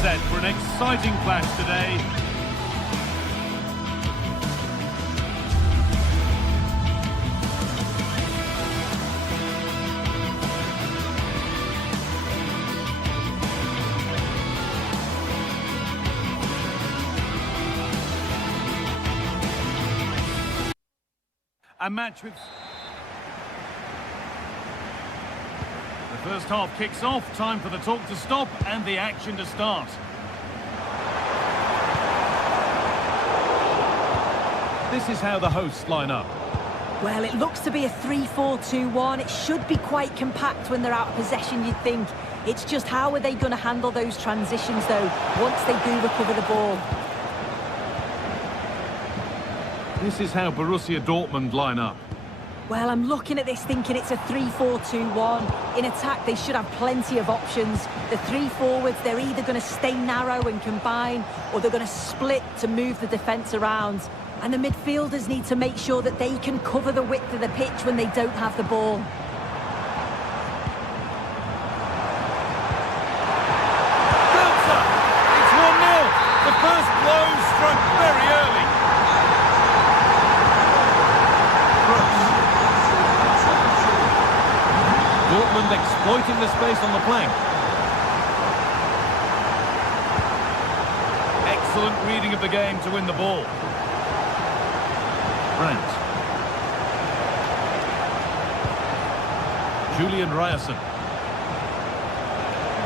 set for an exciting clash today. A match with... The first half kicks off, time for the talk to stop and the action to start. This is how the hosts line up. Well, it looks to be a 3-4-2-1. It should be quite compact when they're out of possession, you'd think. It's just how are they going to handle those transitions, though, once they do recover the ball. This is how Borussia Dortmund line up. Well, I'm looking at this thinking it's a 3-4-2-1. In attack, they should have plenty of options. The three forwards, they're either going to stay narrow and combine, or they're going to split to move the defence around. And the midfielders need to make sure that they can cover the width of the pitch when they don't have the ball. It's 1-0. The first blow struck very early. Dortmund exploiting the space on the flank. Excellent reading of the game to win the ball. Brandt. Julian Ryerson.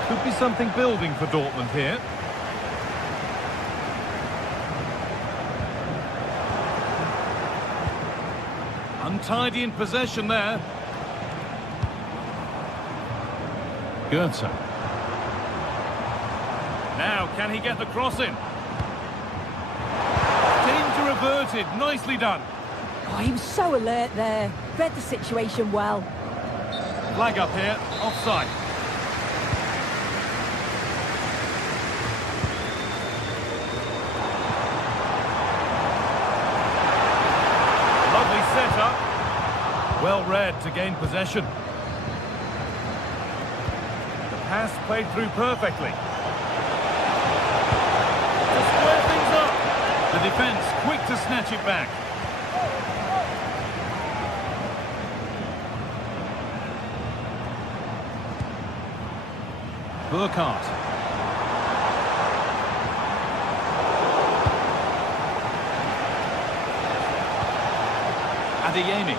Could be something building for Dortmund here. Untidy in possession there. Goetze. Now, can he get the cross in? Danger averted. Nicely done. Oh, he was so alert there. Read the situation well. Flag up here. Offside. Lovely setup. Well read to gain possession. Pass played through perfectly. To square things up. The defence quick to snatch it back. Burkhardt. Adeyemi.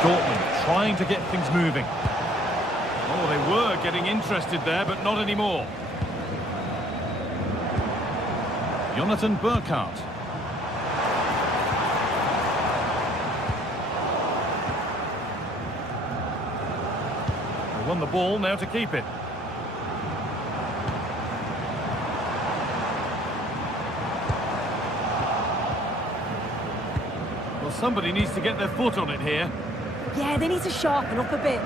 Dortmund trying to get things moving. Oh, they were getting interested there, but not anymore. Jonathan Burkhardt. They won the ball, now to keep it. Well, somebody needs to get their foot on it here. Yeah, they need to sharpen up a bit.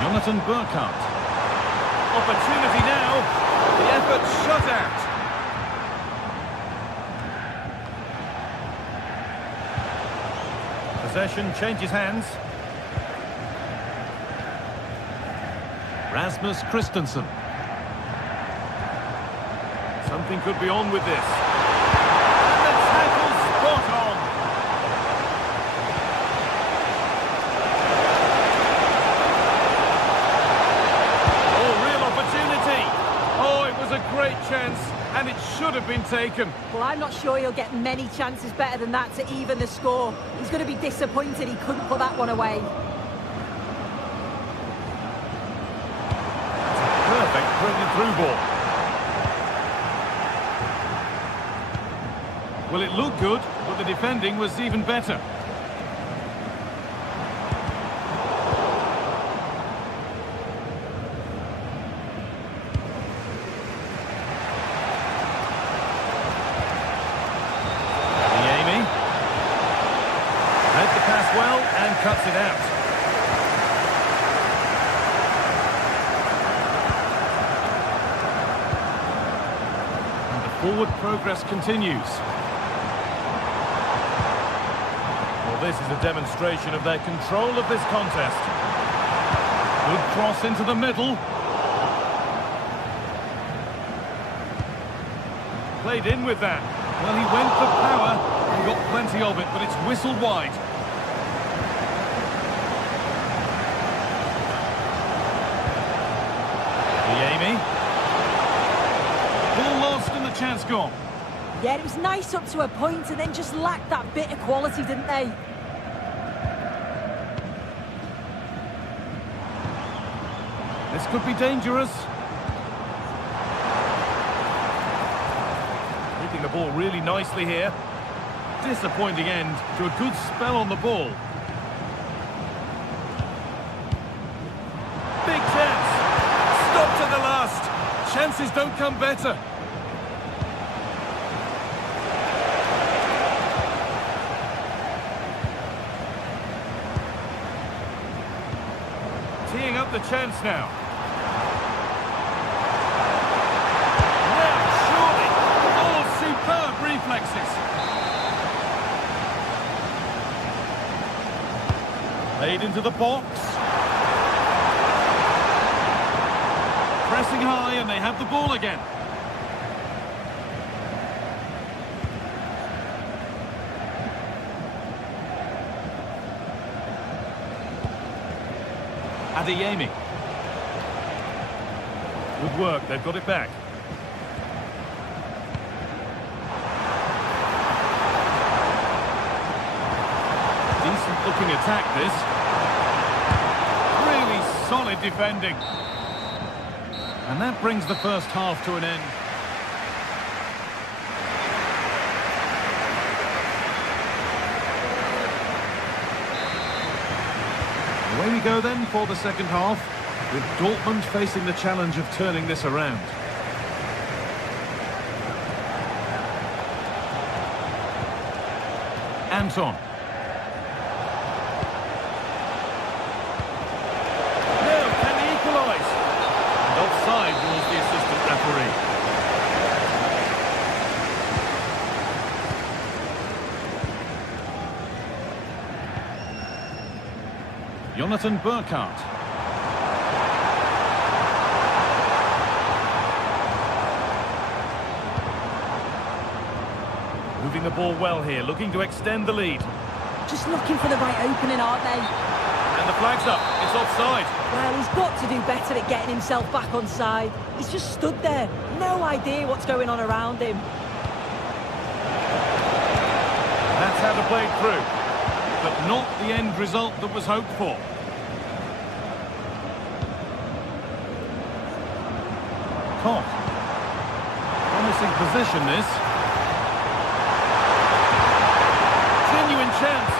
Jonathan Burkhardt. Opportunity now. The effort shut out. Possession changes hands. Rasmus Christensen. Something could be on with this. And the tackle spot on. A great chance, and it should have been taken. Well, I'm not sure he'll get many chances better than that to even the score. He's going to be disappointed he couldn't put that one away. Perfect through ball. Well, it looked good, but the defending was even better. Well, and cuts it out. And the forward progress continues. Well, this is a demonstration of their control of this contest. Good cross into the middle. Played in with that. Well, he went for power. He got plenty of it, but it's whistled wide. Amy. Ball lost and the chance gone. Yeah, it was nice up to a point and then just lacked that bit of quality, didn't they? This could be dangerous. Hitting the ball really nicely here. Disappointing end to a good spell on the ball. Big chance. Stopped at the last. Chances don't come better. Teeing up the chance now. Now, surely. Oh, superb reflexes. Played into the box. Pressing high and they have the ball again. Adeyemi. Good work, they've got it back. Decent looking attack this. Really solid defending. And that brings the first half to an end. Away we go then for the second half, with Dortmund facing the challenge of turning this around. Anton. Now, can he equalise? And offside rules the assistant referee. Jonathan Burkhardt. Moving the ball well here, looking to extend the lead. Just looking for the right opening, aren't they? And the flag's up, it's offside. Well, he's got to do better at getting himself back on side. He's just stood there, no idea what's going on around him. That's how to play it through. But not the end result that was hoped for. Koch. Promising position this. Genuine chance.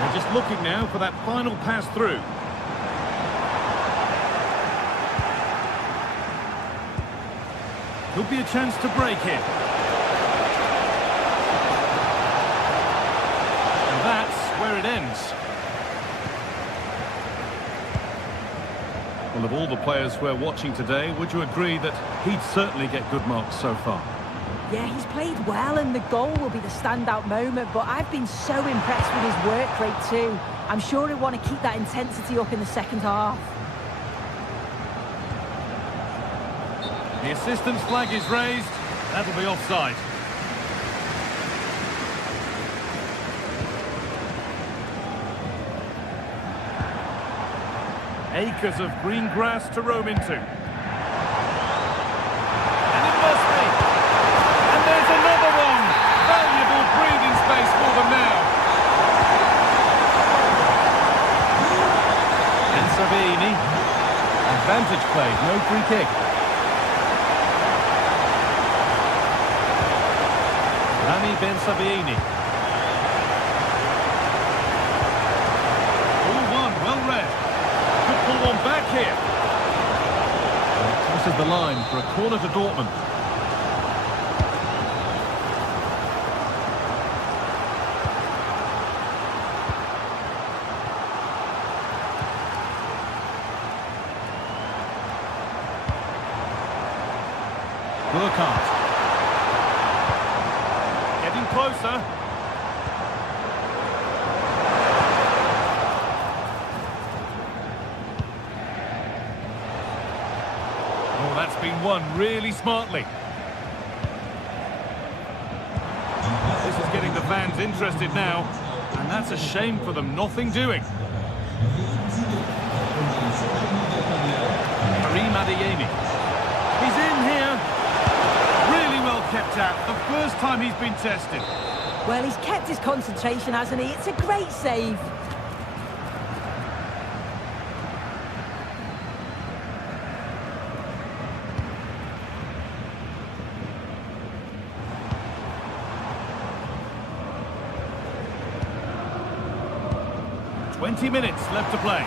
They're just looking now for that final pass through. Could be a chance to break it. And that's where it ends. Well, of all the players we're watching today, would you agree that he'd certainly get good marks so far? Yeah, he's played well and the goal will be the standout moment, but I've been so impressed with his work rate too. I'm sure he'll want to keep that intensity up in the second half. The assistant's flag is raised. That'll be offside. Acres of green grass to roam into. And it must be. And there's another one. Valuable breathing space for them now. And Savini. Advantage played, no free kick. Rami Ben Sabini. All one, well read. Could pull one back here. And it crosses the line for a corner to Dortmund. Burkhardt. Getting closer. been won really smartly. This is getting the fans interested now, and that's a shame for them. Nothing doing. Karim Adeyemi. He's in here. Really well kept out. The first time he's been tested. Well, he's kept his concentration, hasn't he? It's a great save. "20 minutes left to play.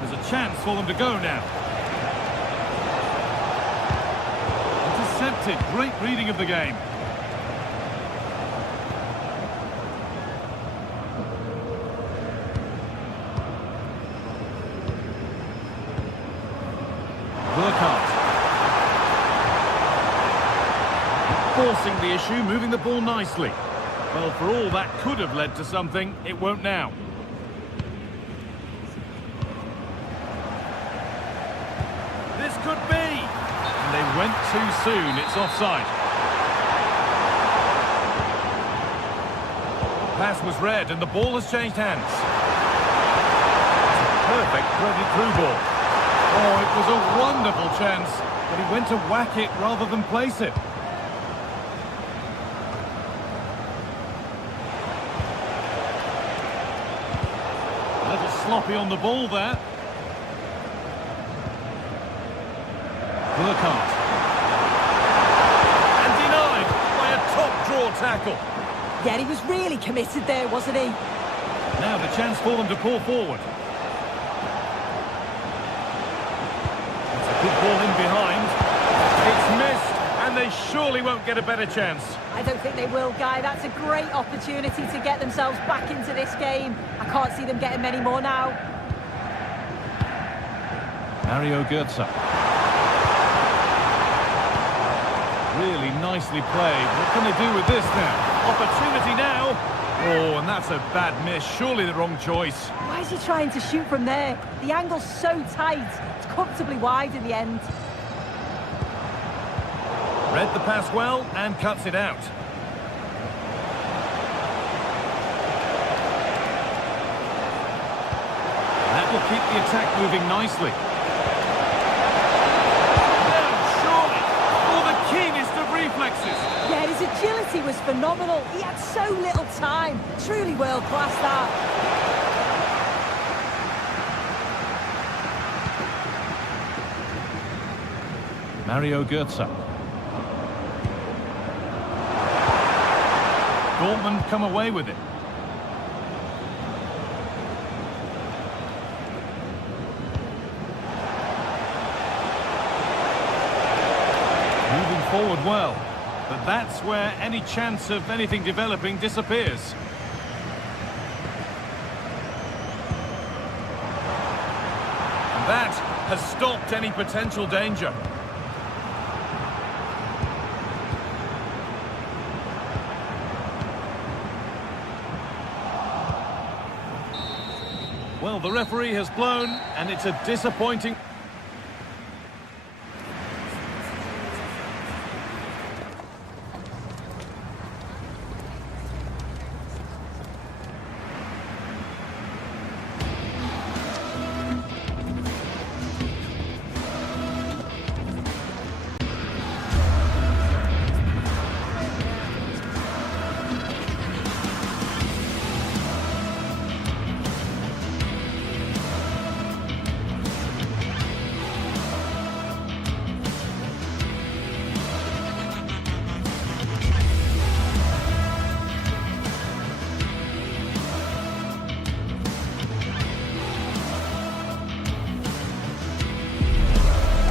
There's a chance for them to go now. Intercepted. Great reading of the game. Burkhardt. Forcing the issue, moving the ball nicely. Well, for all that could have led to something, it won't now. This could be! And they went too soon, it's offside. Pass was read and the ball has changed hands. It's a perfect threaded through ball. Oh, it was a wonderful chance, but he went to whack it rather than place it. Sloppy on the ball there. Burkhardt. And denied by a top draw tackle. Yeah, he was really committed there, wasn't he? Now the chance for them to pull forward. It's a good ball in behind. It's missed, and they surely won't get a better chance. I don't think they will, Guy. That's a great opportunity to get themselves back into this game. I can't see them getting many more now. Mario Götze. Really nicely played. What can they do with this now? Opportunity now. Oh, and that's a bad miss. Surely the wrong choice. Why is he trying to shoot from there? The angle's so tight. It's comfortably wide in the end. Read the pass well and cuts it out. That will keep the attack moving nicely. No, surely! Oh, the keenest of reflexes. Yeah, his agility was phenomenal. He had so little time. Truly world-class, that. Mario Götze. Dortmund come away with it. Moving forward well, but that's where any chance of anything developing disappears. And that has stopped any potential danger. Well, the referee has blown, and it's a disappointing...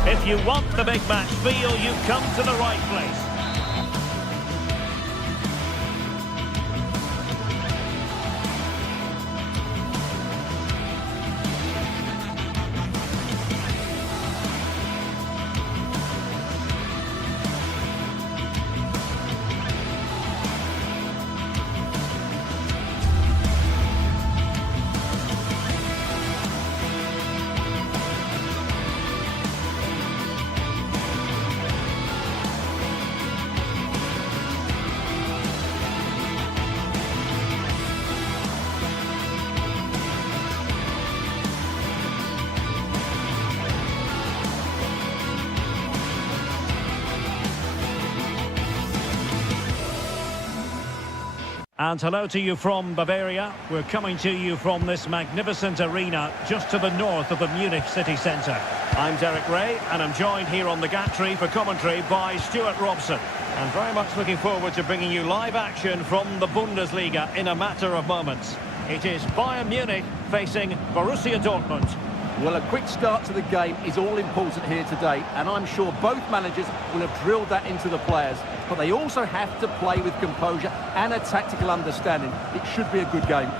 If you want the big match feel, you come to the right place. And hello to you from Bavaria. We're coming to you from this magnificent arena just to the north of the Munich city centre. I'm Derek Ray, and I'm joined here on the gantry for commentary by Stuart Robson. And very much looking forward to bringing you live action from the Bundesliga in a matter of moments. It is Bayern Munich facing Borussia Dortmund. Well, a quick start to the game is all important here today, and I'm sure both managers will have drilled that into the players. But they also have to play with composure and a tactical understanding. It should be a good game.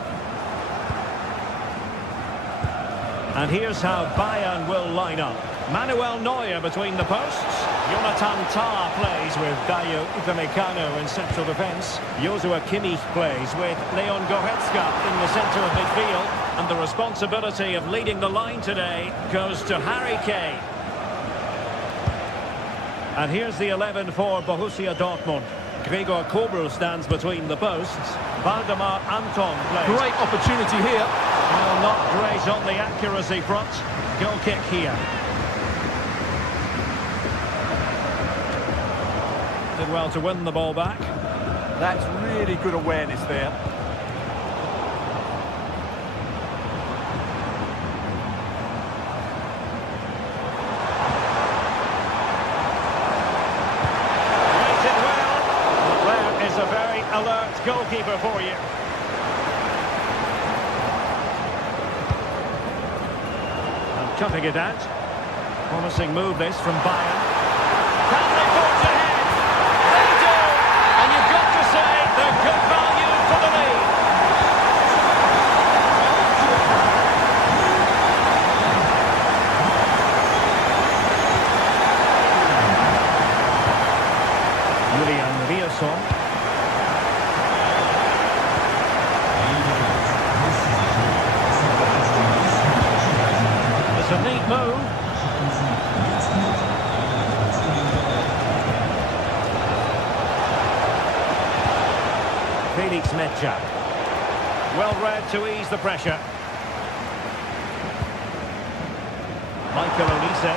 And here's how Bayern will line up. Manuel Neuer between the posts. Jonathan Tah plays with Dayo Upamecano in central defence. Joshua Kimmich plays with Leon Goretzka in the centre of midfield. And the responsibility of leading the line today goes to Harry Kane. And here's the 11 for Borussia Dortmund. Gregor Kobel stands between the posts. Waldemar Anton plays. Great opportunity here. Well, not great on the accuracy front. Goal kick here. Did well to win the ball back. That's really good awareness there. Waited well. There is a very alert goalkeeper for you. And cutting it out. Promising move this from Bayern. Can they forge ahead? They do! And you've got to say they're good value for the lead. Julian Rierson. It's a neat move. Felix Metscher. Well read to ease the pressure. Michael Olise.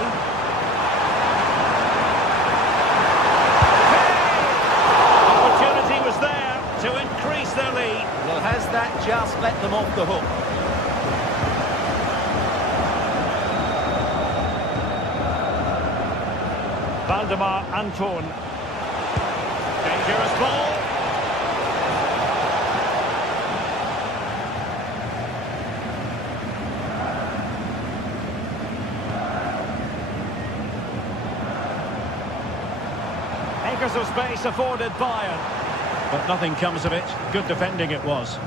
Opportunity was there to increase their lead. Well, has that just let them off the hook? Waldemar Anton. Dangerous ball. Acres of space afforded Bayern. But nothing comes of it. Good defending it was.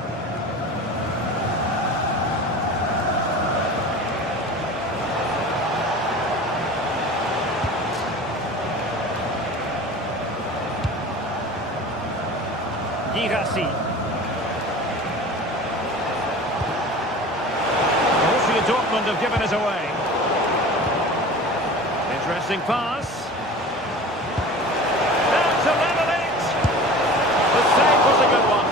Girassi. Borussia Dortmund have given us away. Interesting pass. Now to level it. The save was a good one.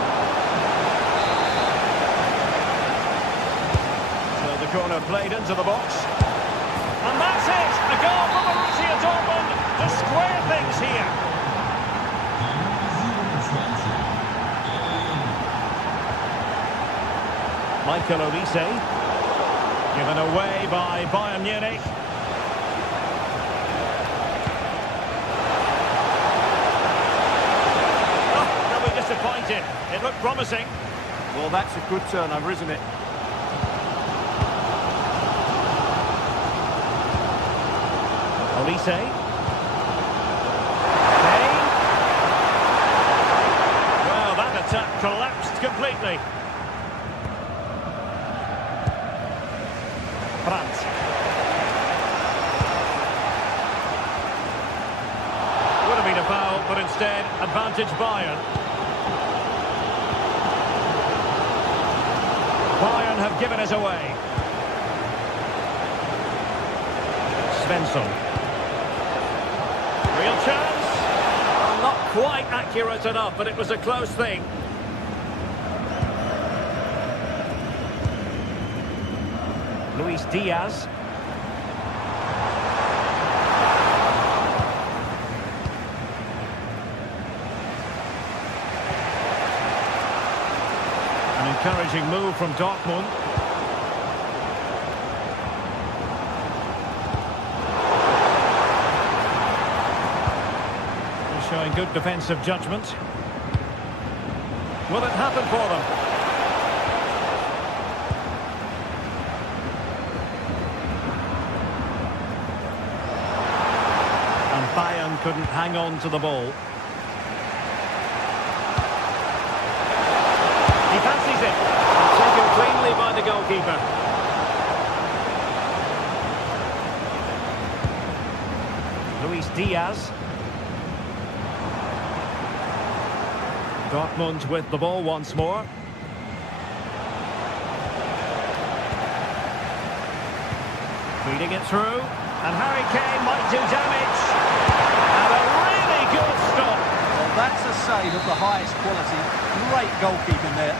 So the corner played into the box. And that's it. A goal for Borussia Dortmund to square things here. Michael Olise, given away by Bayern Munich. Oh, they'll be disappointed. It looked promising. Well, that's a good turnover, isn't it? Olise. Kane. Well, that attack collapsed completely. France. Would have been a foul, but instead, advantage Bayern. Bayern have given us away. Svensson. Real chance. Well, not quite accurate enough, but it was a close thing. Luis Diaz. Encouraging move from Dortmund. They're showing good defensive judgment. Will it happen for them? And Bayern couldn't hang on to the ball. He fancies it. Taken cleanly by the goalkeeper. Luis Diaz. Dortmund with the ball once more. Feeding it through. And Harry Kane might do damage. And a really good stop. Well, that's a save of the highest quality. Great goalkeeping there.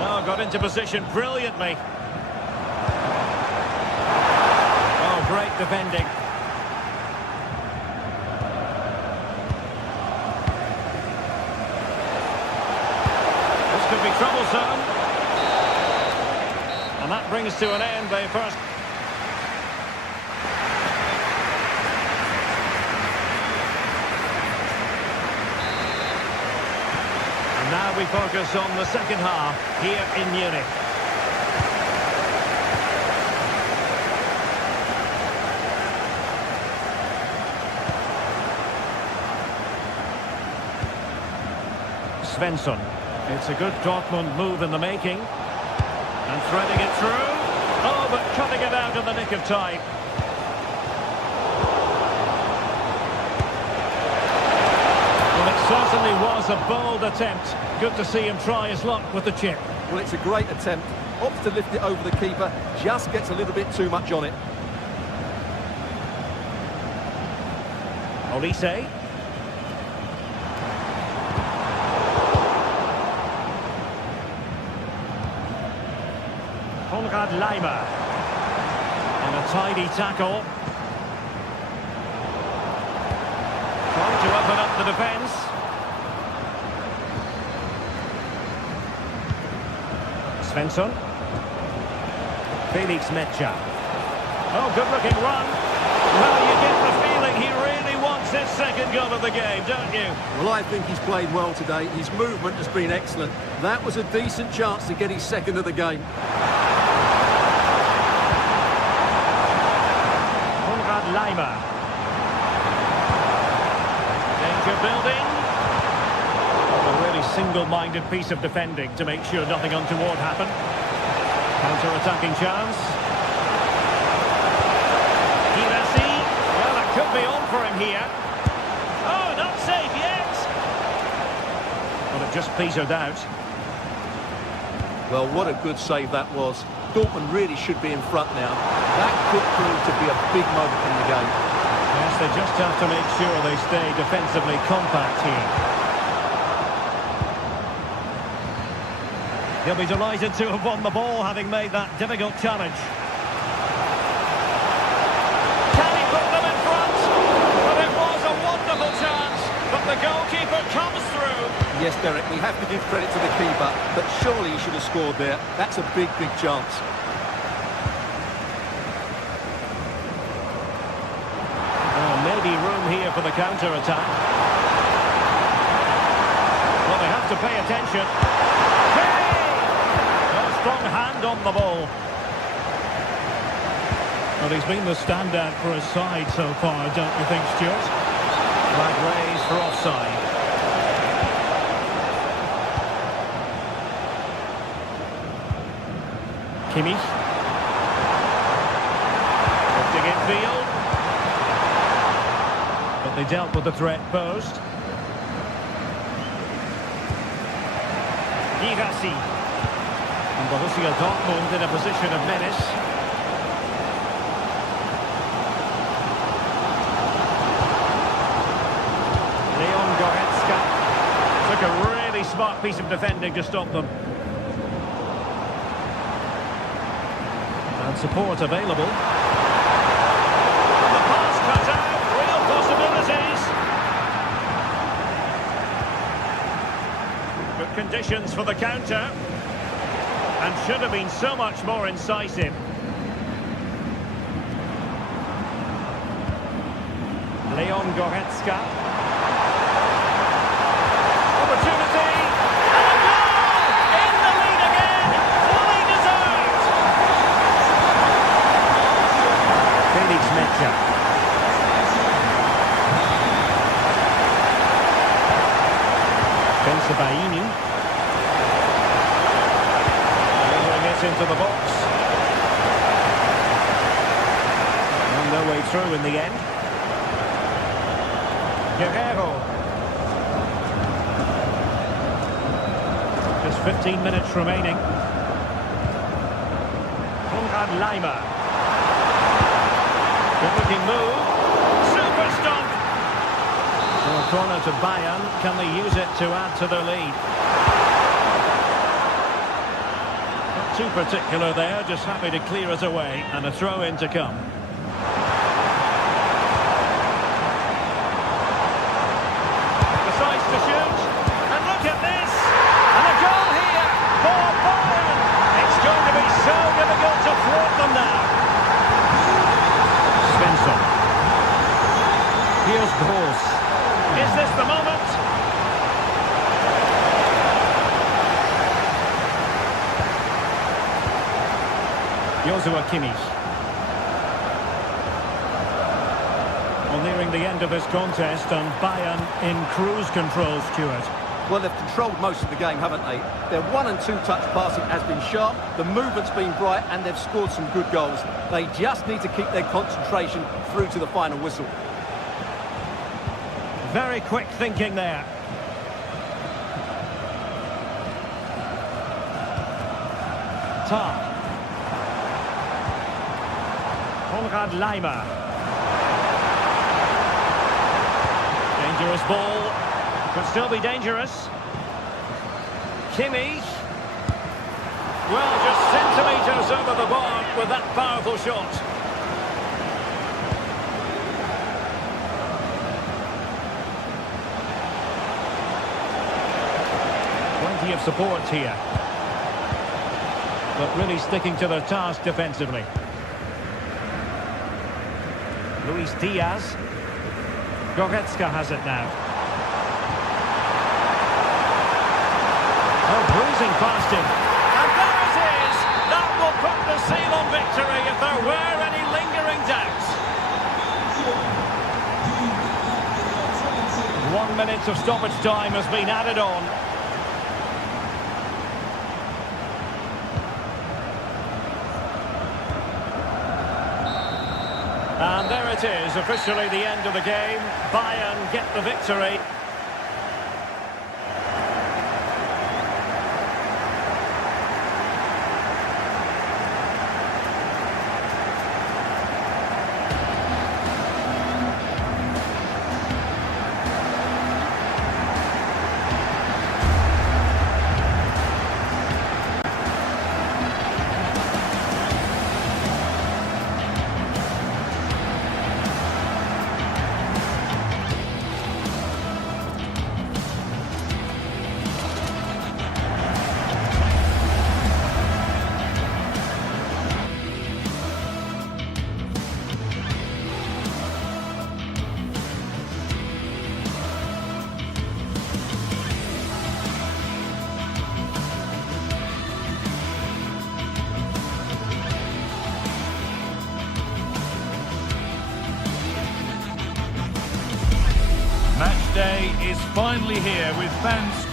Oh, got into position brilliantly. Oh, great defending. This could be troublesome. And that brings to an end the first. And now we focus on the second half here in Munich. Svensson. It's a good Dortmund move in the making. And threading it through. Oh, but cutting it out in the nick of time. Well, it certainly was a bold attempt. Good to see him try his luck with the chip. Well, it's a great attempt. Opts to lift it over the keeper. Just gets a little bit too much on it. Olise. Konrad Leimer. And a tidy tackle. Trying to open up the defence. Svensson. Felix Metscher. Oh, good-looking run. Well, you get the feeling he really wants his second goal of the game, don't you? Well, I think he's played well today. His movement has been excellent. That was a decent chance to get his second of the game. Leimer. Danger building. A really single-minded piece of defending to make sure nothing untoward happened. Counter-attacking chance. Girassi. Well, that could be on for him here. Oh, not safe yet. Well, it just petered out. Well, what a good save that was. Dortmund really should be in front now. That could prove to be a big moment in the game. Yes, they just have to make sure they stay defensively compact here. He'll be delighted to have won the ball, having made that difficult challenge. Can he put them in front? Well, it was a wonderful chance, but the goalkeeper comes through. Yes, Derek, we have to give credit to the keeper, but surely he should have scored there. That's a big, big chance. Maybe room here for the counter-attack. Well, they have to pay attention. Hey! A strong hand on the ball. Well, he's been the standout for his side so far, don't you think, Stuart? Flag raised for offside. Kimmich. Lifting in field. But they dealt with the threat posed. Girassi. And Borussia Dortmund in a position of menace. Leon Goretzka. Took a really smart piece of defending to stop them. And support available. conditions for the counter. And should have been so much more incisive. Leon Goretzka. Opportunity. And a goal! In the lead again. Fully deserved. Felix Mecha. Bensebaini. Delivering it into the box. On their way through in the end. Guerrero. Just 15 minutes remaining. Konrad Laimer. Good looking move. Super stomp. So a corner to Bayern. Can they use it to add to their lead? Not too particular there, just happy to clear it away. And a throw in to come. To shoot, and look at this, and a goal here for Bayern. It's going to be so difficult to thwart them now. Svensson. Here's Gross. Is this the moment? Joshua Kimmich. Well, nearing the end of this contest, and Bayern in cruise control, Stuart. Well, they've controlled most of the game, haven't they? Their 1- and 2-touch passing has been sharp, the movement's been bright, and they've scored some good goals. They just need to keep their concentration through to the final whistle. Very quick thinking there. Tar. Konrad Laimer. Dangerous ball. Could still be dangerous. Kimmich. Well, just centimetres over the bar with that powerful shot. Plenty of support here. But really sticking to their task defensively. Luis Diaz. Goretzka has it now. Oh, bruising past him. And there it is! That will put the seal on victory if there were any lingering doubts. 1 minute of stoppage time has been added on. And there it is, officially the end of the game. Bayern get the victory. Match day is finally here with fans.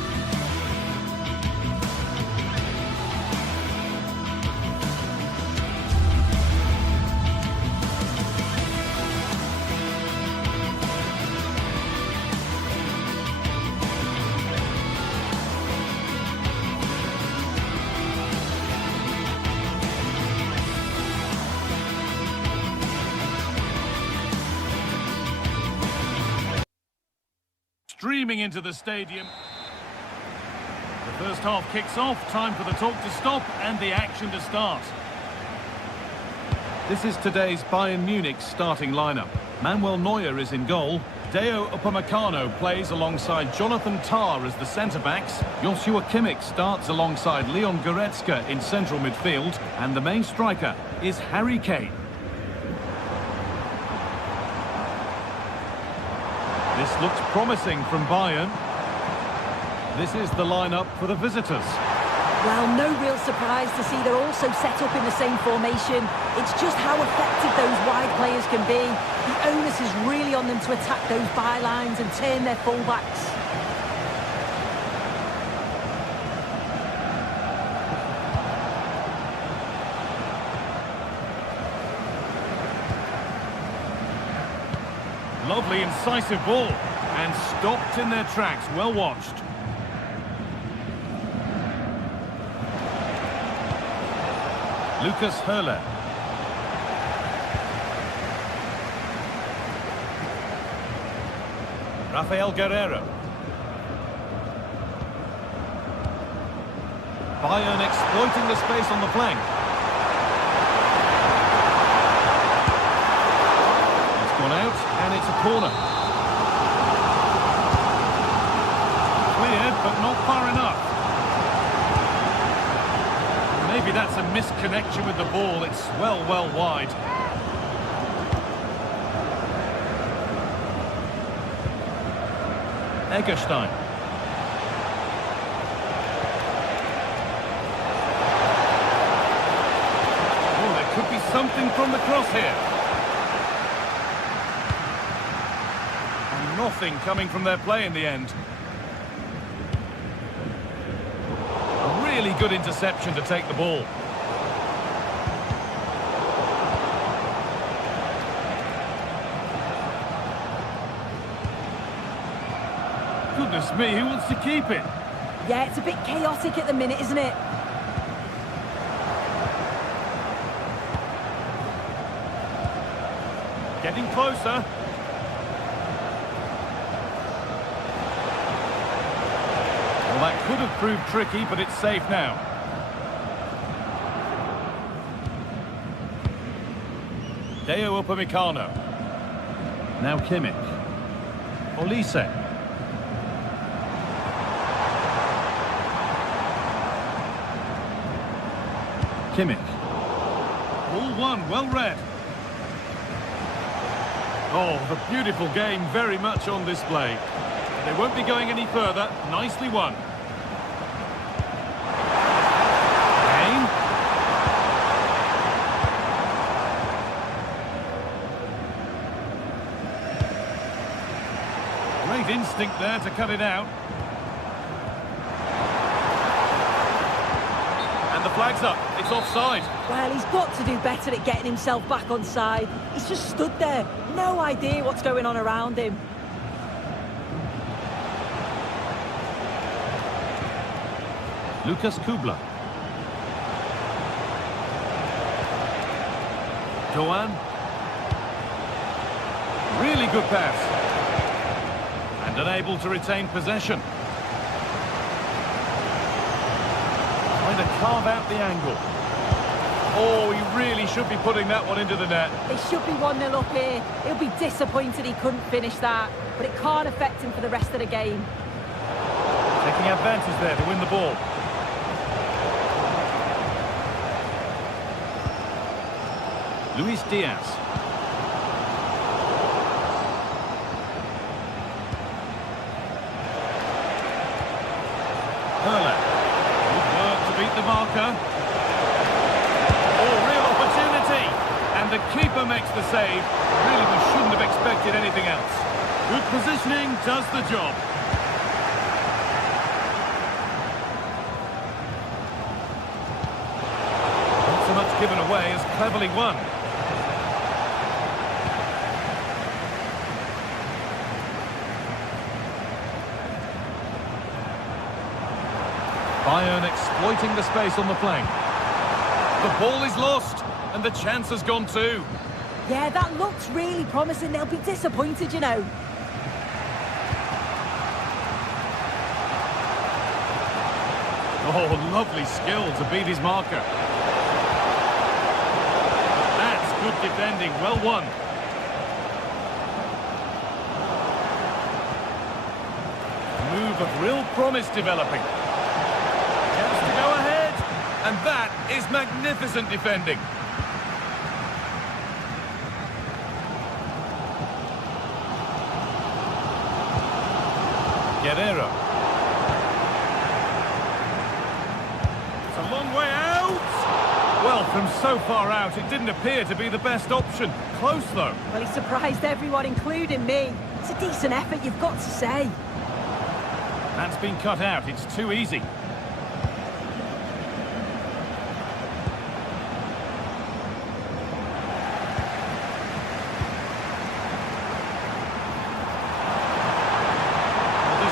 Streaming into the stadium. The first half kicks off, time for the talk to stop and the action to start. This is today's Bayern Munich starting lineup. Manuel Neuer is in goal. Deo Upamecano plays alongside Jonathan Tah as the centre-backs. Joshua Kimmich starts alongside Leon Goretzka in central midfield. And the main striker is Harry Kane. This looks promising from Bayern. This is the lineup for the visitors. Well, no real surprise to see they're also set up in the same formation. It's just how effective those wide players can be. The onus is really on them to attack those bylines and turn their fullbacks. Lovely, incisive ball. And stopped in their tracks. Well watched. Lucas Höhle. Rafael Guerreiro. Bayern exploiting the space on the flank. It's gone out, and it's a corner. Cleared, but not far enough. Maybe that's a misconnection with the ball. It's well wide. Egerstein. Oh, there could be something from the cross here. And nothing coming from their play in the end. Really good interception to take the ball. Goodness me, who wants to keep it? Yeah, it's a bit chaotic at the minute, isn't it? Getting closer. Well, that could have proved tricky, but it's safe now. Deo Upamecano. Now Kimmich. Olise. Kimmich. Ball one, well read. Oh, the beautiful game very much on display. They won't be going any further. Nicely won. Kane. Great instinct there to cut it out. And the flag's up. It's offside. Well, he's got to do better at getting himself back on side. He's just stood there. No idea what's going on around him. Lucas Kubla. Doan. Really good pass. And unable to retain possession. Trying to carve out the angle. Oh, he really should be putting that one into the net. They should be 1-0 up here. He'll be disappointed he couldn't finish that. But it can't affect him for the rest of the game. Taking advantage there to win the ball. Luis Diaz. Höhle. Good work to beat the marker. Oh, real opportunity. And the keeper makes the save. Really, we shouldn't have expected anything else. Good positioning does the job. Not so much given away as cleverly won. Bayern exploiting the space on the flank. The ball is lost, and the chance has gone too. Yeah, that looks really promising. They'll be disappointed, you know. Oh, lovely skill to beat his marker. That's good defending, well won. move of real promise developing. Chance to go ahead. And that is magnificent defending. Guerrero. It's a long way out. Well, from so far out, it didn't appear to be the best option. Close, though. Well, he surprised everyone, including me. It's a decent effort, you've got to say. That's been cut out. It's too easy. Does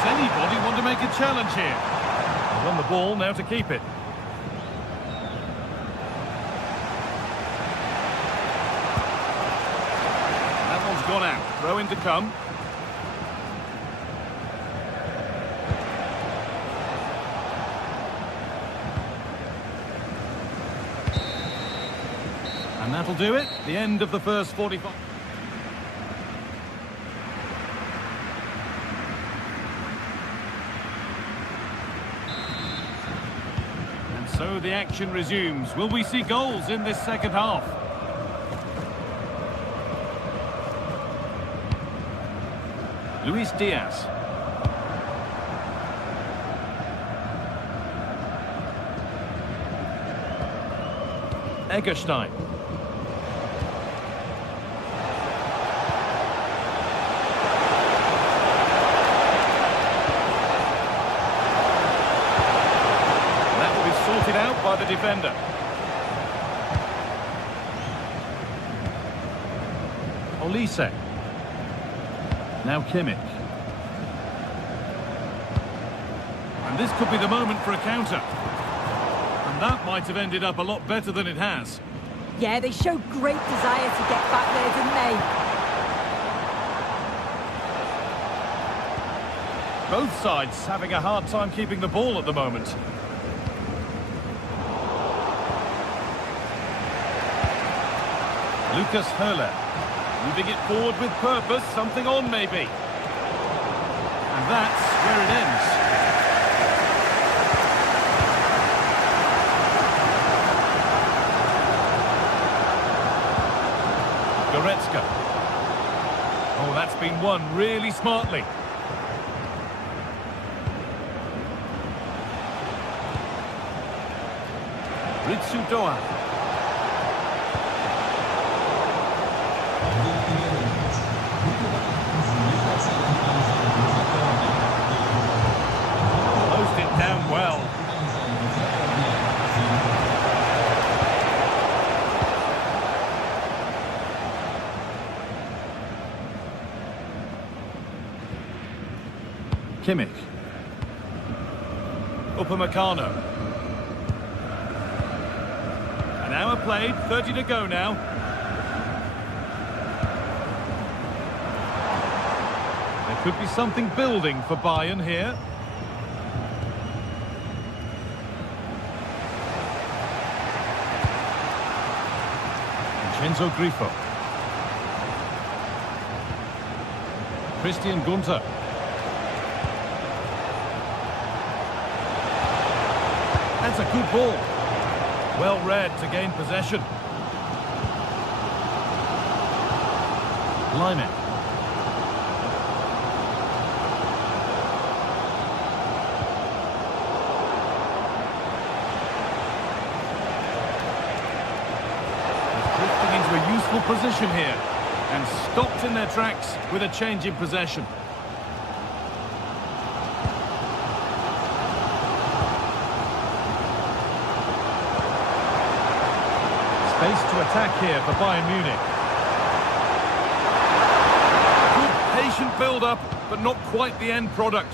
anybody want to make a challenge here? They've won the ball, now to keep it. That one's gone out. Throw in to come. And that'll do it. The end of the first 45. And so the action resumes. Will we see goals in this second half? Luis Diaz. Egerstein. Sorted out by the defender. Olise. Now Kimmich. And this could be the moment for a counter. And that might have ended up a lot better than it has. Yeah, they showed great desire to get back there, didn't they? Both sides having a hard time keeping the ball at the moment. Lucas Höhler, moving it forward with purpose, something on maybe. And that's where it ends. Goretzka. Oh, that's been won really smartly. Ritsu Doan. Closed it down well. Kimmich. Upamecano. An hour played, 30 to go now. There could be something building for Bayern here. Vincenzo Grifo. Christian Gunther. That's a good ball. Well read to gain possession. Lyman. Drifting into a useful position here and stopped in their tracks with a change in possession. Space to attack here for Bayern Munich. Good patient build-up, but not quite the end product.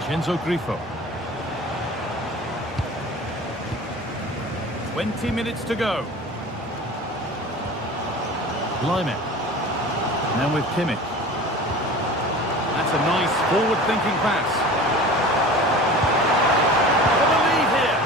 Vincenzo Grifo. 20 minutes to go. Lyman. Now with Kimmich. That's a nice forward-thinking pass. For the lead here.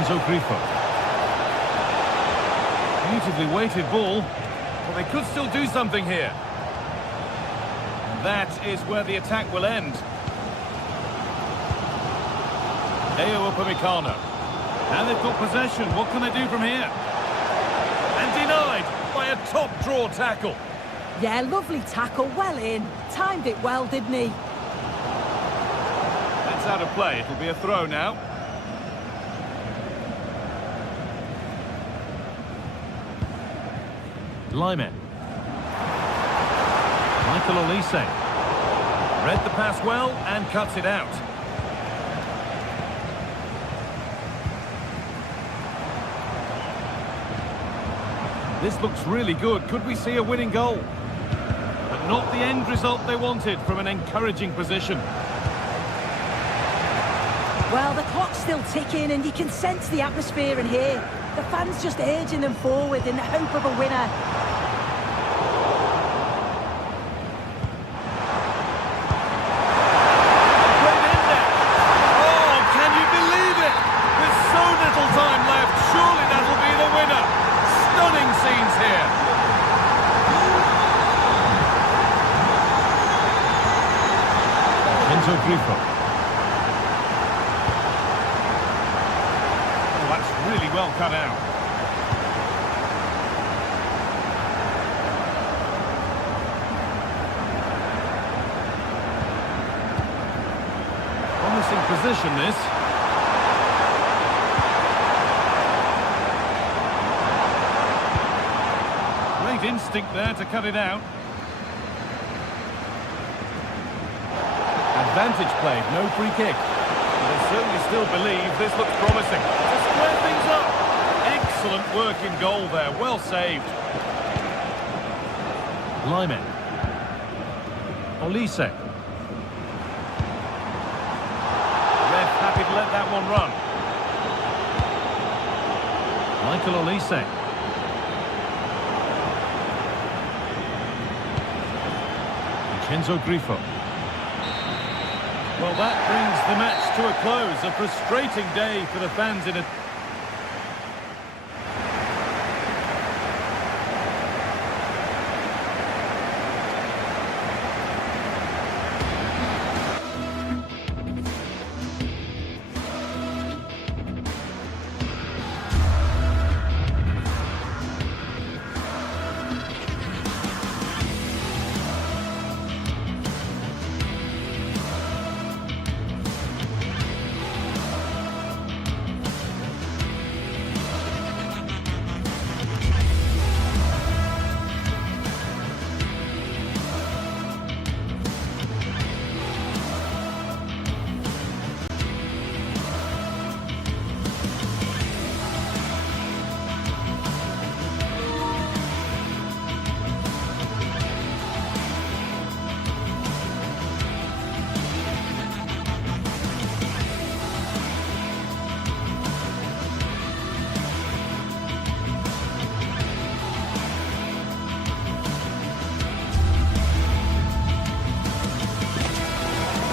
Grifo. Beautifully weighted ball. Well, they could still do something here. And that is where the attack will end. Upamecano. And they've got possession. What can they do from here? And denied by a top draw tackle. Yeah, lovely tackle, well in. Timed it well, didn't he? That's out of play. It'll be a throw now. Lyman. Michael Olise. Read the pass well and cuts it out. This looks really good. Could we see a winning goal? But not the end result they wanted from an encouraging position. Well, the clock's still ticking and you can sense the atmosphere in here. The fans just urging them forward in the hope of a winner. Great in there. Oh, can you believe it? With so little time left, surely that'll be the winner. Stunning scenes here. Grifo. Oh, that's really well cut out. Promising position, this. Great instinct there to cut it out. Advantage played, no free kick. But I certainly still believe this looks promising. To square things up. Excellent work in goal there, well saved. Lyman. Olise. Ref happy to let that one run. Michael Olise. Grifo. Well, that brings the match to a close. A frustrating day for the fans in it.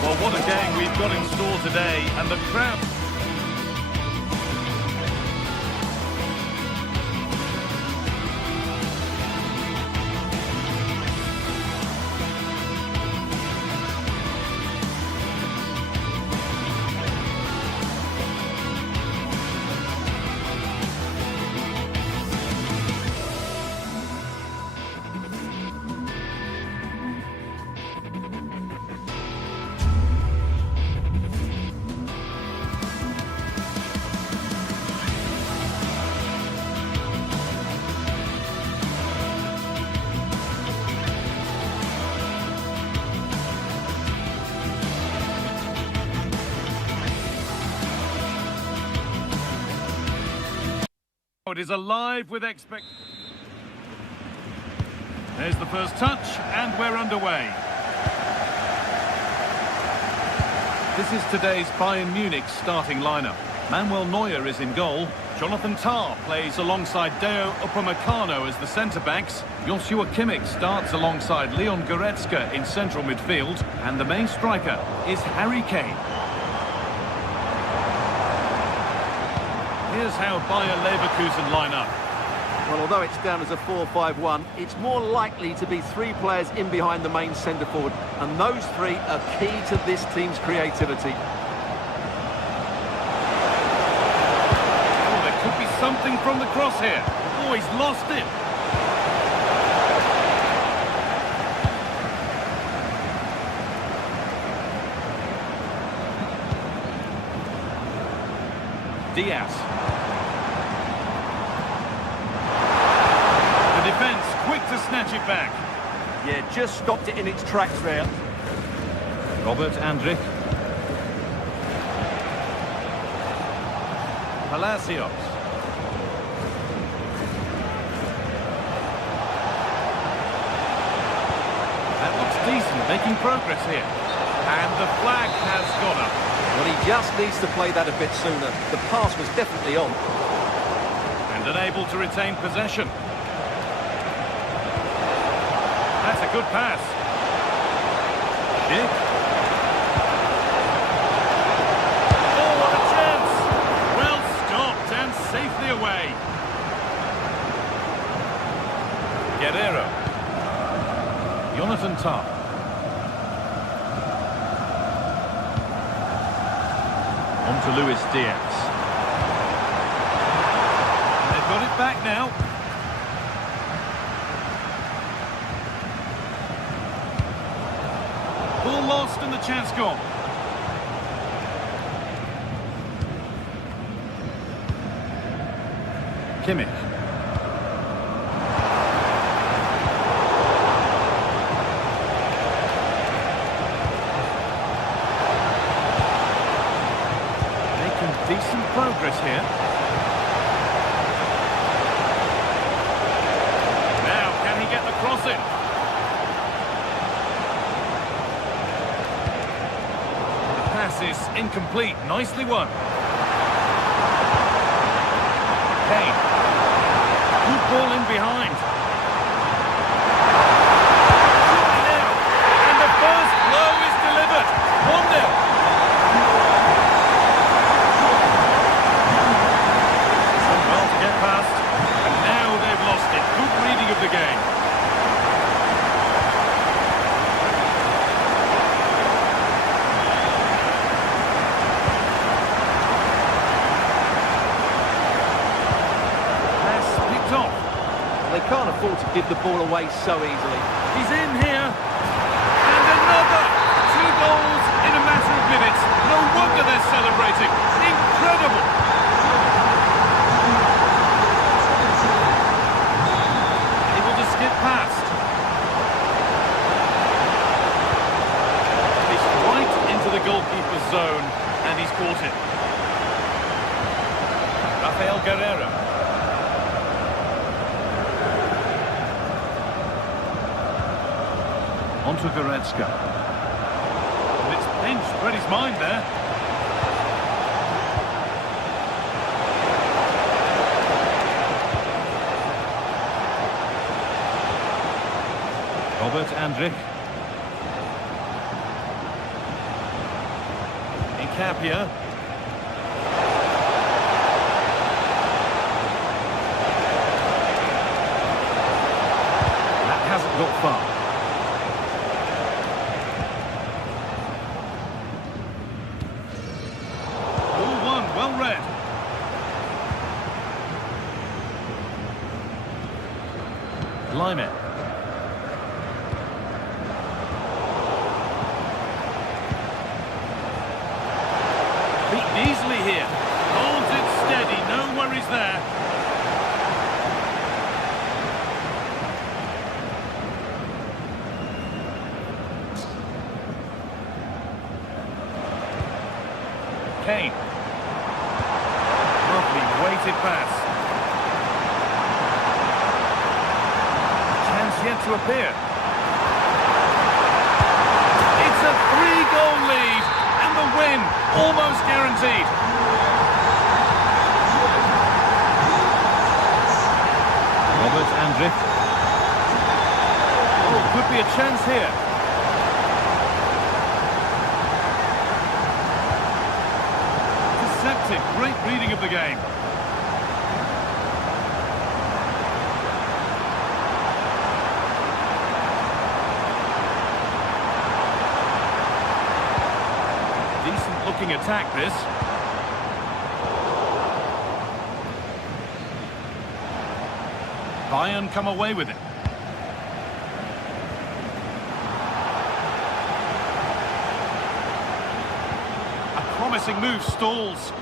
Well, what a game we've got in store today, and the crowd... It is alive with expect. There's the first touch, and we're underway. This is today's Bayern Munich starting lineup. Manuel Neuer is in goal. Jonathan Tah plays alongside Deo Upamecano as the centre-backs. Joshua Kimmich starts alongside Leon Goretzka in central midfield. And the main striker is Harry Kane. Here's how Bayer Leverkusen line up. Well, although it's down as a 4-5-1, it's more likely to be 3 players in behind the main centre-forward, and those 3 are key to this team's creativity. Oh, there could be something from the cross here. Oh, he's lost it. Diaz. The defence quick to snatch it back. Yeah, just stopped it in its tracks there. Robert Andrich. Palacios. That looks decent, making progress here. And the flag has gone up. Well, he just needs to play that a bit sooner. The pass was definitely on. And unable to retain possession. That's a good pass. Schick. Oh, what a chance! Well stopped and safely away. Guerrero. Jonathan Tah. On to Luis Diaz. They've got it back now. Ball lost and the chance gone. Kimmich. Decent progress here. Now, can he get the cross in? The pass is incomplete. Nicely won. Kane. Good ball in behind. Surely now. And the first blow is delivered. 1-0. The game. Pass picked off. They can't afford to give the ball away so easily. He's in here. And another. 2 goals in a matter of minutes. No wonder they're celebrating. Incredible. Skip past. He's right into the goalkeeper's zone, and he's caught it. Rafael Guerrero. On to Goretzka. And it's pinched, read his mind there. Robert Andrich. Incapia. That hasn't got far. Ball one, well read. Lime. Easily here. Holds it steady, no worries there. Kane. Lovely weighted pass. Chance yet to appear. It's a 3-goal lead. And the win, almost guaranteed. Robert Andrich. Oh, could be a chance here. Deceptive, great reading of the game. intriguing attack, this. Bayern come away with it. A promising move stalls.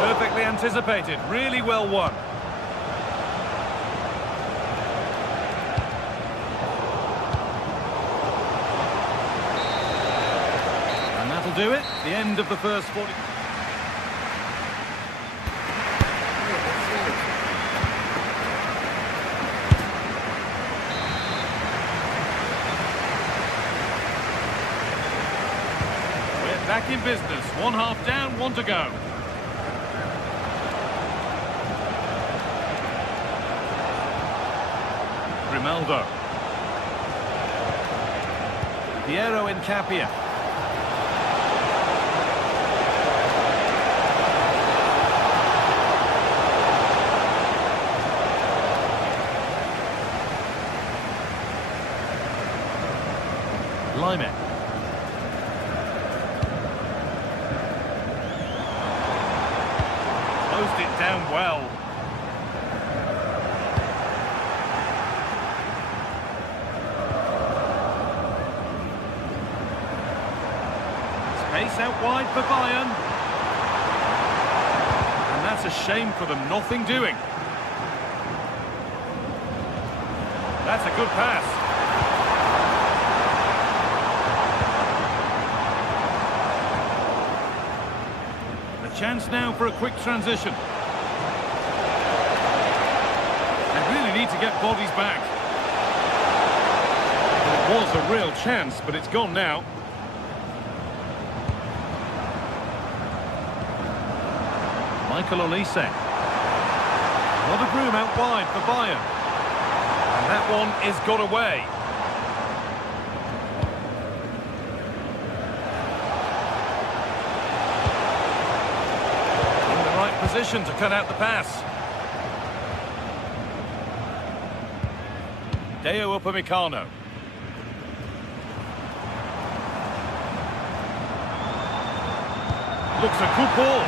Perfectly anticipated, really well won. And that'll do it. The end of the first 40. We're back in business. One half down, one to go. Grimaldo. Piero Incapia. Lime. Closed it down well. Space out wide for Bayern. And that's a shame for them, nothing doing. That's a good pass. A chance now for a quick transition. They really need to get bodies back. It was a real chance, but it's gone now. Michael Olise. A lot of room out wide for Bayern. And that one is got away. In the right position to cut out the pass. Deo Upamecano. Looks a good ball.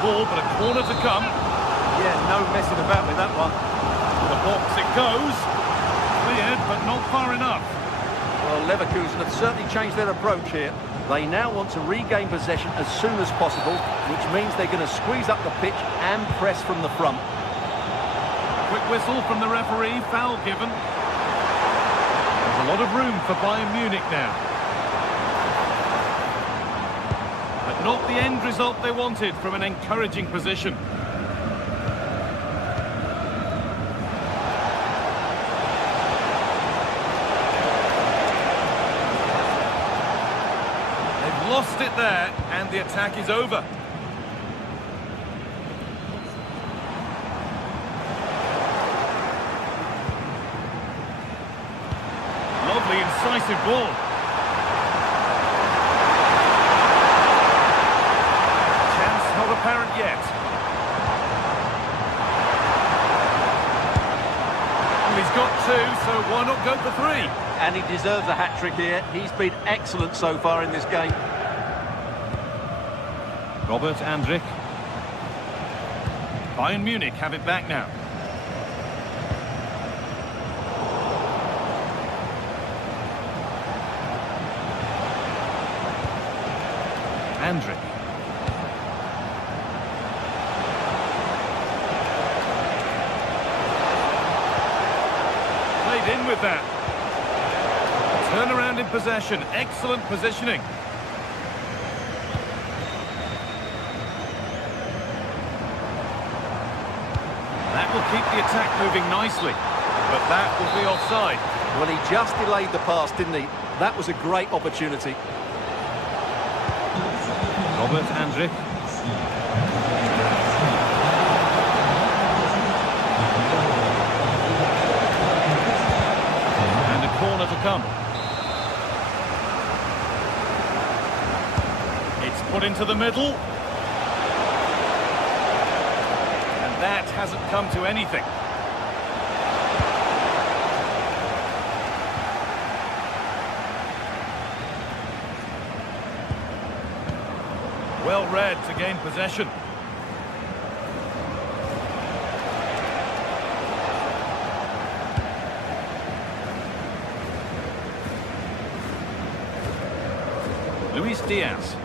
Ball, but a corner to come. Yeah, no messing about with that one. The box it goes. Cleared, but not far enough. Well, Leverkusen have certainly changed their approach here. They now want to regain possession as soon as possible, which means they're going to squeeze up the pitch and press from the front. Quick whistle from the referee, foul given. There's a lot of room for Bayern Munich now. Not the end result they wanted from an encouraging position. They've lost it there, and the attack is over. Lovely, incisive ball. Apparent yet. Well, he's got two, so why not go for three? And he deserves a hat-trick here. He's been excellent so far in this game. Robert Andrich. Bayern Munich have it back now. Andrich. In with that. Turn around in possession. Excellent positioning. That will keep the attack moving nicely. But that will be offside. Well, he just delayed the pass, didn't he? That was a great opportunity. Robert Andrich. come. It's put into the middle. And that hasn't come to anything. Well read to gain possession. Luis Diaz.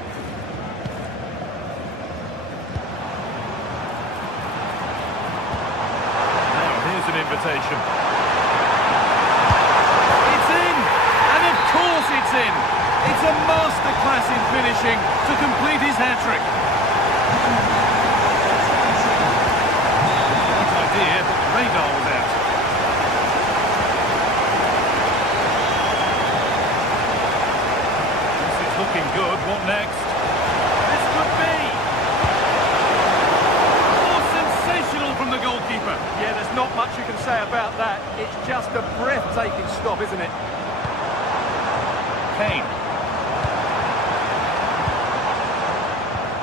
Now here's an invitation. It's in! And of course it's in! It's a masterclass in finishing to complete his hat-trick. Great idea, but the radar was out. This is looking good. What next? This could be! Oh, sensational from the goalkeeper. Yeah, there's not much you can say about that. It's just a breathtaking stop, isn't it? Kane.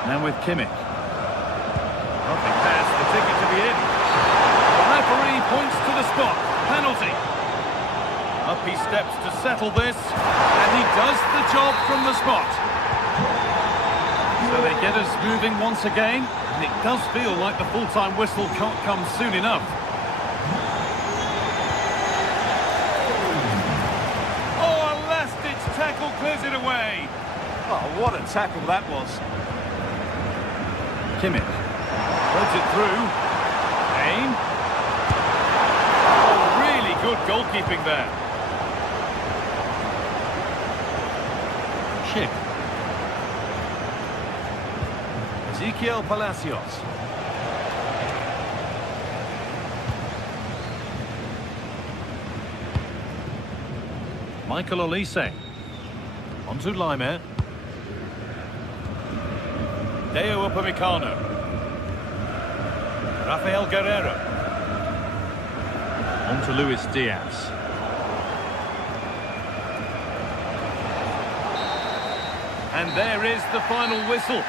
Now with Kimmich. Lovely pass, the ticket to be in. The referee points to the spot. Penalty. Up he steps to settle this, and he does the job from the spot. So they get us moving once again, and it does feel like the full-time whistle can't come soon enough. Oh, a last-ditch tackle clears it away. Oh, what a tackle that was. Kimmich threads it through. Kane. Oh, really good goalkeeping there. Schick. Ezequiel Palacios. Michael Olise. On to Laimer. Deo Upamecano. Rafael Guerreiro. On to Luis Diaz. And there is the final whistle.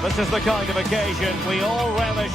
This is the kind of occasion we all relish.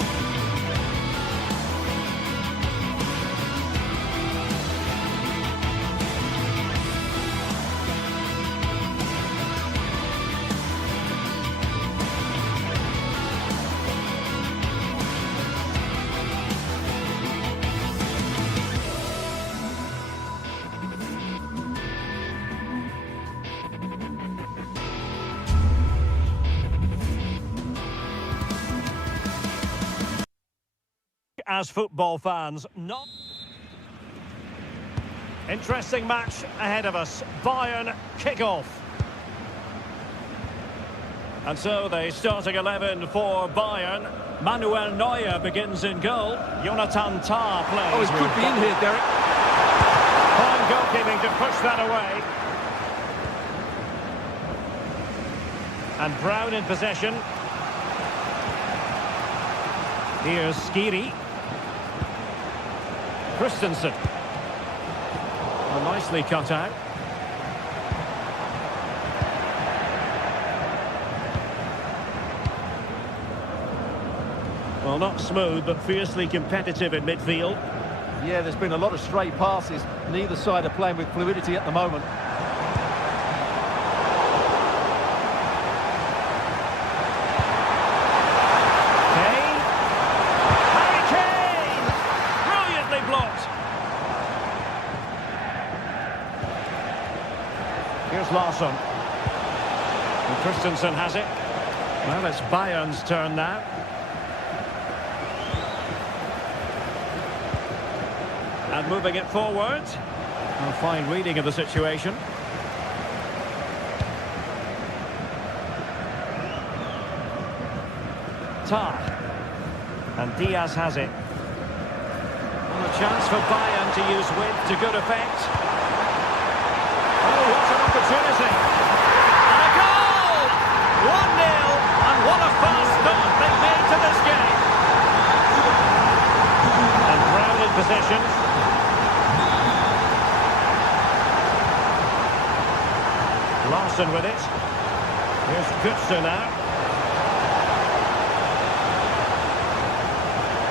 As football fans, not interesting match ahead of us. Bayern kick-off. And so the starting 11 for Bayern. Manuel Neuer begins in goal. Jonathan Tah plays. Oh, it could be in here, Derek. Fine goalkeeping to push that away. And Brown in possession. Here's Skiri. Christensen. Well, nicely cut out. Well, not smooth, but fiercely competitive in midfield. Yeah, there's been a lot of stray passes. Neither side are playing with fluidity at the moment. Kane. Harry Kane! Brilliantly blocked. Here's Larsson. And Christensen has it. Well, it's Bayern's turn now. And moving it forward. A fine reading of the situation. Tar. And Diaz has it. And a chance for Bayern to use width to good effect. Oh, what an opportunity. And a goal! 1-0. And what a fast start they made to this game. And Brown in possession. Larsson with it. Here's Götze now.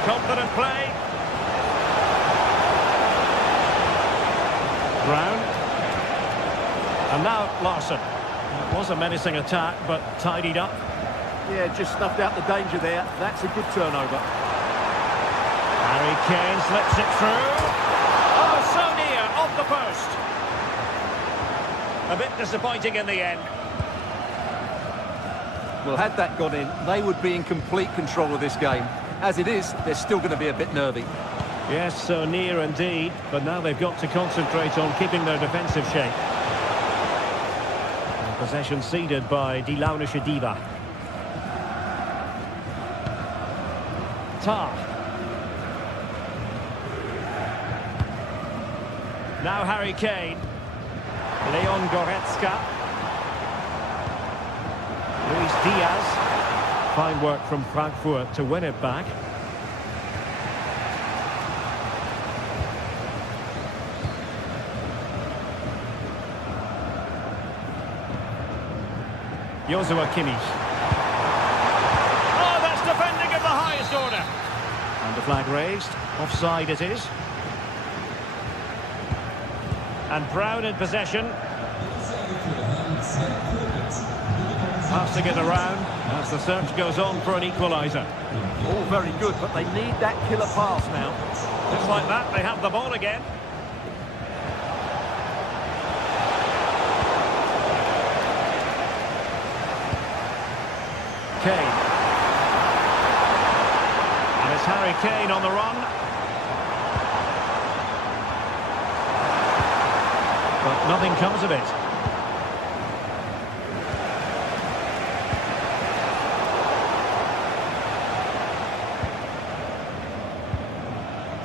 Confident play. Brown. And now Larsson. It was a menacing attack, but tidied up. Yeah, just snuffed out the danger there. That's a good turnover. Harry Kane slips it through. Oh, so near, off the post. A bit disappointing in the end. Well, had that gone in, they would be in complete control of this game. As it is, they're still going to be a bit nervy. Yes, so near indeed, but now they've got to concentrate on keeping their defensive shape. And possession ceded by Die Launische Diva. Tar. Now Harry Kane. Leon Goretzka. Luis Diaz. Fine work from Frankfurt to win it back. Joshua Kimmich. Oh, that's defending of the highest order. And the flag raised. Offside it is. And Brown in possession. Passing it around as the search goes on for an equaliser. All very good, but they need that killer pass now. Just like that, they have the ball again. Kane. And it's Harry Kane on the run. But nothing comes of it.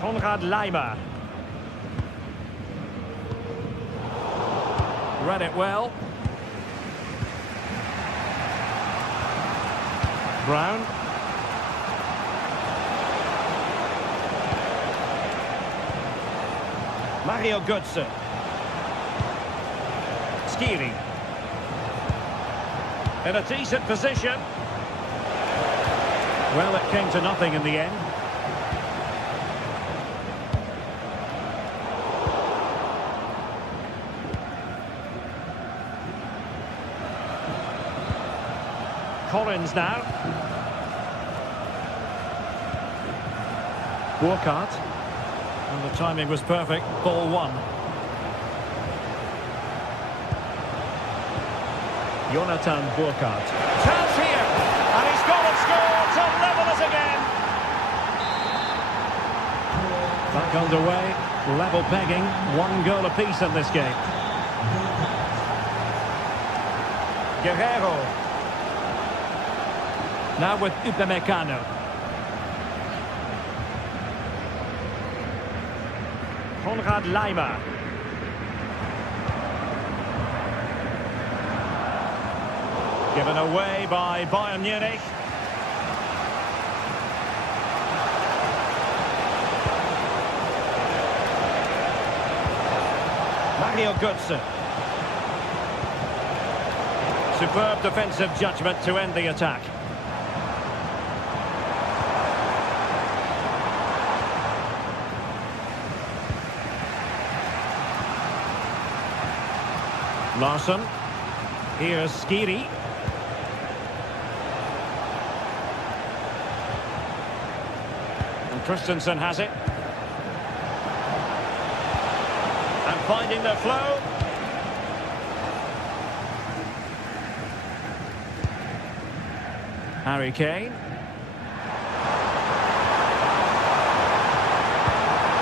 Konrad Laimer. Read it well. Brown. Mario Götze. Skiri. In a decent position. Well, it came to nothing in the end. Collins now. Burkhardt. And the timing was perfect. Ball one. Jonathan Burkhardt. Chance here. And he's got to score to level us again. Back underway. Level pegging. 1 goal apiece in this game. Guerrero. Now with Upamecano. Konrad Laimer. Given away by Bayern Munich. Mario Götze. Superb defensive judgment to end the attack. Larsson. Here's Skiri. And Christensen has it. And finding the flow. Harry Kane.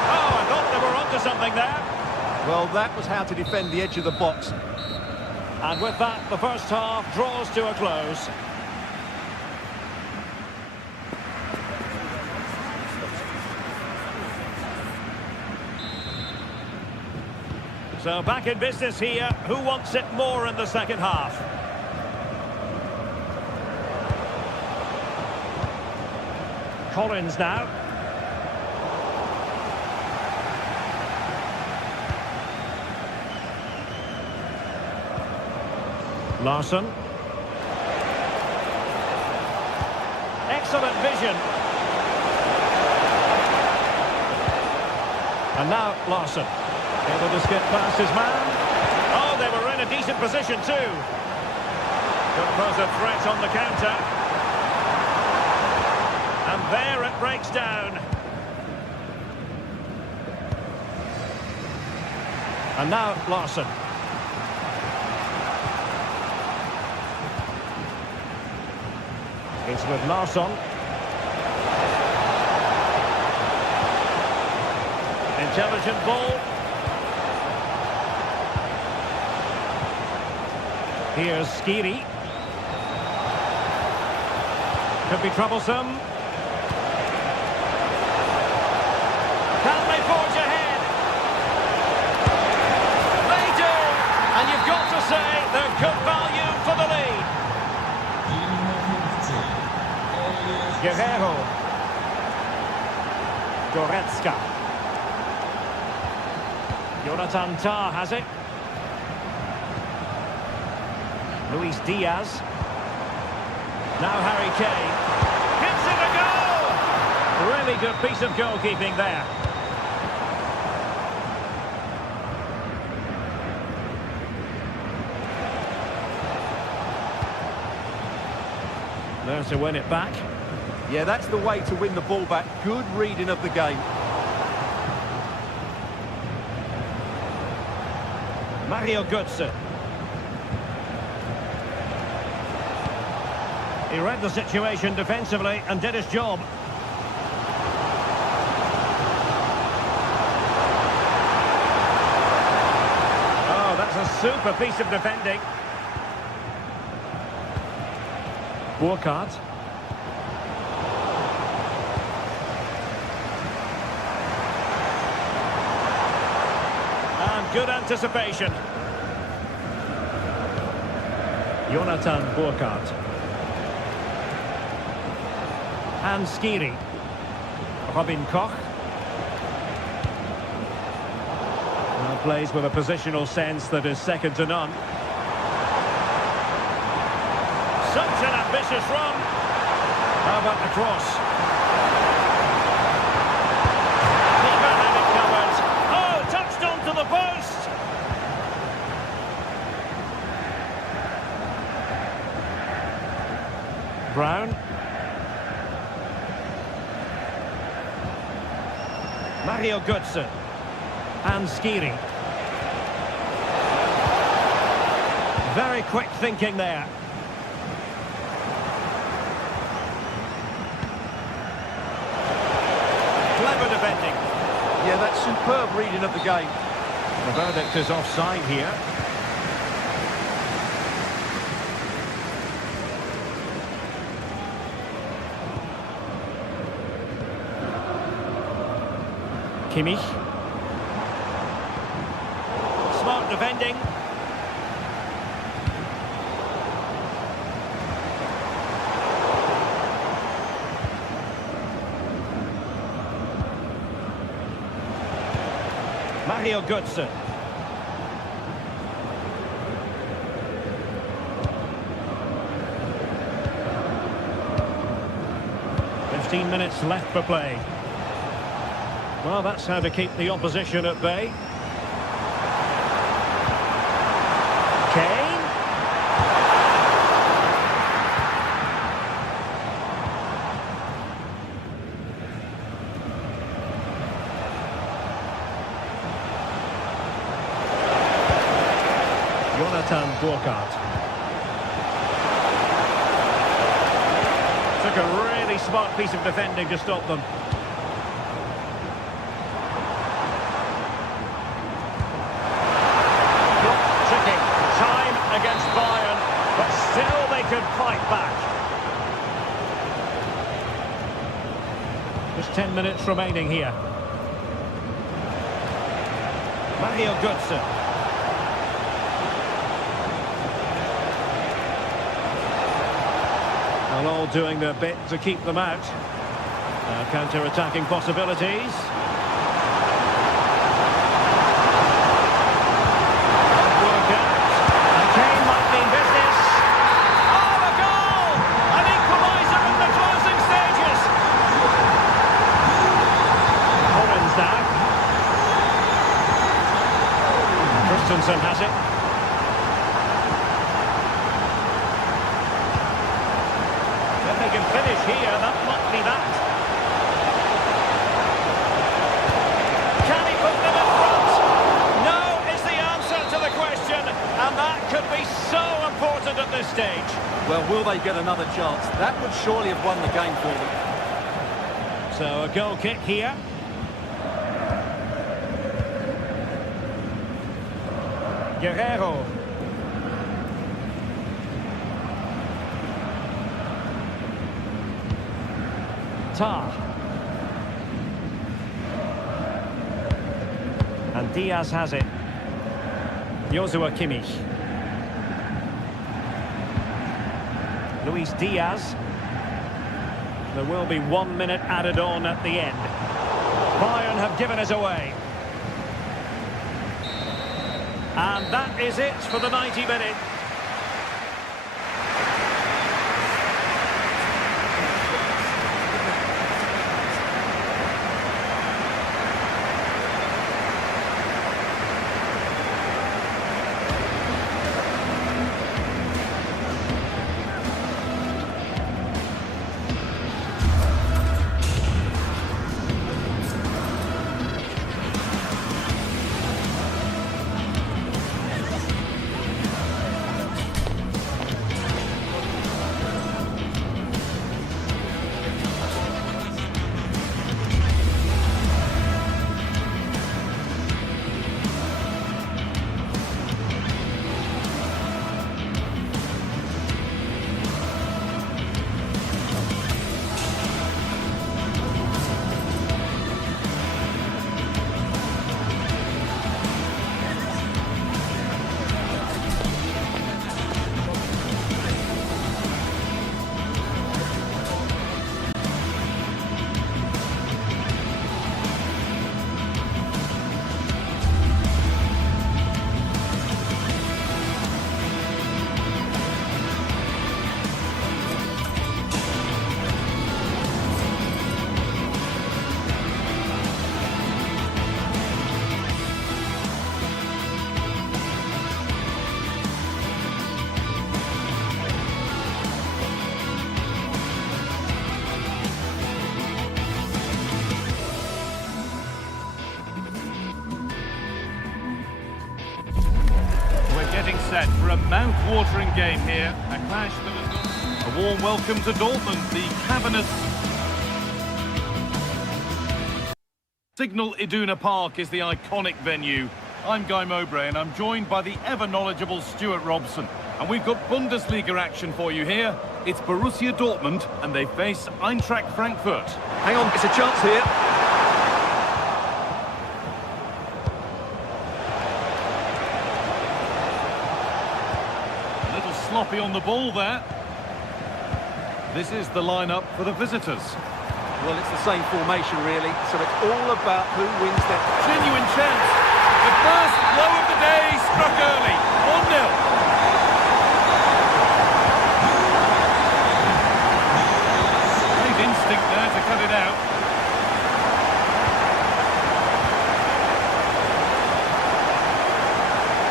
Oh, I thought they were onto something there. Well, that was how to defend the edge of the box. And with that, the first half draws to a close. So back in business here. Who wants it more in the second half? Collins now. Larsson. Excellent vision. And now Larsson. Able to skip past his man. Oh, they were in a decent position too. Could pose a threat on the counter. And there it breaks down. And now Larsson. It's with Larsson. Intelligent ball. Here's Skiri. Could be troublesome. Can they forge ahead? They do! And you've got to say they're good value for the lead. Guerrero. Goretzka. Jonathan Tah has it. Luis Diaz. Now Harry Kane. Hits it a goal! Really good piece of goalkeeping there. There to win it back. Yeah, that's the way to win the ball back. Good reading of the game. Mario Götze. He read the situation defensively and did his job. Oh, that's a super piece of defending. Burkhardt. And good anticipation. Jonathan Burkhardt. And Skiri. Robin Koch. Now plays with a positional sense that is second to none. Such an ambitious run. How about the cross? Keeper had it covered. Oh, touched onto the post. Brown. Mario Götze. And Skiri. Very quick thinking there. Clever defending. Yeah, that's superb reading of the game. The verdict is offside here. Kimmich. Smart defending. Mario Götze. "15 minutes left for play. Well, that's how to keep the opposition at bay. and Burkhardt. Took a really smart piece of defending to stop them. Tricky. Time against Bayern, but still they could fight back. Just 10 minutes remaining here. Mario Götze. And all doing their bit to keep them out. Counter-attacking possibilities. Work out. And Kane might mean business. Oh, a goal! An equaliser in the closing stages. Collins now. Christensen has it. If they can finish here, that might be that. Can he put them in front? No is the answer to the question, and that could be so important at this stage. Well, will they get another chance? That would surely have won the game for them. So a goal kick here. Guerrero. Tar. And Diaz has it. Joshua Kimmich. Luis Diaz. There will be 1 minute added on at the end. Bayern have given us away. And that is it for the 90 minutes. Getting set for a mouth-watering game here. A clash that has got a warm welcome to Dortmund, the cavernous Signal Iduna Park is the iconic venue. I'm Guy Mowbray and I'm joined by the ever-knowledgeable Stuart Robson. And we've got Bundesliga action for you here. It's Borussia Dortmund and they face Eintracht Frankfurt. Hang on, it's a chance here. Sloppy on the ball there. This is the lineup for the visitors. Well, it's the same formation, really, so it's all about who wins that. Genuine chance. The first blow of the day struck early. 1-0. Great instinct there to cut it out.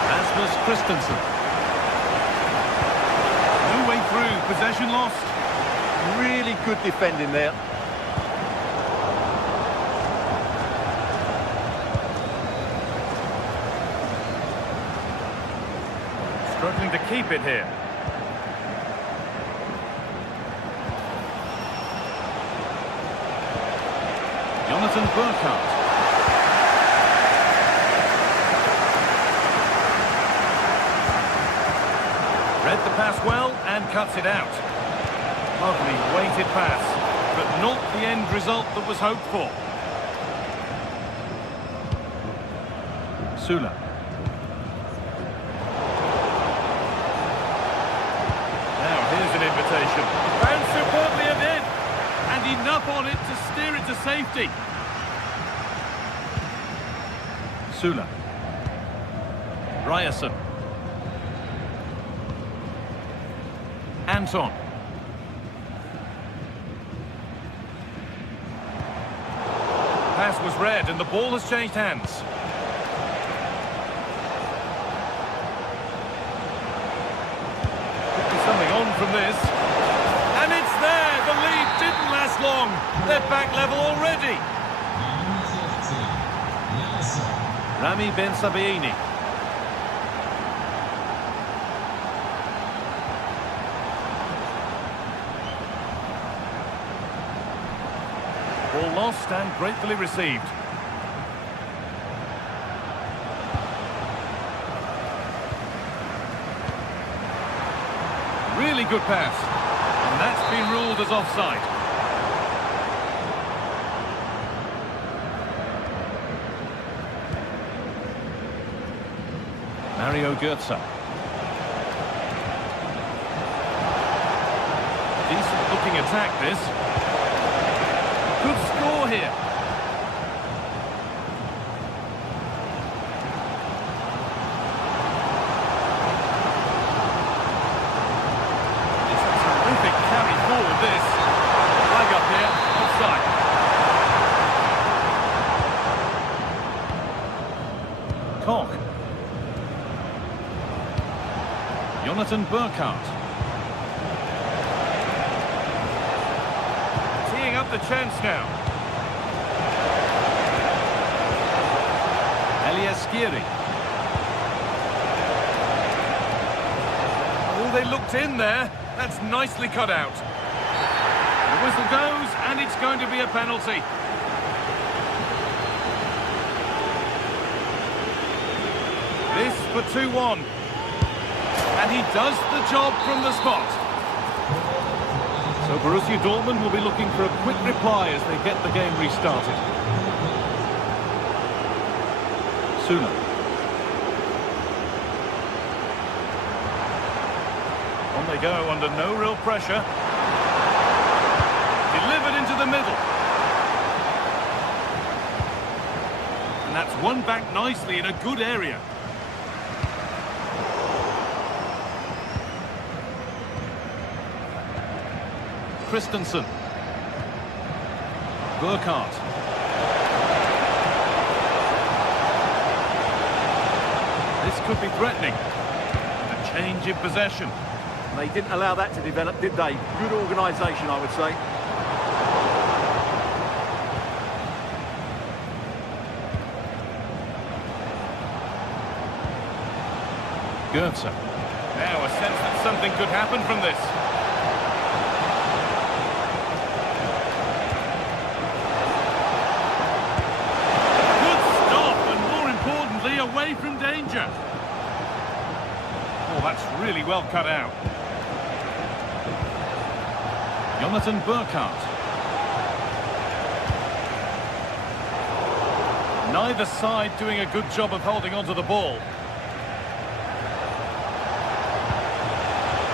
Rasmus Christensen. Through, possession lost. Really good defending there. Struggling to keep it here. Jonathan Burkhardt. Read the pass well and cuts it out. Lovely weighted pass, but not the end result that was hoped for. Sula. Now here's an invitation. Found superbly ahead, and enough on it to steer it to safety. Sula. Ryerson. Anton. Pass was read and the ball has changed hands. Could be something on from this. And it's there! The lead didn't last long. They're back level already. Rami Ben Sabaini. Ball lost and gratefully received. Really good pass. And that's been ruled as offside. Mario Götze. Decent looking attack this. Good score here. It's a terrific carry forward this. Flag up here, offside. Koch. Jonathan Burkhardt. Teeing up the chance now. Elias Skiri. Oh, they looked in there. That's nicely cut out. The whistle goes, and it's going to be a penalty. This for 2-1. And he does the job from the spot. So Borussia Dortmund will be looking for a quick reply as they get the game restarted. Sula. On they go under no real pressure. Delivered into the middle. And that's won back nicely in a good area. Christensen. Burkhardt. This could be threatening. A change in possession. They didn't allow that to develop, did they? Good organisation, I would say. Götze. Now a sense that something could happen from this. Away from danger. Oh, that's really well cut out. Jonathan Burkhardt. Neither side doing a good job of holding onto the ball.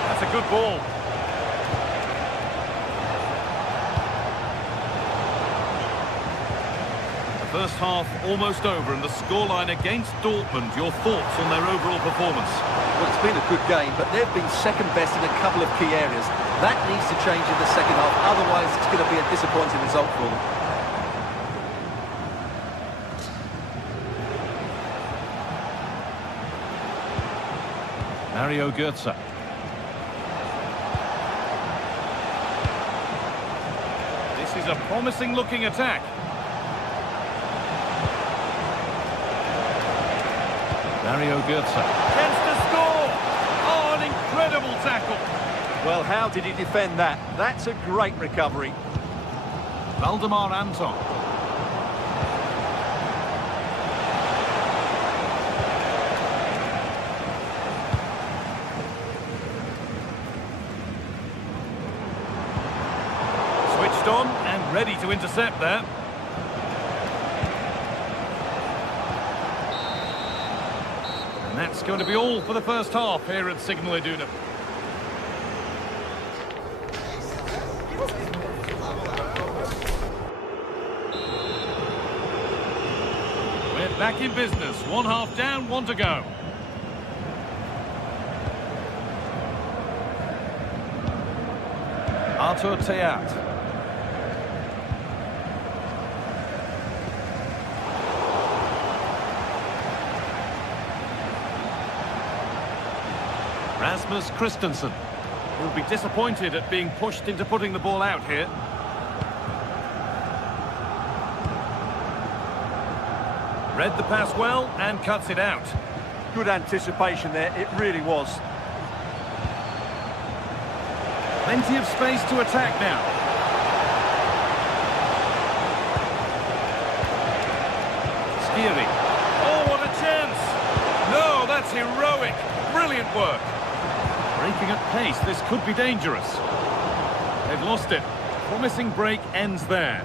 That's a good ball. First half almost over and the scoreline against Dortmund. Your thoughts on their overall performance? Well, it's been a good game, but they've been second best in a couple of key areas. That needs to change in the second half, otherwise it's going to be a disappointing result for them. Mario Götze. This is a promising looking attack. Mario Götze. Chance to score! Oh, and tackle. Well, how did he defend that? That's a great recovery. Valdemar Anton. Switched on and ready to intercept there. And that's going to be all for the first half here at Signal Iduna. We're back in business. One half down, one to go. Artur Teat. Rasmus Christensen. He'll be disappointed at being pushed into putting the ball out here. Read the pass well and cuts it out. Good anticipation there, it really was. Plenty of space to attack now. Skiri. Oh, what a chance! No, that's heroic. Brilliant work. Breaking at pace, this could be dangerous. They've lost it. Promising break ends there.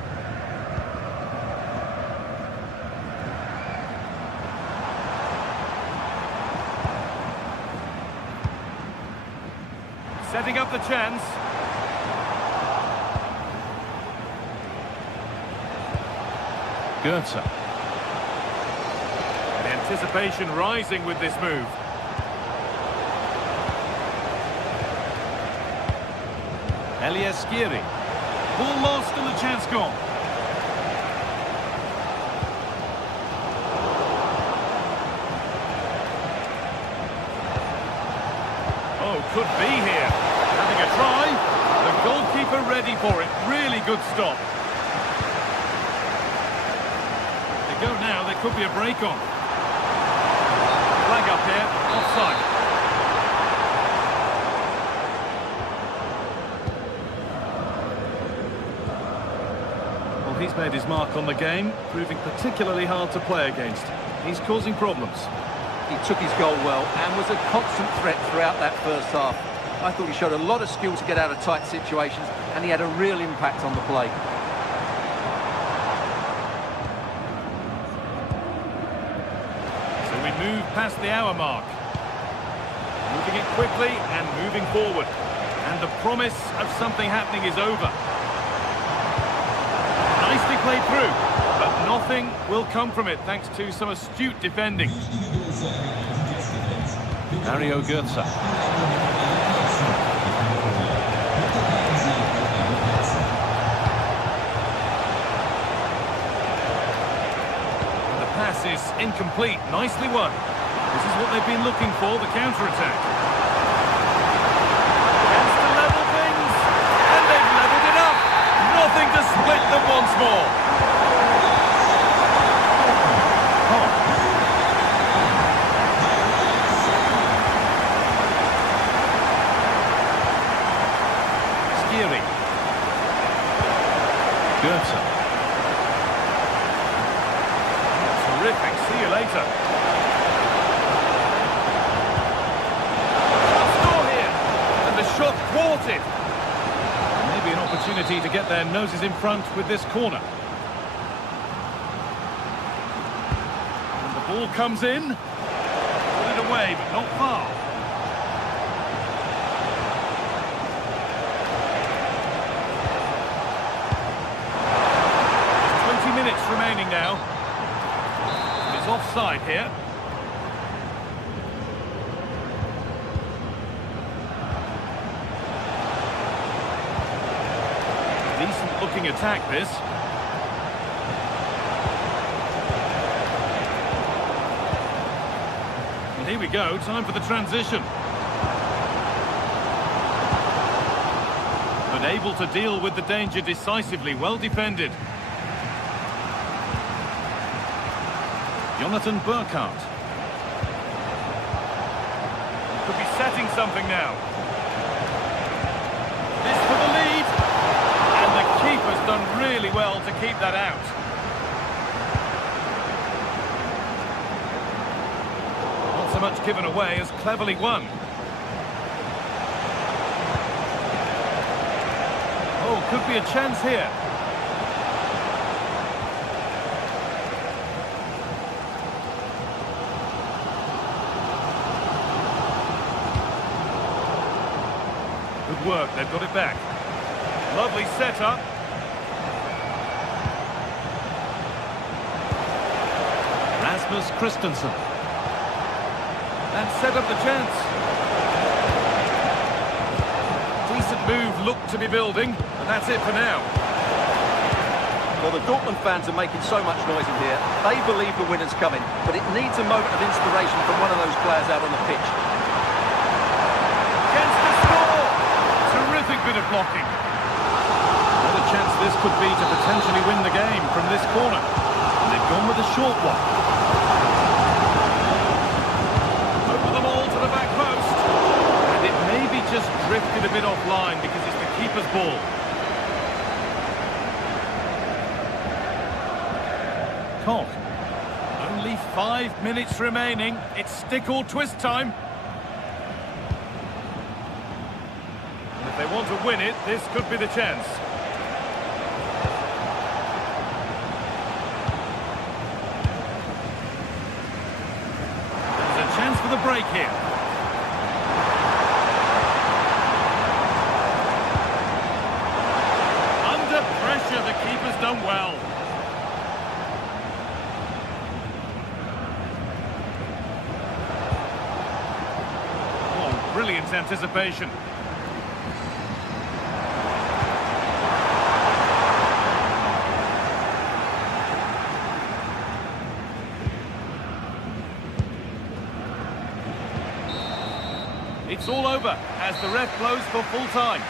Setting up the chance. Goetze. The anticipation rising with this move. Elias Skiri. Ball lost and the chance gone. Oh, could be here. Having a try. The goalkeeper ready for it. Really good stop. They go now. There could be a break on. Flag up here. Offside. He's made his mark on the game, proving particularly hard to play against. He's causing problems. He took his goal well and was a constant threat throughout that first half. I thought he showed a lot of skill to get out of tight situations, and he had a real impact on the play. So we move past the hour mark. Moving it quickly and moving forward. And the promise of something happening is over. Nicely played through, but nothing will come from it thanks to some astute defending. Mario Goetze. The pass is incomplete, nicely won. This is what they've been looking for, the counter-attack. Chance to level things, and they've levelled it up. Nothing to split them once more. Oh. Skiri. Goetze. Terrific. See you later. Score here. And the shot thwarted. Maybe an opportunity to get their noses in front with this corner. And the ball comes in. Put it away, but not far. There's 20 minutes remaining now. It's offside here. Decent looking attack this. And here we go, time for the transition. But able to deal with the danger decisively, well defended. Jonathan Burkhardt. Could be setting something now. that out. Not so much given away as cleverly won. Oh, could be a chance here. Good work, they've got it back. Lovely setup. Rasmus Christensen. And set up the chance. Decent move looked to be building, and that's it for now. Well, the Dortmund fans are making so much noise in here. They believe the winner's coming, but it needs a moment of inspiration from one of those players out on the pitch. Chance to score! Terrific bit of blocking. What a chance this could be to potentially win the game from this corner. And they've gone with a short one. Over the ball to the back post. And it maybe just drifted a bit offline because it's the keeper's ball. Koch. Only 5 minutes remaining. It's stick or twist time. And if they want to win it, this could be the chance. There's a chance for the break here. Under pressure, the keeper's done well. Brilliant anticipation. It's all over as the ref blows for full time.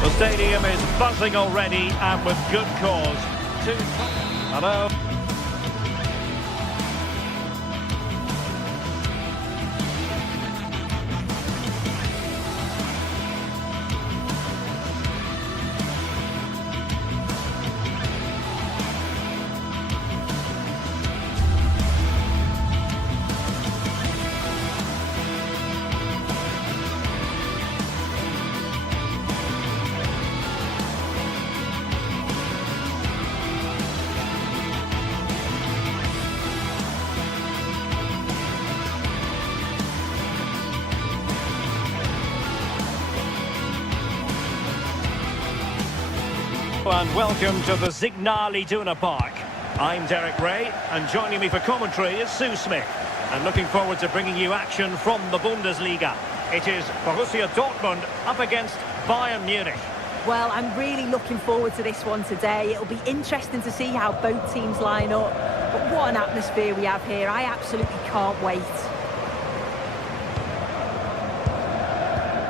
The stadium is buzzing already, and with good cause. Hello. And welcome to the Signal Iduna Park. I'm Derek Ray, and joining me for commentary is Sue Smith. And looking forward to bringing you action from the Bundesliga. It is Borussia Dortmund up against Bayern Munich. Well, I'm really looking forward to this one today. It'll be interesting to see how both teams line up. But what an atmosphere we have here. I absolutely can't wait.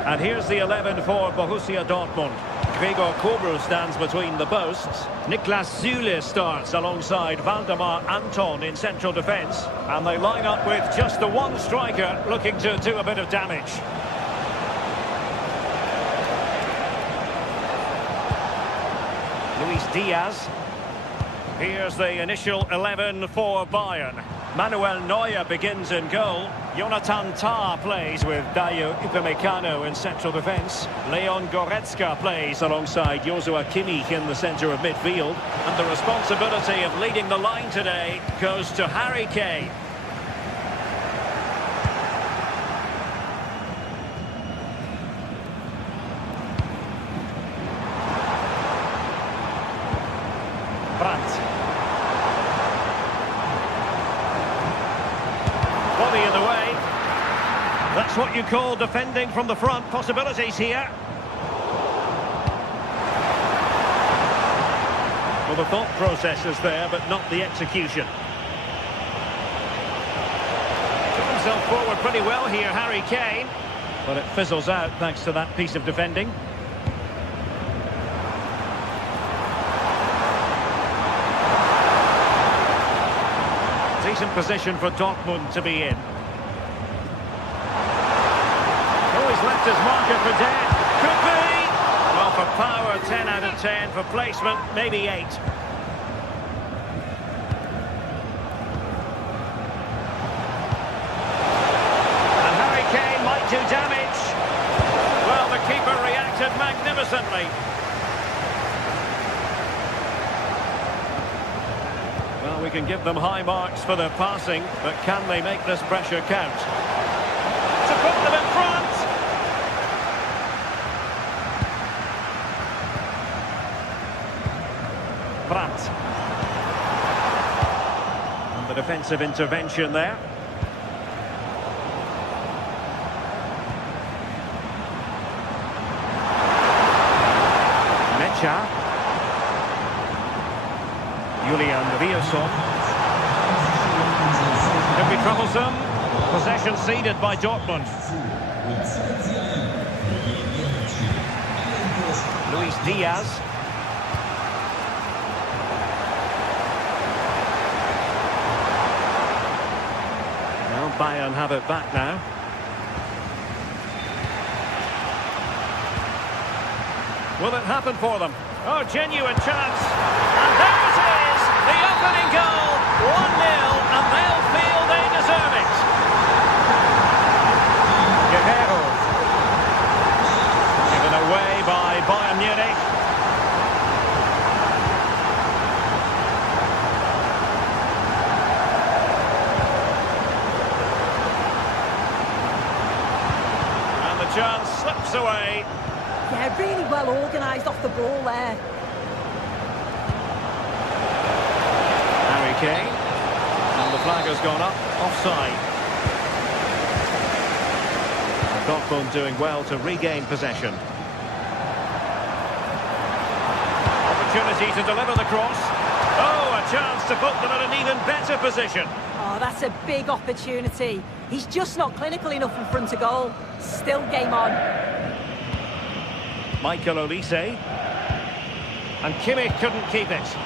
And here's the 11 for Borussia Dortmund. Gregor Kobel stands between the posts. Niklas Süle starts alongside Waldemar Anton in central defence. And they line up with just the one striker looking to do a bit of damage. Luis Diaz. Here's the initial 11 for Bayern. Manuel Neuer begins in goal. Jonathan Tah plays with Dayo Upamecano in central defence. Leon Goretzka plays alongside Joshua Kimmich in the centre of midfield. And the responsibility of leading the line today goes to Harry Kane. That's what you call defending from the front. Possibilities here. Well, the thought process is there, but not the execution. Took himself forward pretty well here, Harry Kane. But it fizzles out thanks to that piece of defending. Decent position for Dortmund to be in. Oh, he's left his marker for dead. Could be! Well, for power, 10 out of 10. For placement, maybe 8. And Harry Kane might do damage. Well, the keeper reacted magnificently. Well, we can give them high marks for their passing, but can they make this pressure count? To put them in front! Brandt. And the defensive intervention there. Mecha. Julian Riosson. Could be troublesome. Possession ceded by Dortmund. Luis Diaz. Well, Bayern have it back now. Will it happen for them? Oh, genuine chance. And there it is! The opening goal! 1-0, and they'll feel they deserve it. Guerrero. Given away by Bayern Munich. And the chance slips away. Yeah, really well organised off the ball there. Harry Kane. And the flag has gone up. Offside. Dortmund doing well to regain possession. Opportunity to deliver the cross. Oh, a chance to put them in an even better position. Oh, that's a big opportunity. He's just not clinical enough in front of goal. Still game on. Michael Olise. And Kimmich couldn't keep it.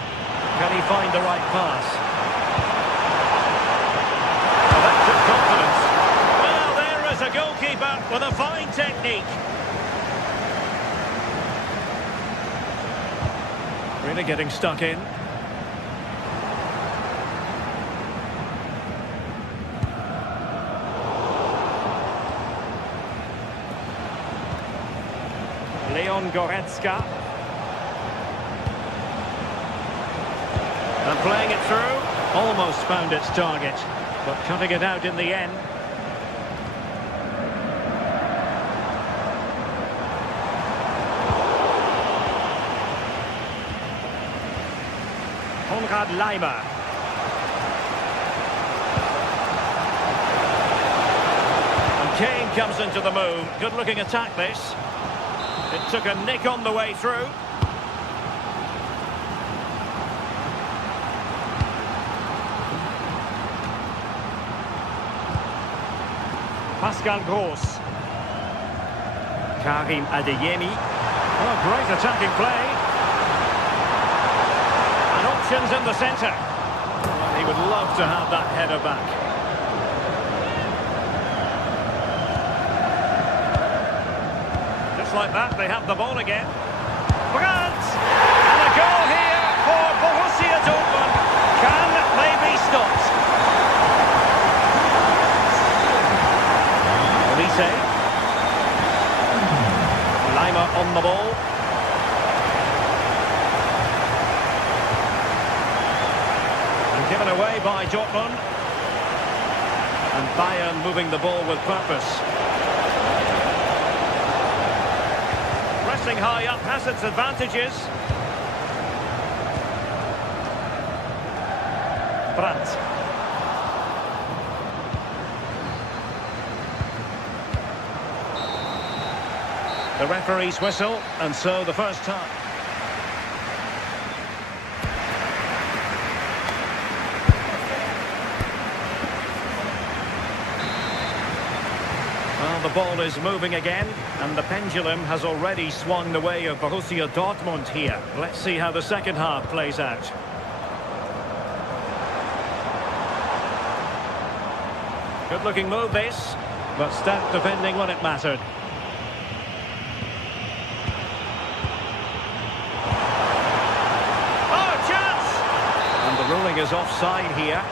Can he find the right pass? Well, that took confidence. Well, there is a goalkeeper with a fine technique. Really getting stuck in. Leon Goretzka. And playing it through, almost found its target, but cutting it out in the end. Konrad Laimer. And Kane comes into the move. Good-looking attack, this. It took a nick on the way through. Pascal Gross. Karim Adeyemi. Oh, great attacking play. And options in the centre. Well, he would love to have that header back. Just like that, they have the ball again. Brandt! And a goal here for Borussia Dortmund. Can they be stopped? Olise. Laimer on the ball. And given away by Dortmund. And Bayern moving the ball with purpose. Pressing high up has its advantages. Brandt. The referee's whistle, and so the first time. Well, the ball is moving again, and the pendulum has already swung the way of Borussia Dortmund here. Let's see how the second half plays out. Good-looking move, this, but stout defending when it mattered. Oh, chance! And the ruling is offside here.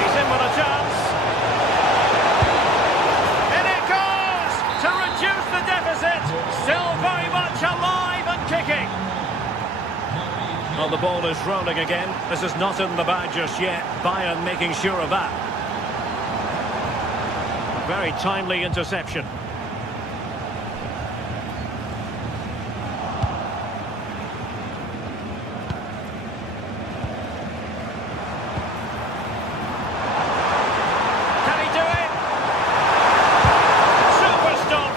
He's in with a chance. In it goes! To reduce the deficit. Still very much alive and kicking. Well, the ball is rolling again. This is not in the bag just yet. Bayern making sure of that. Very timely interception. Can he do it? Super stop.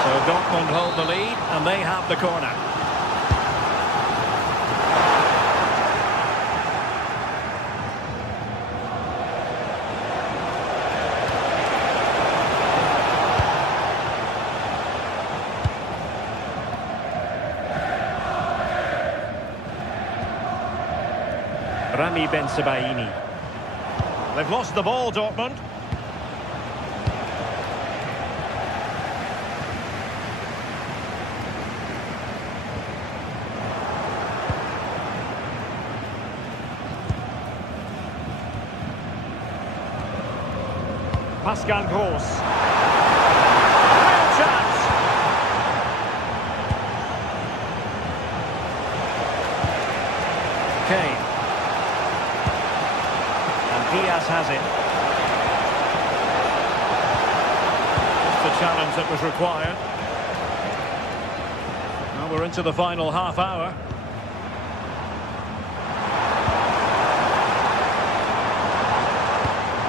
So Dortmund hold the lead, and they have the corner. Rami Ben-Sebaini. They've lost the ball, Dortmund. Pascal Gross. Real chance. Kane. Diaz has it. Just the challenge that was required. Now we're into the final half hour.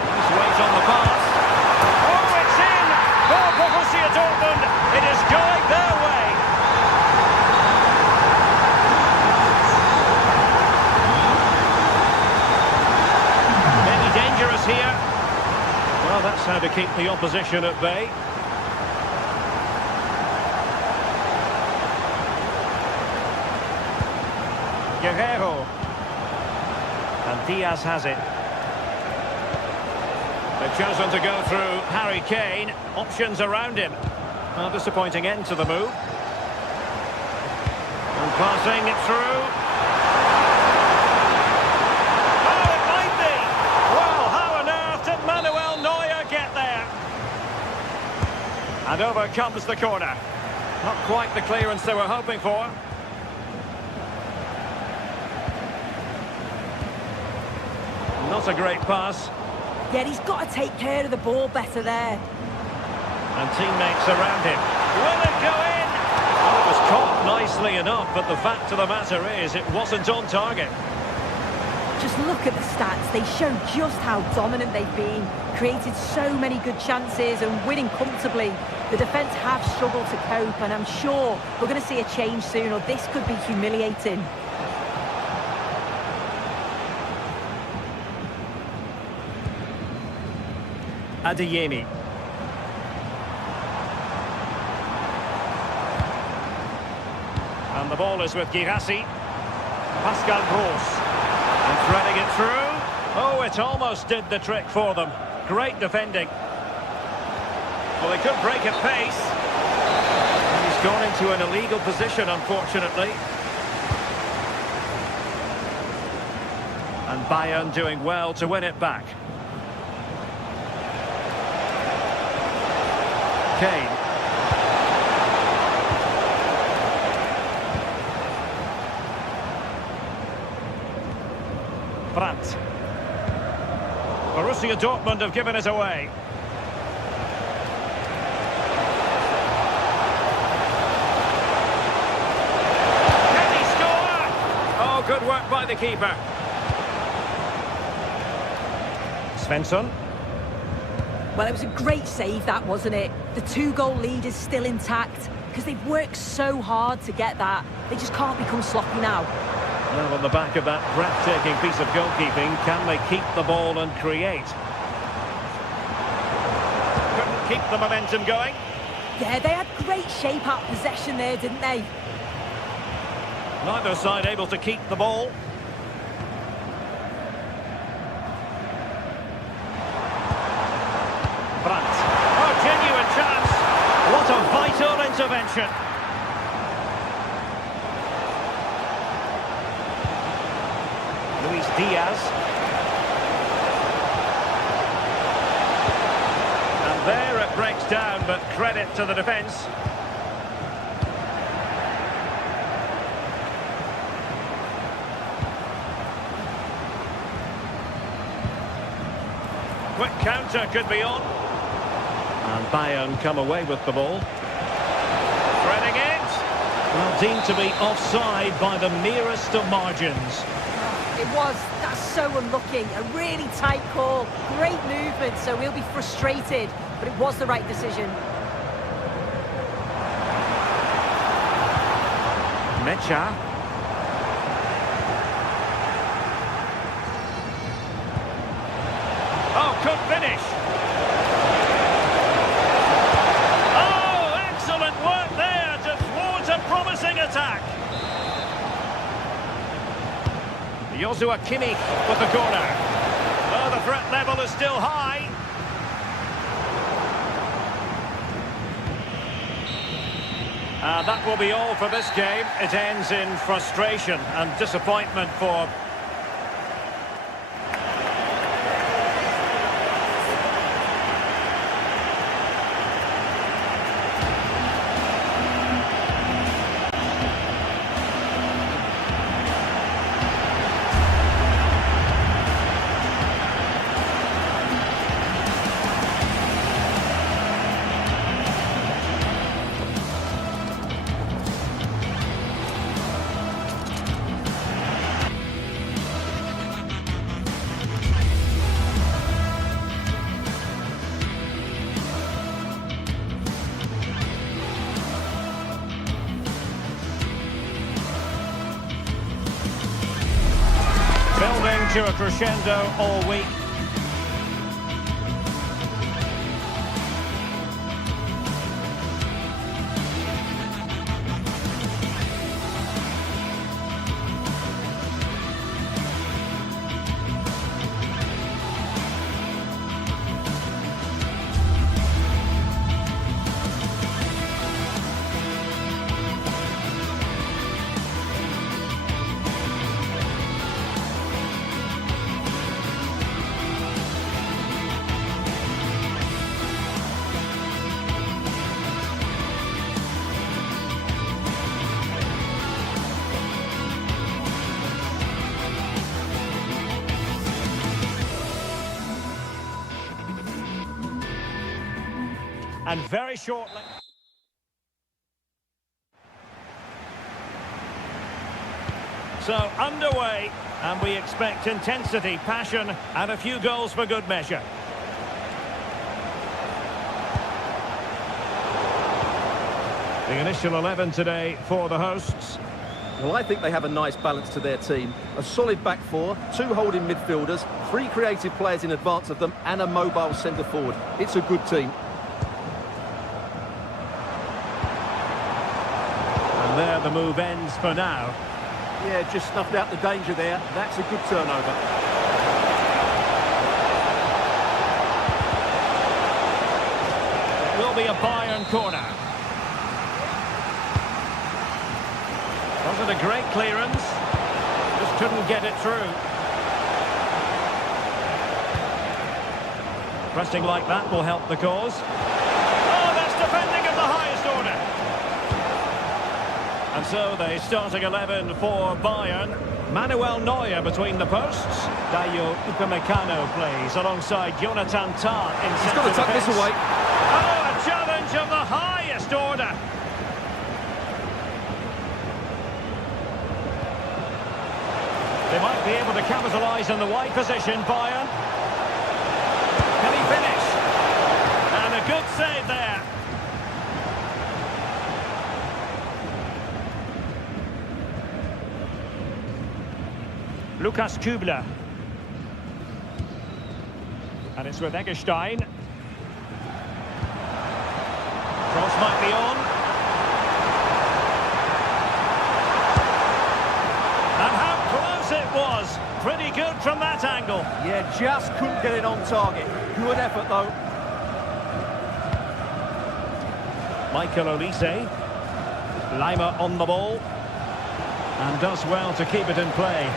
Nice weight on the pass. Oh, it's in! For Borussia Dortmund, it is going their way. Dangerous here. Well, that's how to keep the opposition at bay. Guerrero. And Diaz has it. They've chosen to go through Harry Kane. Options around him. A disappointing end to the move. And passing it through. And over comes the corner. Not quite the clearance they were hoping for. Not a great pass. Yeah, he's got to take care of the ball better there. And teammates around him. Will it go in? Well, it was caught nicely enough, but the fact of the matter is it wasn't on target. Just look at the stats. They show just how dominant they've been. Created so many good chances and winning comfortably. The defence have struggled to cope, and I'm sure we're going to see a change soon, or this could be humiliating. Adeyemi. And the ball is with Girassi. Pascal Gross. And threading it through. Oh, it almost did the trick for them. Great defending. Well, they could break at pace. And he's gone into an illegal position, unfortunately. And Bayern doing well to win it back. Kane. Brandt. Borussia Dortmund have given it away. Can he score? Oh, good work by the keeper. Svensson. Well, it was a great save, that, wasn't it? The 2-goal lead is still intact because they've worked so hard to get that. They just can't become sloppy now. Well, on the back of that breathtaking piece of goalkeeping, can they keep the ball and create? Couldn't keep the momentum going. Yeah, they had great shape out possession there, didn't they? Neither side able to keep the ball. Brandt. Oh, genuine chance. What a vital intervention. Luis Diaz. And there it breaks down, but credit to the defence. Quick counter could be on. And Bayern come away with the ball. Threading it. Well, deemed to be offside by the merest of margins. It was. That's so unlucky. A really tight call. Great movement, so we'll be frustrated. But it was the right decision. Mecha. Oh, could finish. Oh, excellent work there to thwart a promising attack. Joshua Kimmich with the corner. Oh, the threat level is still high. And that will be all for this game. It ends in frustration and disappointment for... Building to a crescendo all week. And very shortly... So, underway, and we expect intensity, passion, and a few goals for good measure. The initial 11 today for the hosts. Well, I think they have a nice balance to their team. A solid back four, 2 holding midfielders, 3 creative players in advance of them, and a mobile centre forward. It's a good team. And there the move ends for now. Yeah, just snuffed out the danger there. That's a good turnover. It will be a Bayern corner. Wasn't a great clearance. Just couldn't get it through. Pressing like that will help the cause. Oh, that's defending of the highest order. And so the starting 11 for Bayern. Manuel Neuer between the posts. Dayo Upamecano plays alongside Jonathan Tah in centre. He's got to tuck this away. Oh, a challenge of the highest order. They might be able to capitalise on the wide position, Bayern. Good save there. Lukas Kübler. And it's with Eggestein. Cross might be on. And how close it was. Pretty good from that angle. Yeah, just couldn't get it on target. Good effort, though. Michael Olise. Lima on the ball. And does well to keep it in play.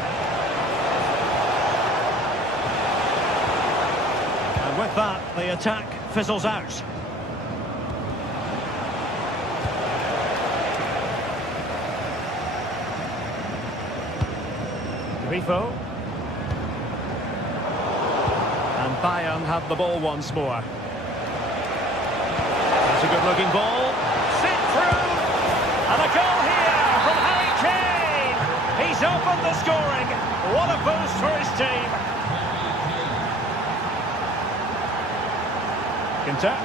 And with that, the attack fizzles out. Grifo. And Bayern have the ball once more. That's a good-looking ball. Sit through. And a goal here from Harry Kane. He's opened the scoring. What a boost for his team. Ginter.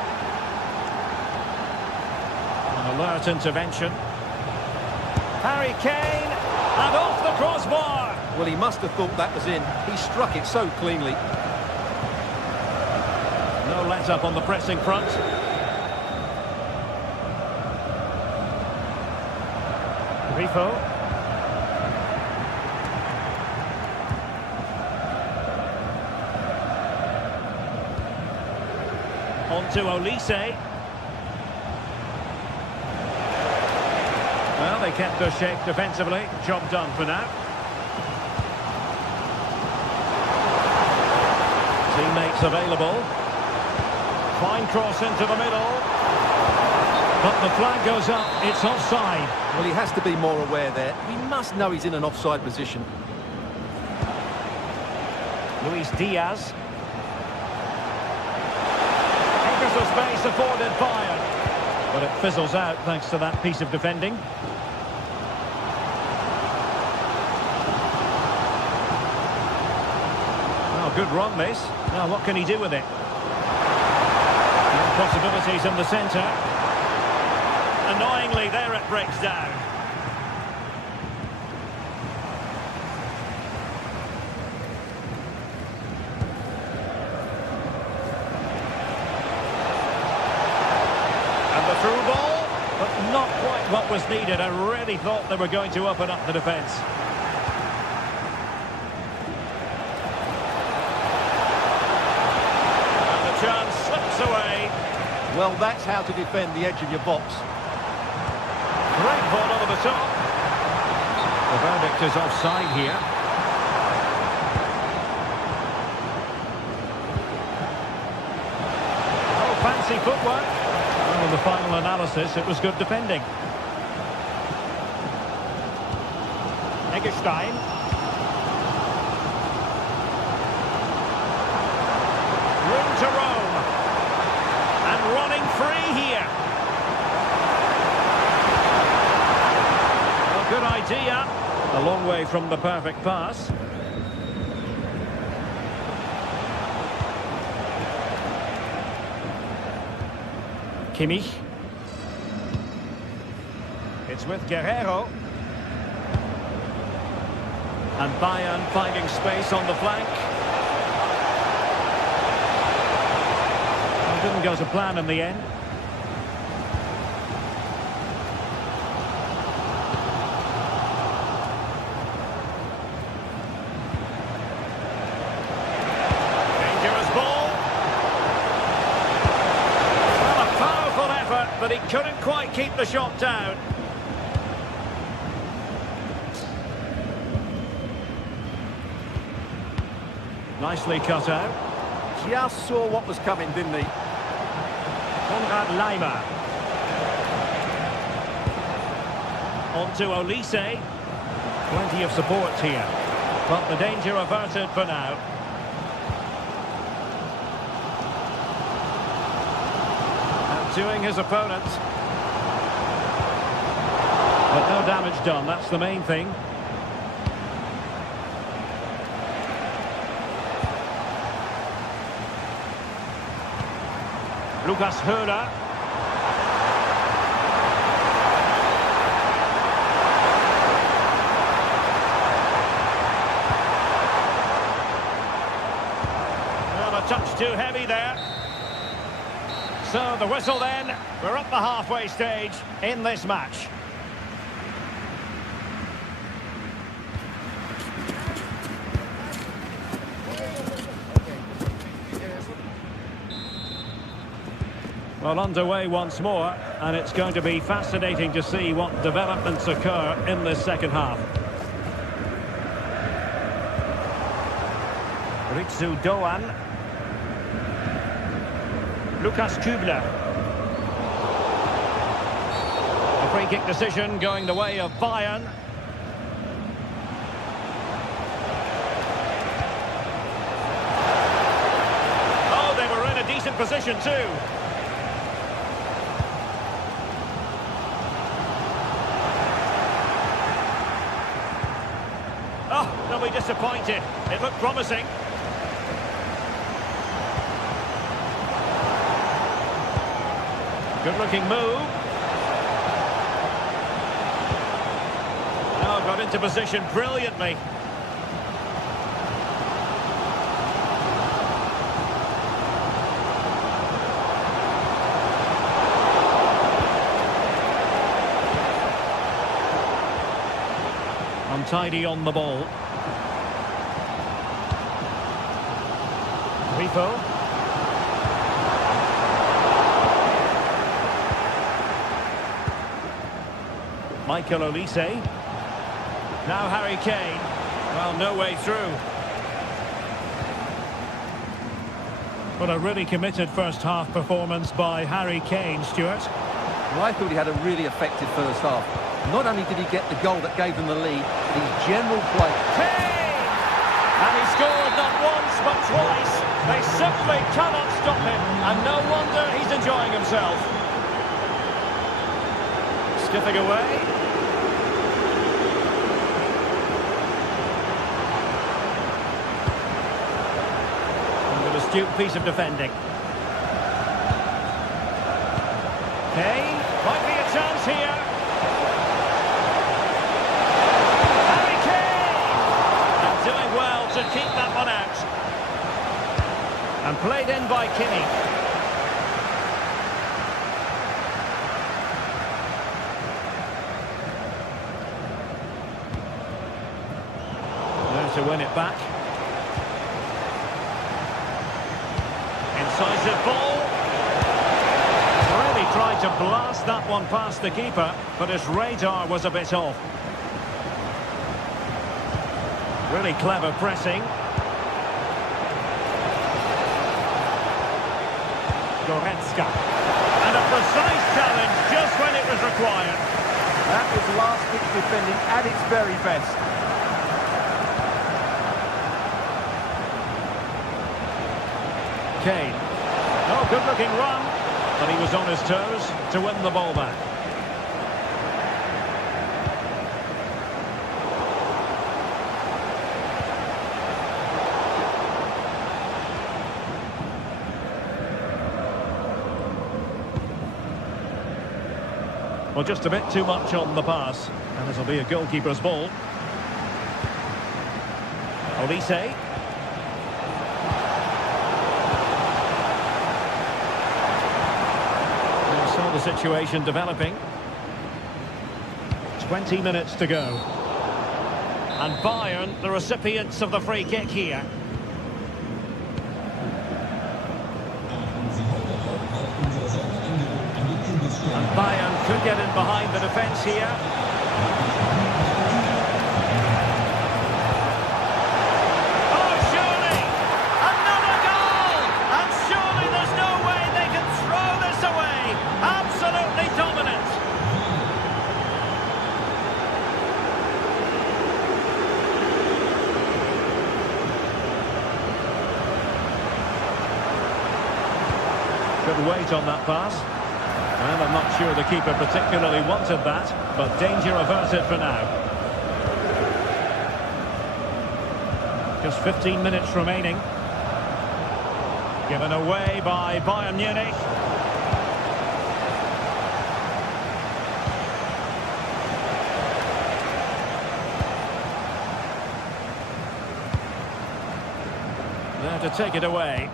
An alert intervention. Harry Kane. And off the crossbar. Well, he must have thought that was in. He struck it so cleanly. No let-up on the pressing front. Grifo. On to Olise. Well, they kept their shape defensively. Job done for now. Teammates available. Fine cross into the middle. But the flag goes up. It's offside. Well, he has to be more aware there. He must know he's in an offside position. Luis Diaz. Extra space afforded Bayern. But it fizzles out thanks to that piece of defending. Oh, good run, this. Now, what can he do with it? Possibilities in the centre. Annoyingly, there it breaks down. And the through ball, but not quite what was needed. I really thought they were going to open up the defence. And the chance slips away. Well, that's how to defend the edge of your box. Great ball over the top. The verdict is offside here. Oh, fancy footwork. Well, in the final analysis, it was good defending. Eggestein. Room to roam. And running free here. A good idea. A long way from the perfect pass. Kimmich. It's with Guerrero. And Bayern finding space on the flank. It didn't go to plan in the end. Dangerous ball. Well, a powerful effort, but he couldn't quite keep the shot down. Nicely cut out. Just saw what was coming, didn't he? Konrad Lima. On to Olise. Plenty of support here. But the danger averted for now. Outdoing his opponent. But no damage done, that's the main thing. Lucas Höhler. Well, a touch too heavy there. So the whistle then. We're up the halfway stage in this match. Well, underway once more, and it's going to be fascinating to see what developments occur in this second half. Ritsu Doan. Lukas Kübler. A free kick decision going the way of Bayern. Oh, they were in a decent position too. Oh, they'll be disappointed. It looked promising. Good-looking move. Oh, got into position brilliantly. Untidy on the ball. Grifo. Michael Olise. Now Harry Kane. Well, no way through. What a really committed first-half performance by Harry Kane, Stuart. Well, I thought he had a really effective first half. Not only did he get the goal that gave them the lead, his general play. Kane! And he scored not once but twice. They simply cannot stop him, and no wonder he's enjoying himself. Skipping away. Astute piece of defending. Kane, might be a chance here. Harry Kane! And doing well to keep that one out. And played in by Kimmich. There to win it back. Incisive ball. Really tried to blast that one past the keeper, but his radar was a bit off. Really clever pressing. Goretzka. And a precise challenge just when it was required. That was last-ditch defending at its very best. Kane. Oh, good-looking run, but he was on his toes to win the ball back. Well, just a bit too much on the pass, and it'll be a goalkeeper's ball. Olise. The situation developing. 20 minutes to go. And Bayern, the recipients of the free kick here. And Bayern could get in behind the defence here. Oh, surely! Another goal! And surely there's no way they can throw this away! Absolutely dominant. Good weight on that pass. And I'm not sure the keeper particularly wanted that, but danger averted for now. Just 15 minutes remaining. Given away by Bayern Munich. There to take it away.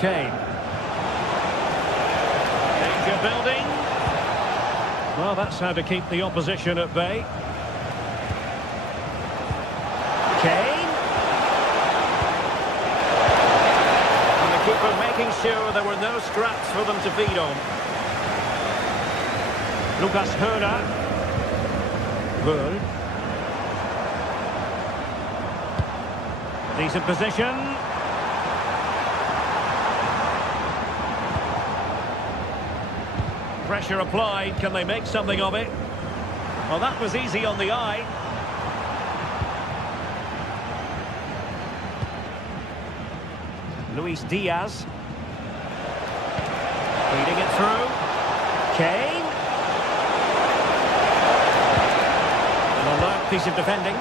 Kane. Danger building. Well, that's how to keep the opposition at bay. Kane. And the keeper making sure there were no scraps for them to feed on. Lucas Herrera. Good. Decent position. Pressure applied. Can they make something of it? Well, that was easy on the eye. Luis Diaz. Feeding it through. Kane. An alert piece of defending.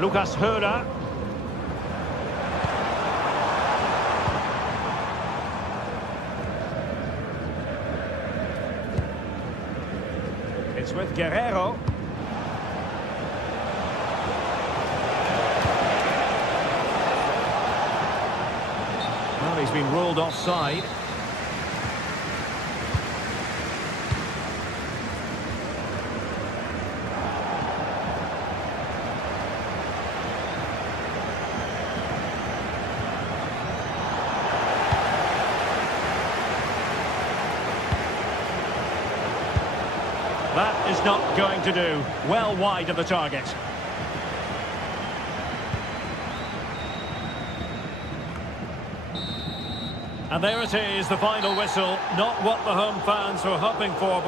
Lucas Herrera. It's with Guerrero. Well, he's been ruled offside. That is not going to do. Well wide of the target. And there it is, the final whistle. Not what the home fans were hoping for.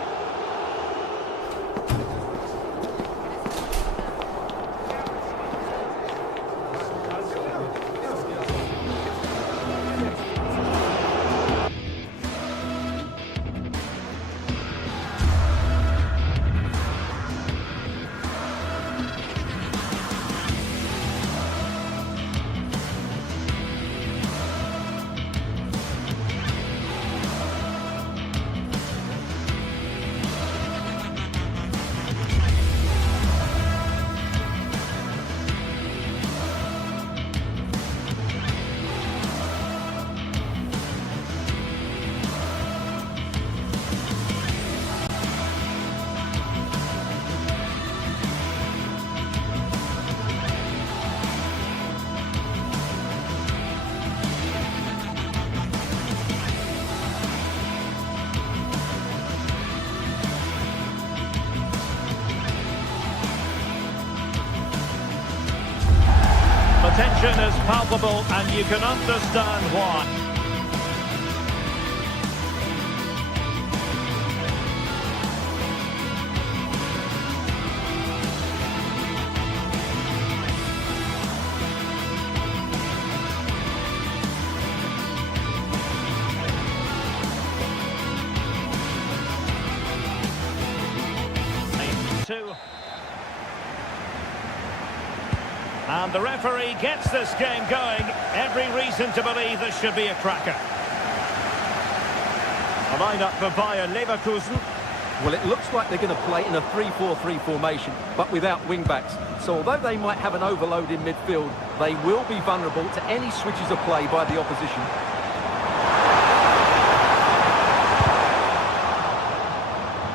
The tension is palpable, and you can understand why. And the referee gets this game going. Every reason to believe this should be a cracker. A line-up for Bayer Leverkusen. Well, it looks like they're going to play in a 3-4-3 formation, but without wing-backs. So although they might have an overload in midfield, they will be vulnerable to any switches of play by the opposition.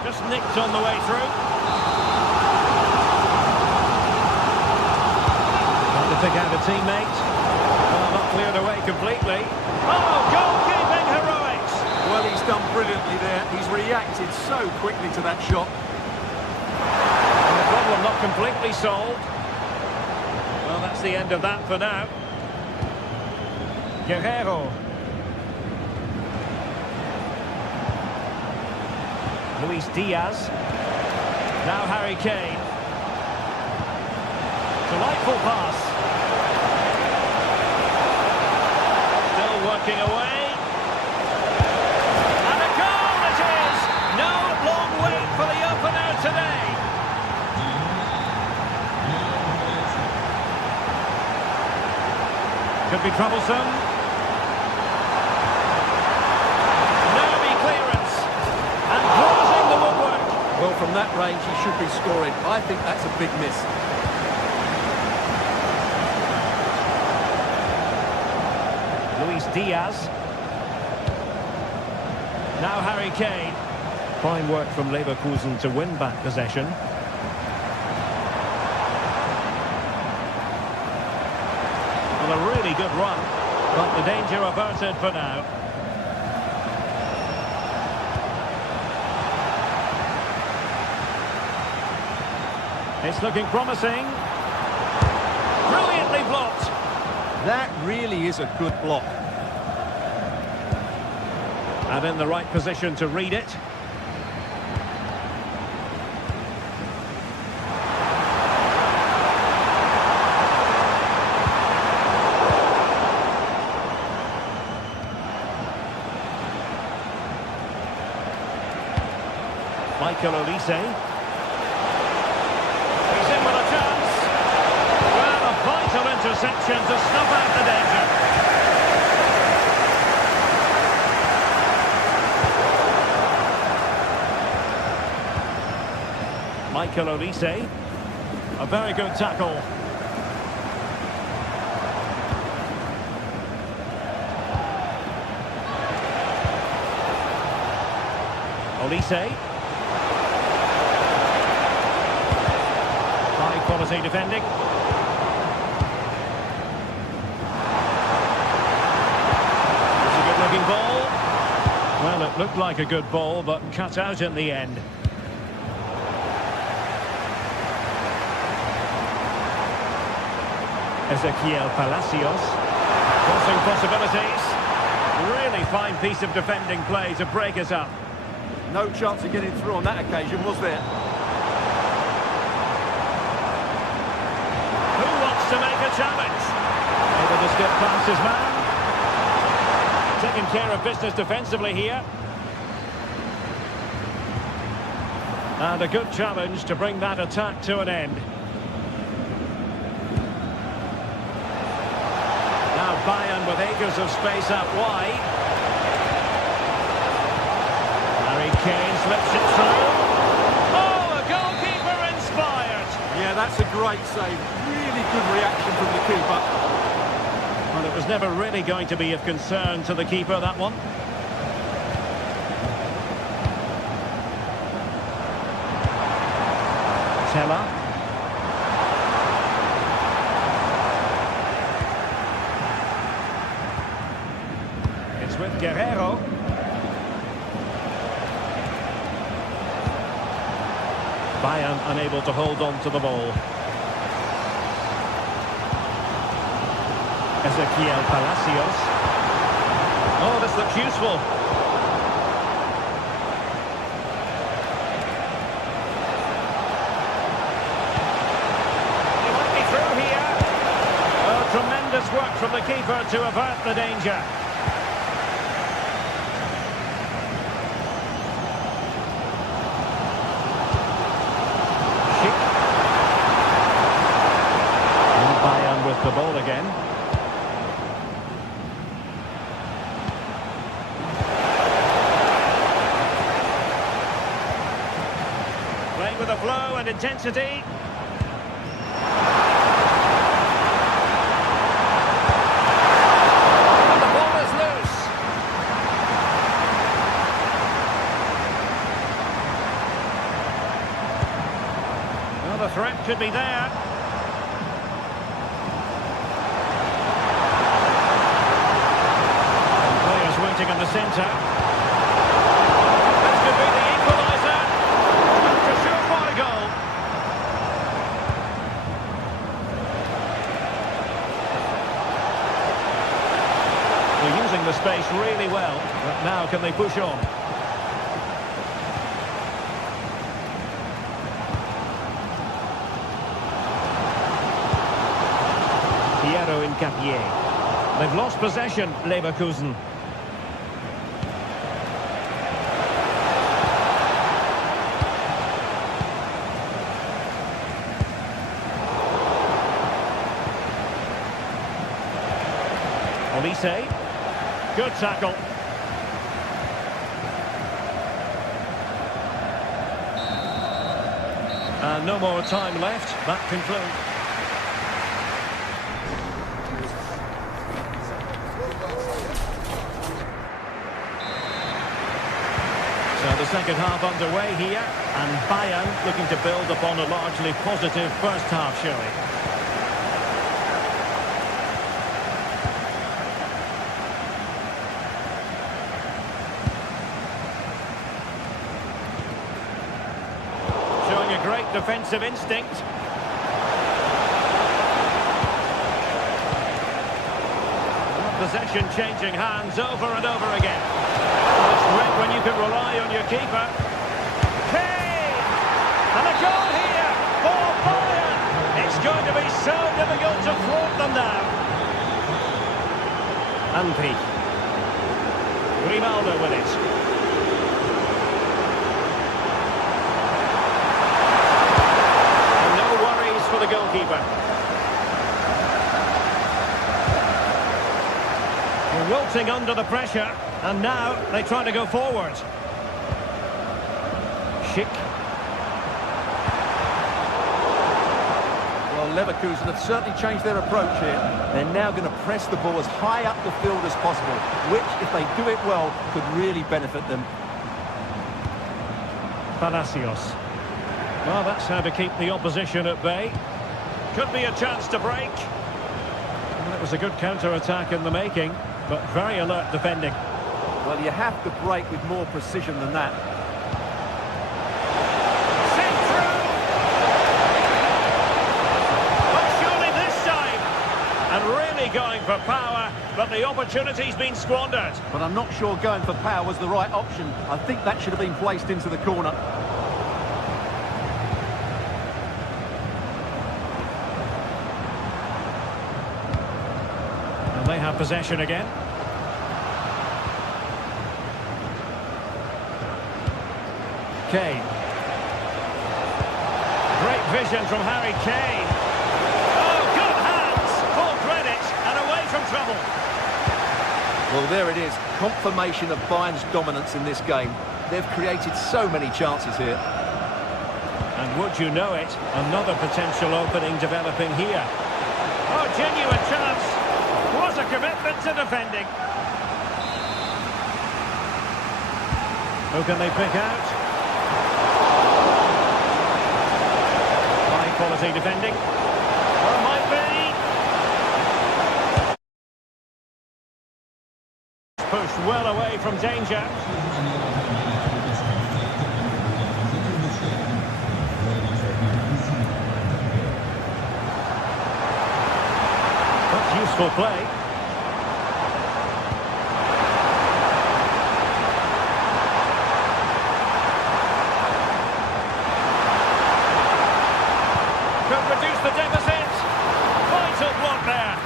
Just nicked on the way through. Pick out a teammate. Well, not cleared away completely. Oh, goalkeeping heroics! Well, he's done brilliantly there. He's reacted so quickly to that shot. And the problem not completely solved. Well, that's the end of that for now. Guerrero. Luis Diaz. Now Harry Kane. Delightful pass. Working away. And a goal it is! No long wait for the opener today. Could be troublesome. Nervy clearance. And closing the From that range, he should be scoring. I think that's a big miss. Luis Diaz. Now Harry Kane. Fine work from Leverkusen to win back possession. Well, a really good run, but the danger averted for now. It's looking promising. Brilliantly blocked. That really is a good block. And in the right position to read it. Michael Olise. He's in with a chance. Well, a vital interception to snuff out the danger. Michael Olise. A very good tackle. Olise. High quality defending. It's a good looking ball. Well, it looked like a good ball, but cut out in the end. Ezequiel Palacios. Crossing possibilities. Really fine piece of defending play to break us up. No chance of getting through on that occasion, was there? Who wants to make a challenge? Able to skip past his man. Taking care of business defensively here. And a good challenge to bring that attack to an end. Now Bayern with acres of space out wide. Harry Kane slips it through. Oh, a goalkeeper inspired. Yeah, that's a great save. Really good reaction from the keeper. Well, it was never really going to be of concern to the keeper, that one. Teller. It's with Guerrero. Bayern unable to hold on to the ball. Ezequiel Palacios. Oh, this looks useful. He might be through here. Oh, tremendous work from the keeper to avert the danger. Bayern with the ball again. Playing with a flow and intensity. And the ball is loose. Well, the threat could be there. In the centre. This could be the equaliser. That's a surefire goal. They're using the space really well, but now can they push on? Piero Incapié. They've lost possession, Leverkusen. Olise. Good tackle. No more time left. That concludes. So the second half underway here, and Bayern looking to build upon a largely positive first half showing. Showing a great defensive instinct. Possession changing hands over and over again. It's great when you can rely on your keeper. Kane! And a goal here for Bayern! It's going to be so difficult to thwart them now. Anpi. Grimaldo with it. And no worries for the goalkeeper. Wilting under the pressure, and now they try to go forward. Schick. Well, Leverkusen have certainly changed their approach here. They're now going to press the ball as high up the field as possible, which, if they do it well, could really benefit them. Palacios. Well, that's how to keep the opposition at bay. Could be a chance to break. Well, it was a good counter-attack in the making, but very alert defending. Well, you have to break with more precision than that. Sent through! But surely this time! And really going for power, but the opportunity's been squandered. But I'm not sure going for power was the right option. I think that should have been placed into the corner. They have possession again. Kane. Great vision from Harry Kane. Oh, good hands! Full credit and away from trouble. Well, there it is. Confirmation of Bayern's dominance in this game. They've created so many chances here. And would you know it, another potential opening developing here. Oh, genuine chance. What a commitment to defending. Who can they pick out? High quality defending. Or might be. Pushed well away from danger. That's useful play. Reduce the deficit. Vital block there.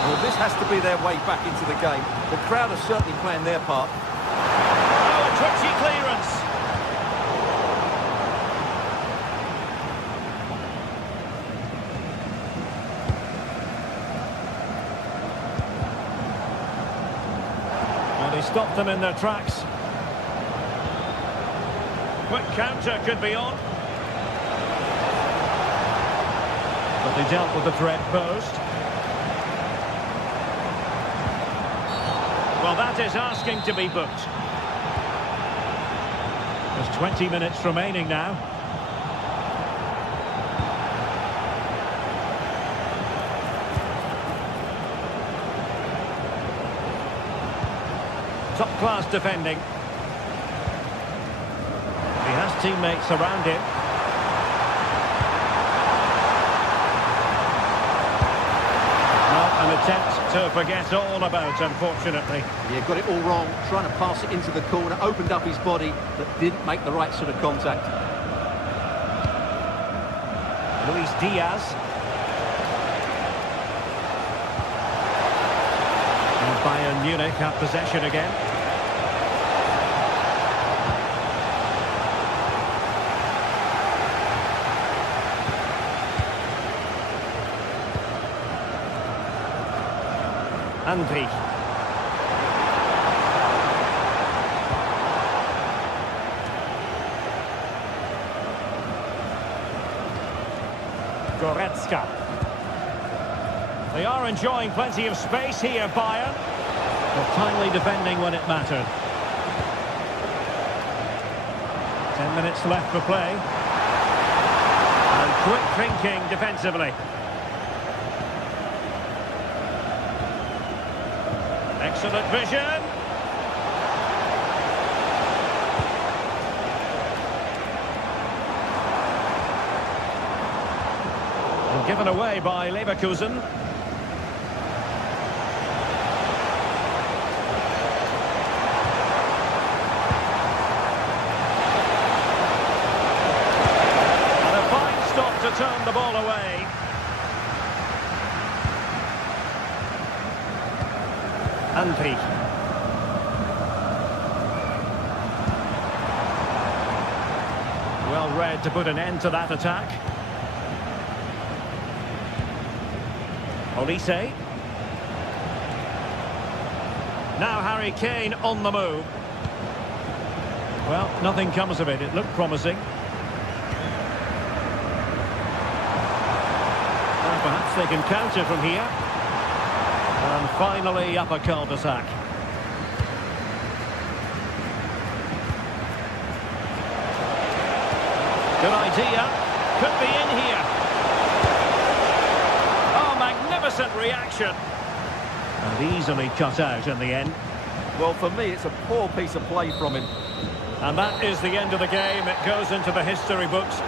Well, this has to be their way back into the game. The crowd are certainly playing their part. Oh, a twitchy clearance. And he stopped them in their tracks. Quick counter could be on. But they dealt with the threat posed. Well, that is asking to be booked. There's 20 minutes remaining now. Top-class defending. He has teammates around him. An attempt to forget all about, unfortunately. Yeah, got it all wrong, trying to pass it into the corner, opened up his body, but didn't make the right sort of contact. Luis Diaz. And Bayern Munich have possession again. Anpi. Goretzka. They are enjoying plenty of space here, Bayern. But timely defending when it mattered. 10 minutes left for play. And quick thinking defensively. Excellent vision. And given away by Leverkusen. To turn the ball away. Andri. Well read to put an end to that attack. Olise. Now Harry Kane on the move. Well, nothing comes of it. It looked promising. Perhaps they can counter from here. And finally up a cul-de-sac. Good idea. Could be in here. Oh, magnificent reaction. And easily cut out in the end. Well, for me, it's a poor piece of play from him. And that is the end of the game. It goes into the history books.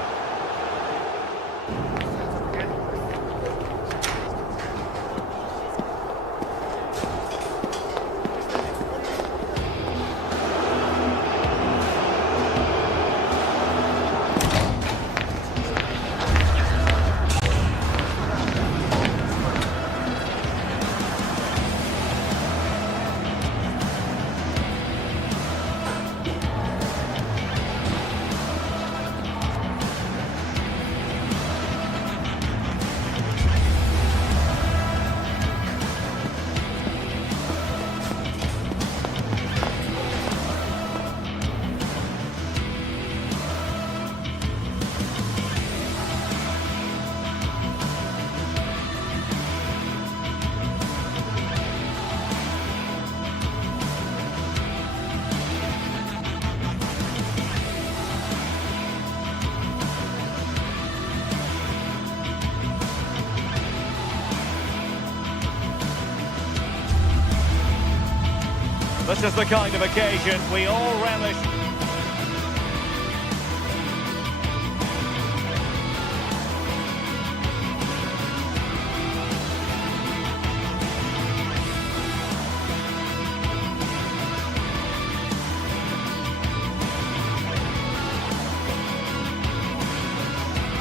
This is the kind of occasion we all relish.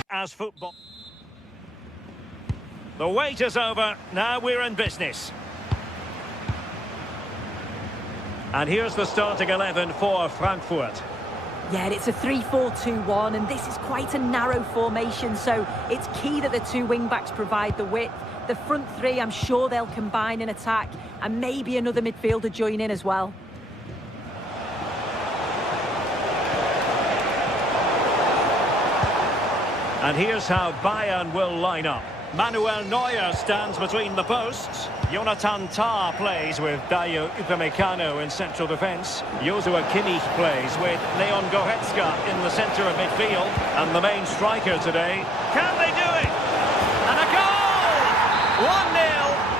As football. The wait is over. Now we're in business. And here's the starting 11 for Frankfurt. Yeah, it's a 3-4-2-1, and this is quite a narrow formation, so it's key that the two wing-backs provide the width. The front three, I'm sure they'll combine in attack, and maybe another midfielder join in as well. And here's how Bayern will line up. Manuel Neuer stands between the posts. Jonathan Tah plays with Dayo Upamecano in central defence. Joshua Kimmich plays with Leon Goretzka in the centre of midfield. And the main striker today. Can they do it? And a goal! 1-0.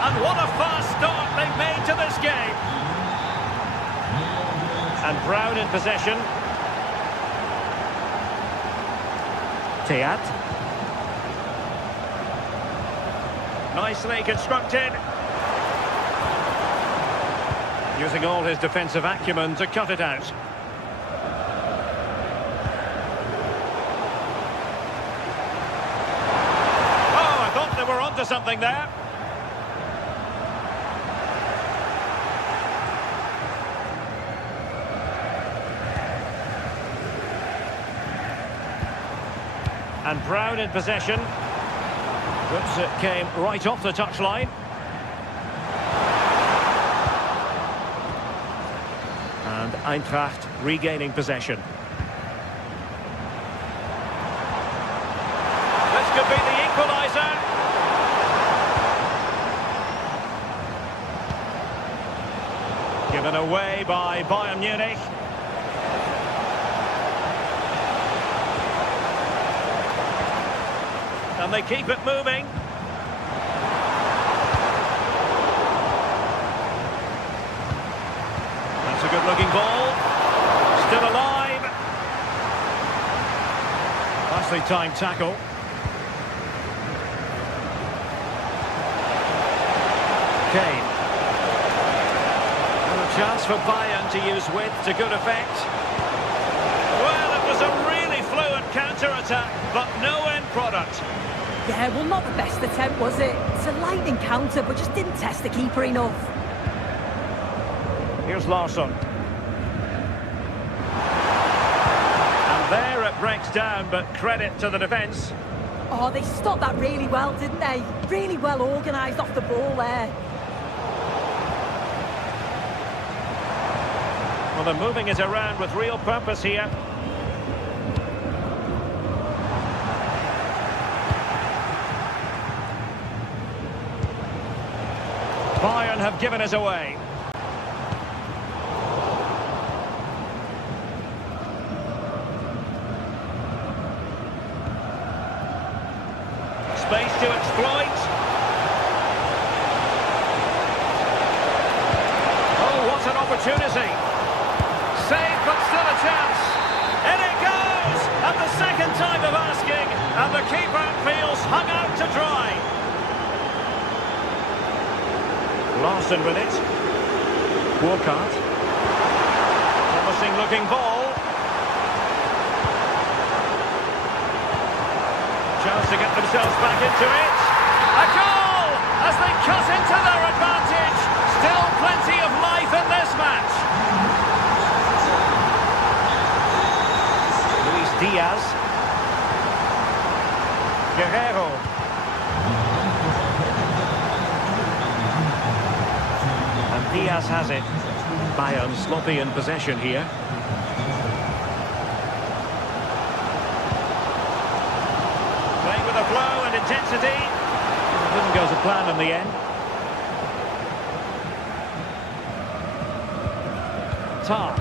And what a fast start they've made to this game. And Brown in possession. Teat. Nicely constructed. Using all his defensive acumen to cut it out. Oh, I thought they were onto something there. And Brown in possession. It came right off the touchline. And Eintracht regaining possession. This could be the equaliser. Given away by Bayern Munich. And they keep it moving. That's a good-looking ball. Still alive. Nicely timed tackle. Kane. And a chance for Bayern to use width to good effect. Well, it was a really fluid counter-attack, but no end product. Yeah, well, not the best attempt, was it? It's a lightning counter, but just didn't test the keeper enough. Here's Larsson. And there it breaks down, but credit to the defence. Oh, they stopped that really well, didn't they? Really well organised off the ball there. Well, they're moving it around with real purpose here. Bayern have given us away. Space to exploit. Oh, what an opportunity. Save, but still a chance. In it goes! And the second time of asking, and the keeper feels hung out to dry. Larsson with it. Walcott. Promising looking ball. Chance to get themselves back into it. A goal! As they cut into their advantage. Still plenty of life in this match. Luis Diaz. Guerrero. And Diaz has it. Bayern sloppy in possession here. Playing with a flow and intensity. It didn't go to plan in the end. Tar.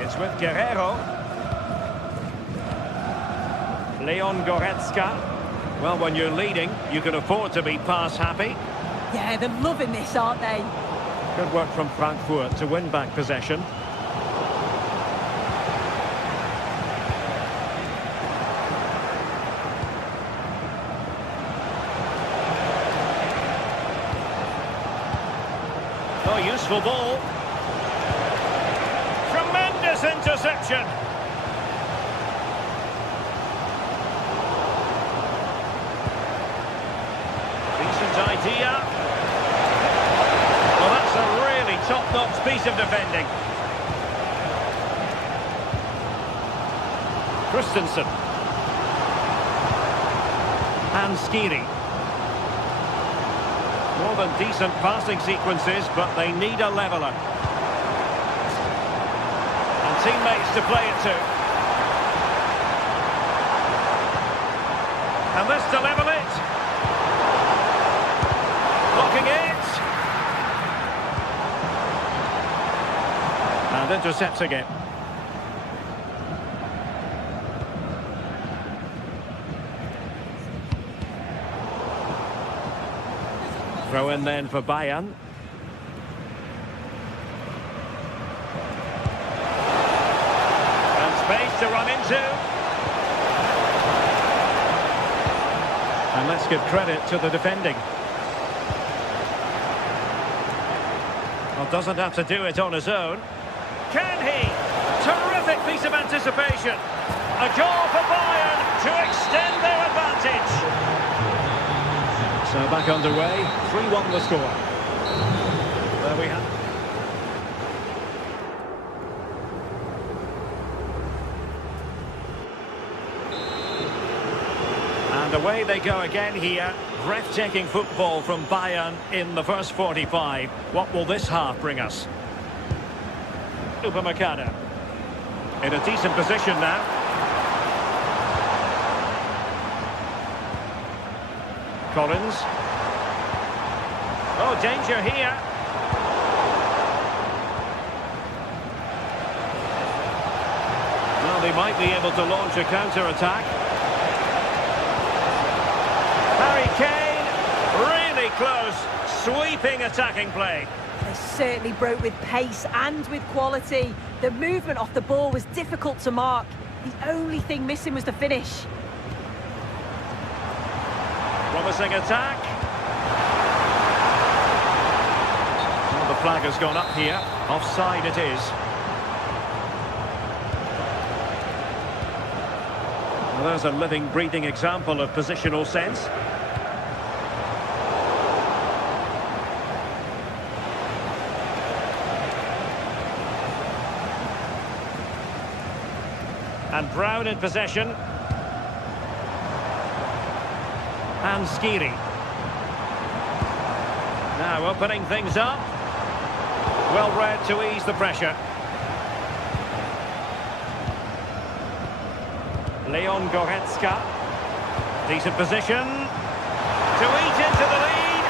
It's with Guerrero. Leon Goretzka. Well, when you're leading, you can afford to be pass happy. Yeah, they're loving this, aren't they? Good work from Frankfurt to win back possession. Oh, useful ball. Tremendous interception. Decent idea. Well, that's a really top-notch piece of defending. Christensen. And Skiri. More than decent passing sequences, but they need a leveller. And teammates to play it to. And this to level it. Blocking it. And intercepting it. Throw in then for Bayern. And space to run into. And let's give credit to the defending. Well, doesn't have to do it on his own. Can he? Terrific piece of anticipation. A goal for Bayern to extend their advantage. So back underway, 3-1 the score. There we have. And away they go again here. Breathtaking football from Bayern in the first 45. What will this half bring us? Upamecano. In a decent position now. Collins. Oh, danger here. they might be able to launch a counter-attack. Harry Kane, really close, sweeping attacking play. They certainly broke with pace and with quality. The movement off the ball was difficult to mark. The only thing missing was the finish. Promising attack. Well, the flag has gone up here. Offside it is. Well, there's a living, breathing example of positional sense. And Brown in possession. And Skiri. Now opening things up. Well read to ease the pressure. Leon Goretzka. Decent position. To eat into the lead.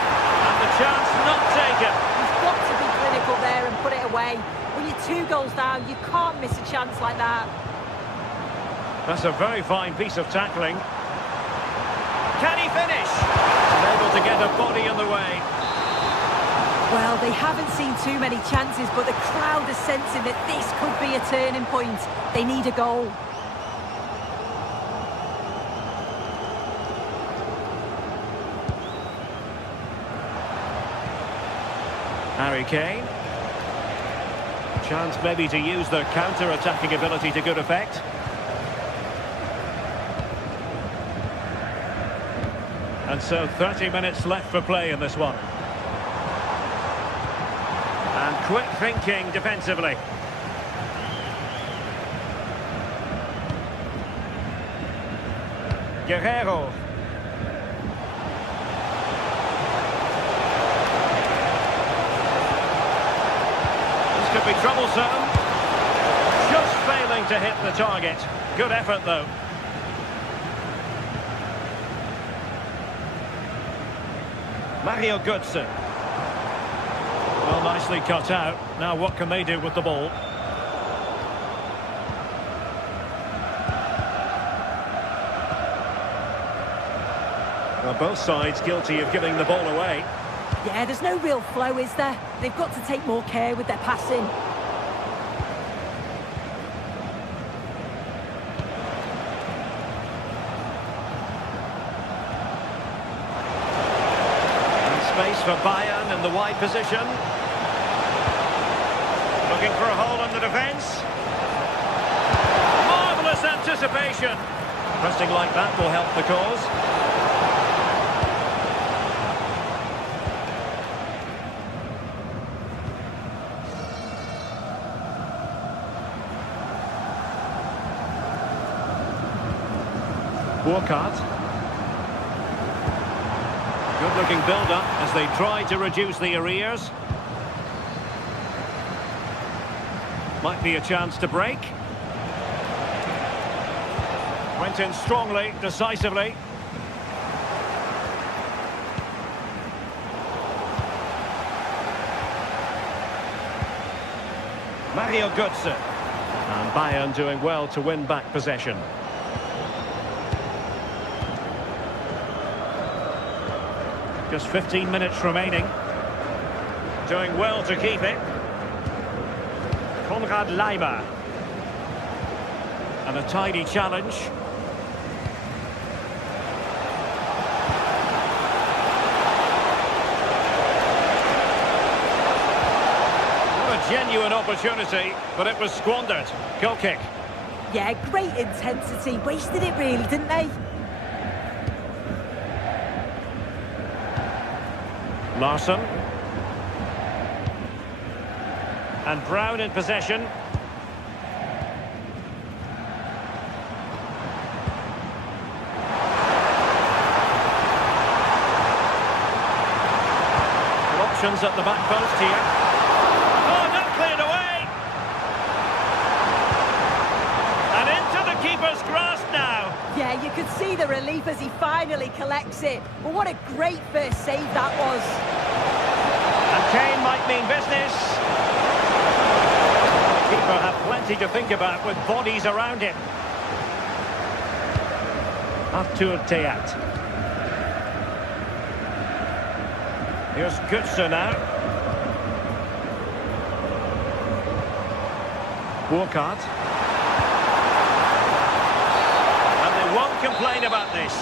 And the chance not taken. He's got to be clinical there and put it away. When you're 2 goals down, you can't miss a chance like that. That's a very fine piece of tackling. Can he finish? Able to get a body in the way. Well, they haven't seen too many chances, but the crowd is sensing that this could be a turning point. They need a goal. Harry Kane. Chance maybe to use their counter-attacking ability to good effect. And so 30 minutes left for play in this one. And quick thinking defensively. Guerrero. This could be troublesome. Just failing to hit the target. Good effort though. Mario Götze. Well, nicely cut out. Now what can they do with the ball? Well, both sides guilty of giving the ball away. Yeah, there's no real flow, is there? They've got to take more care with their passing. Space for Bayern in the wide position. Looking for a hole in the defence. Marvellous anticipation. Pressing like that will help the cause. Burkhardt. Good-looking build-up as they try to reduce the arrears. Might be a chance to break. Went in strongly, decisively. Mario Götze. And Bayern doing well to win back possession. Just 15 minutes remaining. Doing well to keep it. Konrad Leiber. And a tidy challenge. What a genuine opportunity, but it was squandered. Goal kick. Yeah, great intensity. Wasted it really, didn't they? Larsson. And Brown in possession. Options at the back post here. Oh, not cleared away! And into the keeper's grasp now. Yeah, you could see the relief as he finally collects it. But what a great first save that was. And Kane might mean business. Keeper goalkeeper have plenty to think about with bodies around him. Artur Teat. Here's Götze now. Walcott. And they won't complain about this.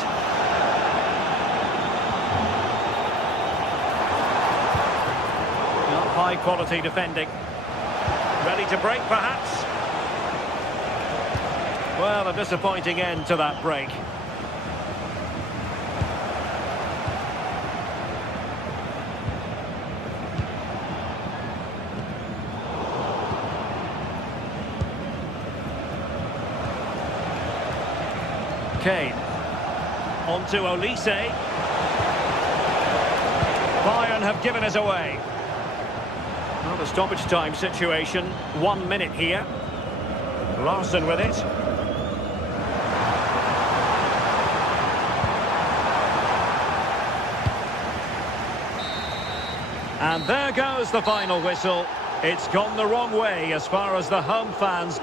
Not high quality defending. Ready to break perhaps? Well, a disappointing end to that break. Kane. On to Olise. Bayern have given us away. Well, the stoppage time situation, 1 minute here. Larson with it. And there goes the final whistle. It's gone the wrong way as far as the home fans.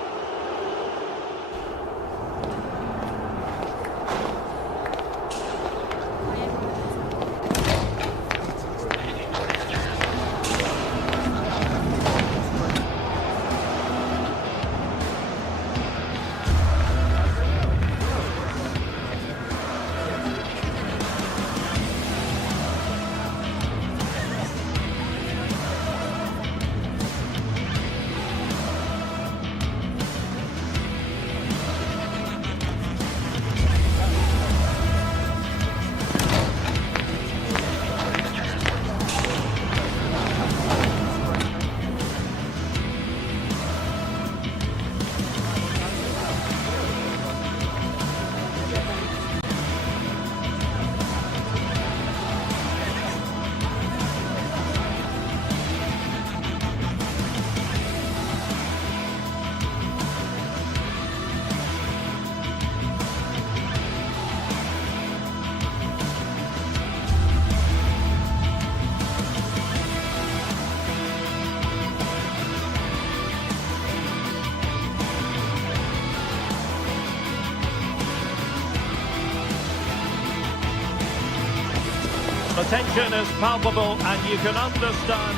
The tension is palpable and you can understand.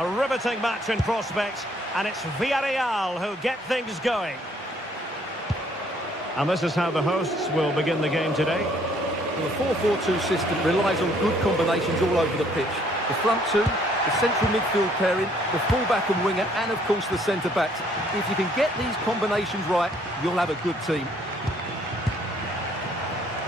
A riveting match in prospect, and it's Villarreal who get things going. And this is how the hosts will begin the game today. The 4-4-2 system relies on good combinations all over the pitch. The front two, the central midfield pairing, the fullback and winger, and of course the centre-backs. If you can get these combinations right, you'll have a good team.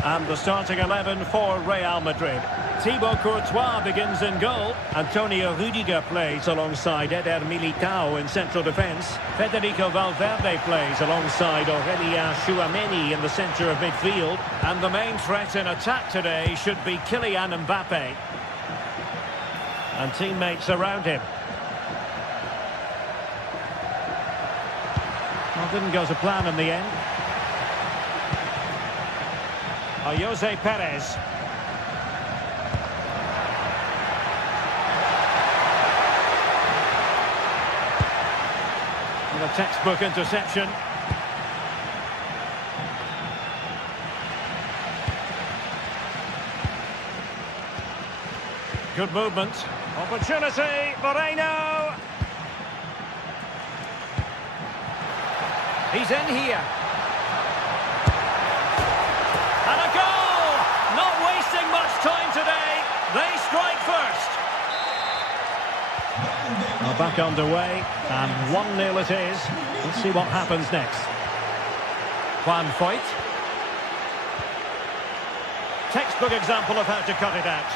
And the starting 11 for Real Madrid. Thibaut Courtois begins in goal. Antonio Rüdiger plays alongside Eder Militao in central defence. Federico Valverde plays alongside Aurelien Tchouameni in the centre of midfield. And the main threat in attack today should be Kylian Mbappe. And teammates around him. Well, didn't go to plan in the end. Jose Perez. And a textbook interception. Good movement. Opportunity, Moreno. He's in here. And a goal! Not wasting much time today. They strike first. Well, back underway, and 1-0 it is. Let's see what happens next. Juan Foyt. Textbook example of how to cut it out.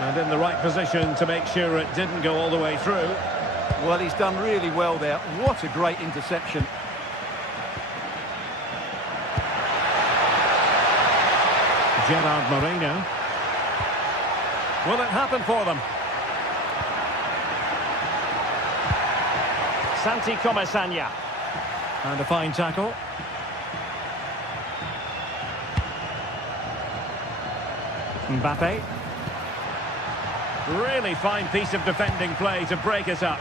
And in the right position to make sure it didn't go all the way through. Well, he's done really well there. What a great interception. Gerard Moreno. Will it happen for them? Santi Comesaña. And a fine tackle. Mbappe. Really fine piece of defending play to break it up.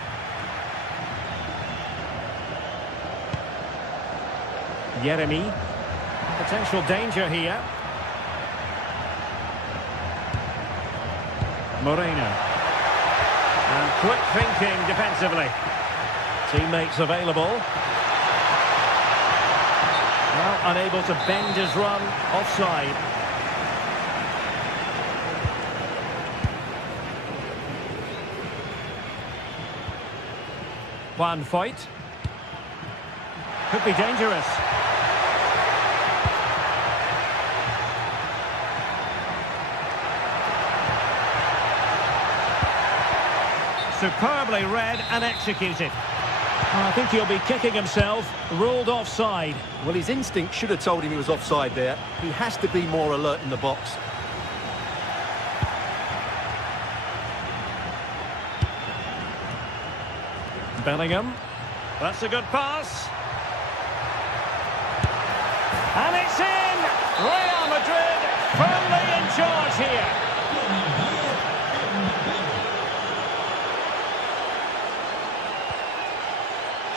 Yeremy. Potential danger here. Moreno. And quick thinking defensively. Teammates available. Well, unable to bend his run. Offside. One fight. Could be dangerous. Superbly read and executed. I think he'll be kicking himself. Ruled offside. Well, his instinct should have told him he was offside there. He has to be more alert in the box. Bellingham. That's a good pass. And it's in! Real Madrid firmly in charge here.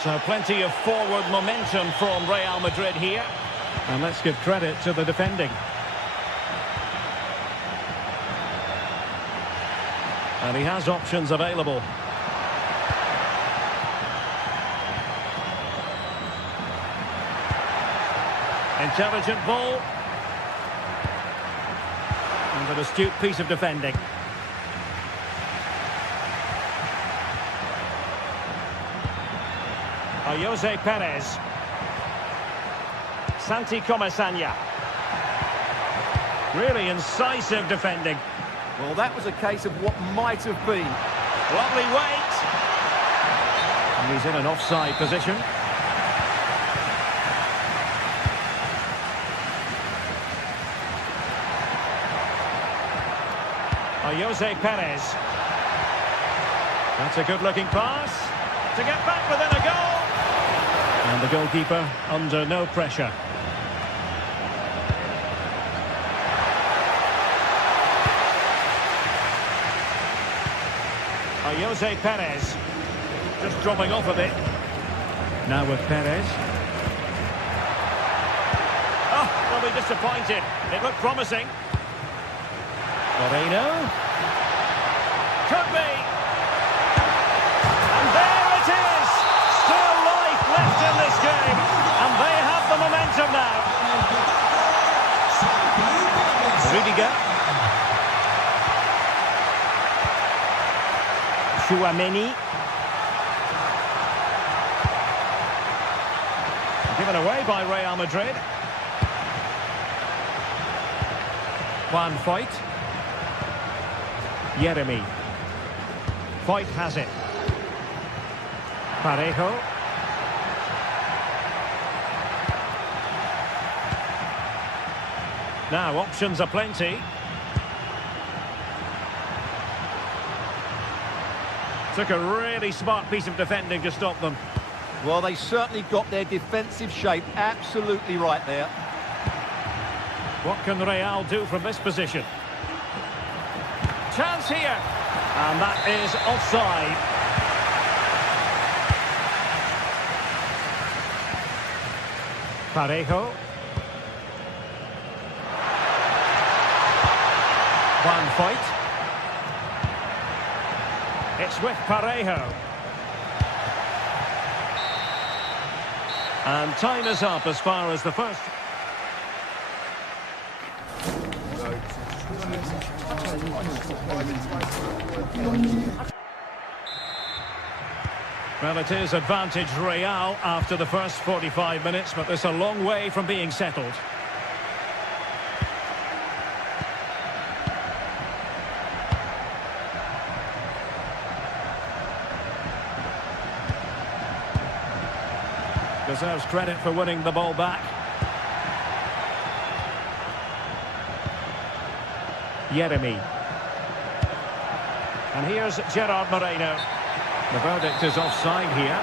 So plenty of forward momentum from Real Madrid here. And let's give credit to the defending. And he has options available. Intelligent ball. And an astute piece of defending. Jose Perez. Santi Comesaña. Really incisive defending. Well, that was a case of what might have been. Lovely weight. And he's in an offside position. Jose Perez. That's a good-looking pass to get back within a goal. And the goalkeeper under no pressure. Jose Perez. Just dropping off a bit. Now with Perez. Oh, they'll be disappointed. It looked promising. Moreno. Could be. And there it is. Still life left in this game. And they have the momentum now. Rudiger. Chouameni. Given away by Real Madrid. One fight. Yeremy. Foyt has it. Parejo. Now options are plenty. Took a really smart piece of defending to stop them. Well, they certainly got their defensive shape absolutely right there. What can Real do from this position? Chance here. And that is offside. Parejo. One fight. It's with Parejo. And time is up as far as the first. Well, it is advantage Real after the first 45 minutes, but there's a long way from being settled. Deserves credit for winning the ball back. Jeremy. And here's Gerard Moreno. The verdict is offside here.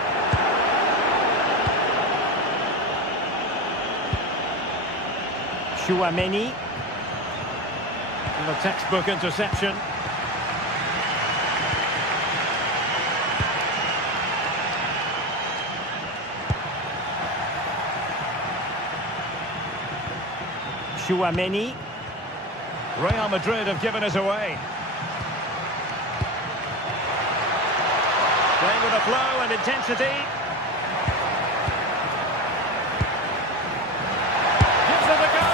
Chouameni. And a textbook interception. Chouameni. Real Madrid have given us away. Playing with a flow and intensity. Gives it a go.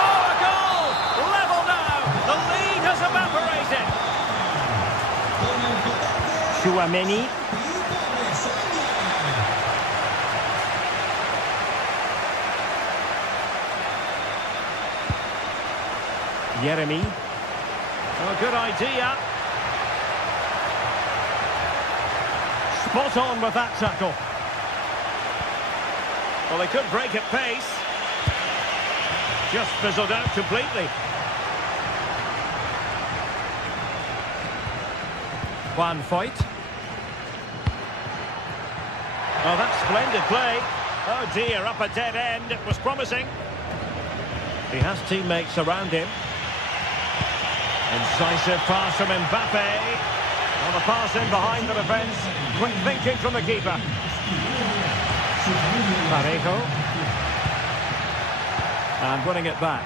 Oh, a goal! Level now. The lead has evaporated. Chouameni. Jeremy. Oh, good idea. Spot on with that tackle. Well, they could break at pace. Just fizzled out completely. Juan Foyt. Oh, that's splendid play. Oh dear, up a dead end. It was promising. He has teammates around him. Incisive pass from Mbappe. Well, the pass in behind the defence. Quick thinking from the keeper. Parejo. And winning it back.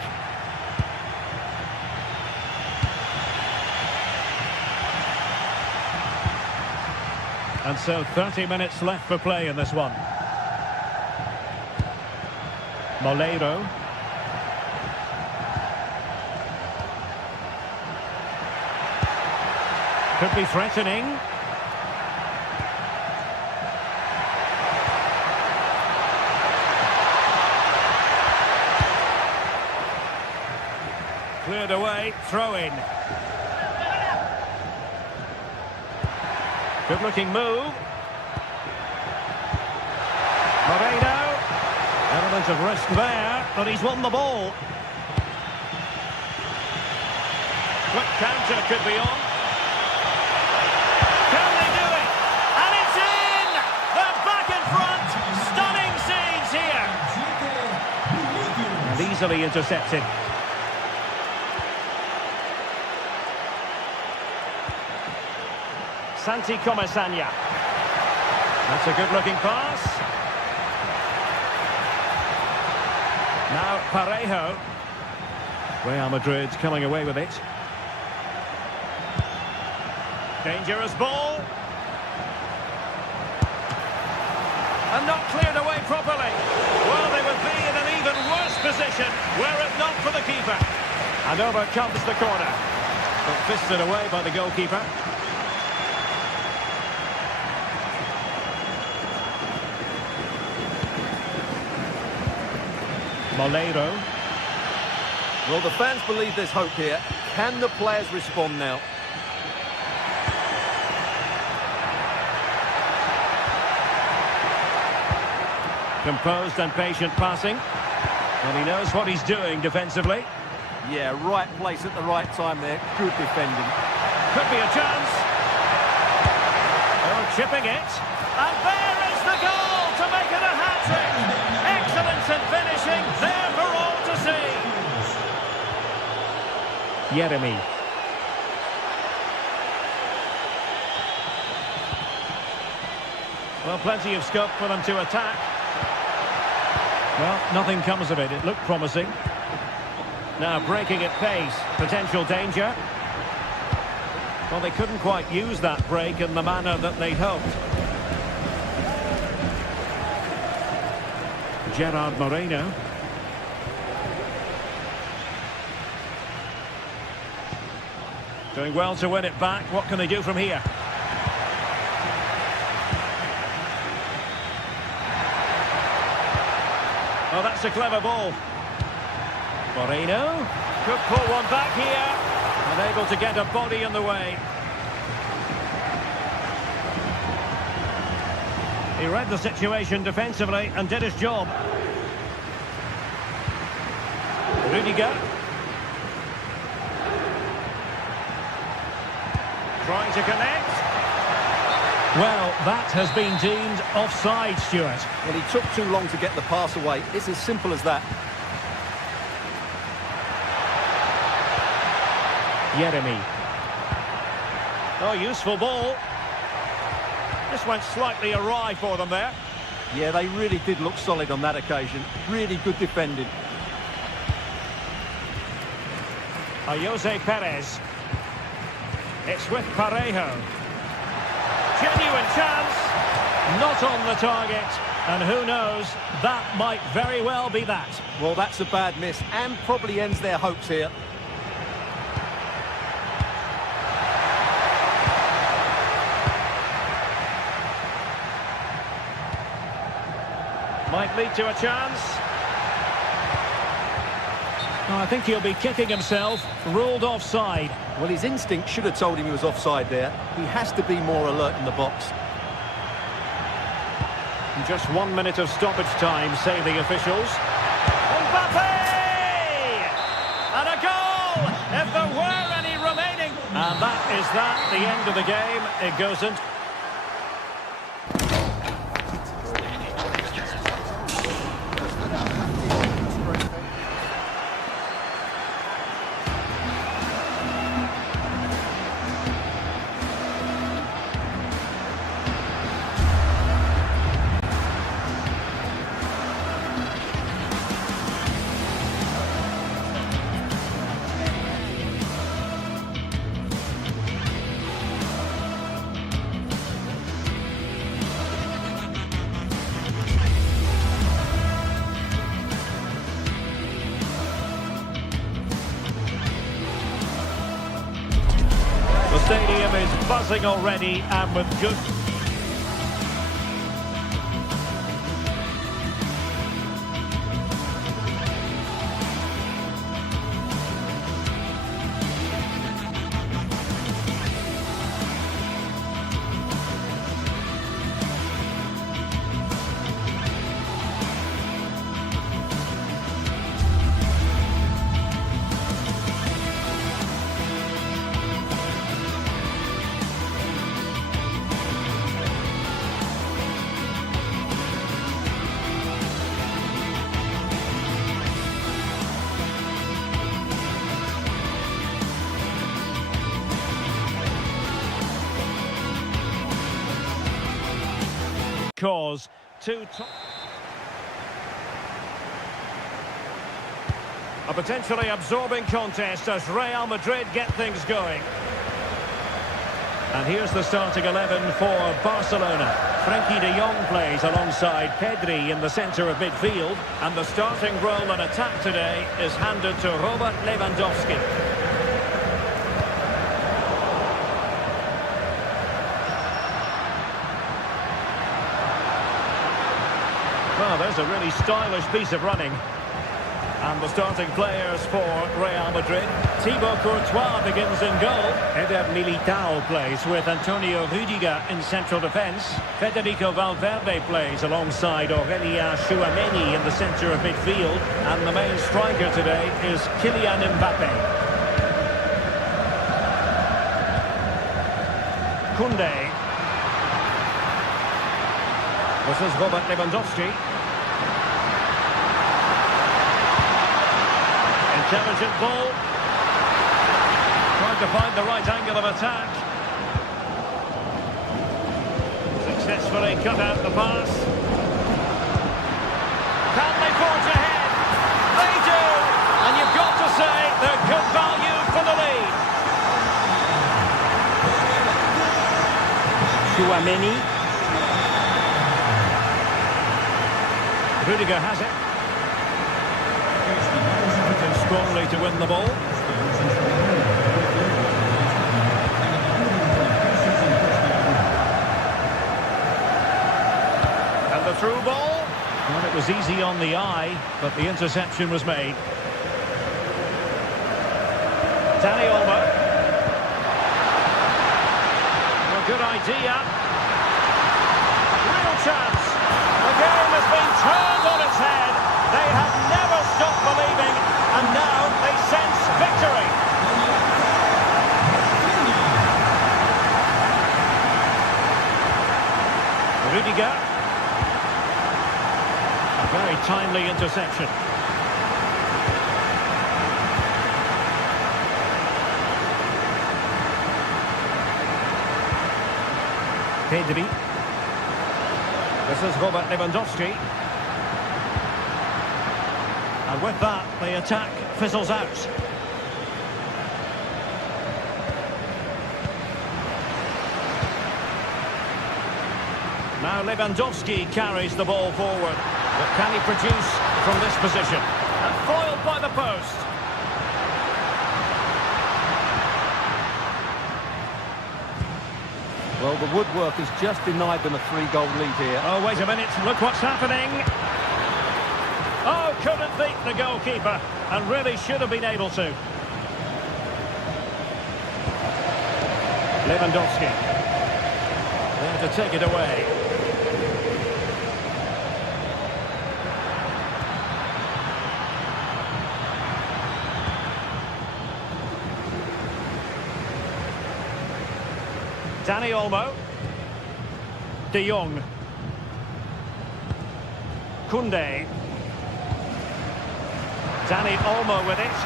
And so 30 minutes left for play in this one. Molero. Could be threatening. Cleared away, throw in. Good looking move. Moreno. Element of risk there, but he's won the ball. Quick counter could be on. Can they do it? And it's in! They're back in front! Stunning scenes here! And easily intercepted. Santi Comesaña. That's a good-looking pass. Now Parejo. Real Madrid coming away with it. Dangerous ball. And not cleared away properly. Well, they would be in an even worse position were it not for the keeper. And over comes the corner. But fisted away by the goalkeeper. Molero. Well, the fans believe there's hope here. Can the players respond now? Composed and patient passing. And he knows what he's doing defensively. Yeah, right place at the right time there. Good defending. Could be a chance. Oh, chipping it. And there is the goal to make it a hat-trick. Excellence in finishing, there for all to see. Jeremy. Well, plenty of scope for them to attack. Well, nothing comes of it. It looked promising. Now breaking at pace. Potential danger. Well, they couldn't quite use that break in the manner that they'd hoped. Gerard Moreno. Doing well to win it back. What can they do from here? Oh, that's a clever ball. Moreno could pull one back here. Unable to get a body in the way. He read the situation defensively and did his job. Rudiger. Trying to connect. Well, that has been deemed offside, Stuart. Well, he took too long to get the pass away. It's as simple as that. Jeremy. Oh, useful ball. Just went slightly awry for them there. Yeah, they really did look solid on that occasion. Really good defending. Jose Perez. It's with Parejo. Genuine chance. Not on the target. And who knows, that might very well be that. Well, that's a bad miss and probably ends their hopes here. Might lead to a chance. Oh, I think he'll be kicking himself. Ruled offside. Well, his instinct should have told him he was offside there. He has to be more alert in the box. Just 1 minute of stoppage time, say the officials. Mbappe! And a goal! If there were any remaining. And that is that, the end of the game. It goes into... The stadium is buzzing already and with good... cause two top... A potentially absorbing contest as Real Madrid get things going. And here's the starting 11 for Barcelona. Frenkie de Jong plays alongside Pedri in the centre of midfield. And the starting role in attack today is handed to Robert Lewandowski. Well, there's a really stylish piece of running. And the starting players for Real Madrid. Thibaut Courtois begins in goal. Eder Militao plays with Antonio Rudiger in central defence. Federico Valverde plays alongside Aurélien Tchouameni in the centre of midfield. And the main striker today is Kylian Mbappe. Koundé. This is Robert Lewandowski. Intelligent ball. Trying to find the right angle of attack. Successfully cut out the pass. Can they forge ahead? They do! And you've got to say they're good value for the lead. Tchouameni. Rudiger has it. Strongly to win the ball. And the through ball. Well, it was easy on the eye, but the interception was made. Dani Olmo. A good idea. Real chance. The game has been turned on its head. They have never stopped believing, and now they sense victory. Rudiger. A very timely interception. Pedri. This is Robert Lewandowski. And with that, the attack fizzles out. Now Lewandowski carries the ball forward. But can he produce from this position? And foiled by the post. Well, the woodwork has just denied them a 3-goal lead here. Oh, wait a minute. Look what's happening. Oh, couldn't beat the goalkeeper. And really should have been able to. Lewandowski. There to take it away. Dani Olmo. De Jong. Koundé. Dani Olmo with it.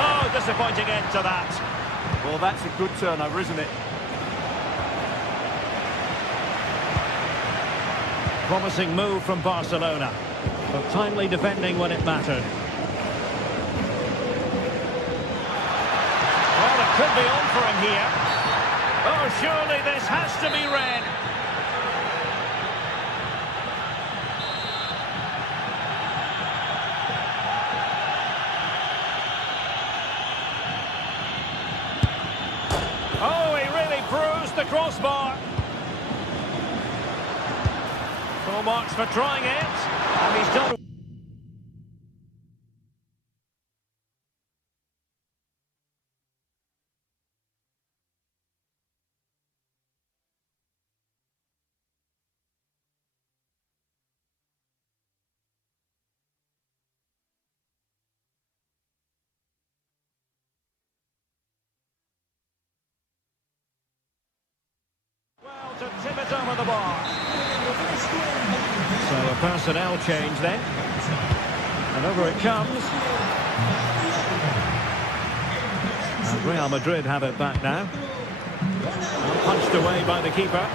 Oh, disappointing end to that. Well, that's a good turnover, isn't it? Promising move from Barcelona. But timely defending when it mattered. Well, it could be on for him here. Oh, surely this has to be red. Oh, he really bruised the crossbar. Full marks for trying it. And he's done. Well, to tip it over the bar. So a personnel change then. And over it comes. And Real Madrid have it back now. Punched away by the keeper.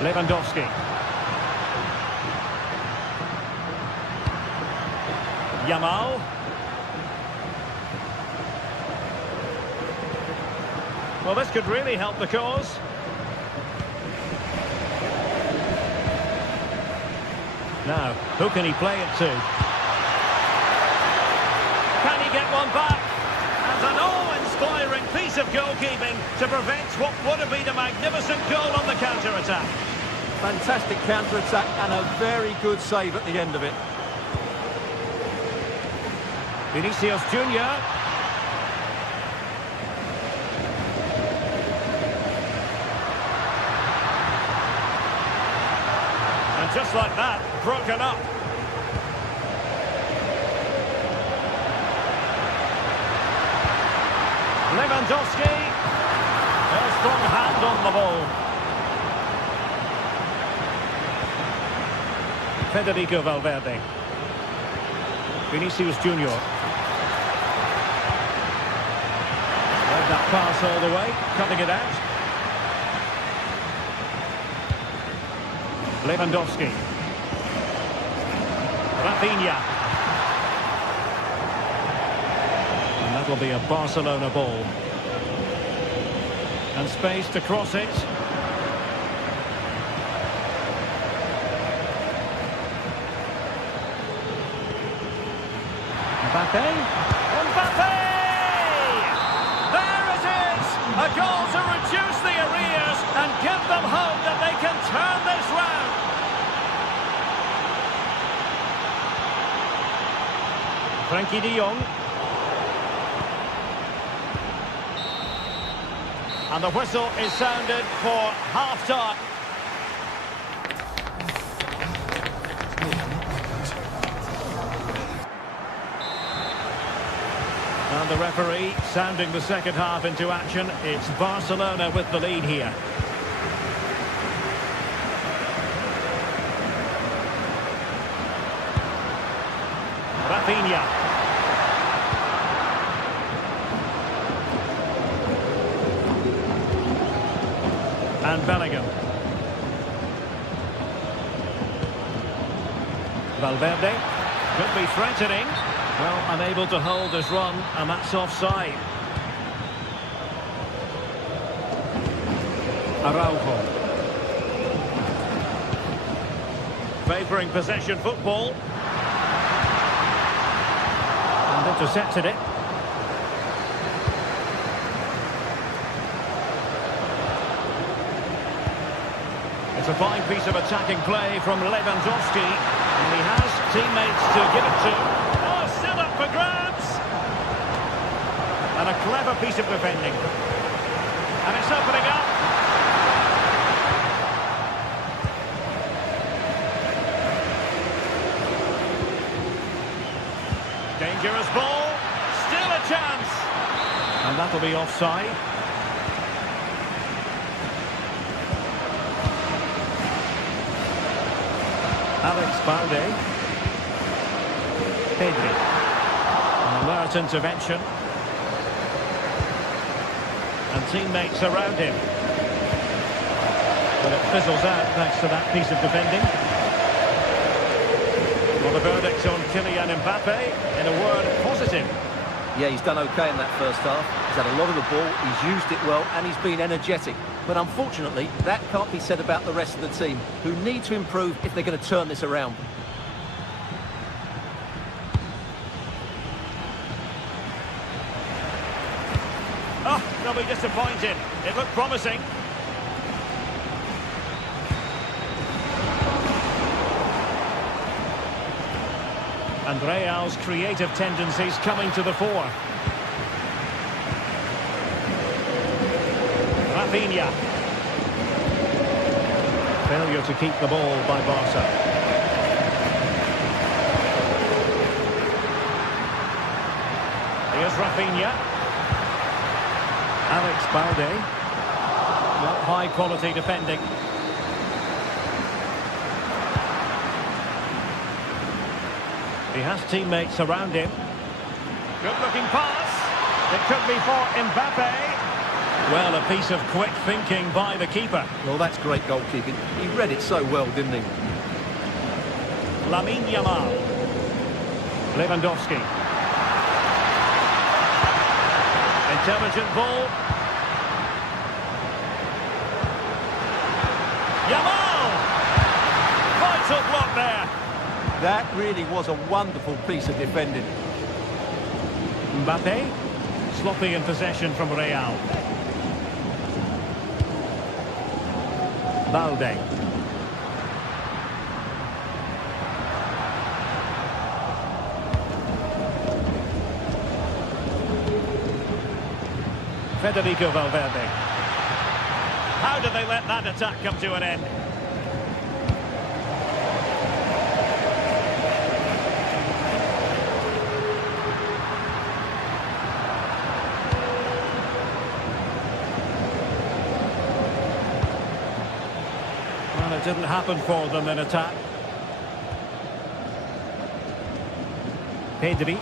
Lewandowski. Yamal. Well, this could really help the cause. Now, who can he play it to? Can he get one back? And an awe-inspiring piece of goalkeeping to prevent what would have been a magnificent goal on the counter-attack. Fantastic counter-attack and a very good save at the end of it. Vinicius Junior. And just like that, broken up. Lewandowski. A strong hand on the ball. Federico Valverde. Vinicius Junior. Led that pass all the way, cutting it out. Lewandowski. Rafinha. And that will be a Barcelona ball. And space to cross it. Mbappe. Mbappe! There it is! A goal to reduce the arrears and give them hope that they can turn this round. Frenkie de Jong. And the whistle is sounded for half-time. And the referee sounding the second half into action. It's Barcelona with the lead here. Rafinha. And Bellingham. Valverde. Could be threatening. Well, unable to hold his run, and that's offside. Araujo. Favouring possession football. And intercepted it. It's a fine piece of attacking play from Lewandowski. And he has teammates to give it to. Oh, still up for grabs. And a clever piece of defending. And it's opening up. Dangerous ball. Still a chance. And that'll be offside. Alex Balde. Pedri. An alert intervention. And teammates around him. But it fizzles out thanks to that piece of defending. Well, the verdict on Kylian Mbappe, in a word, positive. Yeah, he's done okay in that first half. He's had a lot of the ball, he's used it well, and he's been energetic. But unfortunately, that can't be said about the rest of the team, who need to improve if they're going to turn this around. Oh, they'll be disappointed. It looked promising. And Real's creative tendencies coming to the fore. Rafinha. Failure to keep the ball by Barca. Here's Rafinha. Alex Balde. Not high quality defending. He has teammates around him. Good looking pass. It could be for Mbappe. Well, a piece of quick thinking by the keeper. Well, that's great goalkeeping. He read it so well, didn't he? Lamine Yamal. Lewandowski. Intelligent ball. Yamal! Vital block there. That really was a wonderful piece of defending. Mbappe. Sloppy in possession from Real. Balde. Federico Valverde. How did they let that attack come to an end? Well, it didn't happen for them in attack. Pedri.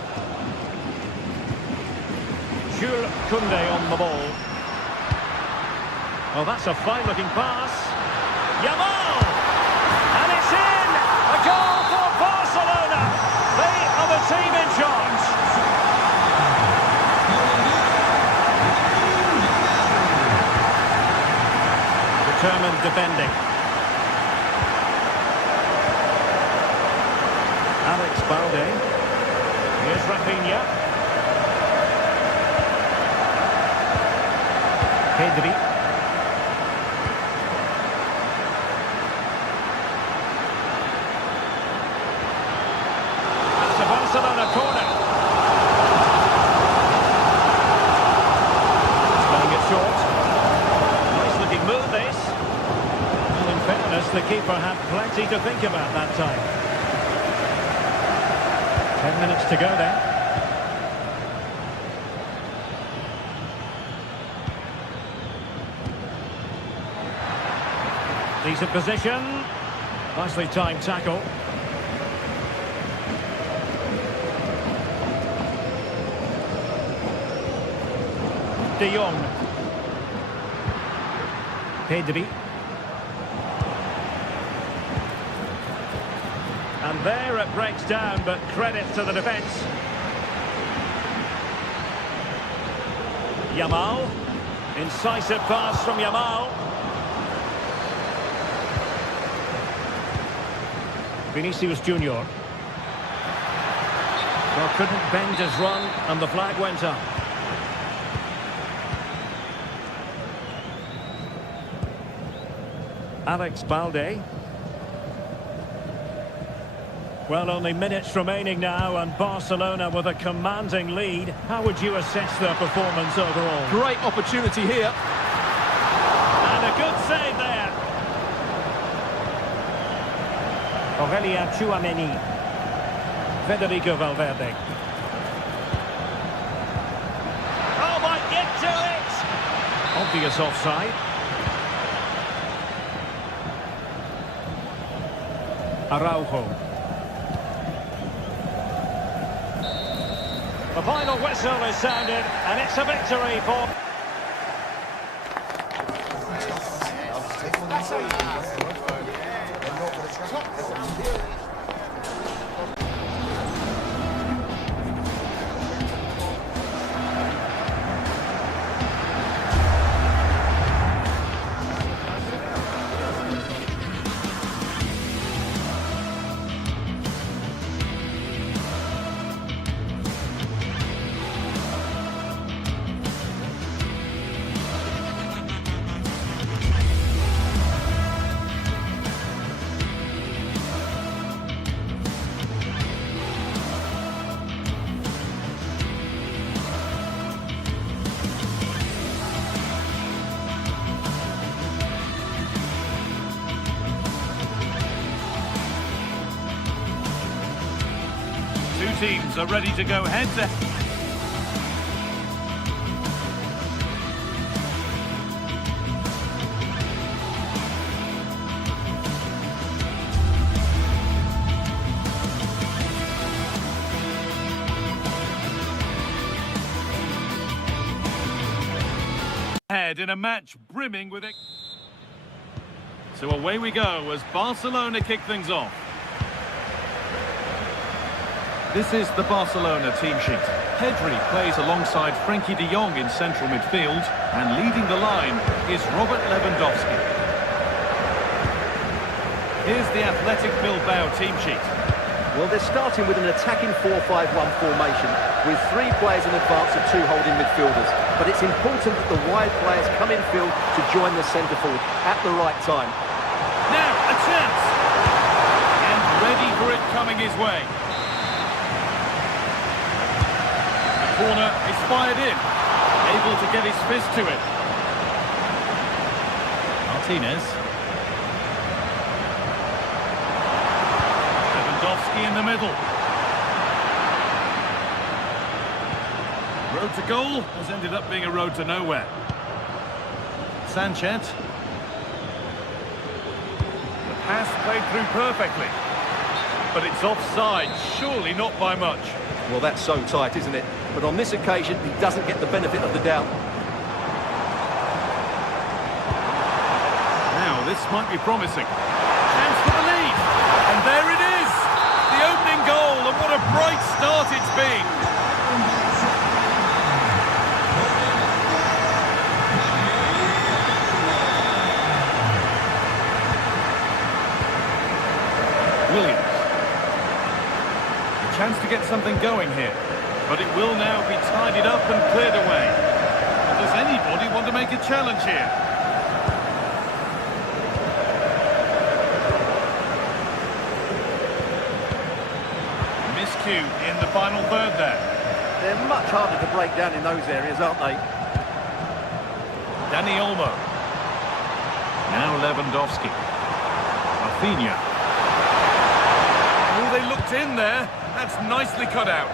Jules Koundé on the ball. Oh, that's a fine-looking pass. Yamal! And it's in! A goal for Barcelona! They are the team in charge. Determined defending. Alex Balde. Here's Rafinha. Pedri. That's a Barcelona corner. Playing it short. goalkeeper had plenty to think about that time. 10 minutes to go then. Decent position. Nicely timed tackle. De Jong. Pedri. And there it breaks down, but credit to the defence. Yamal. Incisive pass from Yamal. Vinicius Junior. Well, couldn't bend his run, and the flag went up. Alex Balde. Well, only minutes remaining now, and Barcelona with a commanding lead. How would you assess their performance overall? Great opportunity here. And a good save there. Aurelien Tchouameni. Federico Valverde. Oh, might get to it! Obvious offside. Araujo. The final whistle is sounded, and it's a victory for... Two teams are ready to go head-to-head. In a match brimming with it. So away we go as Barcelona kick things off. This is the Barcelona team sheet. Pedri plays alongside Frenkie de Jong in central midfield, and leading the line is Robert Lewandowski. Here's the Athletic Bilbao team sheet. Well, they're starting with an attacking 4-5-1 formation with 3 players in advance of 2 holding midfielders. But it's important that the wide players come in field to join the centre forward at the right time. Now, a chance! And ready for it coming his way. The corner is fired in. Able to get his fist to it. Martinez. In the middle. Road to goal has ended up being a road to nowhere. Sanchez. The pass played through perfectly. But it's offside, surely not by much. Well, that's so tight, isn't it? But on this occasion, he doesn't get the benefit of the doubt. Now, this might be promising. Chance for the lead. And there it is. The opening goal, and what a bright start it's been. Williams. A chance to get something going here, but it will now be tidied up and cleared away. Does anybody want to make a challenge here? In the final third there. They're much harder to break down in those areas, aren't they? Dani Olmo. Now Lewandowski. A Rafinha. Oh, they looked in there. That's nicely cut out.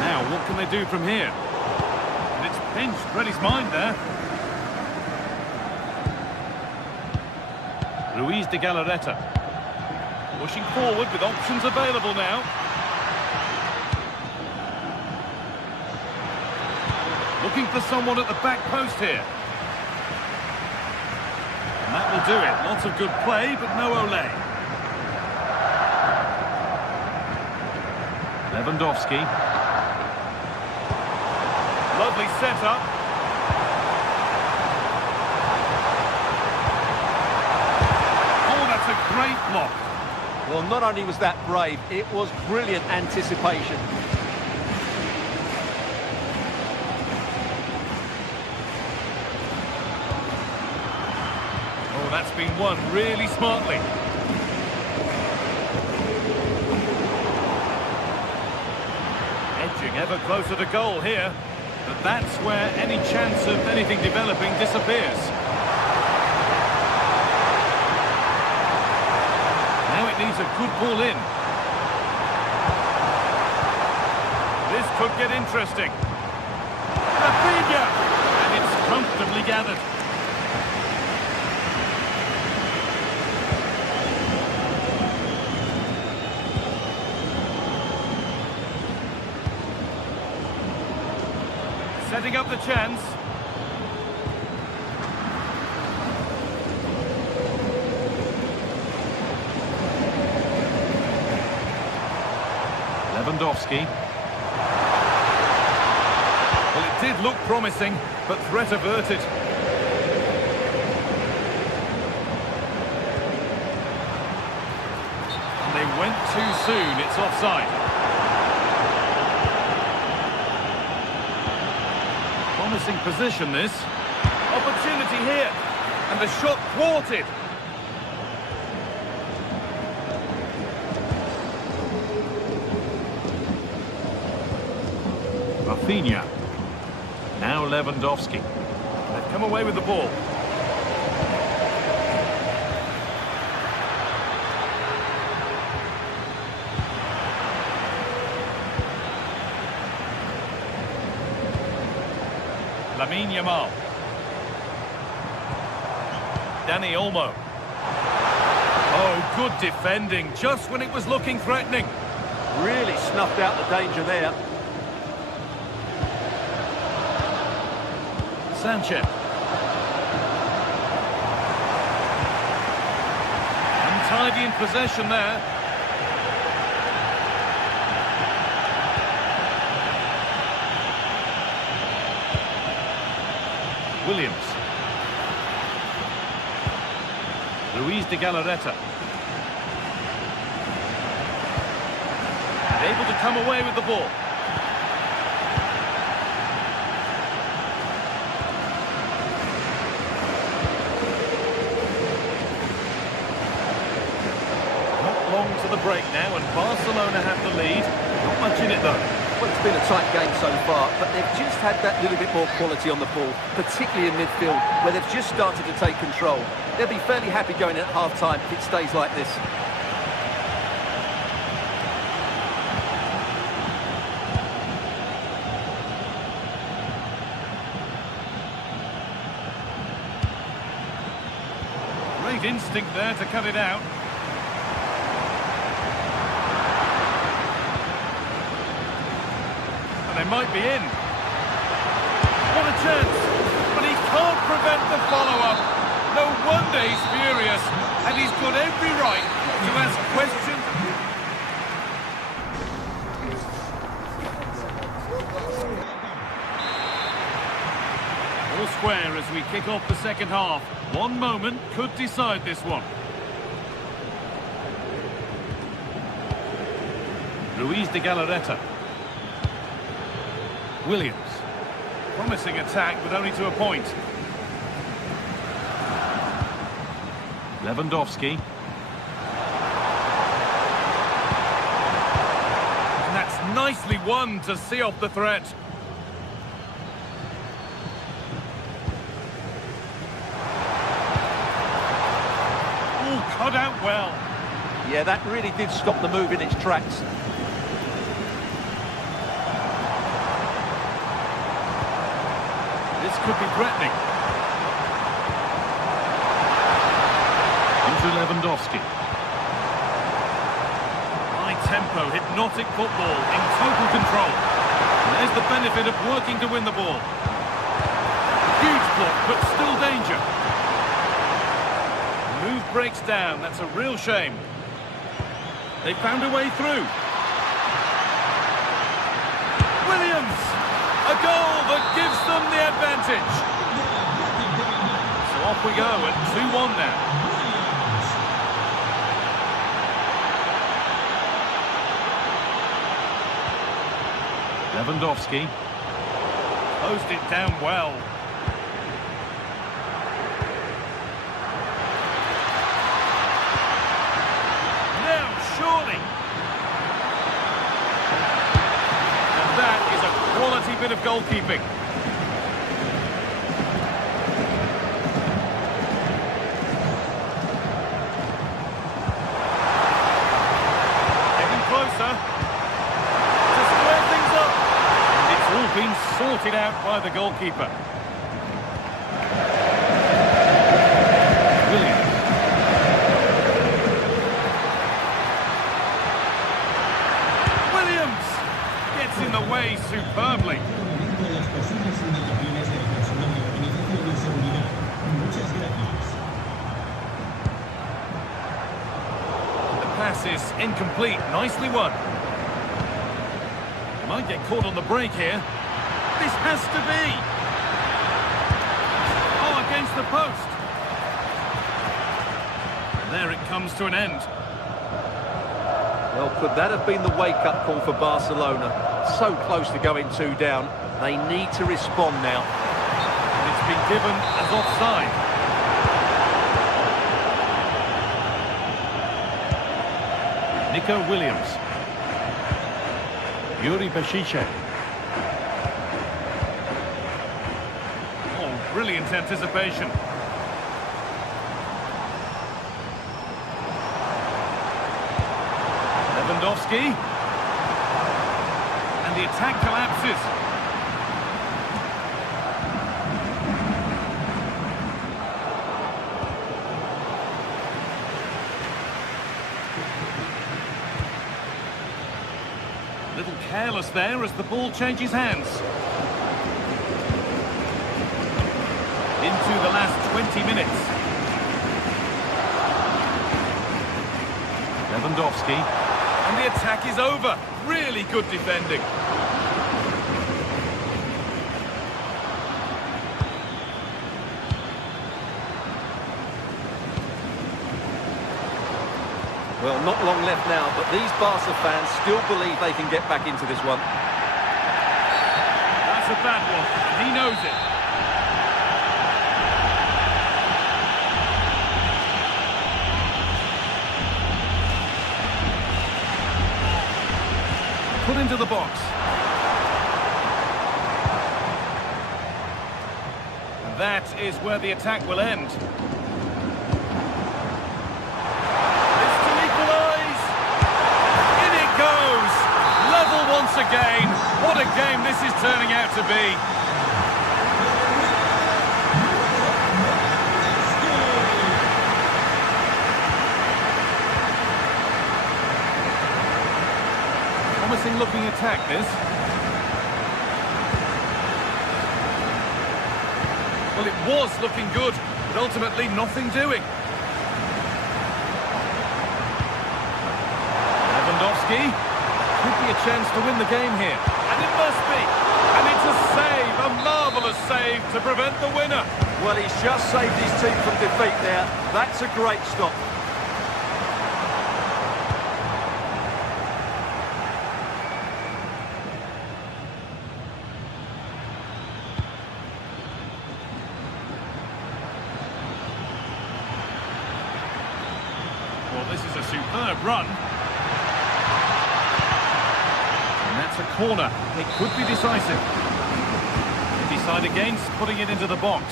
Now, what can they do from here? And it's pinched, read his mind there. Luis de Galarreta. Pushing forward with options available now. Looking for someone at the back post here. And that will do it. Lots of good play, but no Olé. Lewandowski. Lovely setup. Oh, that's a great block. Well, not only was that brave, it was brilliant anticipation. Oh, that's been won really smartly. Edging ever closer to goal here. But that's where any chance of anything developing disappears. Now it needs a good ball in. This could get interesting. Rafinha! And it's comfortably gathered. Setting up the chance. Lewandowski. Well, it did look promising, but threat averted. And they went too soon. It's offside. Promising position, this. Opportunity here. And the shot thwarted. Rafinha. Now Lewandowski. They've come away with the ball. Lamine Yamal. Dani Olmo. Oh, good defending, just when it was looking threatening. Really snuffed out the danger there. Sanchez. Untidy in possession there. Williams. Luis de Galarreta. And able to come away with the ball. Not long to the break now, and Barcelona have the lead. Not much in it though. Well, it's been a tight game so far, but they've just had that little bit more quality on the ball, particularly in midfield, where they've just started to take control. They'll be fairly happy going in at half-time if it stays like this. Great instinct there to cut it out. They might be in. What a chance! But he can't prevent the follow-up. No wonder he's furious, and he's got every right to ask questions. All square as we kick off the second half. One moment could decide this one. Luis de Galarreta. Williams. Promising attack, but only to a point. Lewandowski. And that's Nicely won to see off the threat. All cut out well. Yeah, that really did stop the move in its tracks. This could be threatening. Into Lewandowski. High tempo, hypnotic football in total control. And there's the benefit of working to win the ball. Huge block, but still danger. The move breaks down. That's a real shame. They found a way through. Williams! A goal that gives them the advantage. So off we go at 2-1 now. Lewandowski. Closed it down well. Now, surely. And that is a quality bit of goalkeeping. Getting closer. To square things up. And it's all been sorted out by the goalkeeper. Williams. Williams gets in the way superbly. The pass is incomplete. Nicely won. Might get caught on the break here. This has to be. Oh, against the post. There it comes to an end. Well, could that have been the wake-up call for Barcelona? So close to going 2 down. They need to respond now. And it's been given as offside. Nico Williams. Yuri Bashice. Oh, brilliant anticipation. Lewandowski. And the attack collapses. A little careless there as the ball changes hands. Into the last 20 minutes. Lewandowski. And the attack is over. Really good defending. Well, not long left now, but these Barca fans still believe they can get back into this one. That's a bad one, and he knows it. Put into the box. And that is where the attack will end. This to equalise. In it goes. Level once again. What a game this is turning out to be. Promising looking attack, this. Well, it was looking good, but ultimately nothing doing. Lewandowski. Could be a chance to win the game here. And it must be. And it's a save, a marvellous save to prevent the winner. Well, he's just saved his team from defeat there. That's a great stop. Well, this is a superb run. And that's It's a corner. It could be decisive. They decide against putting it into the box.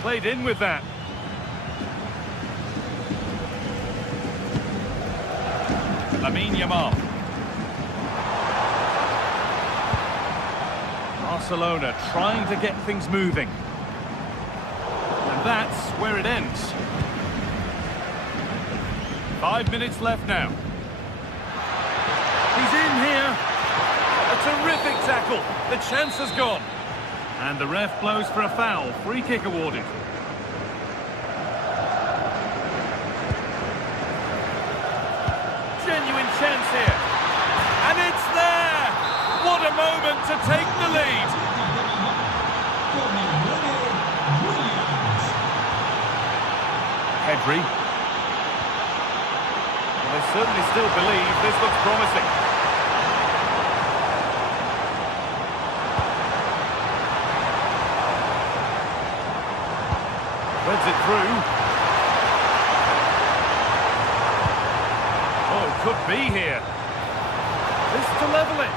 Played in with that. Lamine Yamal. Barcelona trying to get things moving. And that's where it ends. 5 minutes left now. He's in here. A terrific tackle. The chance has gone. And the ref blows for a foul. Free kick awarded. Genuine chance here. And it's there. What a moment to take the lead. Pedri. Well, they certainly still believe this looks promising. Threads it through. Oh, could be here. This to level it.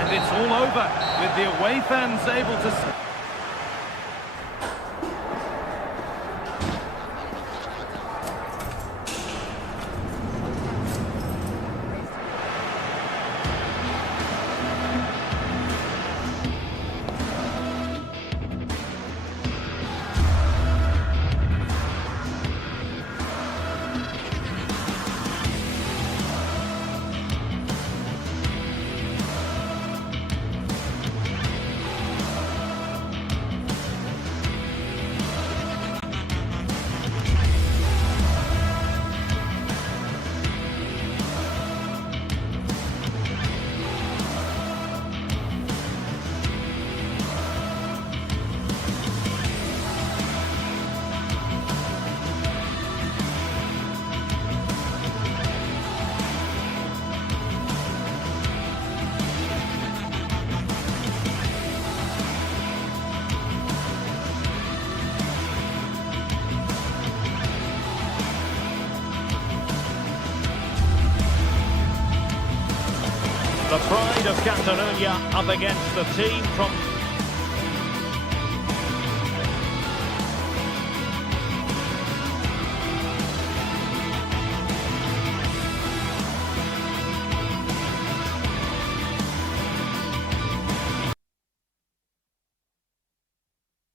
And it's all over with the away fans able to... The pride of Catalonia up against the team from...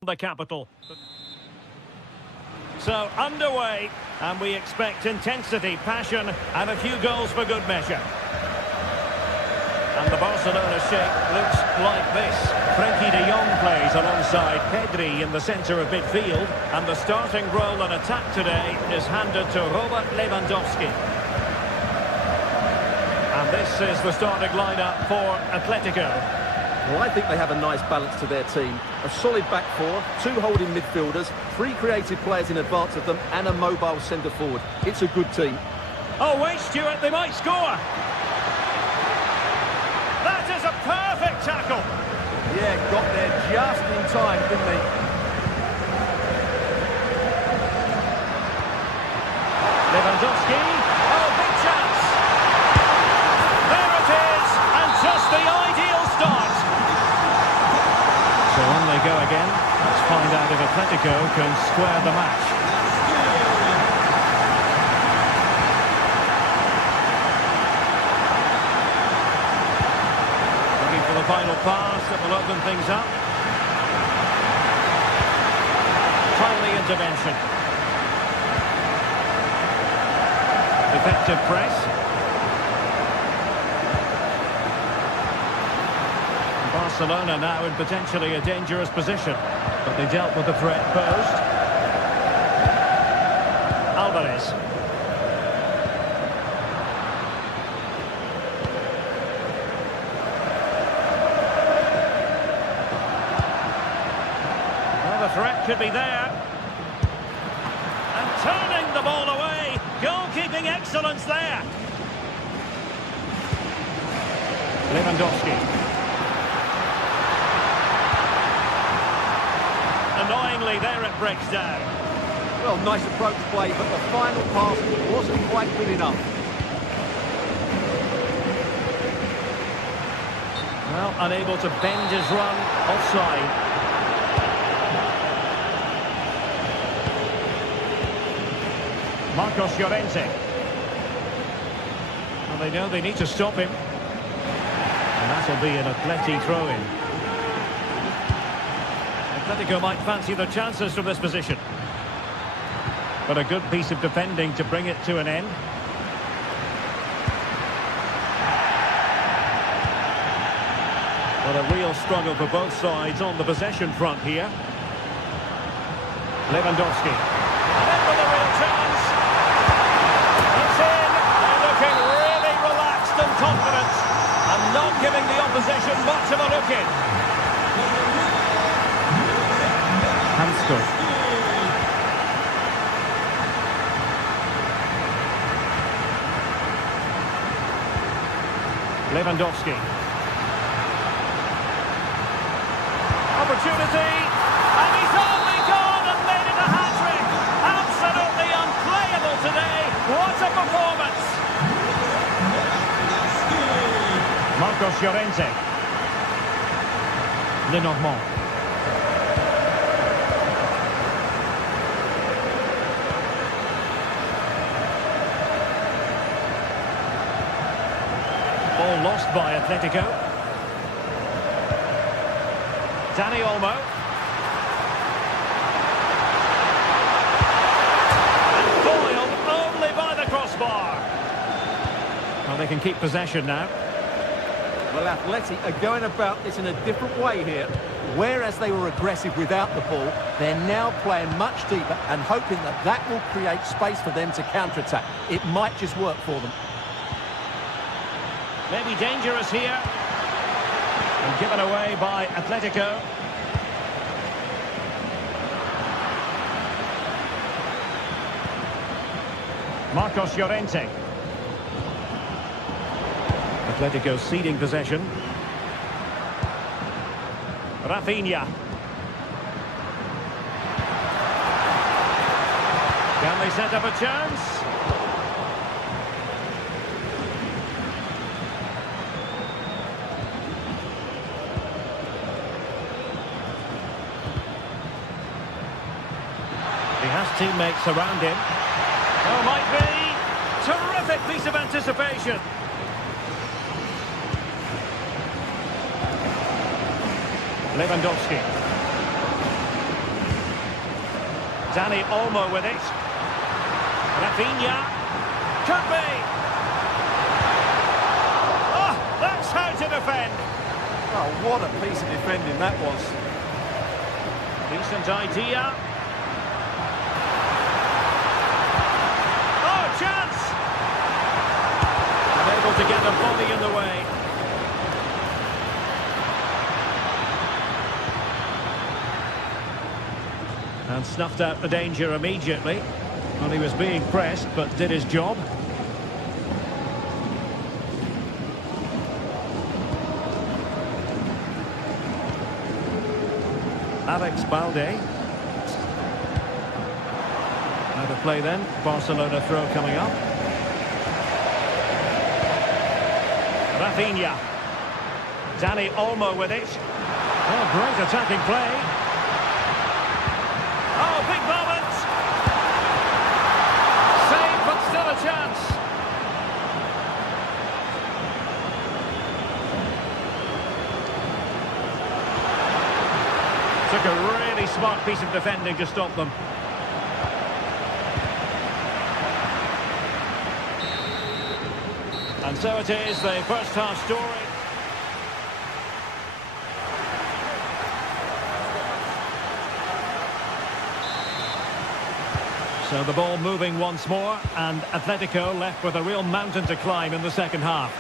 the capital. So underway, and we expect intensity, passion, and a few goals for good measure. And the Barcelona shape looks like this. Frenkie de Jong plays alongside Pedri in the centre of midfield. And the starting role in attack today is handed to Robert Lewandowski. And this is the starting lineup for Atletico. Well, I think they have a nice balance to their team. A solid back four, 2 holding midfielders, 3 creative players in advance of them, and a mobile centre forward. It's a good team. Oh, wait, Stuart, they might score. That is a perfect tackle. Yeah, got there just in time, didn't he? Lewandowski. Oh, big chance. There it is, and just the ideal start. So on they go again. Let's find out if Atletico can square the match. The final pass that will open things up. Timely intervention. Effective press. Barcelona now in potentially a dangerous position, but they dealt with the threat posed. Alvarez. Threat could be there. And turning the ball away. Goalkeeping excellence there. Lewandowski. Annoyingly, there it breaks down. Well, nice approach play, but the final pass wasn't quite good enough. Well, unable to bend his run, offside. Marcos Llorente. Well, they know they need to stop him. And that'll be an Atleti throw-in. Atletico might fancy their chances from this position. But a good piece of defending to bring it to an end. But a real struggle for both sides on the possession front here. Lewandowski. And in with a real chance. It's in. They're looking really relaxed and confident. And not giving the opposition much of a look in. Hansko. Lewandowski. Opportunity, and he's only gone and made it a hat-trick. Absolutely unplayable today. What a performance. Marcos Llorente. Lenormand. Ball lost by Atletico. Dani Olmo. And foiled only by the crossbar. Well, they can keep possession now. Well, Atleti are going about this in a different way here. Whereas they were aggressive without the ball, they're now playing much deeper and hoping that that will create space for them to counter-attack. It might just work for them. Maybe dangerous here. And given away by Atletico. Marcos Llorente. Atletico ceding possession. Rafinha. Can they set up a chance? He has teammates around him. Oh, might be. Terrific piece of anticipation. Lewandowski. Dani Olmo with it. Rafinha. Could be. Oh, that's how to defend. Oh, what a piece of defending that was. Decent idea. Oh, chance! Unable to get the body in the way. And snuffed out the danger immediately. Well, he was being pressed, but did his job. Alex Balde. Now to play then. Barcelona throw coming up. Rafinha. Dani Olmo with it. Oh, great attacking play. Oh, big moment! Save, but still a chance. Took a really smart piece of defending to stop them. And so it is, the first half story. So the ball moving once more, and Atletico left with a real mountain to climb in the second half.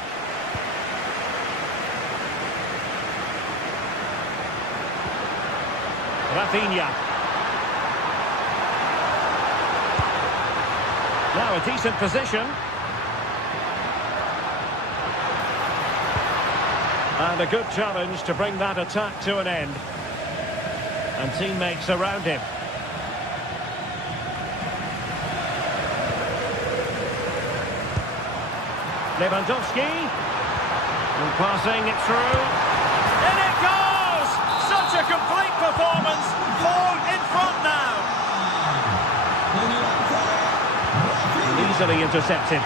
Rafinha. Now a decent position. And a good challenge to bring that attack to an end. And teammates around him. Lewandowski. And passing it through. In it goes! Such a complete performance. 4 in front now. Easily intercepted.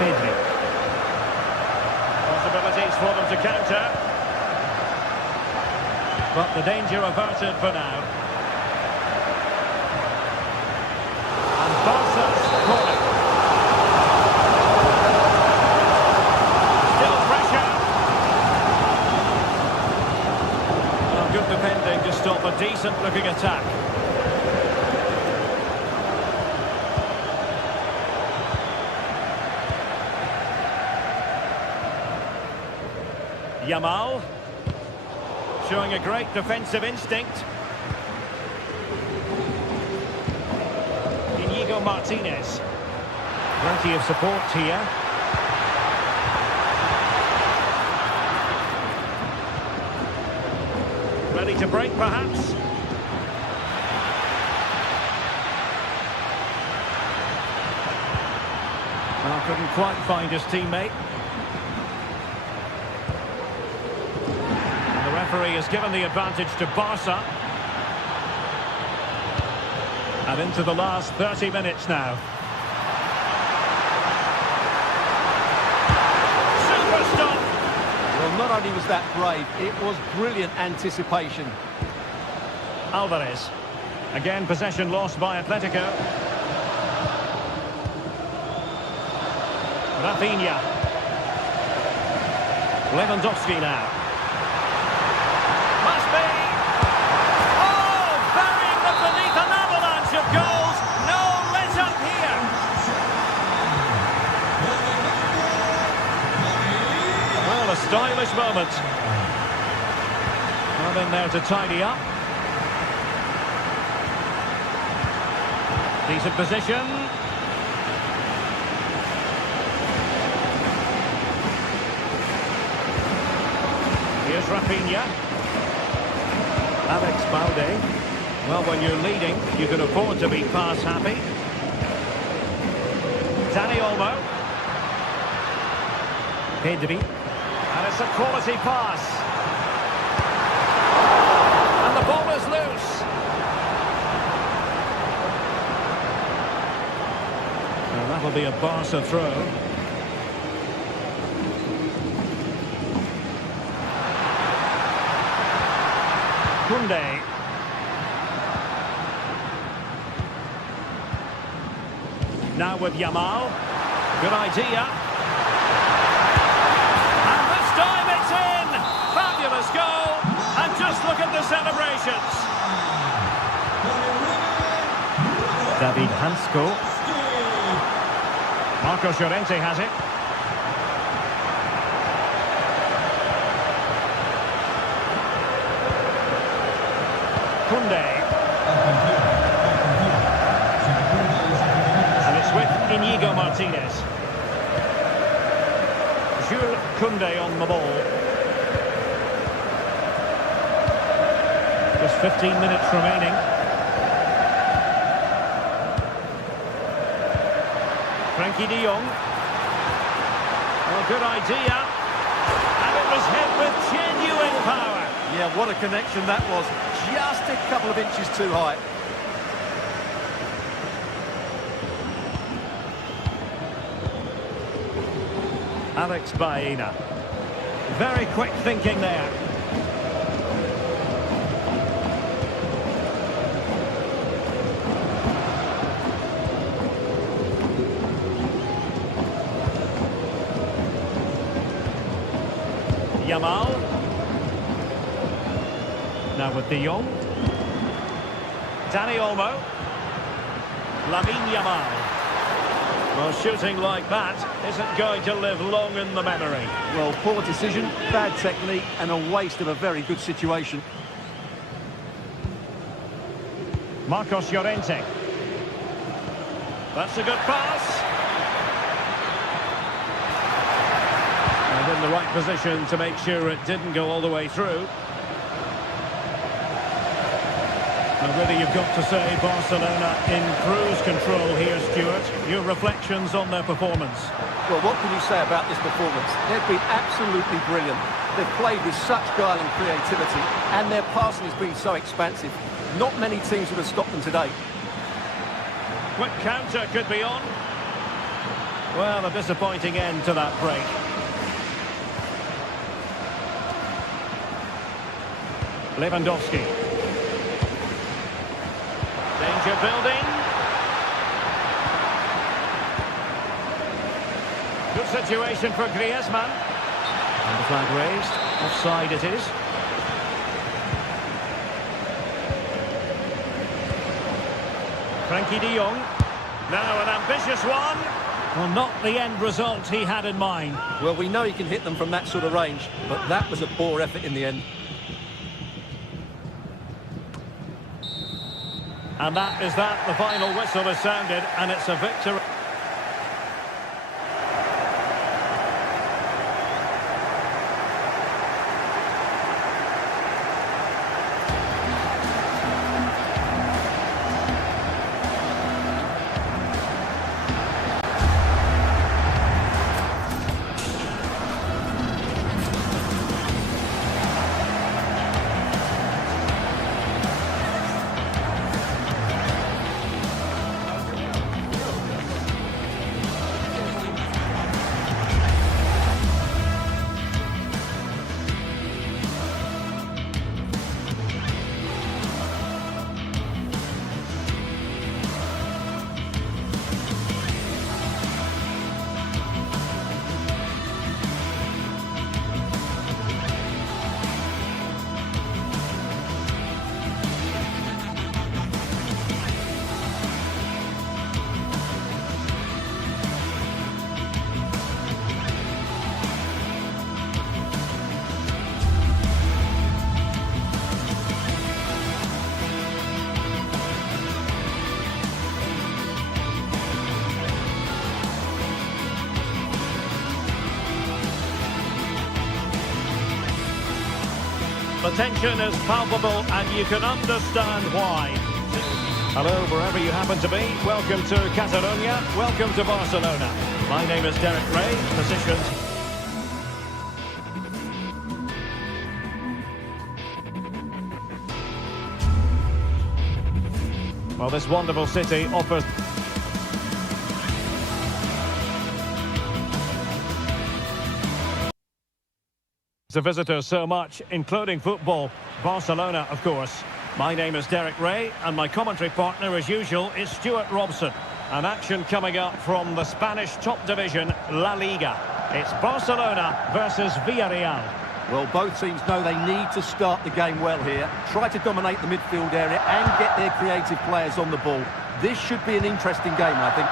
Pedri. Possibilities for them to counter. But the danger averted for now. And Barca's corner. Still pressure. Well, good defending to stop a decent-looking attack. Yamal. Showing a great defensive instinct. Inigo Martinez. Plenty of support here. Ready to break, perhaps? Well, couldn't quite find his teammate. The referee has given the advantage to Barca. And into the last 30 minutes now. Super stop! Well, not only was that brave, it was brilliant anticipation. Alvarez. Again, possession lost by Atletico. Rafinha. Lewandowski now. Must be. Oh, burying them beneath an avalanche of goals. No let up here. Well, a stylish moment. Not in there to tidy up. Decent position. Here's Rafinha. Alex Balde. Well, when you're leading, you can afford to be pass happy. Dani Olmo. Pedri. And it's a quality pass. And the ball is loose. Well, that'll be a Barca throw. Kunde. Now with Yamal. Good idea. And this time it's in! Fabulous goal! And just look at the celebrations. David Hansko. Marcos Llorente has it. Kunde. And it's with Inigo Martinez. Jules Kunde on the ball. Just 15 minutes remaining. Frankie de Jong. Well, good idea. And it was hit with genuine power. Yeah, what a connection that was. Just a couple of inches too high. Alex Baena. Very quick thinking there. Yamal. Now with de Jong. Dani Olmo. Lamine Yamal. Well, shooting like that isn't going to live long in the memory. Well, poor decision, bad technique, and a waste of a very good situation. Marcos Llorente. That's a good pass. And in the right position to make sure it didn't go all the way through. And really, you've got to say Barcelona in cruise control here, Stuart. Your reflections on their performance? Well, what can you say about this performance? They've been absolutely brilliant. They've played with such guile and creativity, and their passing has been so expansive. Not many teams would have stopped them today. Quick counter could be on. Well, a disappointing end to that break. Lewandowski. Danger building. Good situation for Griezmann. And the flag raised. Offside it is. Frankie de Jong. Now an ambitious one. Well, not the end result he had in mind. Well, we know he can hit them from that sort of range, but that was a poor effort in the end. And that is that. The final whistle is sounded, and it's a victory. The tension is palpable, and you can understand why. Hello, wherever you happen to be. Welcome to Catalonia. Welcome to Barcelona. My name is Derek Ray. Positions. Well, this wonderful city offers the visitors so much, including football. Barcelona, of course. My name is Derek Ray, and my commentary partner, as usual, is Stuart Robson. An action coming up from the Spanish top division, La Liga. It's Barcelona versus Villarreal. Well, both teams know they need to start the game well here. Try to dominate the midfield area and get their creative players on the ball. This should be an interesting game, I think.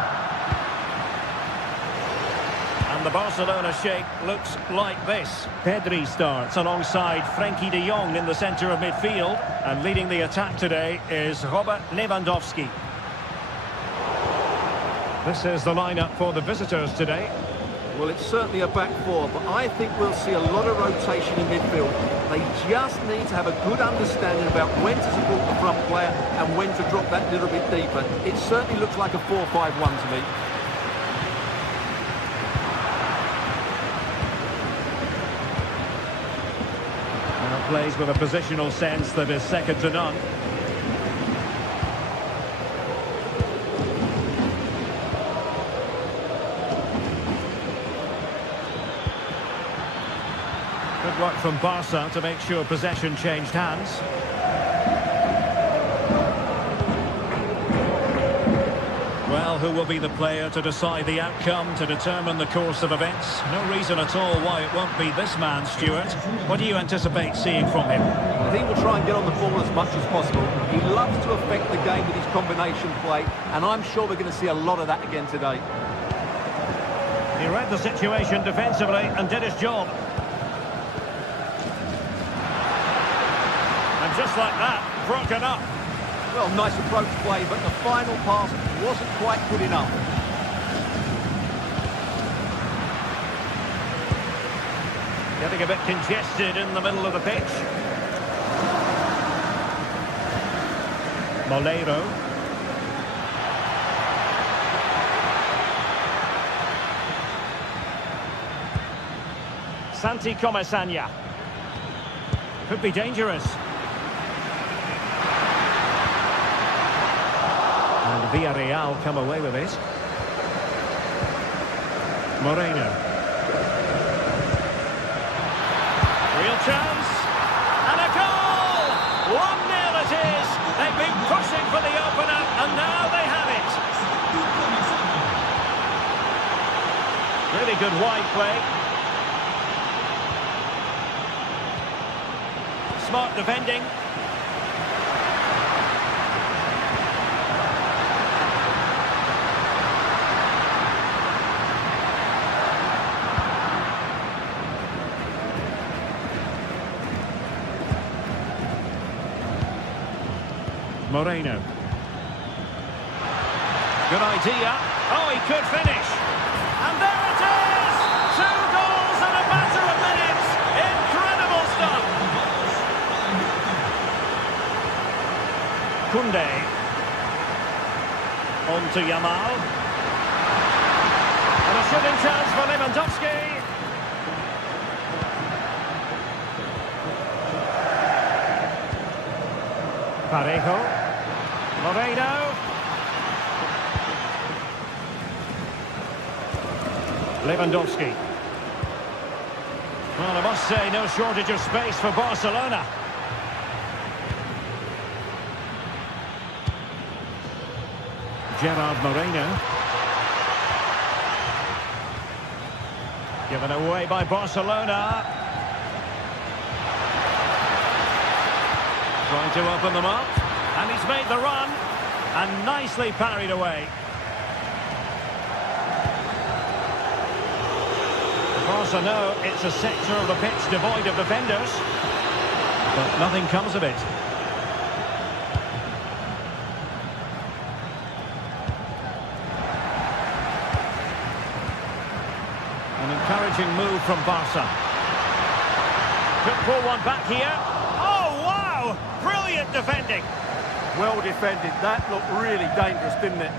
And the Barcelona shape looks like this. Pedri starts alongside Frankie de Jong in the centre of midfield. And leading the attack today is Robert Lewandowski. This is the lineup for the visitors today. Well, it's certainly a back four, but I think we'll see a lot of rotation in midfield. They just need to have a good understanding about when to support the front player and when to drop that little bit deeper. It certainly looks like a 4-5-1 to me. Now plays with a positional sense that is second to none. Good work from Barca to make sure possession changed hands. Well, who will be the player to decide the outcome, to determine the course of events? No reason at all why it won't be this man, Stuart. What do you anticipate seeing from him? Well, he will try and get on the ball as much as possible. He loves to affect the game with his combination play, and I'm sure we're going to see a lot of that again today. He read the situation defensively and did his job. And just like that, broken up. Well, nice approach play, but the final pass wasn't quite good enough. Getting a bit congested in the middle of the pitch. Molero. Santi Comesaña. Could be dangerous. And Villarreal come away with it. Moreno. Real chance. And a goal! 1-0 it is. They've been pushing for the opener, and now they have it. Really good wide play. Smart defending. Moreno. Good idea. Oh, he could finish. And there it is! 2 goals in a matter of minutes. Incredible stuff. Koundé. On to Yamal. And a shooting chance for Lewandowski. Parejo. Moreno. Lewandowski. Well, I must say, no shortage of space for Barcelona. Gerard Moreno. Given away by Barcelona. Trying to open them up. And he's made the run. And nicely parried away. Barca know it's a sector of the pitch devoid of defenders. But nothing comes of it. An encouraging move from Barca. Could pull one back here. Oh, wow! Brilliant defending. Well defended. That looked really dangerous, didn't it?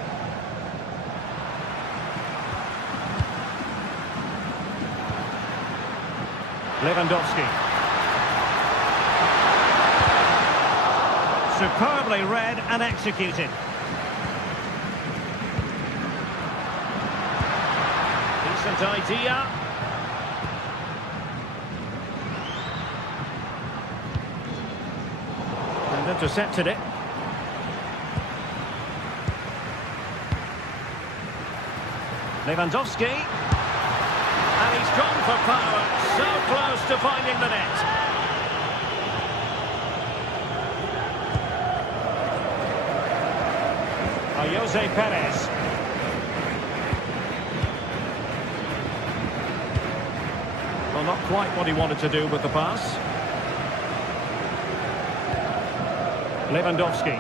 Lewandowski. Superbly read and executed. Decent idea. And intercepted it. Lewandowski. And he's gone for power. So close to finding the net. Jose Perez. Well, not quite what he wanted to do with the pass. Lewandowski.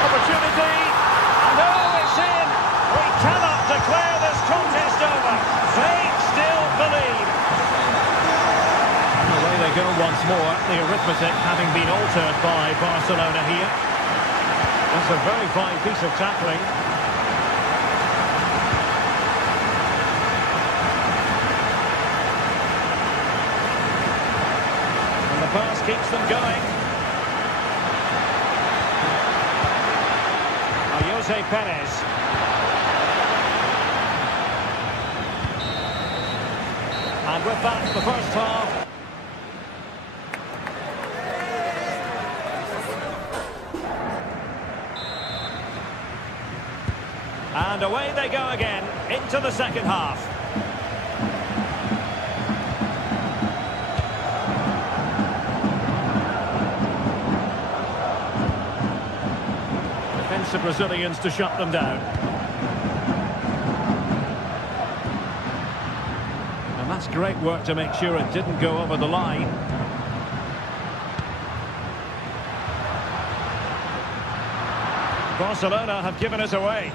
Opportunity. And oh, it's in. We cannot declare this contest over. They still believe. And away they go once more. The arithmetic having been altered by Barcelona here. That's a very fine piece of tackling. And the pass keeps them going. Jose Perez. And with that, the first half. And away they go again, into the second half. Defensive Brazilians to shut them down. And that's great work to make sure it didn't go over the line. Barcelona have given us away.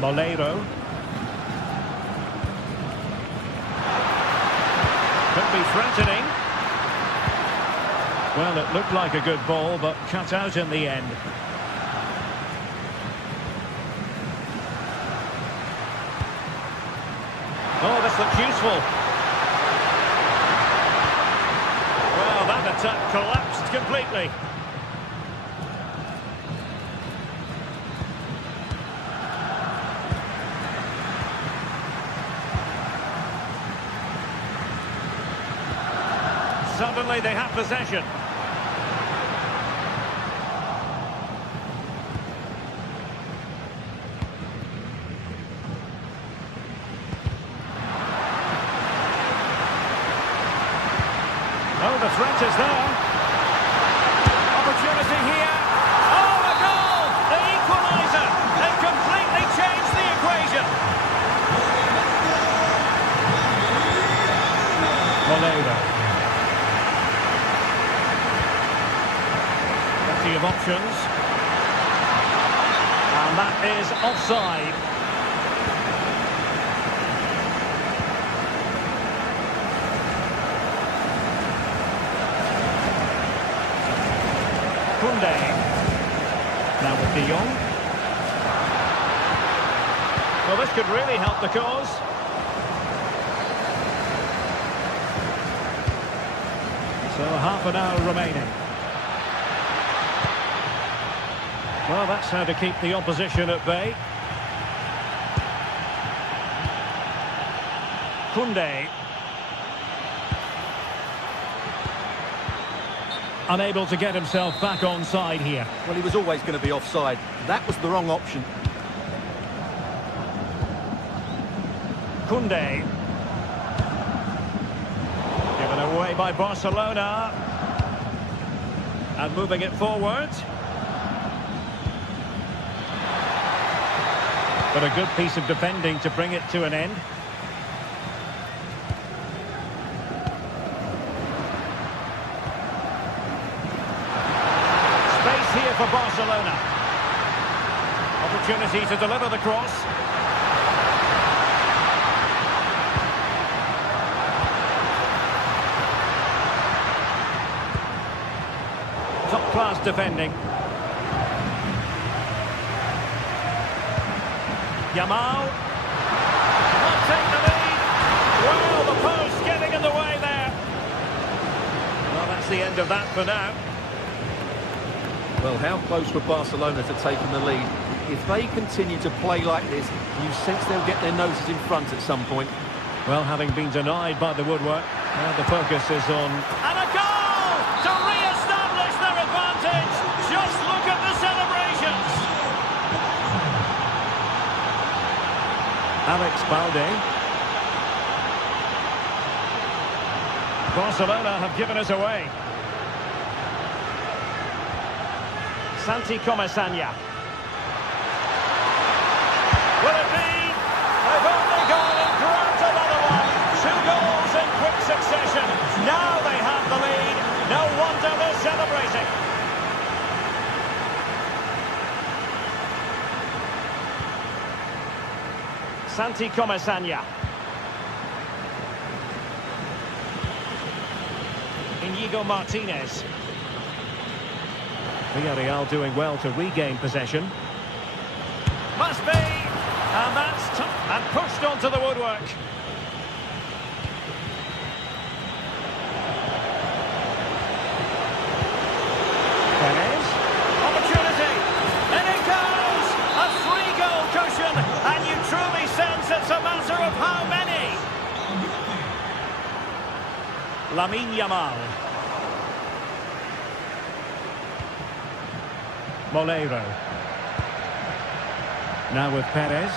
Molero. could be threatening. Well, it looked like a good ball, but cut out in the end. Oh, this looks useful. Well, that attack collapsed completely. Suddenly they have possession. Oh, the threat is there. Opportunity here. Oh, a goal! The equaliser! They completely changed the equation. Moleiro. Plenty of options. And that is offside. Kunde. Now with De Jong. Well, this could really help the cause. So half an hour remaining. Well, that's how to keep the opposition at bay. Kunde. Unable to get himself back onside here. Well, he was always going to be offside. That was the wrong option. Kunde. Given away by Barcelona. And moving it forward. But a good piece of defending to bring it to an end. Space here for Barcelona. Opportunity to deliver the cross. Top-class defending. Yamal. Not take the lead. Well, the post getting in the way there. Well, that's the end of that for now. Well, how close were Barcelona to taking the lead? If they continue to play like this, you sense they'll get their noses in front at some point. Well, having been denied by the woodwork, now the focus is on... And a goal to re-establish their advantage. Just look at the celebrations. Alex Balde. Barcelona have given us away. Santi Comesaña. Will it be? They've only gone and grabbed another one. 2 goals in quick succession. Now they have the lead. No wonder they're celebrating. Santi Comesaña. Inigo Martinez. Villarreal doing well to regain possession. Must be! And that's and pushed onto the woodwork. Perez. Opportunity! And it goes! A 3-goal cushion! And you truly sense it's a matter of how many? Lamine Yamal. Moleiro. Now with Perez.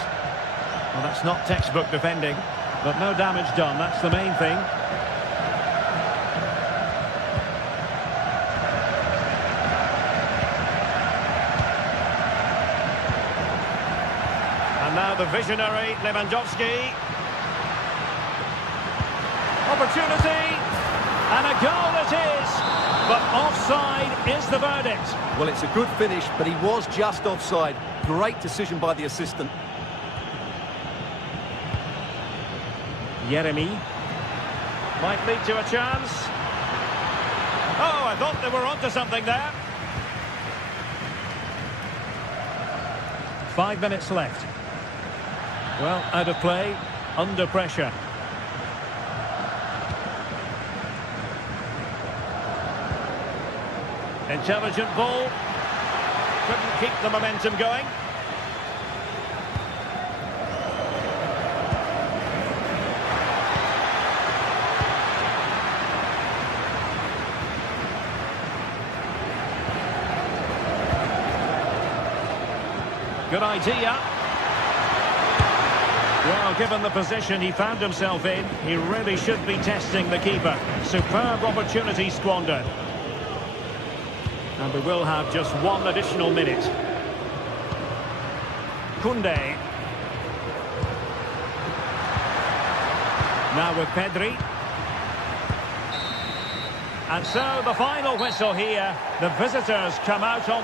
Well, that's not textbook defending, but no damage done. That's the main thing. And now the visionary Lewandowski. Opportunity. And a goal it is. But offside is the verdict. Well, it's a good finish, but he was just offside. Great decision by the assistant. Yeremy. Might lead to a chance. Oh, I thought they were onto something there. 5 minutes left. Well, out of play, under pressure. Intelligent ball. Couldn't keep the momentum going. Good idea. Well, given the position he found himself in, he really should be testing the keeper. Superb opportunity squandered. And we will have just one additional minute. Koundé. Now with Pedri. And so the final whistle here. The visitors come out on...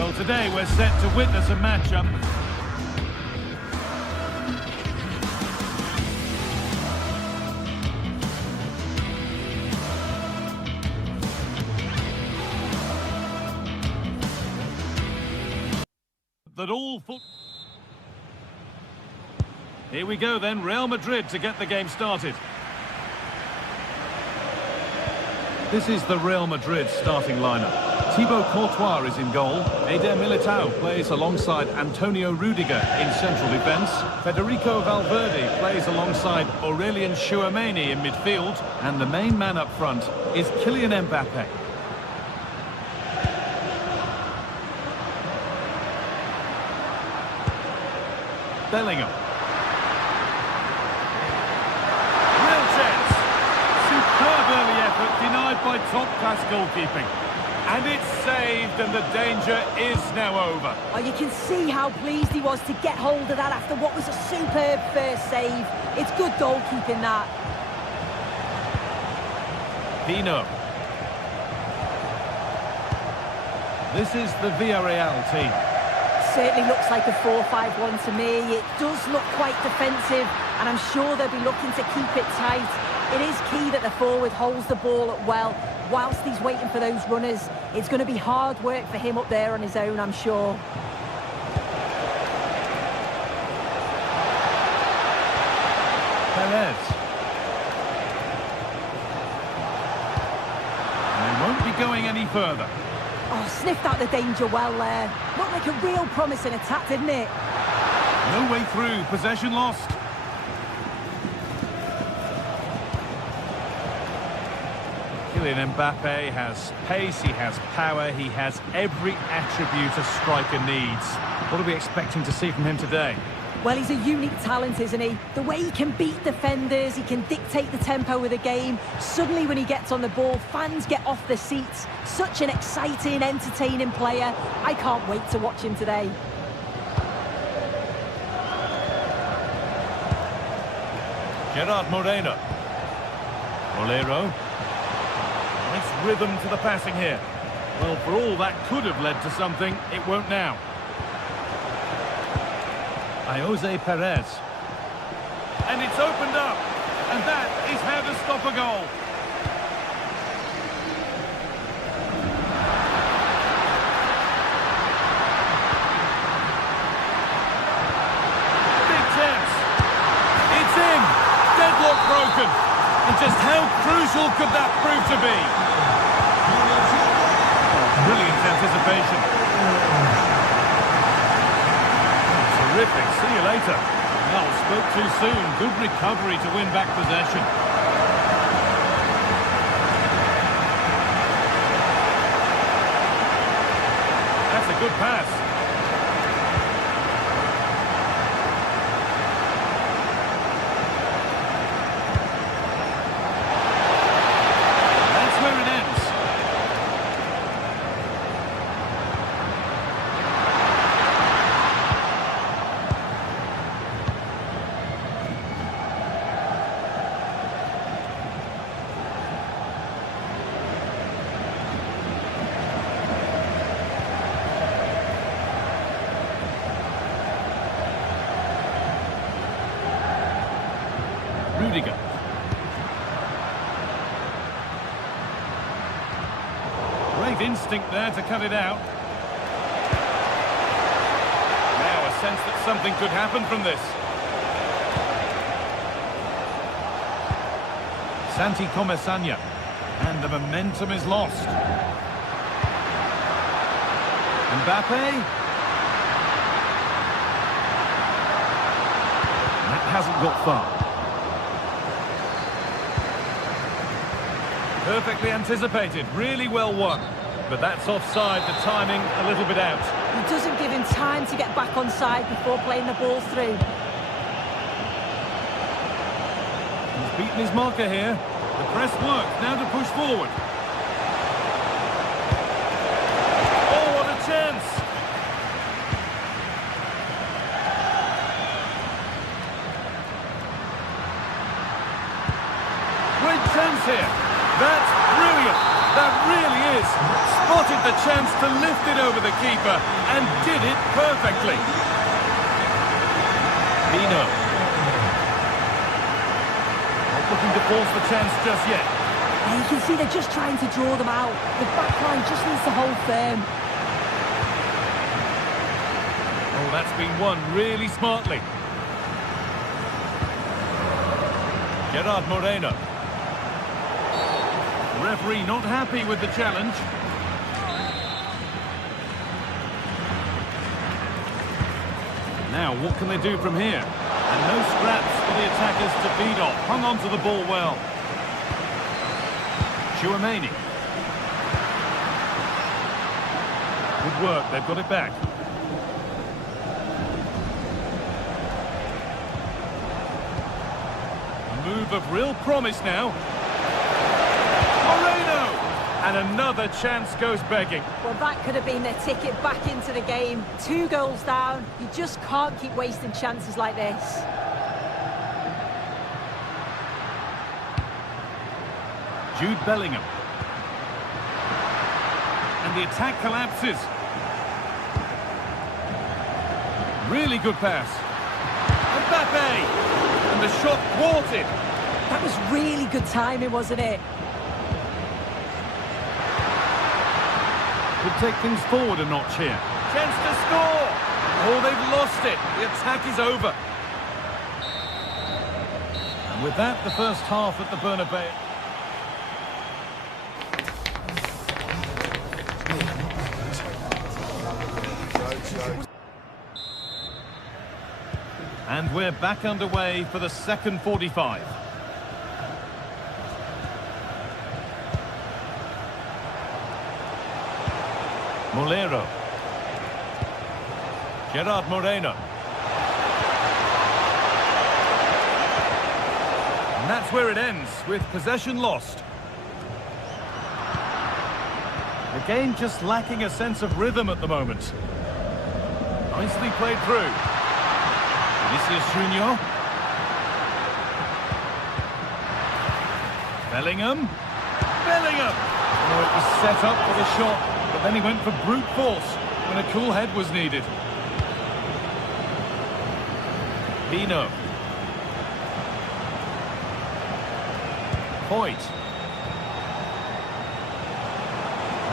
Well, today we're set to witness a matchup that all full... Here we go then, Real Madrid to get the game started. This is the Real Madrid starting lineup. Thibaut Courtois is in goal. Eder Militao plays alongside Antonio Rudiger in central defence. Federico Valverde plays alongside Aurelien Tchouameni in midfield. And the main man up front is Kylian Mbappe. Bellingham. Real chance. Superb early effort denied by top-class goalkeeping. And it's saved, and the danger is now over. Oh, you can see how pleased he was to get hold of that after what was a superb first save. It's good goalkeeping, that. Pino. This is the Villarreal team. Certainly looks like a 4-5-1 to me. It does look quite defensive, and I'm sure they'll be looking to keep it tight. It is key that the forward holds the ball up well whilst he's waiting for those runners. It's going to be hard work for him up there on his own, I'm sure. Perez. And they won't be going any further. Oh, sniffed out the danger well there. Looked like a real promising attack, didn't it? No way through, possession lost. Kylian Mbappe has pace, he has power, he has every attribute a striker needs. What are we expecting to see from him today? Well, he's a unique talent, isn't he? The way he can beat defenders, he can dictate the tempo of the game. Suddenly when he gets on the ball, fans get off their seats. Such an exciting, entertaining player. I can't wait to watch him today. Gerard Moreno. Bolero. Nice rhythm to the passing here. Well, for all that could have led to something, it won't now. Jose Perez. And it's opened up. And that is how to stop a goal. Big chance. It's in. Deadlock broken. And just how crucial could that prove to be? Brilliant anticipation. Terrific. See you later. Well, spoke too soon. Good recovery to win back possession. That's a good pass. That's where it ends. Rudiger. Great instinct there to cut it out. Now a sense that something could happen from this. Santi Comesaña. And the momentum is lost. Mbappe. That hasn't got far. Perfectly anticipated, really well won. But that's offside, the timing a little bit out. He doesn't give him time to get back on side before playing the ball through. He's beaten his marker here. The press works, now to push forward. Oh, what a chance! Great chance here. That's brilliant. That really is. Spotted Had the chance to lift it over the keeper and did it perfectly. Pino. Not looking to force the chance just yet. And you can see they're just trying to draw them out. The back line just needs to hold firm. Oh, that's been won really smartly. Gerard Moreno. Referee not happy with the challenge. Now, what can they do from here? And no scraps for the attackers to beat off. Hung on to the ball well. Chouameni. Good work, they've got it back. A move of real promise now. Moreno! And another chance goes begging. Well, that could have been their ticket back into the game. 2 goals down. You just can't keep wasting chances like this. Jude Bellingham. And the attack collapses. Really good pass. Mbappe! And the shot thwarted. That was really good timing, wasn't it? Could take things forward a notch here. Chance to score! Oh, they've lost it. The attack is over. And with that, the first half at the Bernabeu. And we're back underway for the second 45. Molero. Gerard Moreno. And that's where it ends, with possession lost. The game just lacking a sense of rhythm at the moment. Nicely played through. Vinicius Junior. Bellingham. Bellingham! Oh, it was set up for the shot, but then he went for brute force when a cool head was needed. Pino. Hoyt.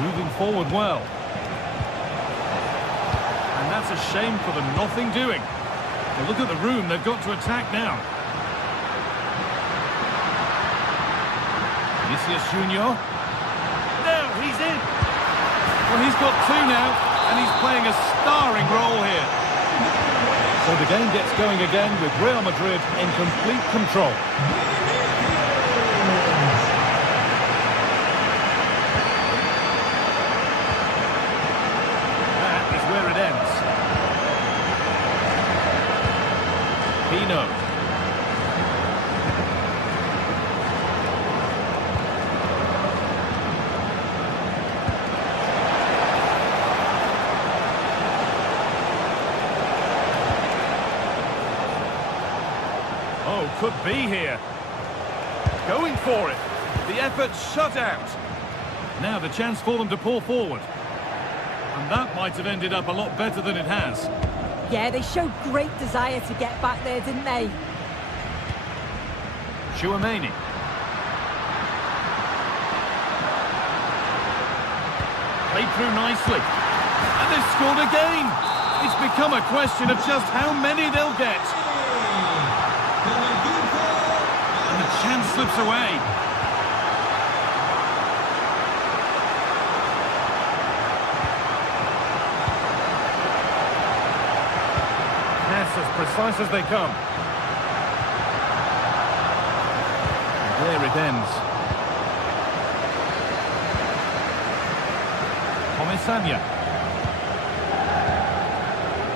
Moving forward well. And that's a shame for the nothing doing. Well, look at the room, they've got to attack now. Vinicius Junior. No, he's in. Well, he's got 2 now, and he's playing a starring role here. So the game gets going again with Real Madrid in complete control. That is where it ends. Pino. Oh, could be here. Going for it. The effort shut out. Now the chance for them to pull forward. And that might have ended up a lot better than it has. Yeah, they showed great desire to get back there, didn't they? Chouameni. Played through nicely. And they've scored again. It's become a question of just how many they'll get. And the chance slips away. Pass as precise as they come. And there it ends. Comisania.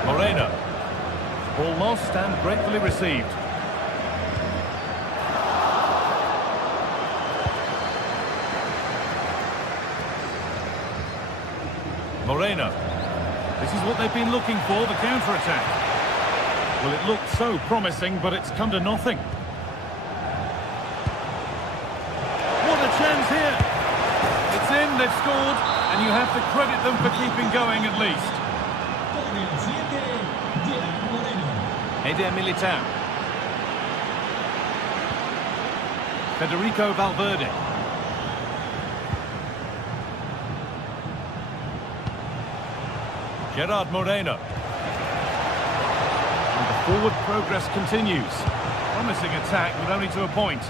Moreno. Ball lost and gratefully received. Moreno. This is what they've been looking for, the counter-attack. Well, it looked so promising, but it's come to nothing. What a chance here! It's in, they've scored. and you have to credit them for keeping going at least. Eder Militao. Federico Valverde. Gerard Moreno. And the forward progress continues. Promising attack, but only to a point.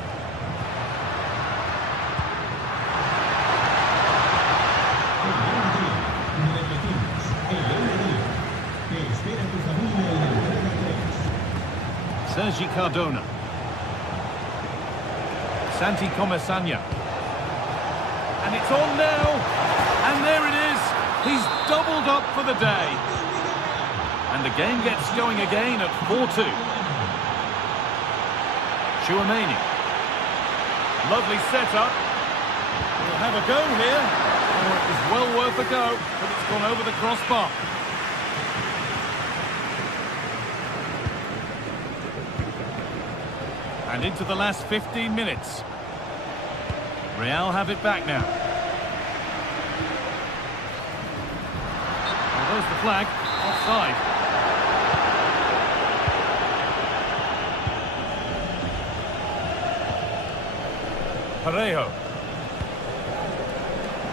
Sergi Cardona. Santi Comesanya. And it's on now. And there it is. He's doubled up for the day. And the game gets going again at 4-2. Chouameni. Lovely setup. We'll have a go here. Oh, it was well worth a go, but it's gone over the crossbar. And into the last 15 minutes. Real have it back now. Well, there's the flag. Offside. Parejo.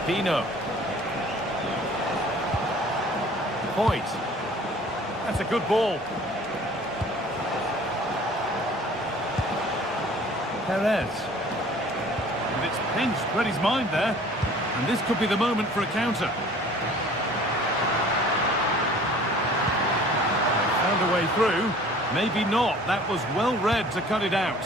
Pino. Hoyt. That's a good ball. Perez. And it's pinched Reddy's mind there. And this could be the moment for a counter. They found a way through. Maybe not. That was well read to cut it out.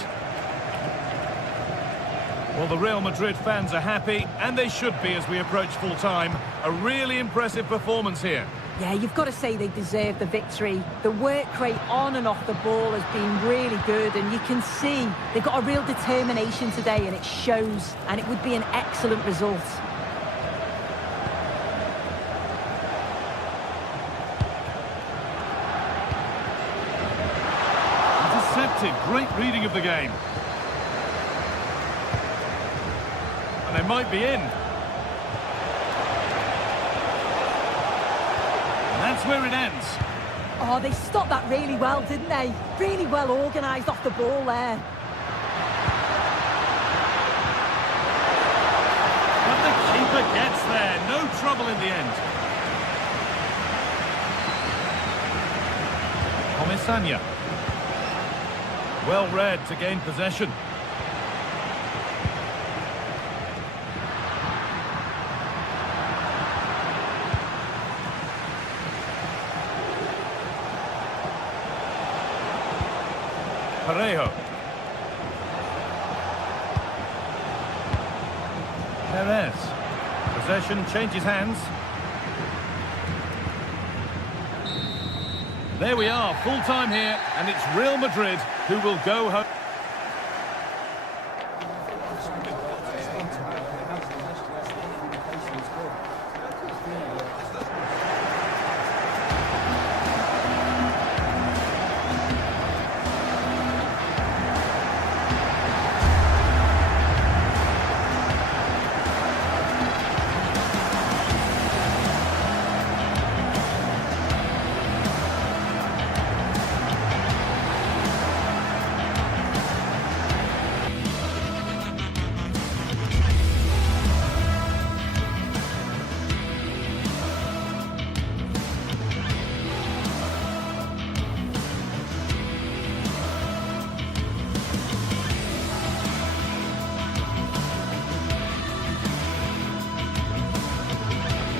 Well, the Real Madrid fans are happy, and they should be as we approach full time. A really impressive performance here. Yeah, you've got to say they deserve the victory. The work rate on and off the ball has been really good, and you can see they've got a real determination today, and it shows, and it would be an excellent result. Intercepted, great reading of the game. And they might be in. That's where it ends. Oh, they stopped that really well, didn't they? Really well organised off the ball there. But the keeper gets there. No trouble in the end. Comesanya. Well read to gain possession. Parejo. Perez. Possession changes hands. There we are, full time here, and it's Real Madrid who will go home.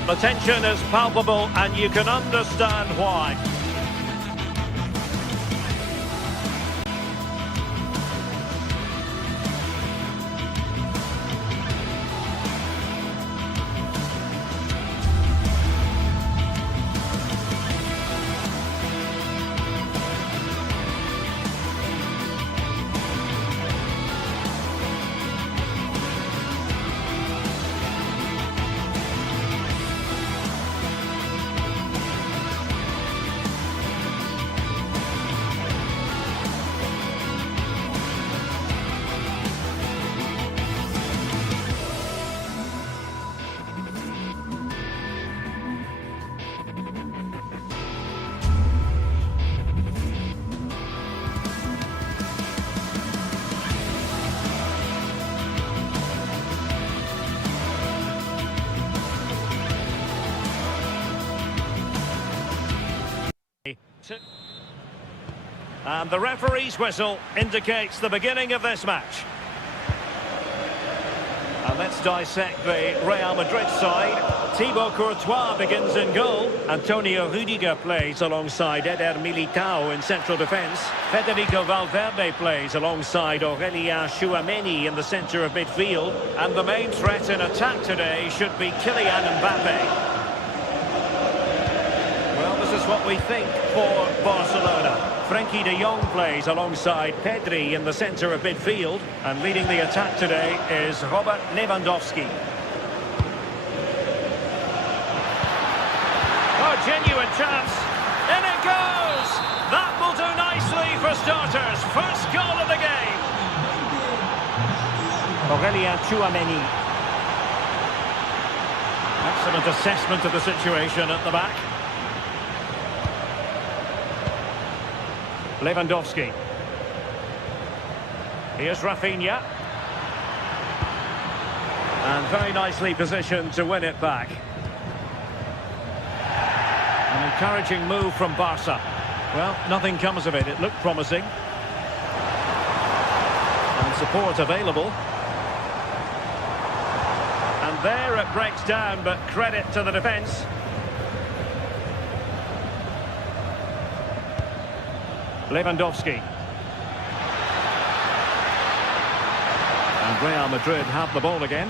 The tension is palpable, and you can understand why. And the referee's whistle indicates the beginning of this match. And let's dissect the Real Madrid side. Thibaut Courtois begins in goal. Antonio Rudiger plays alongside Eder Militao in central defence. Federico Valverde plays alongside Aurelien Tchouameni in the centre of midfield. And the main threat in attack today should be Kylian Mbappe. Well, this is what we think for Barcelona. Frenkie de Jong plays alongside Pedri in the centre of midfield. And leading the attack today is Robert Lewandowski. Oh, genuine chance. In it goes! That will do nicely for starters. First goal of the game. Aurelien Tchouameni. Excellent assessment of the situation at the back. Lewandowski. Here's Rafinha. And very nicely positioned to win it back. An encouraging move from Barca. Well, nothing comes of it. It looked promising. And support available. And there it breaks down, but credit to the defence. Lewandowski. And Real Madrid have the ball again.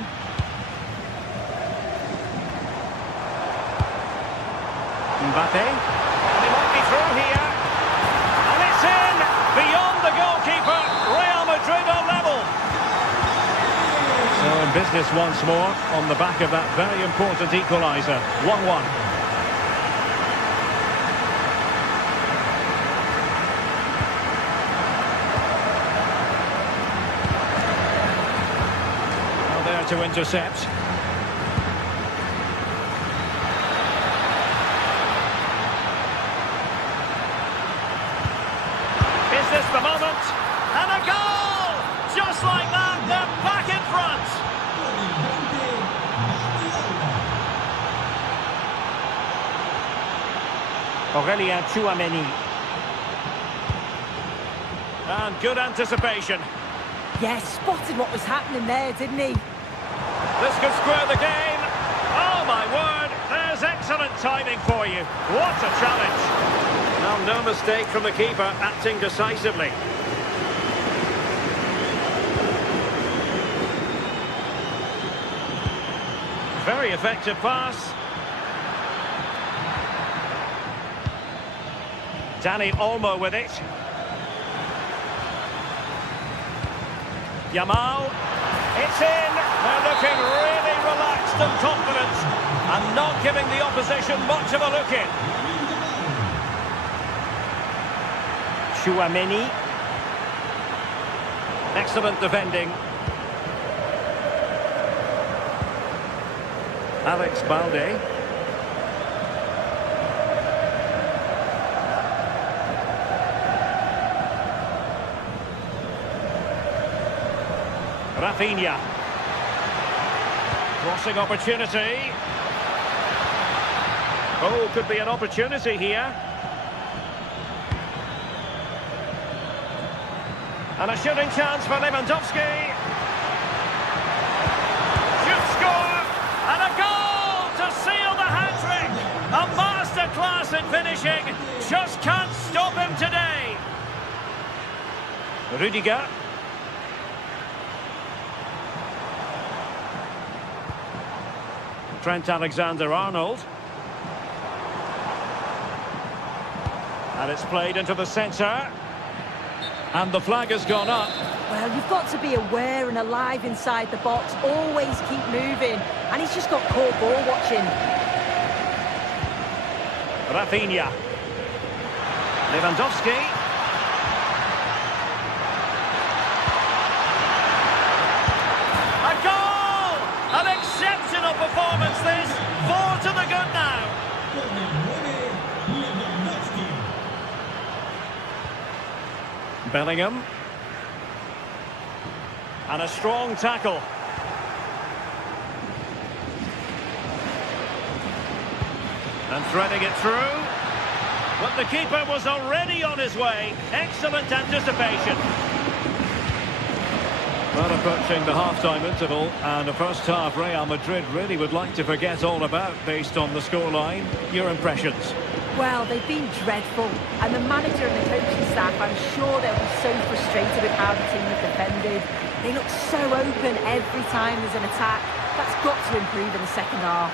Mbappe. And he might be through here. And it's in! Beyond the goalkeeper. Real Madrid are level. So in business once more on the back of that very important equaliser. 1-1. To intercept. Is this the moment? And a goal! Just like that, they're back in front. Aurelien Tchouameni. And good anticipation. Yes, spotted what was happening there, didn't he? This could square the game. Oh, my word. There's excellent timing for you. What a challenge. Well, no mistake from the keeper, acting decisively. Very effective pass. Dani Olmo with it. Yamal. It's in. They're looking really relaxed and confident and not giving the opposition much of a look in. Tchouameni. Excellent defending. Alex Balde. Rafinha. Crossing opportunity. Oh, could be an opportunity here. And a shooting chance for Lewandowski. Should score! And a goal to seal the hat-trick! A masterclass in finishing. Just can't stop him today. Rudiger. Trent Alexander-Arnold. And it's played into the centre. And the flag has gone up. Well, you've got to be aware and alive inside the box. Always keep moving. And he's just got caught ball watching. Rafinha. Lewandowski. A goal! An exceptional performance this. 4 to the good now. Bellingham. And a strong tackle. And threading it through. But the keeper was already on his way. Excellent anticipation. Well, approaching the half-time interval, and the first half Real Madrid really would like to forget all about based on the scoreline. Your impressions? Well, they've been dreadful, and the manager and the coaching staff, I'm sure they'll be so frustrated with how the team have defended. They look so open every time there's an attack. That's got to improve in the second half.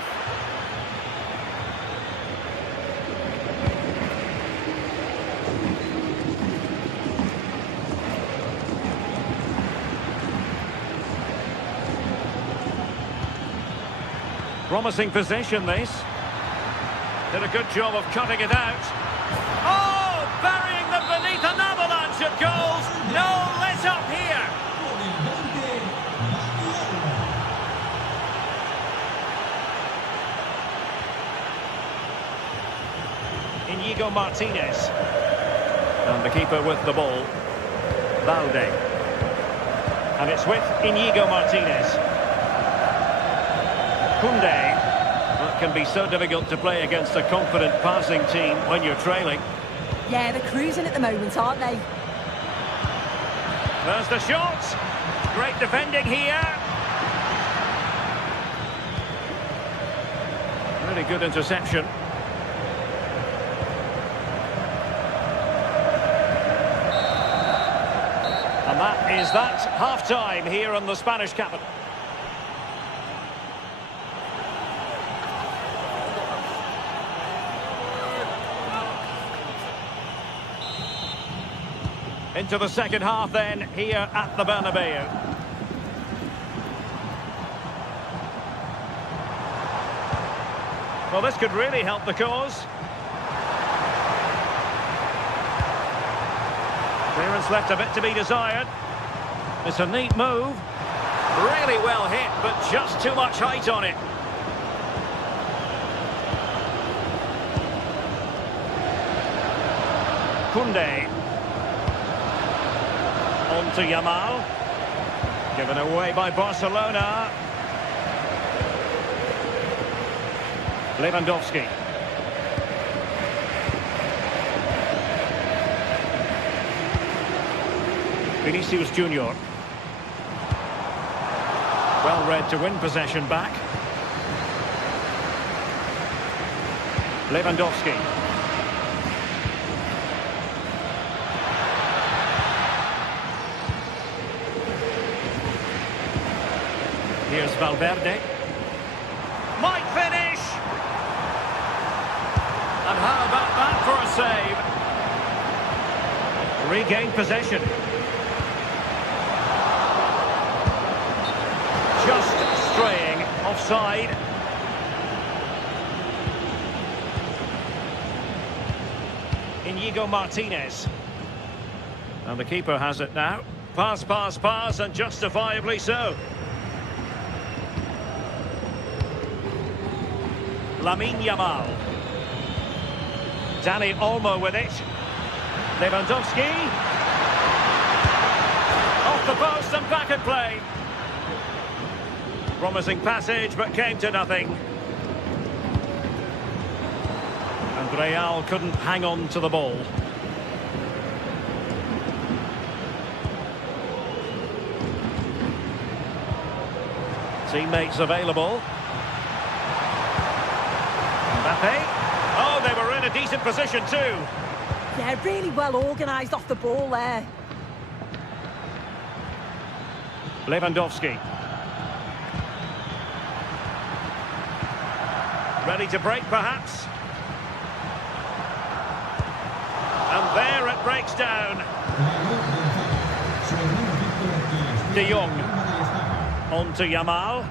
Promising possession, this. Did a good job of cutting it out. Oh, burying them beneath an avalanche of goals. No let up here. Inigo Martinez. And the keeper with the ball. Valde. And it's with Inigo Martinez. Koundé. That can be so difficult to play against a confident passing team when you're trailing. Yeah, they're cruising at the moment, aren't they? There's the shot. Great defending here. Really good interception. And that is that. Half-time here on the Spanish capital. Into the second half then, here at the Bernabeu. Well, this could really help the cause. Clearance left a bit to be desired. It's a neat move. Really well hit, but just too much height on it. Koundé. On to Yamal. Given away by Barcelona. Lewandowski. Vinicius Junior. Well read to win possession back. Lewandowski. Here's Valverde. Might finish! And how about that for a save? Regained possession. Just straying offside. Inigo Martinez. And the keeper has it now. Pass, pass, pass, and justifiably so. Lamine Yamal. Dani Olmo with it. Lewandowski. Off the post and back at play. Promising passage, but came to nothing. And Real couldn't hang on to the ball. Teammates available. Mbappe. Oh, they were in a decent position too. Yeah, really well organised off the ball there. Lewandowski. Ready to break, perhaps. And there it breaks down. De Jong. On to Yamal.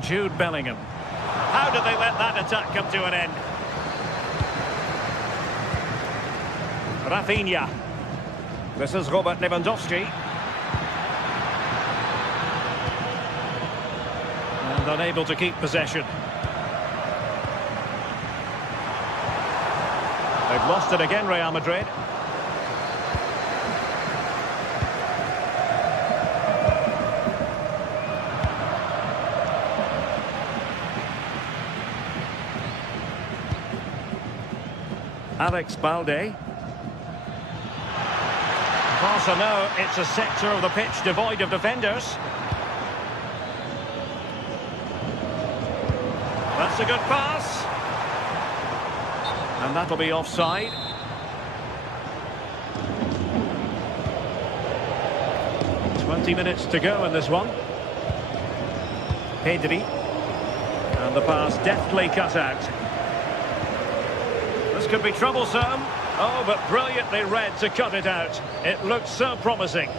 Jude Bellingham. How did they let that attack come to an end? Rafinha. This is Robert Lewandowski. And unable to keep possession. They've lost it again, Real Madrid. Alex Balde. Barca know it's a sector of the pitch devoid of defenders. That's a good pass. And that'll be offside. "20 minutes to go in this one. Pedri. And the pass deftly cut out. This could be troublesome. Oh, but brilliantly read to cut it out. It looked so promising.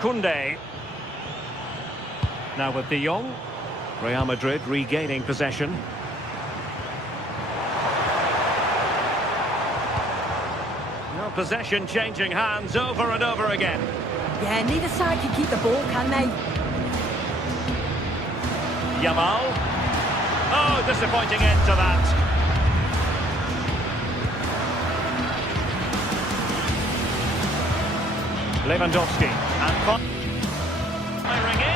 Koundé. Now with De Jong. Real Madrid regaining possession. No, possession changing hands over and over again. Yeah, neither side can keep the ball, can they? Yamal. Oh, disappointing end to that. Lewandowski. And firing it.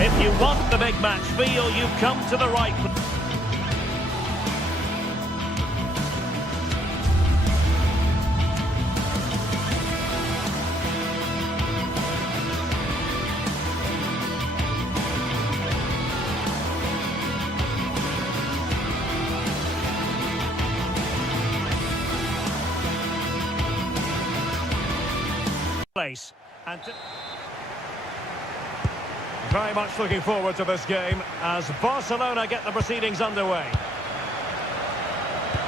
If you want the big match feel, you've come to the right place. And Very much looking forward to this game as Barcelona get the proceedings underway.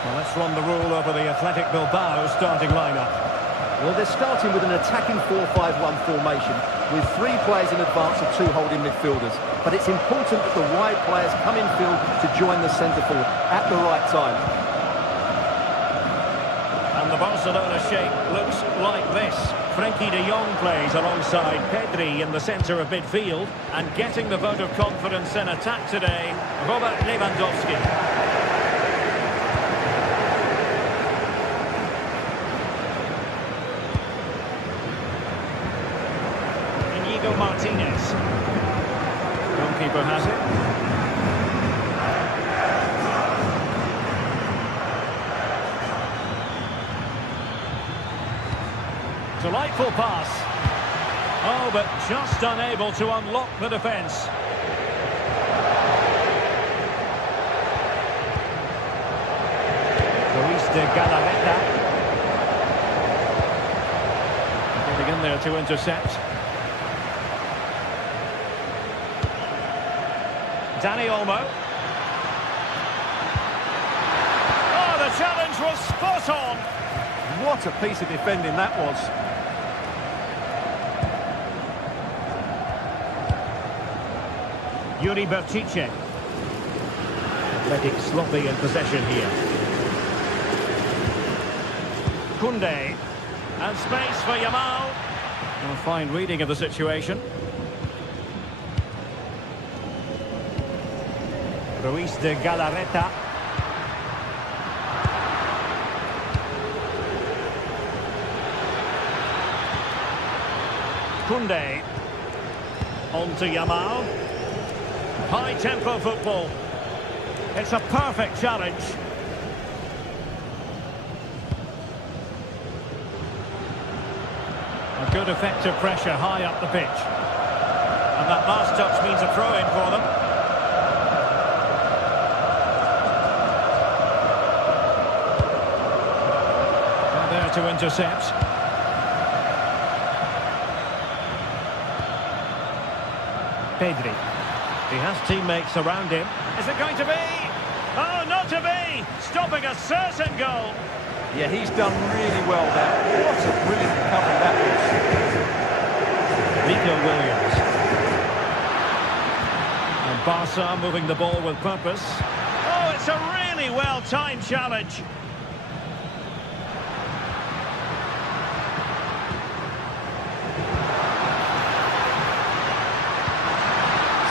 Well, let's run the rule over the Athletic Bilbao starting lineup. Well, they're starting with an attacking 4-5-1 formation with 3 players in advance of 2 holding midfielders. But it's important that the wide players come in field to join the centre forward at the right time. And the Barcelona shape looks like this. Frenkie de Jong plays alongside Pedri in the centre of midfield, and getting the vote of confidence in attack today, Robert Lewandowski. Martinez. Goalkeeper has it. Delightful pass. Oh, but just unable to unlock the defence. Luis de Galarreta. Getting in there to intercept. Dani Olmo. Oh, the challenge was spot on. What a piece of defending that was. Yuri Bertice. Athletic sloppy in possession here. Koundé. And space for Yamal. A fine reading of the situation. Luis de Galarreta. Koundé. On to Yamal. High-tempo football. It's a perfect challenge. A good effective pressure high up the pitch. And that last touch means a throw-in for them. To intercept. Pedri. He has teammates around him. Is it going to be? Oh, not to be! Stopping a certain goal. Yeah, he's done really well there. What a brilliant recovery that was. Nico Williams. And Barca moving the ball with purpose. Oh, it's a really well-timed challenge.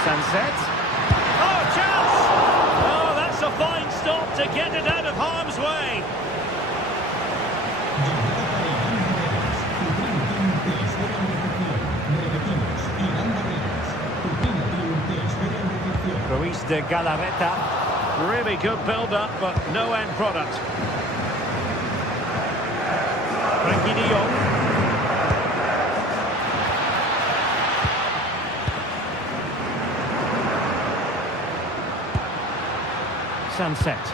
Sunset. Oh, chance! Oh, that's a fine stop to get it out of harm's way. Luis de Galarreta. Really good build-up, but no end product. Frenkie de Jong. Sunset.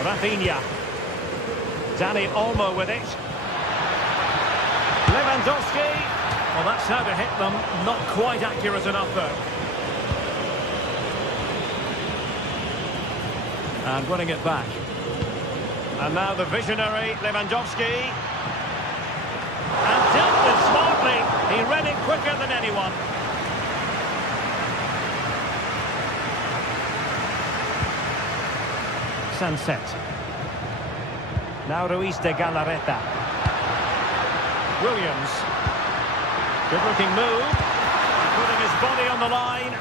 Rafinha. Dani Olmo with it. Lewandowski. Well, that's how to hit them. Not quite accurate enough, though. And winning it back. And now the visionary Lewandowski. And dealt with smartly. He read it quicker than anyone. Sunset. Now Luis de Galarreta. Williams. Good looking move. Putting his body on the line.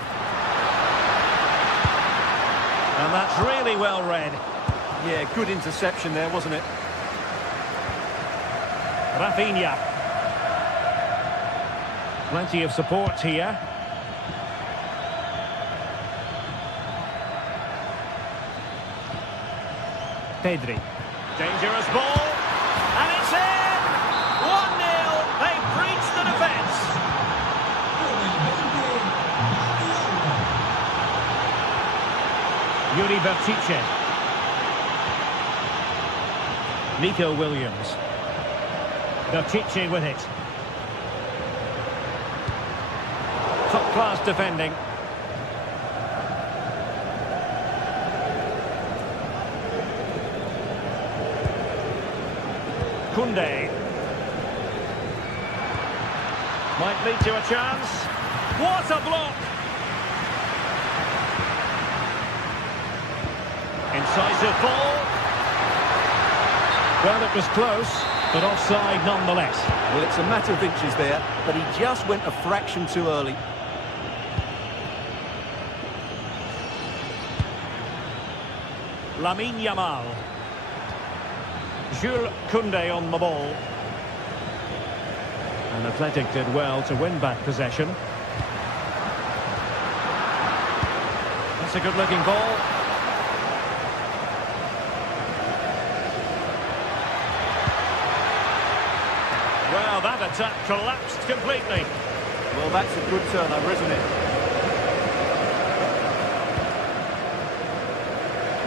And that's really well read. Yeah, good interception there, wasn't it? Rafinha. Plenty of support here. Pedri. Dangerous ball. And it's in! 1-0. They breached the defence. Yuri Bertice. Nico Williams. Bertici with it. Top-class defending. Koundé. Might lead to a chance. What a block! Incisive ball. Well, it was close, but offside nonetheless. Well, it's a matter of inches there, but he just went a fraction too early. Lamine Yamal. Jules Koundé on the ball. And Athletic did well to win back possession. That's a good-looking ball. Well, that attack collapsed completely. Well, that's a good turnover, isn't it?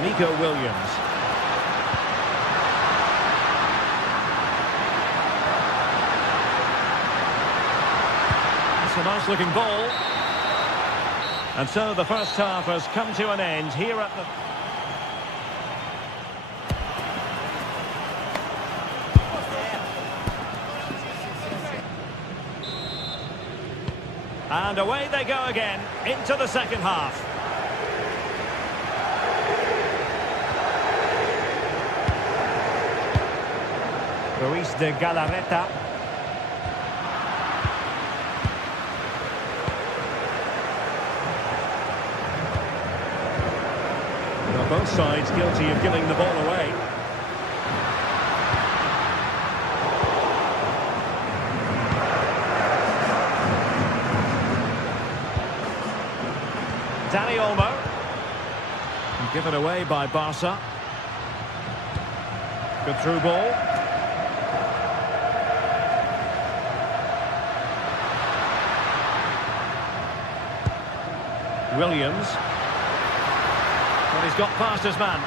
Nico Williams. That's a nice-looking ball. And so the first half has come to an end here at the... And away they go again, into the second half. Ruiz de Galarreta. Well, both sides guilty of giving the ball away. Dani Olmo. Given away by Barca. Good through ball. Williams. Well, he's got past his man.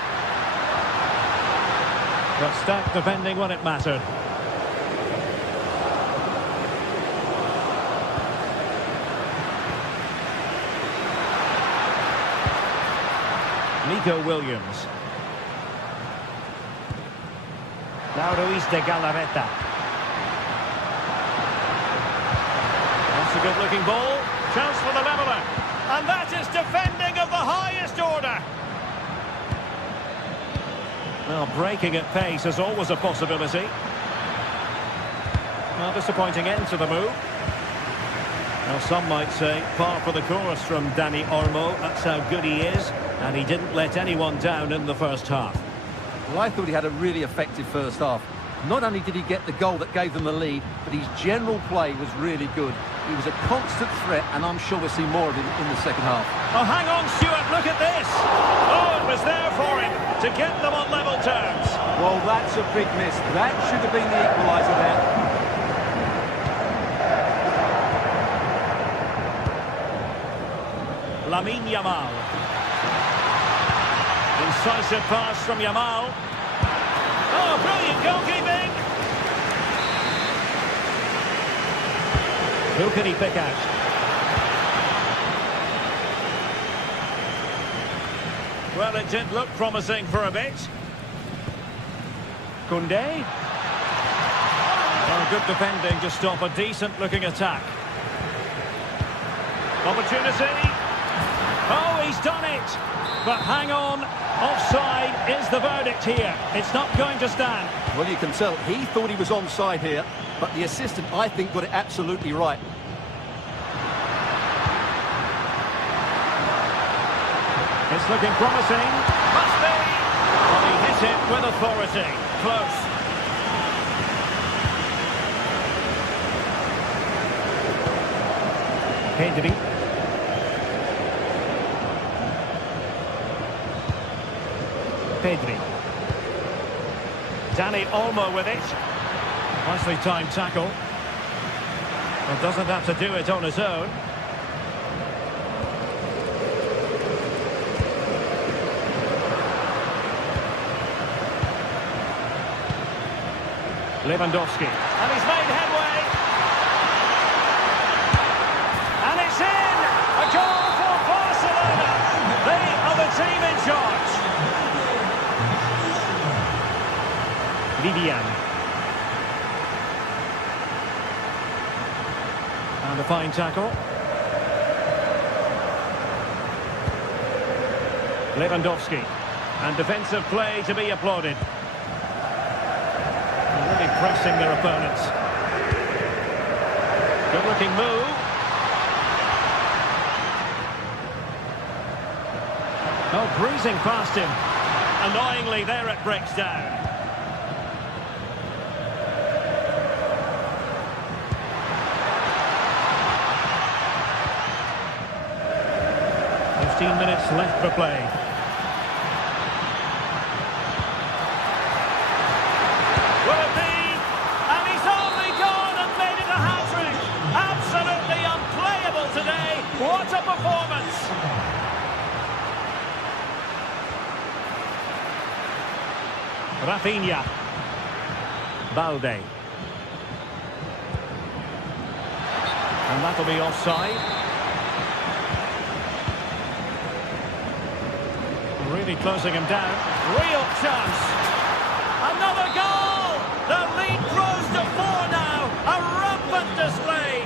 But stacked defending when it mattered. Nico Williams. Now Ruiz de Galarreta. That's a good-looking ball. Chance for the leveller. And that is defending of the highest order. Well, breaking at pace is always a possibility. Well, disappointing end to the move. Well, some might say par for the course from Dani Olmo. That's how good he is. And he didn't let anyone down in the first half. Well, I thought he had a really effective first half. Not only did he get the goal that gave them the lead, but his general play was really good. He was a constant threat, and I'm sure we'll see more of him in the second half. Oh, hang on, Stuart, look at this! Oh, it was there for him to get them on level terms. Well, that's a big miss. That should have been the equaliser there. Lamine Yamal. Incisive pass from Yamal. Oh, brilliant goalkeeping! Who can he pick out? Well, it did look promising for a bit. Koundé. Oh, good defending to stop a decent-looking attack. Opportunity. Oh, he's done it! But hang on, offside is the verdict here. It's not going to stand. Well, you can tell he thought he was onside here, but the assistant, I think, got it absolutely right. It's looking promising. Must be! Well, he hit it with authority. Close. Pedri. Pedri. Dani Olmo with it. Nicely timed tackle. Well, doesn't have to do it on his own. Lewandowski. And he's made headway. And it's in! A goal for Barcelona! They are the team in charge. Vivian. And a fine tackle. Lewandowski. And defensive play to be applauded. Really pressing their opponents. Good looking move. Oh, breezing past him. Annoyingly, there it breaks down. Minutes left for play. Will it be? And he's only gone and made it a hat-trick. Absolutely unplayable today. What a performance. Rafinha. Balde. And that'll be offside. Really closing him down. Real chance. Another goal! The lead grows to 4 now. A rampant display.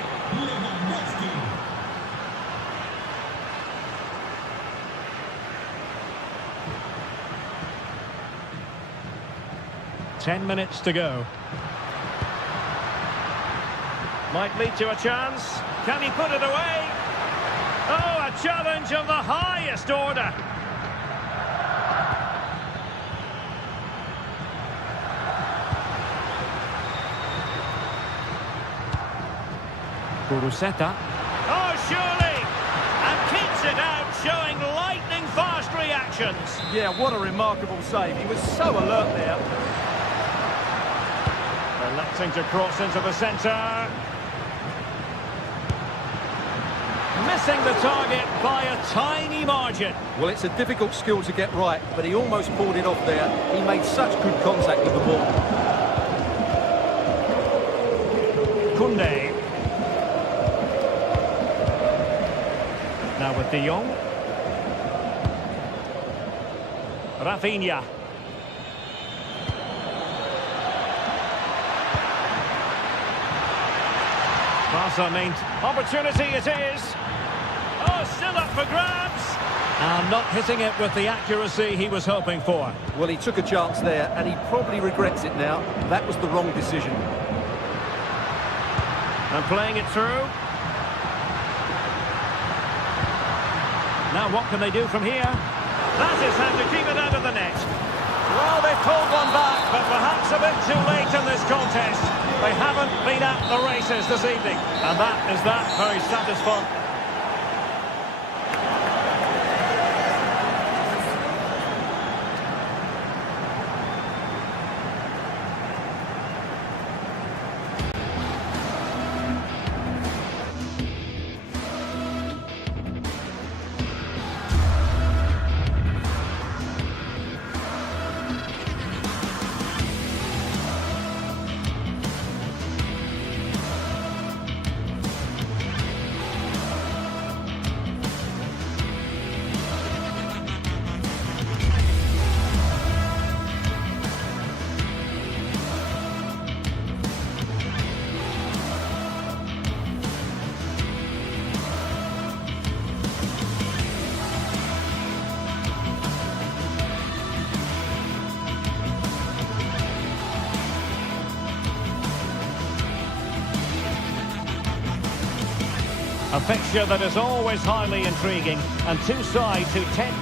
Ten minutes to go. Might lead to a chance. Can he put it away? Oh, a challenge of the highest order. Kuruseta. Oh, surely! And keeps it out, showing lightning-fast reactions. Yeah, what a remarkable save. He was so alert there. Electing to cross into the centre. Missing the target by a tiny margin. Well, it's a difficult skill to get right, but he almost pulled it off there. He made such good contact with the ball. Koundé. Now with De Jong. Rafinha. Barca meant opportunity it is. Oh, still up for grabs. And not hitting it with the accuracy he was hoping for. Well, he took a chance there, and he probably regrets it now. That was the wrong decision. And playing it through. Now what can they do from here? That is how to keep it out of the net. Well, they've pulled one back, but perhaps a bit too late in this contest. They haven't been at the races this evening. And that is that. Very satisfying. A fixture that is always highly intriguing, and two sides who tend...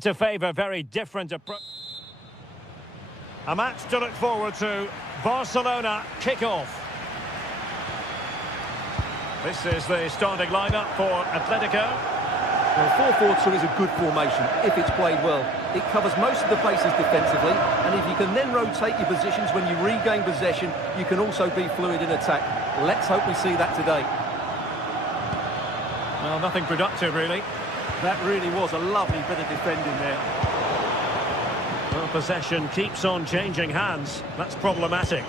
To favour very different approach. A match to look forward to. Barcelona kick-off. This is the starting lineup for Atletico. Well, 4-4-2 is a good formation if it's played well. It covers most of the bases defensively, and if you can then rotate your positions when you regain possession, you can also be fluid in attack. Let's hope we see that today. Well, nothing productive, really. That really was a lovely bit of defending there. Well, possession keeps on changing hands. That's problematic.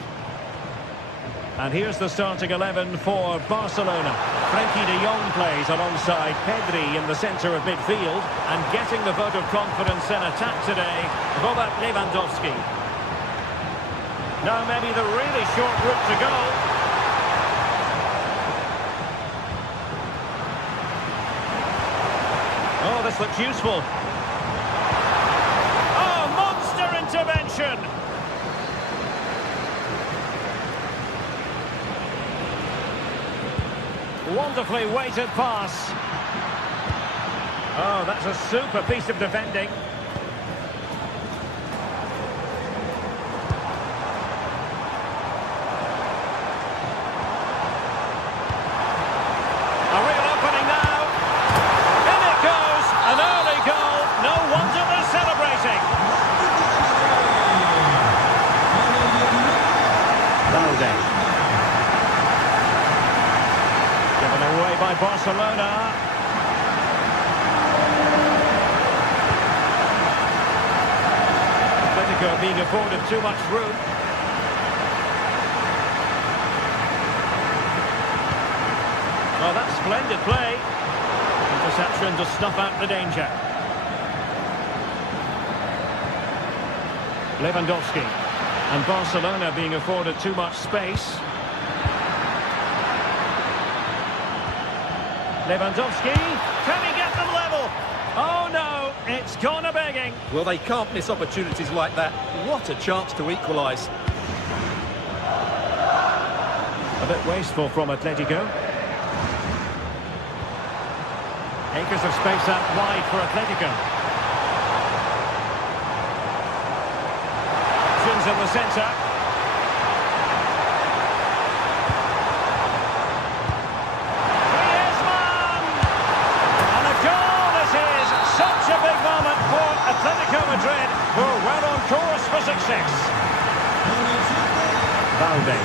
And here's the starting 11 for Barcelona. Frenkie de Jong plays alongside Pedri in the centre of midfield. And getting the vote of confidence in attack today, Robert Lewandowski. Now maybe the really short route to go. Oh, this looks useful. Oh, monster intervention! Wonderfully weighted pass. Oh, that's a super piece of defending. A real opening now. In it goes. An early goal. No wonder they're celebrating. Valde. Given away by Barcelona. Atletico being afforded too much room. Oh, that's splendid play. Interception to snuff out the danger. Lewandowski. And Barcelona being afforded too much space. Lewandowski, can he get them level? Oh no, it's gone a-begging. Well, they can't miss opportunities like that. What a chance to equalise. A bit wasteful from Atletico. Acres of space out wide for Atletico. Options in the centre. Atletico Madrid, who are well on course for success. Valde.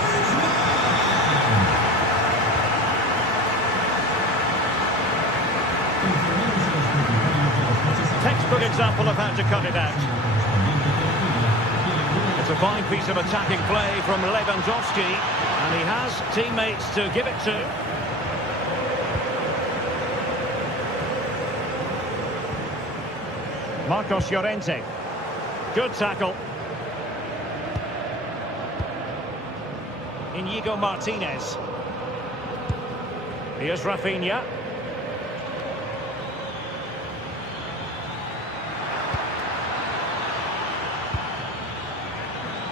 Textbook example of how to cut it out. It's a fine piece of attacking play from Lewandowski, and he has teammates to give it to. Marcos Llorente. Good tackle. Inigo Martinez. Here's Rafinha.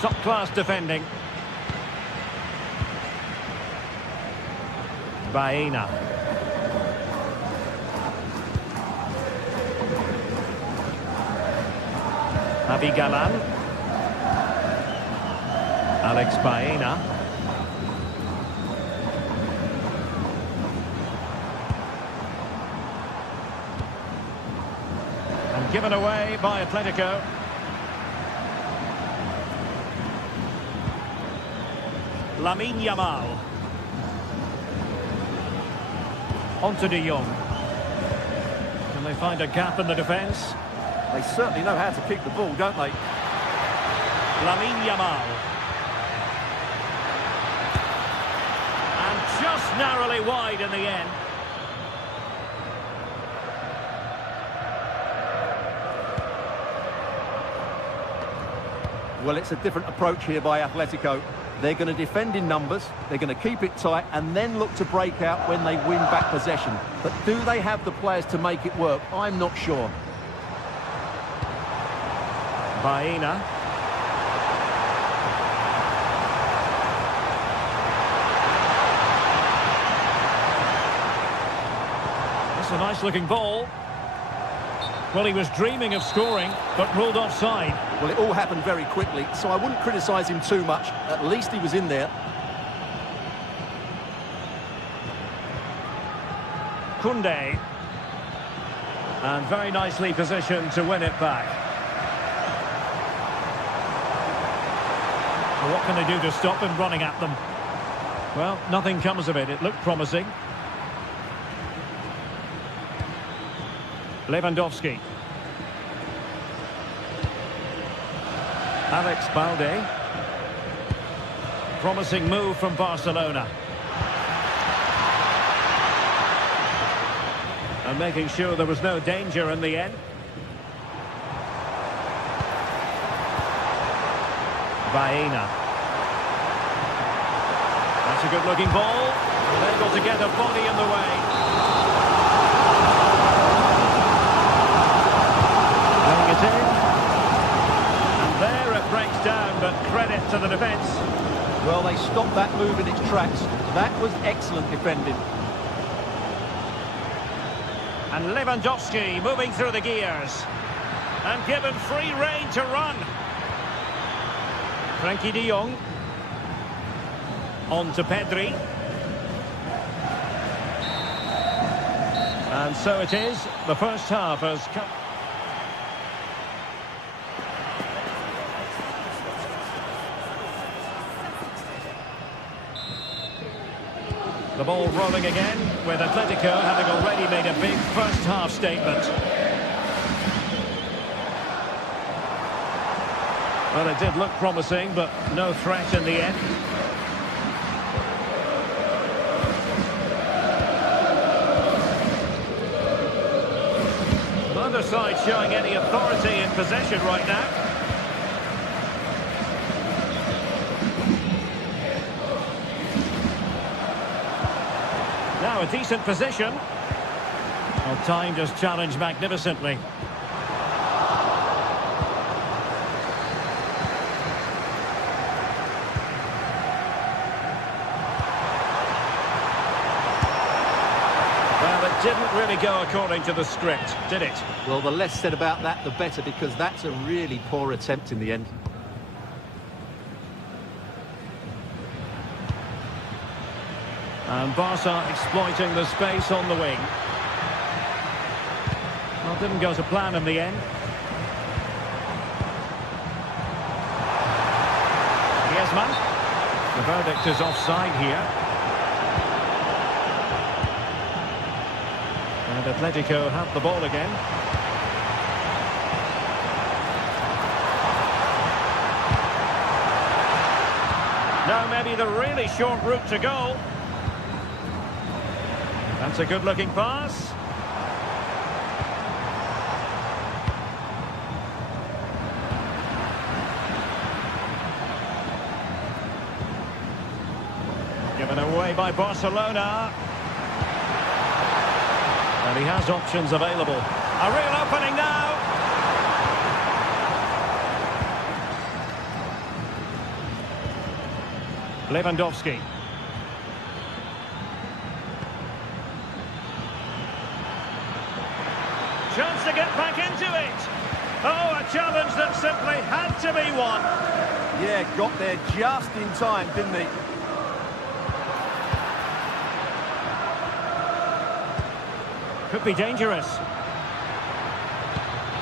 Top-class defending. Baena. Javi Galan. Alex Baena. And given away by Atletico. Lamine Yamal. Onto de Jong. Can they find a gap in the defence? They certainly know how to kick the ball, don't they? Lamine Yamal. And just narrowly wide in the end. Well, it's a different approach here by Atletico. They're going to defend in numbers, they're going to keep it tight, and then look to break out when they win back possession. But do they have the players to make it work? I'm not sure. Baena. That's a nice looking ball. Well, he was dreaming of scoring, but ruled offside. Well, it all happened very quickly, so I wouldn't criticise him too much. At least he was in there. Koundé. And very nicely positioned to win it back. Well, what can they do to stop him running at them? Well, nothing comes of it. It looked promising. Lewandowski. Alex Balde. Promising move from Barcelona. And making sure there was no danger in the end. Baena. That's a good-looking ball. Able to get a body in the way. Going it in. And there it breaks down, but credit to the defence. Well, they stopped that move in its tracks. That was excellent defending. And Lewandowski moving through the gears. And given free rein to run. Frankie de Jong. On to Pedri. And so it is. The first half has come. The ball rolling again, with Atletico having already made a big first half statement. Well, it did look promising, but no threat in the end. Neither side showing any authority in possession right now. Now a decent position. Well, timed his challenge magnificently. Well, it didn't really go according to the script, did it? Well, the less said about that, the better, because that's a really poor attempt in the end. And Barca exploiting the space on the wing. Well, didn't go to plan in the end. Griezmann. The verdict is offside here. And Atletico have the ball again. Now maybe the really short route to goal. That's a good-looking pass. Given away by Barcelona. And he has options available. A real opening now. Lewandowski. Chance to get back into it. Oh, a challenge that simply had to be won. Yeah, got there just in time, didn't he? Could be dangerous.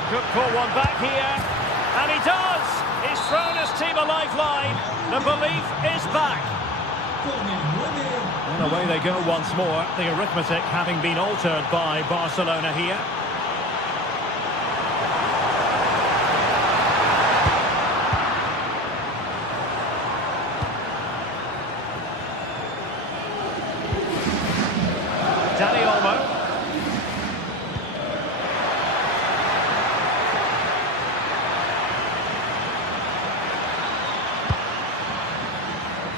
Could pull one back here. And he does. He's thrown his team a lifeline. The belief is back. And away they go once more. The arithmetic having been altered by Barcelona here.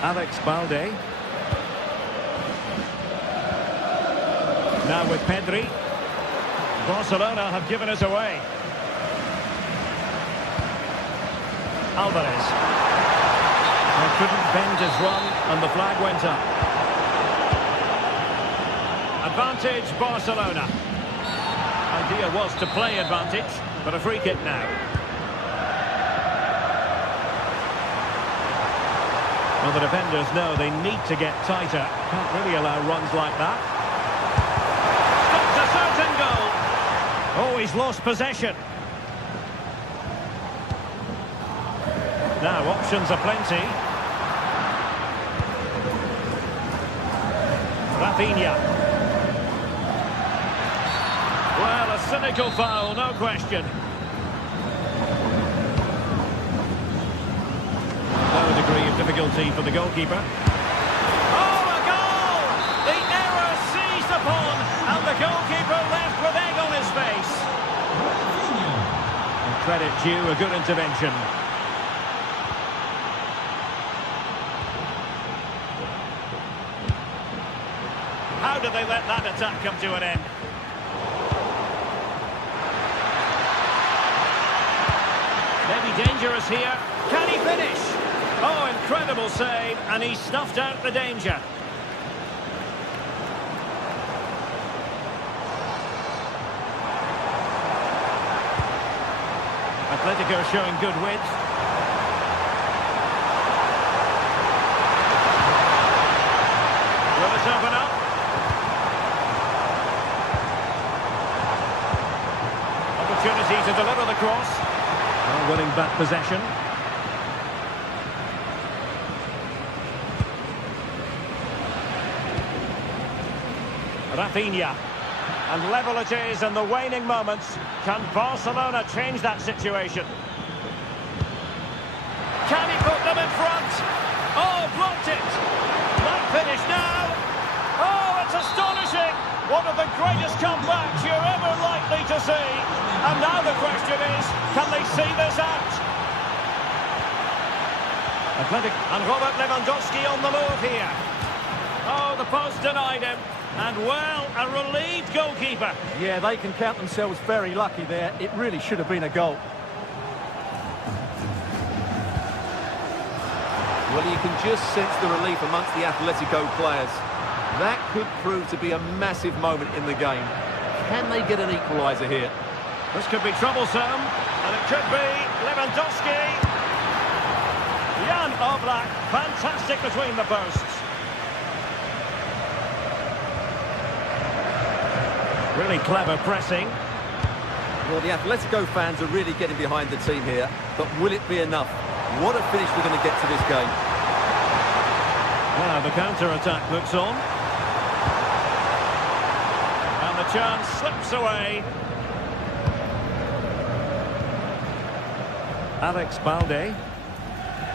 Alex Balde. Now with Pedri. Barcelona have given us away. Alvarez. They couldn't bend his run and the flag went up. Advantage Barcelona. And idea was to play advantage, but a free kick now. Well, the defenders know they need to get tighter. Can't really allow runs like that. Stopped a certain goal. Oh, he's lost possession. Now, options are plenty. Rafinha. Well, a cynical foul, no question. No degree of difficulty for the goalkeeper. Oh, a goal! The error seized upon, and the goalkeeper left with egg on his face. And credit due, a good intervention. How did they let that attack come to an end? Maybe dangerous here. Can he finish? Oh, incredible save, and he snuffed out the danger. Atletico showing good width. Will it open up? Opportunity to deliver the cross. Well, winning back possession. Rafinha. And level it is in the waning moments. Can Barcelona change that situation? Can he put them in front? Oh, blocked it. That finish now. Oh, it's astonishing. One of the greatest comebacks you're ever likely to see. And now the question is, can they see this out? Athletic and Robert Lewandowski on the move here. Oh, the post denied him. And, well, a relieved goalkeeper. Yeah, they can count themselves very lucky there. It really should have been a goal. Well, you can just sense the relief amongst the Atletico players. That could prove to be a massive moment in the game. Can they get an equaliser here? This could be troublesome, and it could be Lewandowski. Jan Oblak, fantastic between the posts. Really clever pressing. Well, the Atletico fans are really getting behind the team here, but will it be enough? What a finish we're going to get to this game. Now the counter-attack looks on. And the chance slips away. Alex Balde.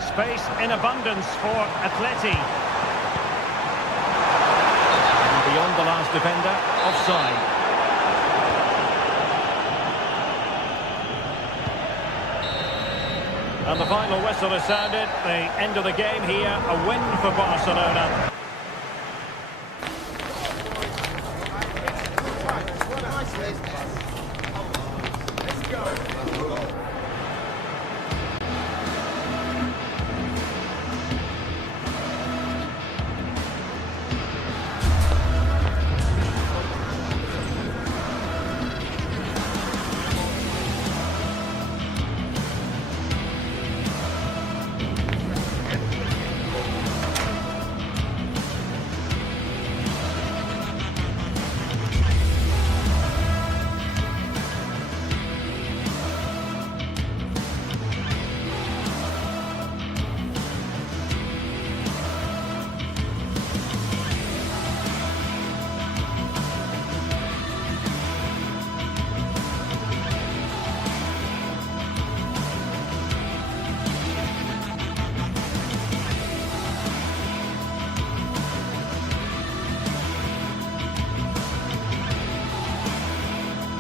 Space in abundance for Atleti. And beyond the last defender, offside. And the final whistle has sounded. The end of the game here, a win for Barcelona.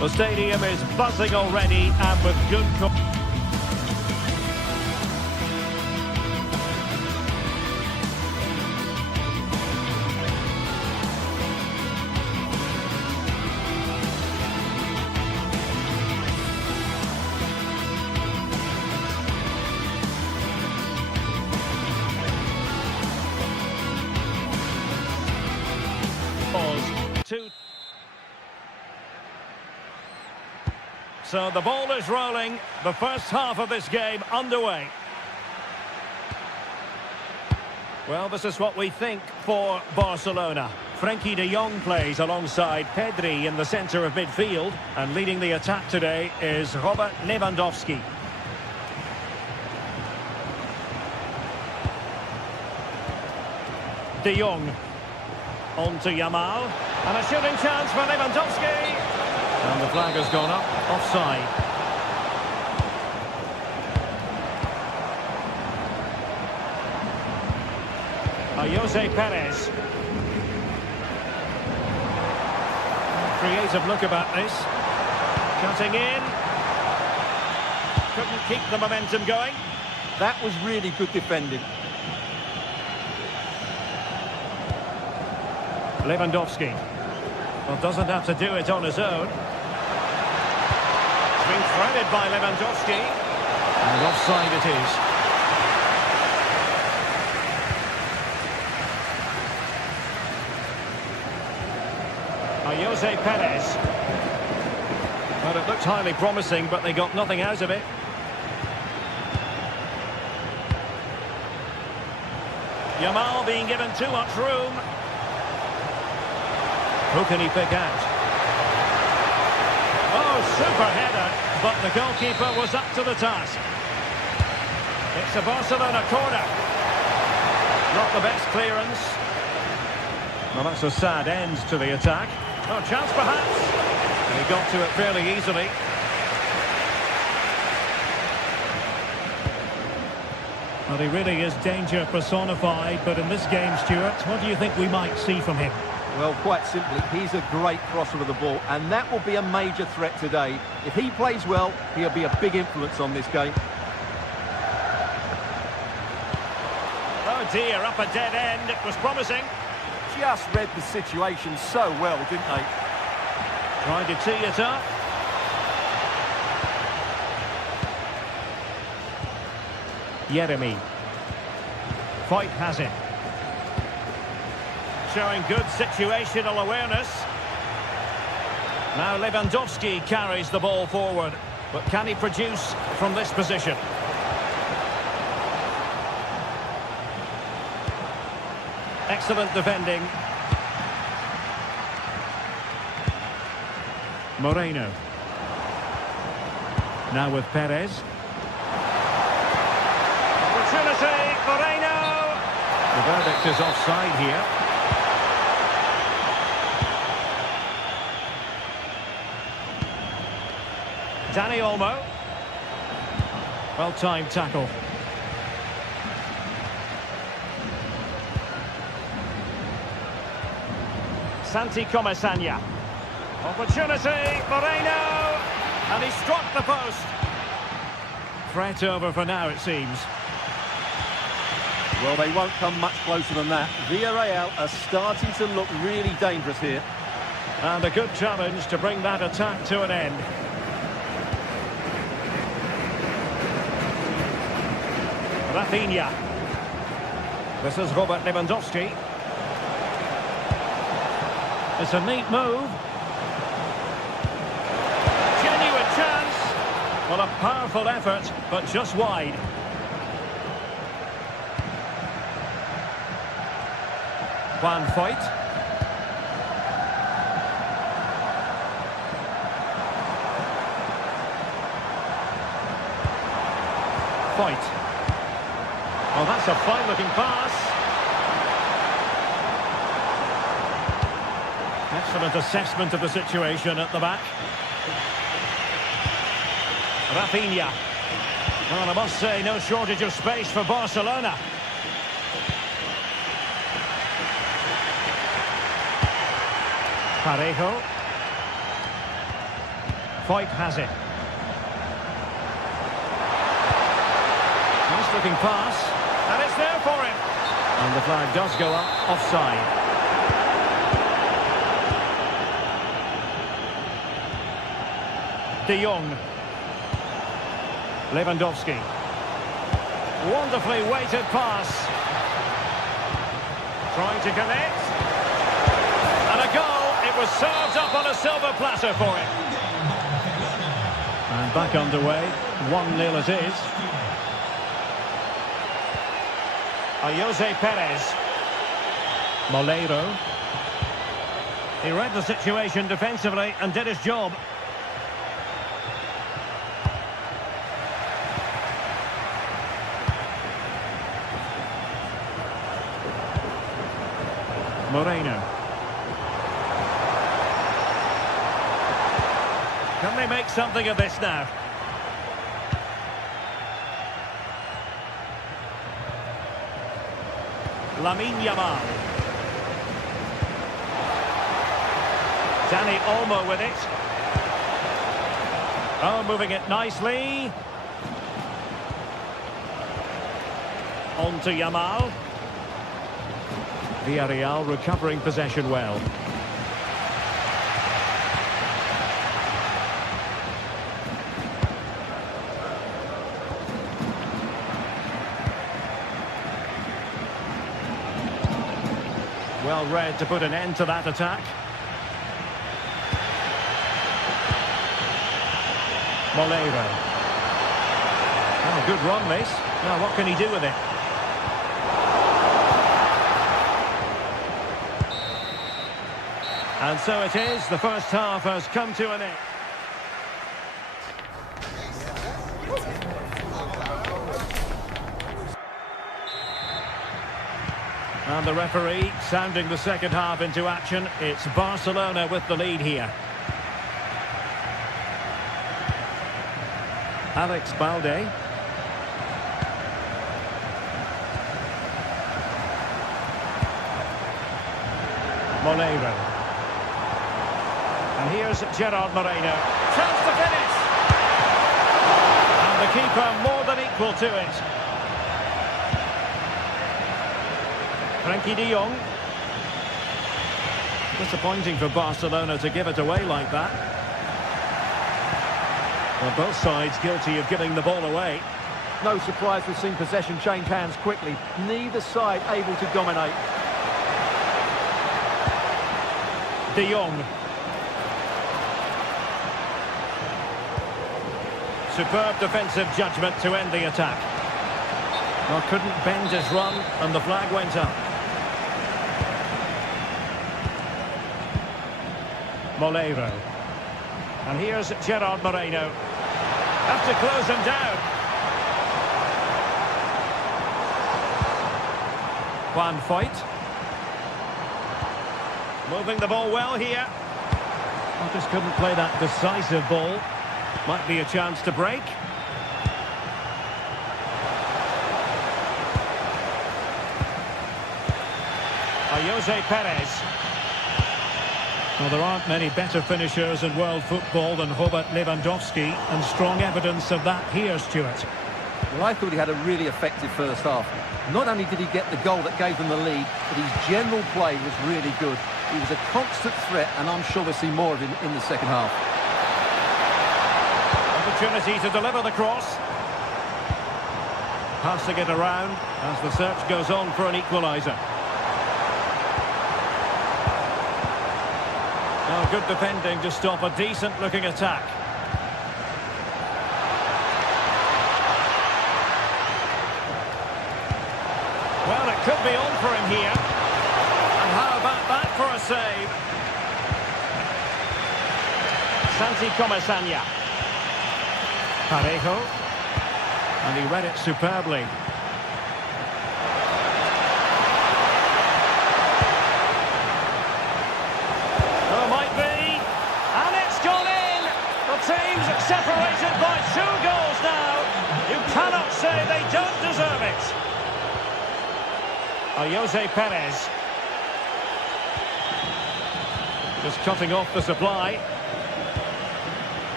The stadium is buzzing already, and with good... So the ball is rolling. The first half of this game underway. Well, this is what we think for Barcelona. Frenkie de Jong plays alongside Pedri in the centre of midfield. And leading the attack today is Robert Lewandowski. De Jong. On to Yamal. And a shooting chance for Lewandowski. And the flag has gone up. Offside. Jose Perez. Creative look about this. Cutting in. Couldn't keep the momentum going. That was really good defending. Lewandowski. Well, doesn't have to do it on his own. It's been threaded by Lewandowski. And offside it is. Jose Perez. Well, it looked highly promising, but they got nothing out of it. Yamal being given too much room. Who can he pick out? Oh, super header, but the goalkeeper was up to the task. It's a Barcelona corner. Not the best clearance. Well, that's a sad end to the attack. Oh, chance perhaps. And he got to it fairly easily. Well, he really is danger personified, but in this game, Stuart, what do you think we might see from him? Well, quite simply, he's a great crosser of the ball, and that will be a major threat today. If he plays well, he'll be a big influence on this game. Oh dear, up a dead end. It was promising. Just read the situation so well, didn't they? Tried to tee it up. Jeremy. Foyt has it. Showing good situational awareness. Now Lewandowski carries the ball forward. But can he produce from this position? Excellent defending. Moreno. Now with Perez. Opportunity, Moreno! The verdict is offside here. Dani Olmo. Well-timed tackle. Santi Comesaña. Opportunity, Moreno! And he struck the post. Threat over for now, it seems. Well, they won't come much closer than that. Villarreal are starting to look really dangerous here. And a good challenge to bring that attack to an end. Rafinha. This is Robert Lewandowski. It's a neat move. Genuine chance. Well, a powerful effort, but just wide. Juan Foyt. Foyt. Oh, that's a fine-looking pass. Excellent assessment of the situation at the back. Rafinha. Well, I must say, no shortage of space for Barcelona. Parejo. Foyt has it. Nice looking pass. And it's there for him. And the flag does go up, offside. De Jong. Lewandowski. Wonderfully weighted pass. Trying to connect. And a goal. It was served up on a silver platter for him. And back underway. 1-0 it is. Jose Perez. Moleiro. He read the situation defensively and did his job. Moreno. Can they make something of this now? Lamine Yamal. Dani Olmo with it. Oh, moving it nicely. On to Yamal. Villarreal recovering possession well. Well read to put an end to that attack. Moleiro. Oh, good run this. Now what can he do with it? And so it is, the first half has come to an end. And the referee sounding the second half into action. It's Barcelona with the lead here. Alex Balde. Moleiro. And here's Gerard Moreno. Chance to finish! And the keeper more than equal to it. Frenkie de Jong. Disappointing for Barcelona to give it away like that. Well, both sides guilty of giving the ball away. No surprise we've seen possession change hands quickly. Neither side able to dominate. De Jong. Superb defensive judgment to end the attack. Well, couldn't bend his run and the flag went up. Moleiro. And here's Gerard Moreno. Have to close him down. Juan Foyt. Moving the ball well here. Well, just couldn't play that decisive ball. Might be a chance to break. Jose Perez. Well, there aren't many better finishers in world football than Robert Lewandowski, and strong evidence of that here, Stuart. Well, I thought he had a really effective first half. Not only did he get the goal that gave them the lead, but his general play was really good. He was a constant threat, and I'm sure we'll see more of him in the second half. Opportunity to deliver the cross. Passing it around as the search goes on for an equaliser. Oh, good defending to stop a decent-looking attack. Well, it could be on for him here. And how about that for a save? Santi Comesaña. Parejo. And he read it superbly. Teams separated by 2 goals now. You cannot say they don't deserve it. Jose Perez. Just cutting off the supply.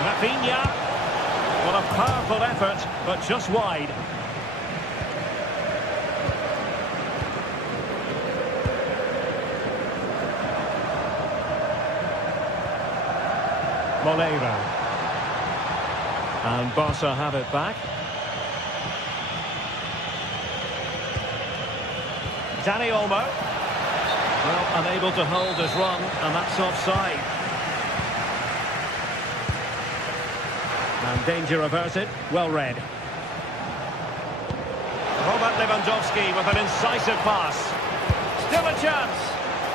Rafinha. Well, a powerful effort, but just wide. Moleiro. And Barca have it back. Dani Olmo. Well, Unable to hold his run, and that's offside. And danger averted. Well read. Robert Lewandowski with an incisive pass. Still a chance.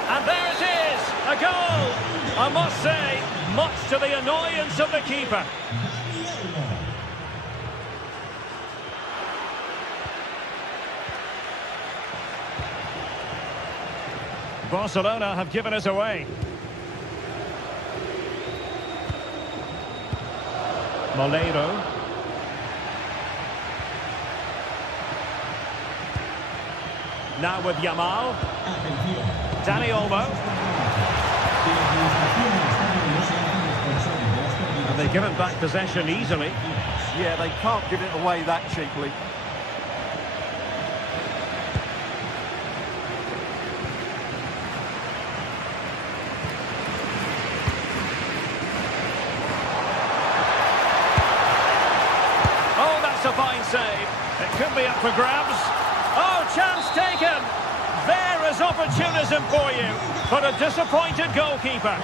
And there it is. A goal. I must say, much to the annoyance of the keeper. Barcelona have given us away. Molero. Now with Yamal. Dani Olmo. And they've given back possession easily. Yeah, they can't give it away that cheaply. Oh, that's a fine save. It could be up for grabs. Oh, chance taken. There is opportunism for you, but a disappointed goalkeeper.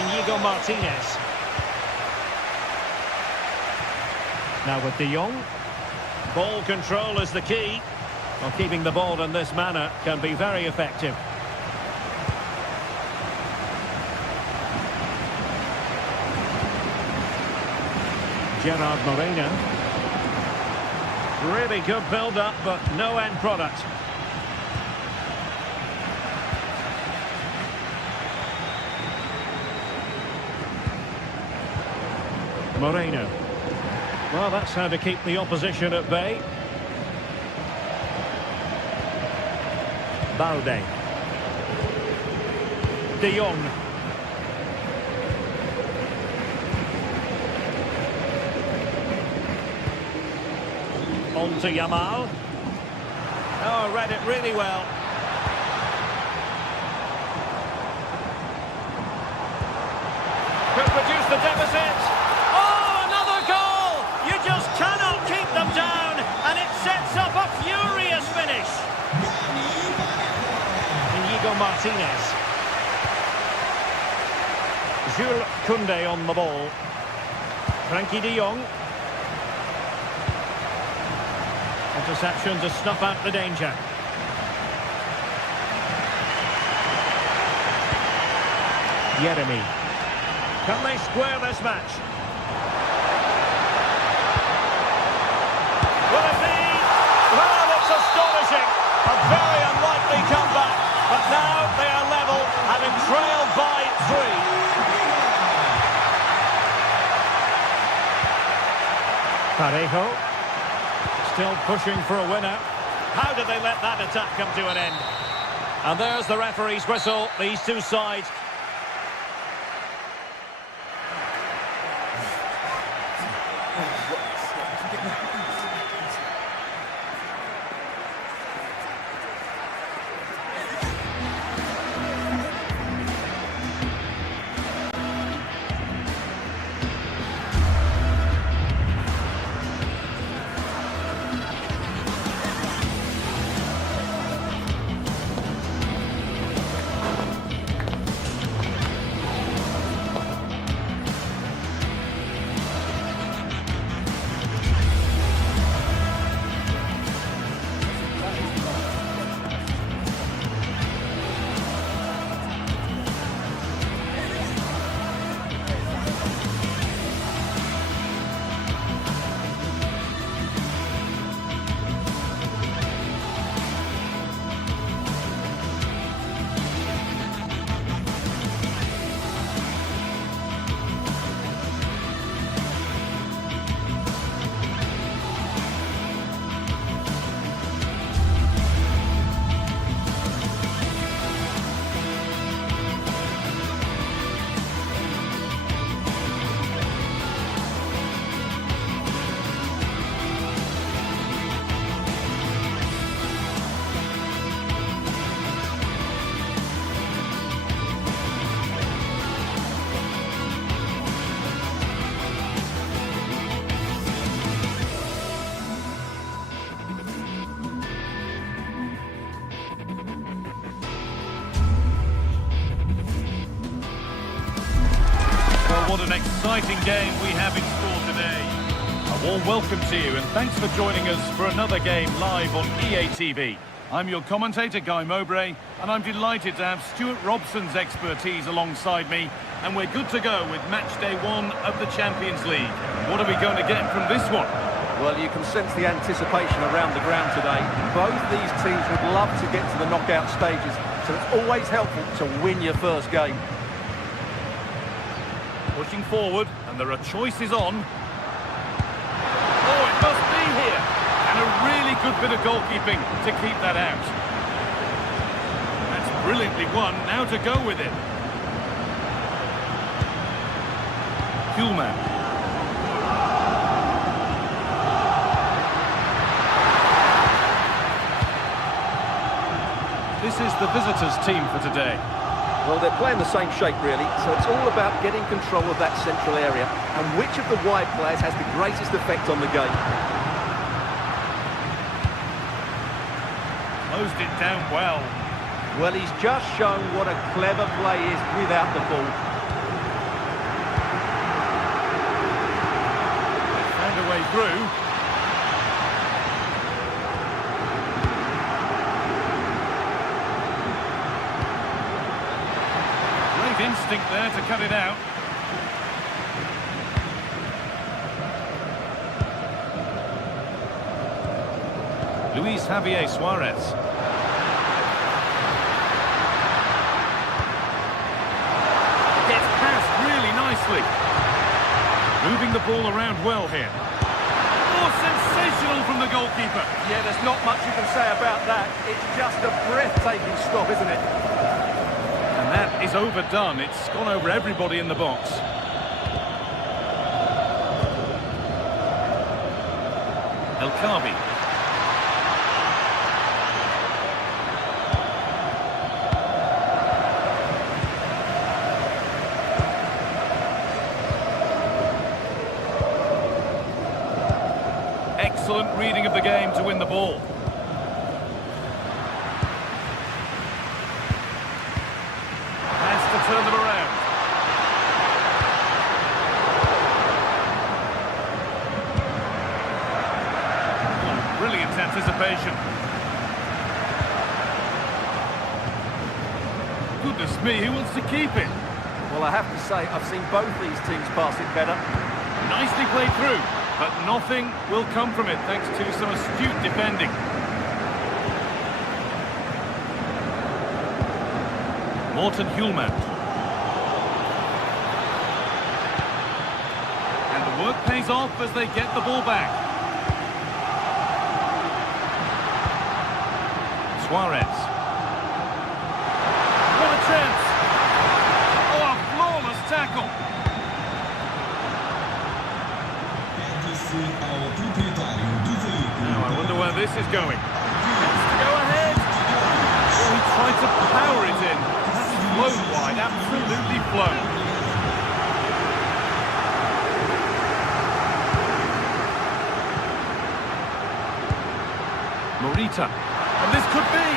Inigo Martinez. Now with De Jong. Ball control is the key. Well, keeping the ball in this manner can be very effective. Gerard Moreno. Really good build-up, but no end product. Moreno. Well, that's how to keep the opposition at bay. Balde. De Jong. On to Yamal. Oh, read it really well. Could produce the deficit. Oh, another goal! You just cannot keep them down, and it sets up a furious finish. Inigo Martinez. Jules Koundé on the ball. Frankie de Jong. Interception to snuff out the danger. Yeremy. Can they square this match? Will it be? Well, it's astonishing. A very unlikely comeback. But now they are level, having trailed by 3. Parejo. Still pushing for a winner. How did they let that attack come to an end? And there's the referee's whistle. These two sides. exciting game we have in store today. A warm welcome to you and thanks for joining us for another game live on EA TV. I'm your commentator, Guy Mowbray, and I'm delighted to have Stuart Robson's expertise alongside me, and we're good to go with match day 1 of the Champions League. What are we going to get from this one? Well, you can sense the anticipation around the ground today. Both these teams would love to get to the knockout stages, so it's always helpful to win your first game. Pushing forward, and there are choices on. Oh, it must be here! And a really good bit of goalkeeping to keep that out. That's brilliantly won, now to go with it. Kuhlman. This is the visitors' team for today. Well, they're playing the same shape, really, so it's all about getting control of that central area and which of the wide players has the greatest effect on the game. Closed it down well. Well, he's just shown what a clever play is without the ball. They found a way through. Great instinct there to cut it out. Luis Javier Suarez. Gets past really nicely. Moving the ball around well here. Oh, sensational from the goalkeeper. Yeah, there's not much you can say about that. It's just a breathtaking stop, isn't it? And that is overdone. It's gone over everybody in the box. El Khabi. Excellent reading of the game to win the ball. Has to turn them around. Oh, brilliant anticipation. Goodness me, who wants to keep it? Well, I have to say, I've seen both these teams pass it better. Nicely played through. But nothing will come from it thanks to some astute defending. Morten Hjulmand. And the work pays off as they get the ball back. Suarez. What a chance! Oh, a flawless tackle! Now, I wonder where this is going. Has to go ahead. Oh, he tried to power it in. That's flown wide, absolutely flown. Morita. And this could be.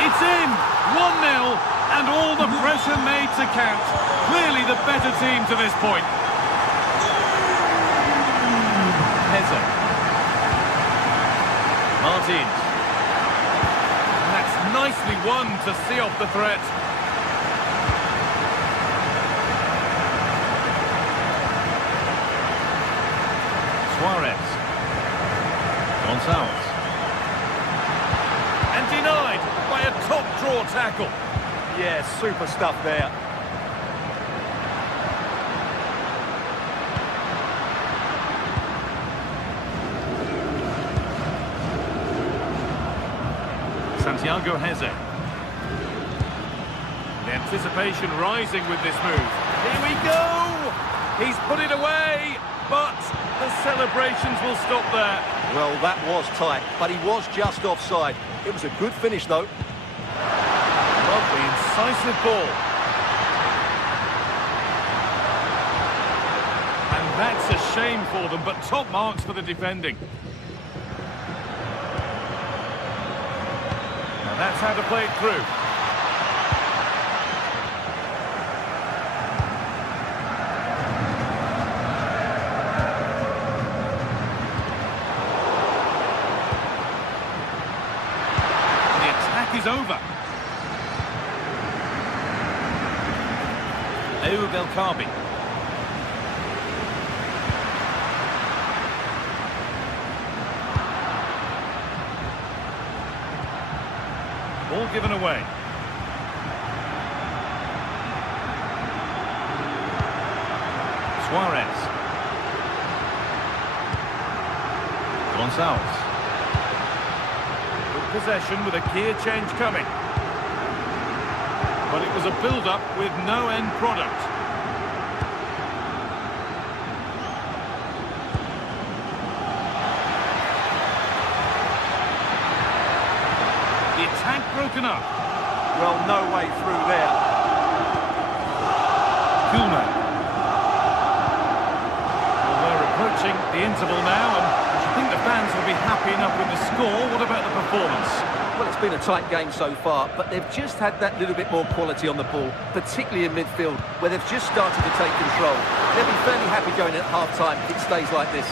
It's in. 1-0. And all the pressure made to count. Clearly the better team to this point. Martins. And that's nicely won to see off the threat. Suarez. Gonzalez. And denied by a top draw tackle. Yeah, super stuff there. Santiago Heze. The anticipation rising with this move. Here we go! He's put it away, but the celebrations will stop there. Well, that was tight, but he was just offside. It was a good finish, though. Lovely, incisive ball. And that's a shame for them, but top marks for the defending. That's how to play it through. over. El-Kabi. Ball given away. Suarez. Gonçalves. Good possession with a gear change coming. But it was a build-up with no end product. The attack broken up. Well, no way through there. Kuhlmann. Well, we're approaching the interval now, and I think the fans will be happy enough with the score. What about the performance? Well, it's been a tight game so far, but they've just had that little bit more quality on the ball, particularly in midfield, where they've just started to take control. They'll be fairly happy going at half-time if it stays like this.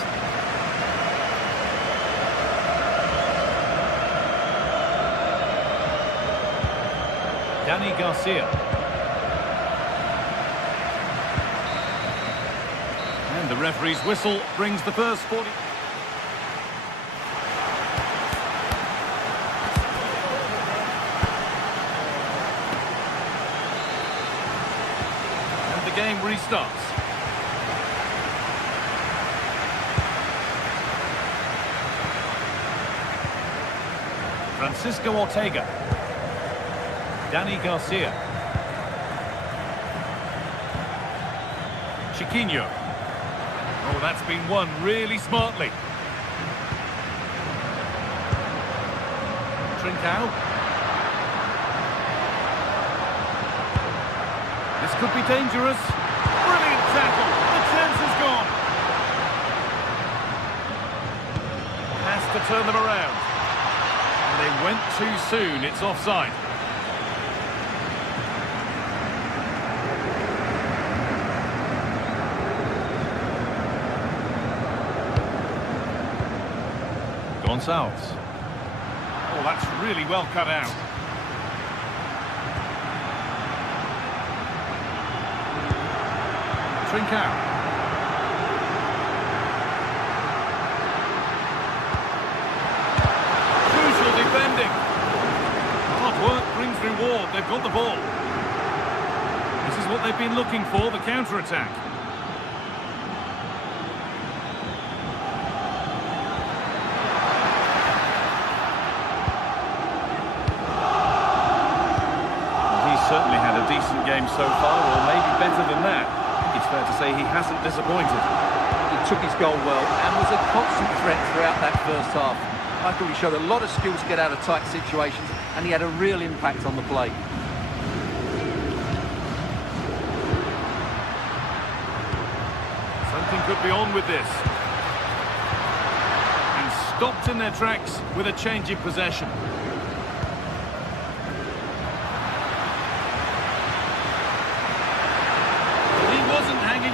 Dani Garcia. And the referee's whistle brings the first 40... And the game restarts. Francisco Ortega. Dani Garcia. Chiquinho. Oh, that's been won really smartly. Trincao. This could be dangerous. Brilliant tackle. The chance is gone. Has to turn them around. And they went too soon. It's offside. Gonçalves. Oh, that's really well cut out. Trincao. Crucial defending. Hard work brings reward. They've got the ball. This is what they've been looking for, the counter-attack. Certainly had a decent game so far, or maybe better than that. It's fair to say he hasn't disappointed. He took his goal well and was a constant threat throughout that first half. I thought he showed a lot of skill to get out of tight situations, and he had a real impact on the play. Something could be on with this. And stopped in their tracks with a change in possession.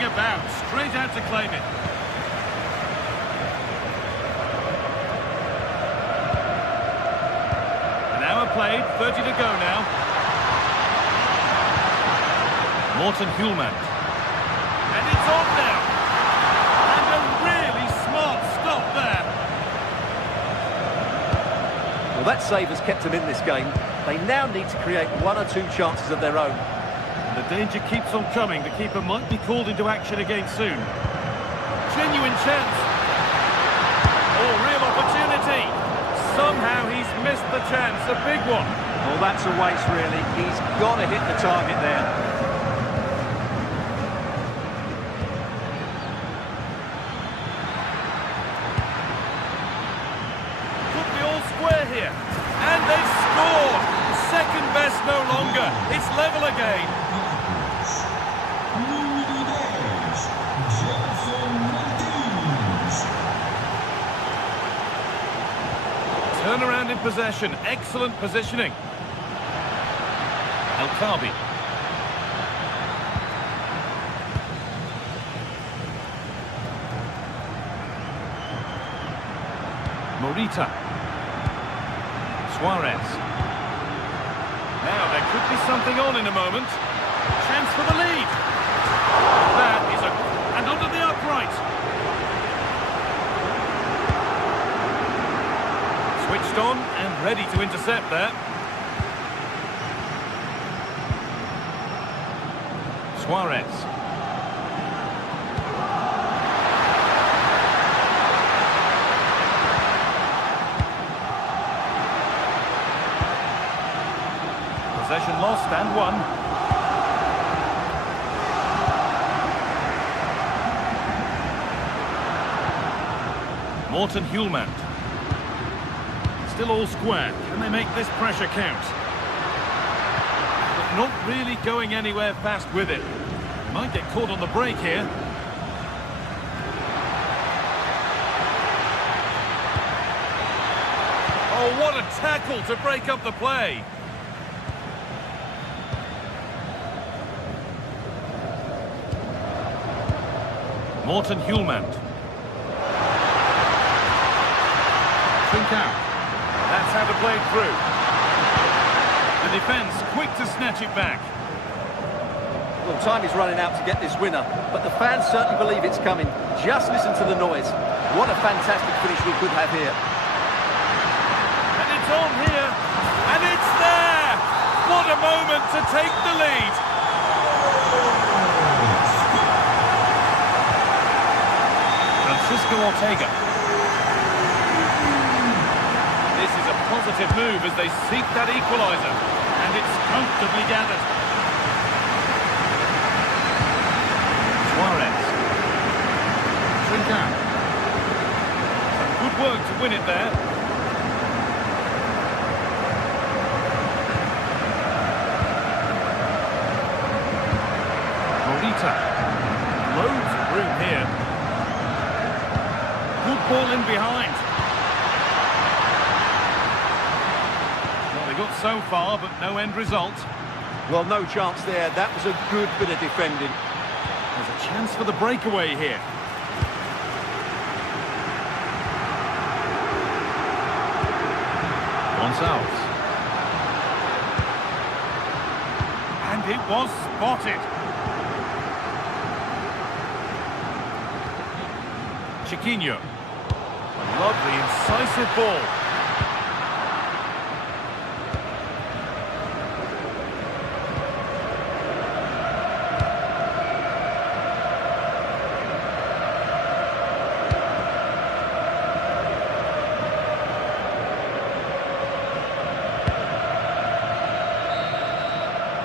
About, straight out to claim it. An hour played, 30 to go now. Morten Kuhlmann. And it's on now. And a really smart stop there. Well, that save has kept them in this game. They now need to create one or two chances of their own. The danger keeps on coming. The keeper might be called into action again soon. Genuine chance. Oh, real opportunity. Somehow he's missed the chance. A big one. Well, that's a waste, really. He's got to hit the target there. Could be all square here. And they've scored. Second best no longer. It's level again. Turnaround in possession. Excellent positioning. El-Kabi. Morita. Suarez. Now, there could be something on in a moment. Chance for the lead. That is and under the upright. Switched on and ready to intercept there. Suarez. Possession lost and won. Morten Hjulmand. Still all square. Can they make this pressure count? But not really going anywhere fast with it. Might get caught on the break here. Oh, what a tackle to break up the play. Morten Hjulmand. Out. That's how to play it through. The defence quick to snatch it back. Well, time is running out to get this winner, but the fans certainly believe it's coming. Just listen to the noise. What a fantastic finish we could have here. And it's on here, and it's there! What a moment to take the lead! Francisco Ortega. This is a positive move as they seek that equaliser, and it's comfortably gathered. Suarez. Trincao. Some good work to win it there. Morita. Loads of room here. Good ball in behind. Well, they got so far, but no end result. Well, no chance there. That was a good bit of defending. There's a chance for the breakaway here. Gonçalves. And it was spotted. Chiquinho. A lovely, incisive ball.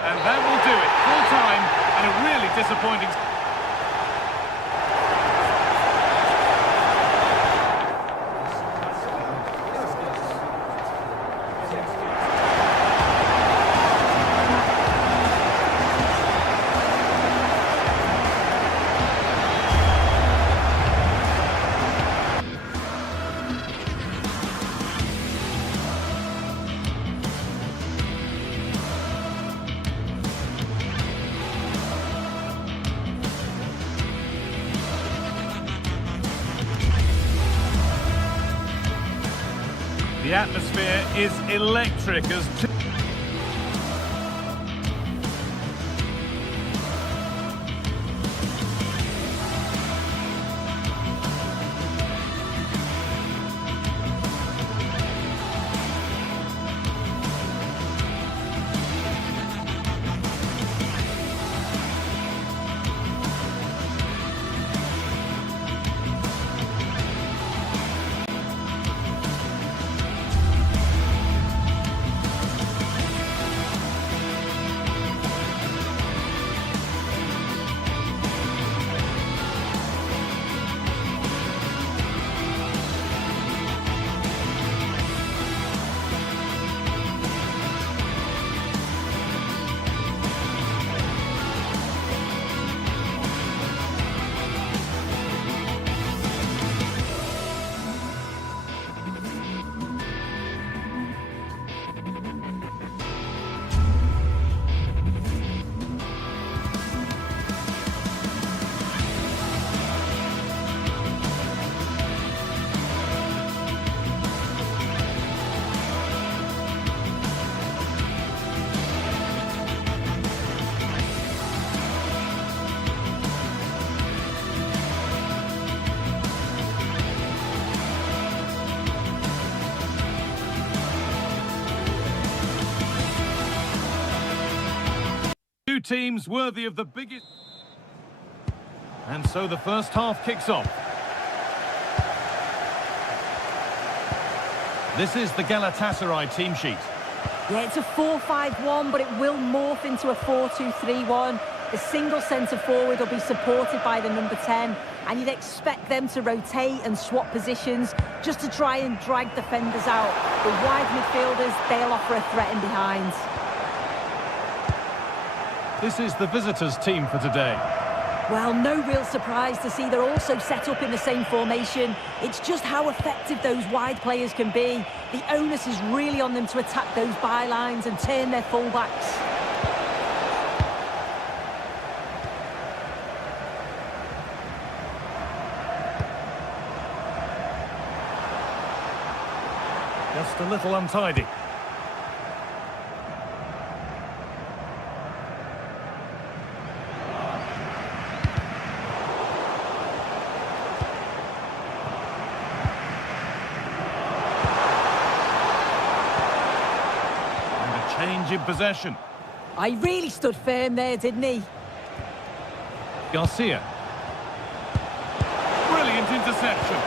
And that will do it. Full time and a really disappointing... The atmosphere is electric as... teams worthy of the biggest... And so the first half kicks off. This is the Galatasaray team sheet. Yeah, it's a 4-5-1, but it will morph into a 4-2-3-1. The single centre-forward will be supported by the number 10, and you'd expect them to rotate and swap positions just to try and drag defenders out. The wide midfielders, they'll offer a threat in behind. This is the visitors' team for today. Well, no real surprise to see they're also set up in the same formation. It's just how effective those wide players can be. The onus is really on them to attack those bylines and turn their fullbacks. Just a little untidy. Change in possession. I really stood firm there, didn't he? Garcia. Brilliant interception.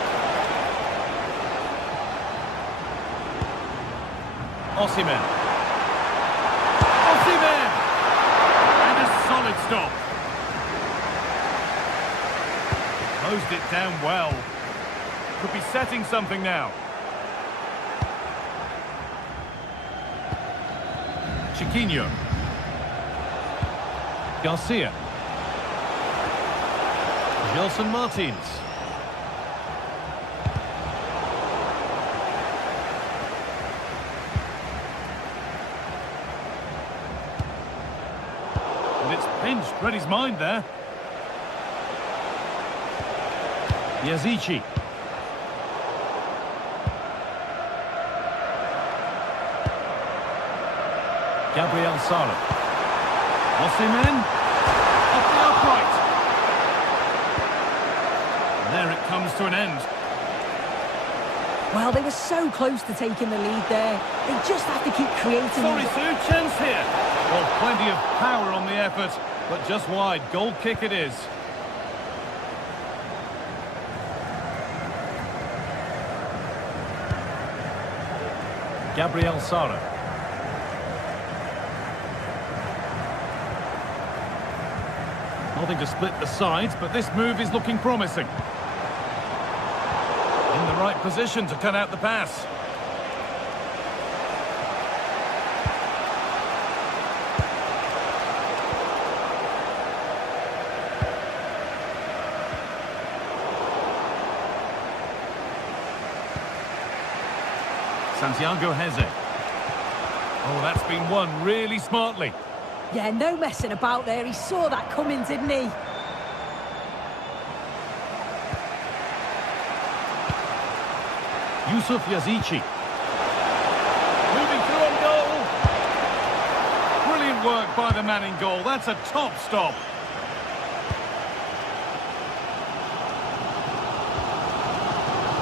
Osimhen. Osimhen! And a solid stop. Closed it down well. Could be setting something now. Chiquinho. Garcia. Gelson Martins. And it's pinched, read his mind there. Yazici. Gabriel Sara. Osimhen. Off the upright. And there it comes to an end. Well, they were so close to taking the lead there. They just have to keep creating... Sorry, Sue, chance here. Well, plenty of power on the effort, but just wide. Goal kick it is. Gabriel Sara. Nothing to split the sides, but this move is looking promising. In the right position to cut out the pass. Santiago Heze. Oh, that's been won really smartly. Yeah, no messing about there. He saw that coming, didn't he? Yusuf Yazici. Moving through on goal. Brilliant work by the man in goal. That's a top stop.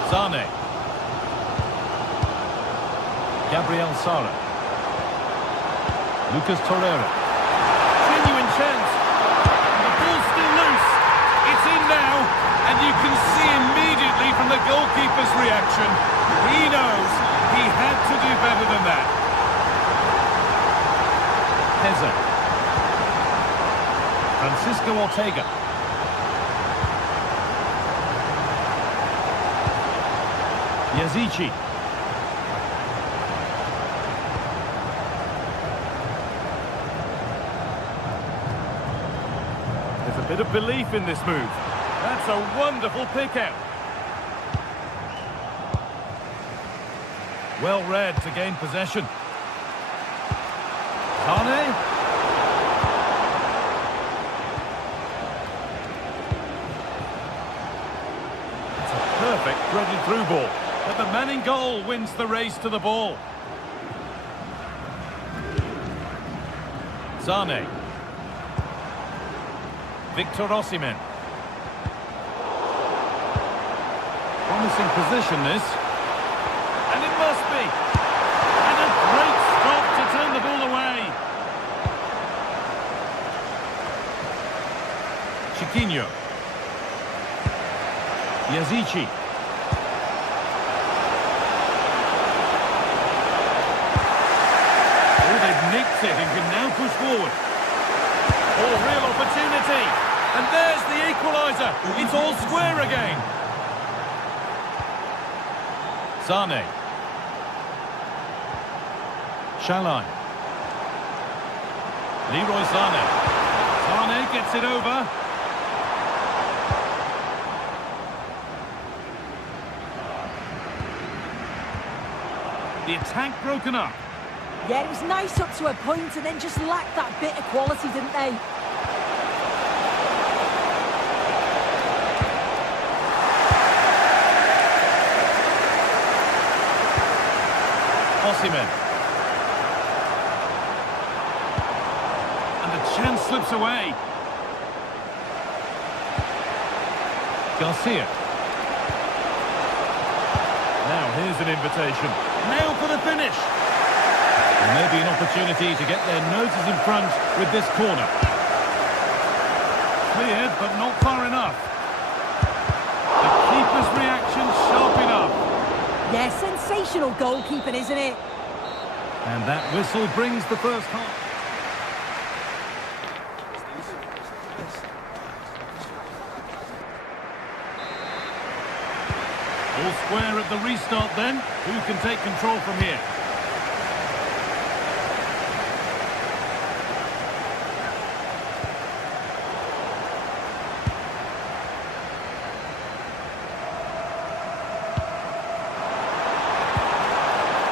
Sane. Gabriel Sara. Lucas Torreira. Genuine chance. The ball's still loose. It's in now, and you can see immediately from the goalkeeper's reaction, he knows he had to do better than that. Heze. Francisco Ortega. Yazici. There's a bit of belief in this move. That's a wonderful pick out. Well read to gain possession. Sane. It's a perfect threaded through ball. But the man in goal wins the race to the ball. Sane. Victor Osimhen. Promising position this. And it must be. And a great stop to turn the ball away. Marquinhos. Yazici. Oh, they've nicked it and can now push forward. Oh, real opportunity. And there's the equaliser. It's all square again. Sane. Shalai. Leroy Sane. Sane gets it over. The attack broken up. Yeah, it was nice up to a point and then just lacked that bit of quality, didn't they? Osimhen. And the chance slips away. Garcia. Now here's an invitation. Now for the finish. There may be an opportunity to get their noses in front with this corner. Cleared, but not far enough. The keeper's reaction sharp enough. Yeah, sensational goalkeeping, isn't it? And that whistle brings the first half. All square at the restart then. Who can take control from here?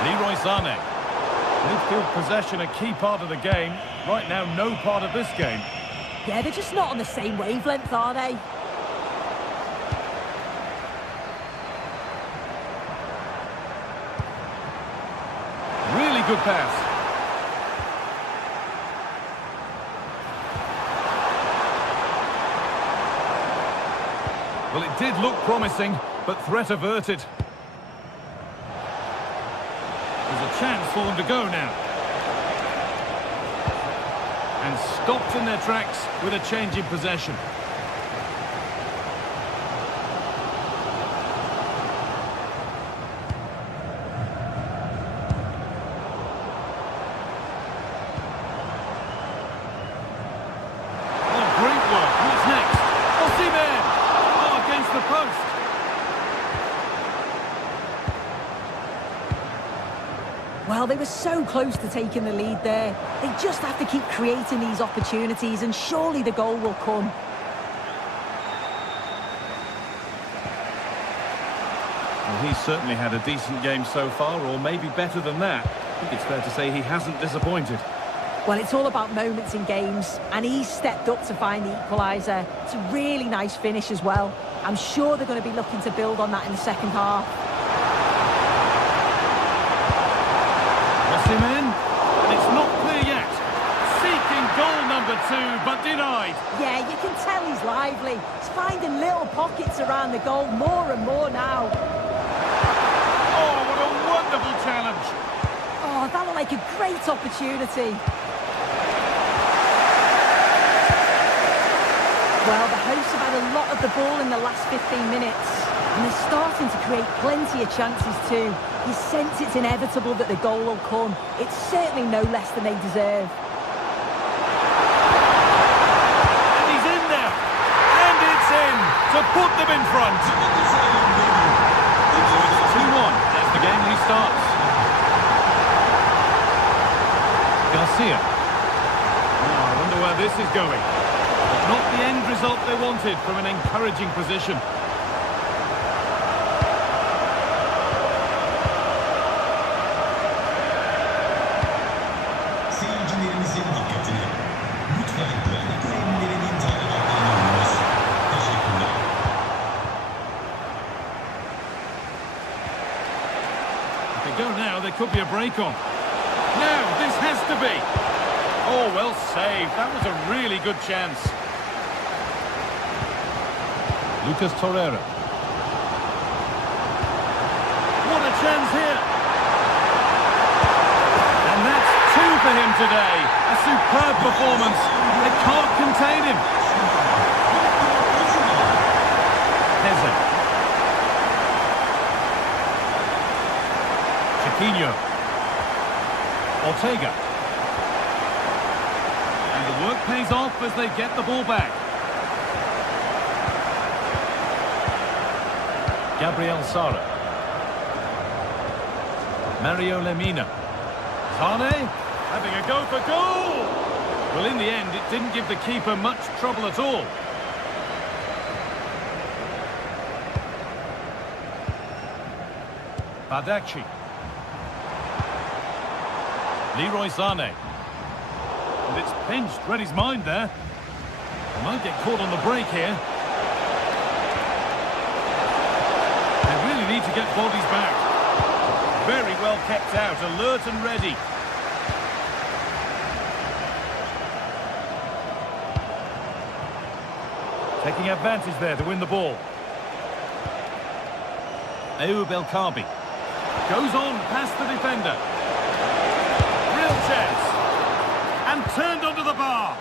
Leroy Sane. Midfield possession a key part of the game. Right now, no part of this game. Yeah, they're just not on the same wavelength, are they? Really good pass. Well, it did look promising, but threat averted. There's a chance for them to go now. And stopped in their tracks with a change in possession. Oh, great work. What's next? Osimhen! Oh, against the post. Well, they were so close to taking the lead there. They just have to keep creating these opportunities and surely the goal will come. Well, he's certainly had a decent game so far, or maybe better than that. I think it's fair to say he hasn't disappointed. Well, it's all about moments in games, and he's stepped up to find the equaliser. It's a really nice finish as well. I'm sure they're going to be looking to build on that in the second half. Osimhen, and it's not clear yet. Seeking goal number 2, but denied. Yeah, you can tell he's lively. He's finding little pockets around the goal more and more now. Oh, what a wonderful challenge. Oh, that looked like a great opportunity. Well, the hosts have had a lot of the ball in the last 15 minutes. And they're starting to create plenty of chances too. You sense it's inevitable that the goal will come. It's certainly no less than they deserve. And he's in there. And it's in to put them in front. So it's 2-1 as the game restarts. Garcia. Oh, I wonder where this is going. But not the end result they wanted from an encouraging position. Seyircilerimizin dikkatine. Lütfen güvenlik önlemlerinin talimatlarına uyunuz. Teşekkürler. If they go now, there could be a break on. Now, this has to be. Oh, well saved. That was a really good chance. Lucas Torreira. What a chance here. And that's 2 for him today. A superb performance. They can't contain him. Marquinhos. Ortega. And the work pays off as they get the ball back. Gabriel Sara. Mario Lemina. Sane having a go for goal. Well, in the end, it didn't give the keeper much trouble at all. Badachi. Leroy Sane. And it's pinched, read his mind there. He might get caught on the break here. They really need to get bodies back. Very well kept out, alert and ready. Taking advantage there to win the ball. Ayoub El Kaabi. Goes on past the defender. Real chance. And turned onto the bar.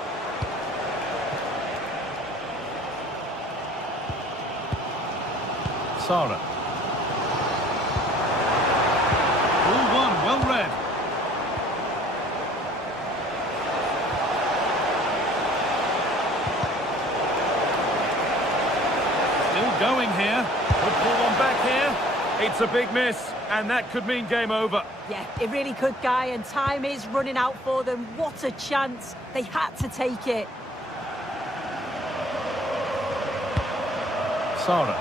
Sara. Ball one, well read. Still going here. Could pull one back here. It's a big miss, and that could mean game over. Yeah, it really could, Guy, and time is running out for them. What a chance. They had to take it. Sara.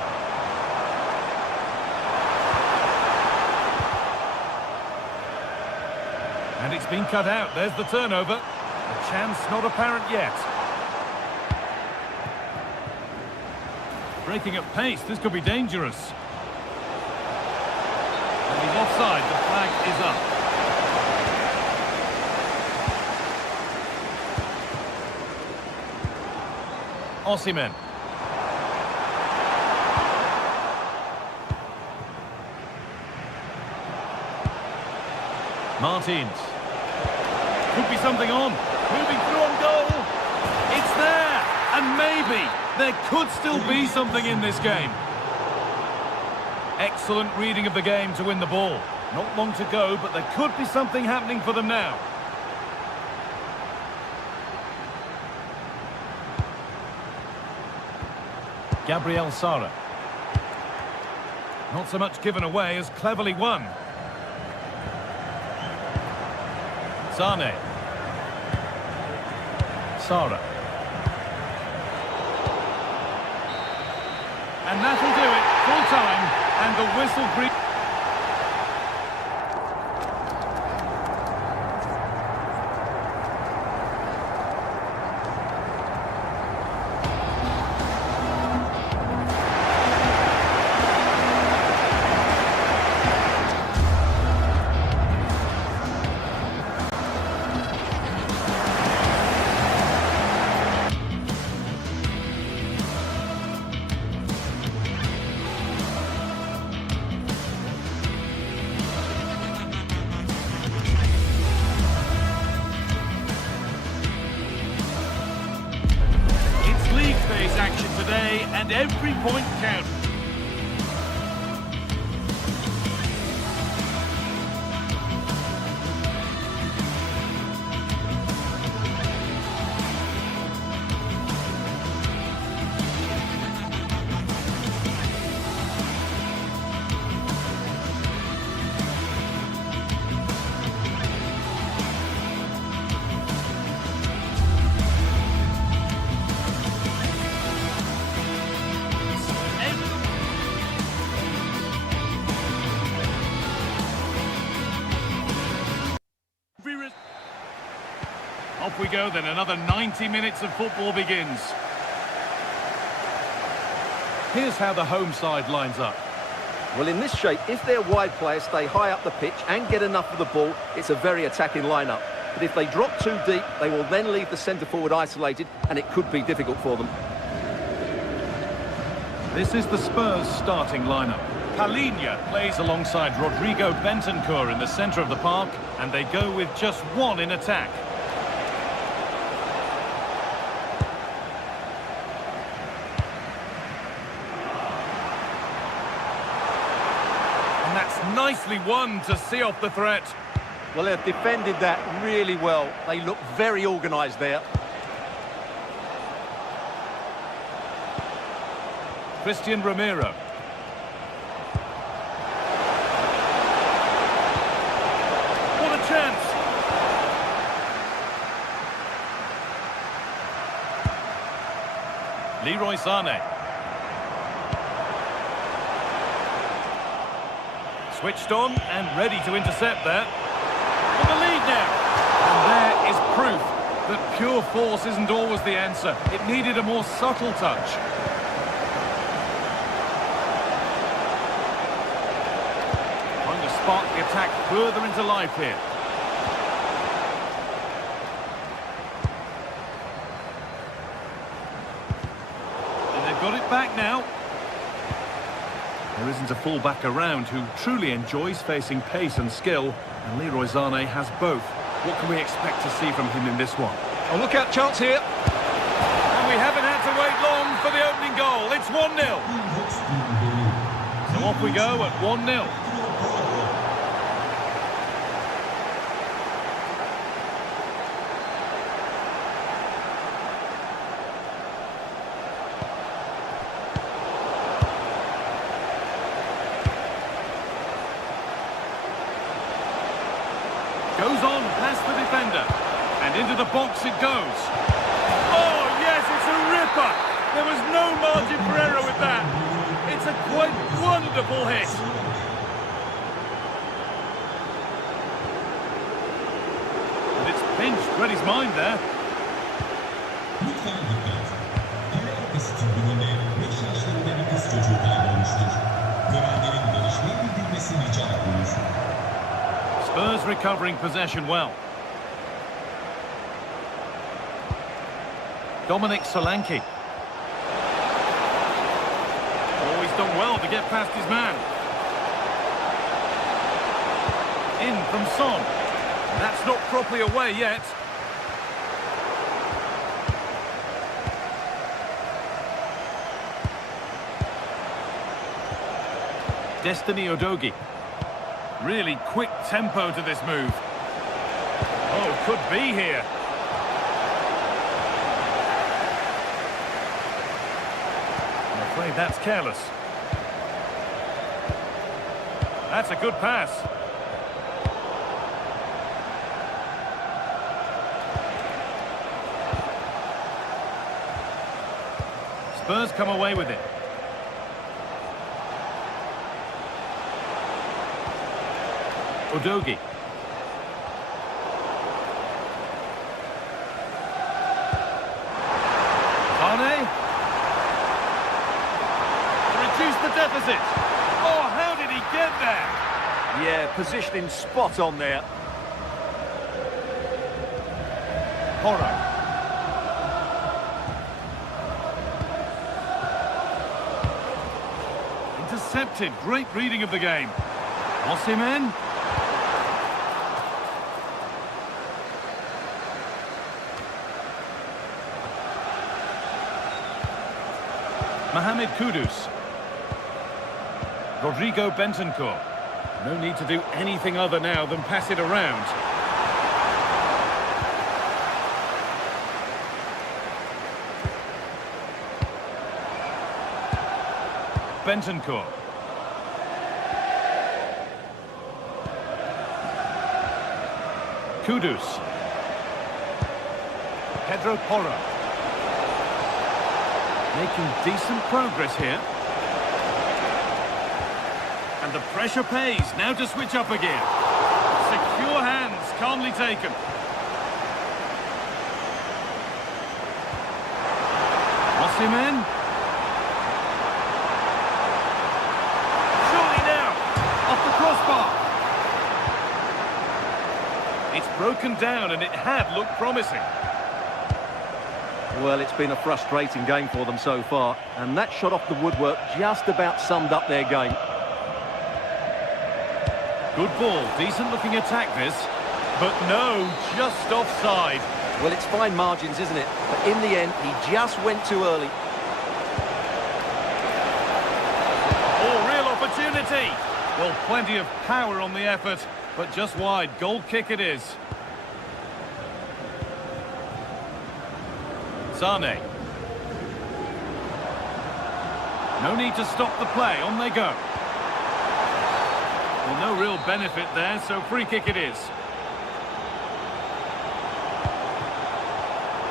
And it's been cut out. There's the turnover. A chance not apparent yet. Breaking at pace. This could be dangerous. And he's offside. The flag is up. Osimhen. Martins. Could be something on. Moving through on goal. It's there. And maybe there could still be something in this game. Excellent reading of the game to win the ball. Not long to go, but there could be something happening for them now. Gabriel Sara. Not so much given away as cleverly won. Sane. Sara. And that'll do it. Full time. And the whistle breathes. Action today, and every point counts. Off we go then, another 90 minutes of football begins. Here's how the home side lines up. Well, in this shape, if their wide players stay high up the pitch and get enough of the ball, it's a very attacking lineup. But if they drop too deep, they will then leave the centre-forward isolated, and it could be difficult for them. This is the Spurs starting lineup. Palhinha plays alongside Rodrigo Bentancur in the centre of the park, and they go with just one in attack. Nicely won to see off the threat. Well, they've defended that really well. They look very organised there. Christian Romero. What a chance! Leroy Sané. Switched on and ready to intercept there. For the lead now. And there is proof that pure force isn't always the answer. It needed a more subtle touch. Trying to spark the attack further into life here. And they've got it back now. There isn't a full-back around who truly enjoys facing pace and skill, and Leroy Sané has both. What can we expect to see from him in this one? Oh, look out, chance here. And we haven't had to wait long for the opening goal. It's 1-0. So off we go at 1-0. Goes on past the defender. And into the box it goes. Oh, yes, it's a ripper. There was no margin for error with that. It's a quite wonderful hit. And it's pinched Reddy's mind there. Lütfen dikkat. Eğer kız tribününde 5 yaşlarında bir kız çocuğu kaybolmuştur. Görenlerin gelişmeyi bildirmesi rica edilir. Spurs recovering possession well. Dominic Solanke. Oh, he's done well to get past his man. In from Son. That's not properly away yet. Destiny Udogie. Really quick tempo to this move. Oh, could be here. I'm afraid that's careless. That's a good pass. Spurs come away with it. Udogie. Sané. Reduce the deficit. Oh, how did he get there? Yeah, positioning spot on there. Porro. Intercepted. Great reading of the game. Osimhen. Mohamed Kudus. Rodrigo Bentancur. No need to do anything other now than pass it around. Bentancur. Kudus. Pedro Porro. Making decent progress here. And the pressure pays. Now to switch up again. Secure hands, calmly taken. Osimhen. Surely now. Off the crossbar. It's broken down and it had looked promising. Well, it's been a frustrating game for them so far, and that shot off the woodwork just about summed up their game. Good ball, decent looking attack this, but no, just offside. Well, it's fine margins, isn't it? But in the end, he just went too early. Oh, real opportunity. Well, plenty of power on the effort, but just wide. Goal kick it is. Sane. No need to stop the play. On they go. Well, no real benefit there, so free kick it is.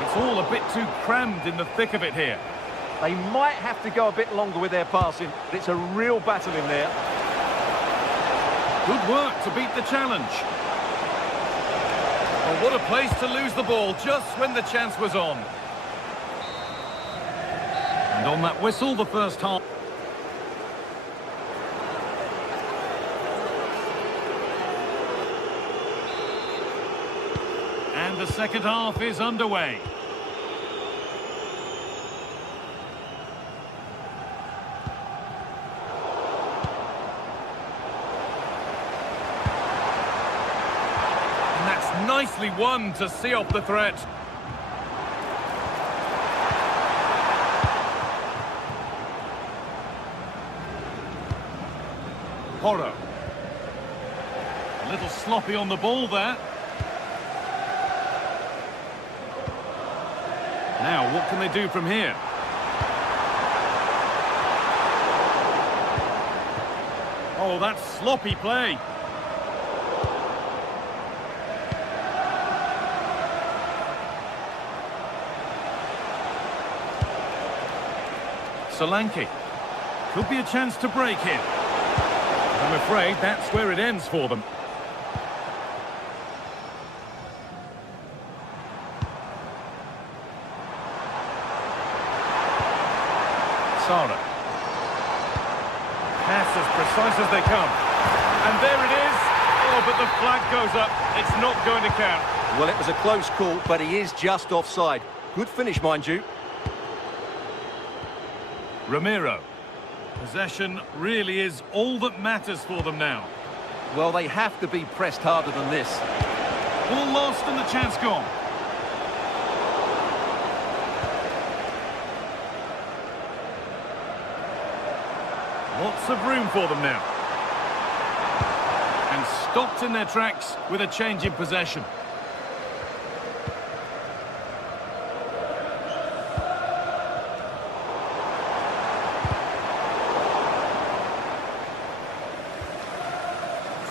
It's all a bit too crammed in the thick of it here. They might have to go a bit longer with their passing, but it's a real battle in there. Good work to beat the challenge. Oh, what a place to lose the ball just when the chance was on. And on that whistle, the first half. And the second half is underway. And that's nicely won to see off the threat. Porro. A little sloppy on the ball there. Now, what can they do from here? Oh, that's sloppy play. Solanke. Could be a chance to break here. I'm afraid that's where it ends for them. Sara. Pass as precise as they come. And there it is. Oh, but the flag goes up. It's not going to count. Well, it was a close call, but he is just offside. Good finish, mind you. Ramiro. Possession really is all that matters for them now. Well, they have to be pressed harder than this. Ball lost and the chance gone. Lots of room for them now. And stopped in their tracks with a change in possession.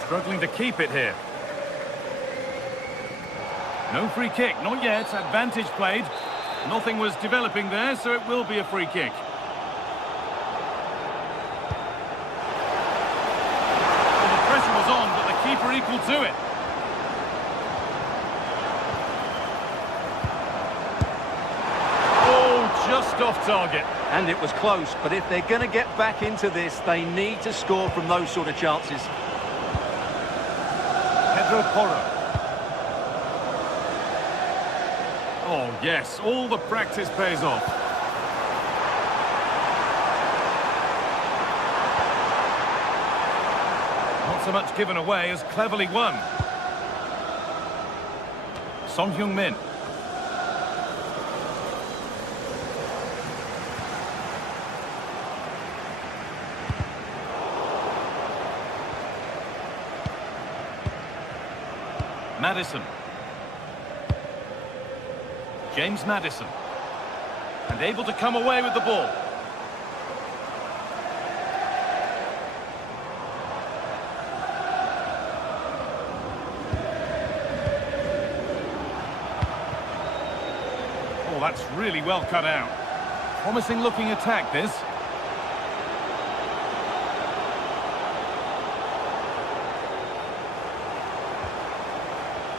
Struggling to keep it here. No free kick, not yet. Advantage played. Nothing was developing there, so it will be a free kick. Well, the pressure was on, but the keeper equal to it. Oh, just off target. And it was close, but if they're going to get back into this, they need to score from those sort of chances. Porro. Oh, yes, all the practice pays off. Not so much given away as cleverly won. Son Heung-min. Madison. James Madison. And able to come away with the ball. Oh, that's really well cut out. Promising looking attack, this.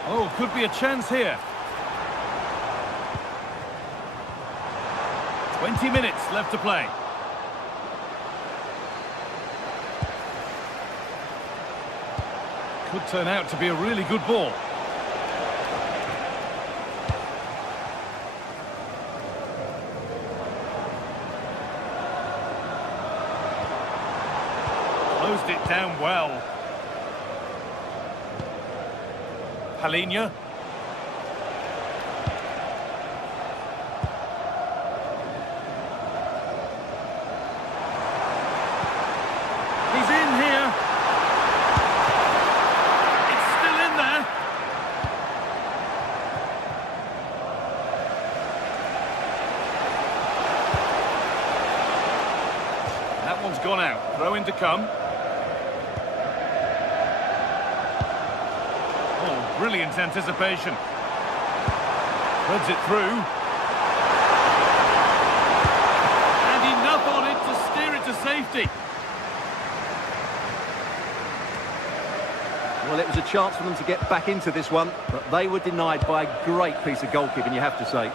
Oh, could be a chance here. 20 minutes left to play. Could turn out to be a really good ball. Closed it down well. Palhinha. He's in here. come. Oh, brilliant anticipation. Threads it through. And enough on it to steer it to safety. Well, it was a chance for them to get back into this one, but they were denied by a great piece of goalkeeping, you have to say.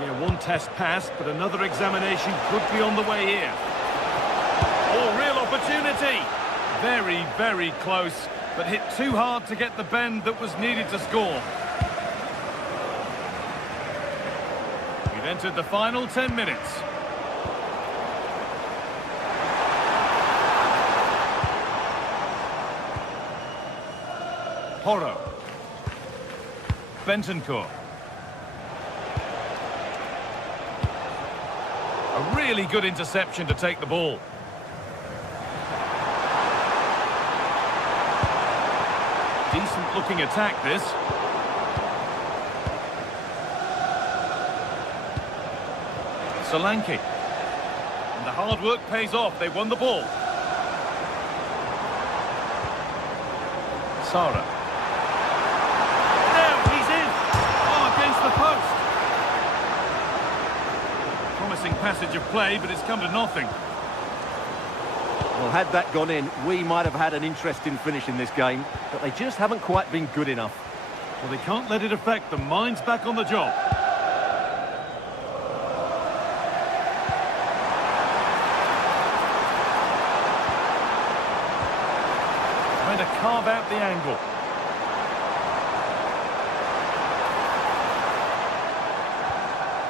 Yeah, one test passed, but another examination could be on the way here. Oh, real opportunity. Very, very close, but hit too hard to get the bend that was needed to score. We've entered the final 10 minutes. Porro. Bentancur. A really good interception to take the ball. Decent looking attack, this. Solanke. And the hard work pays off. They won the ball. Sara. Now he's in. Oh, against the post. Promising passage of play, but it's come to nothing. Well, had that gone in, we might have had an interesting finish in this game, but they just haven't quite been good enough. Well, they can't let it affect them. Mind's back on the job. Trying to carve out the angle.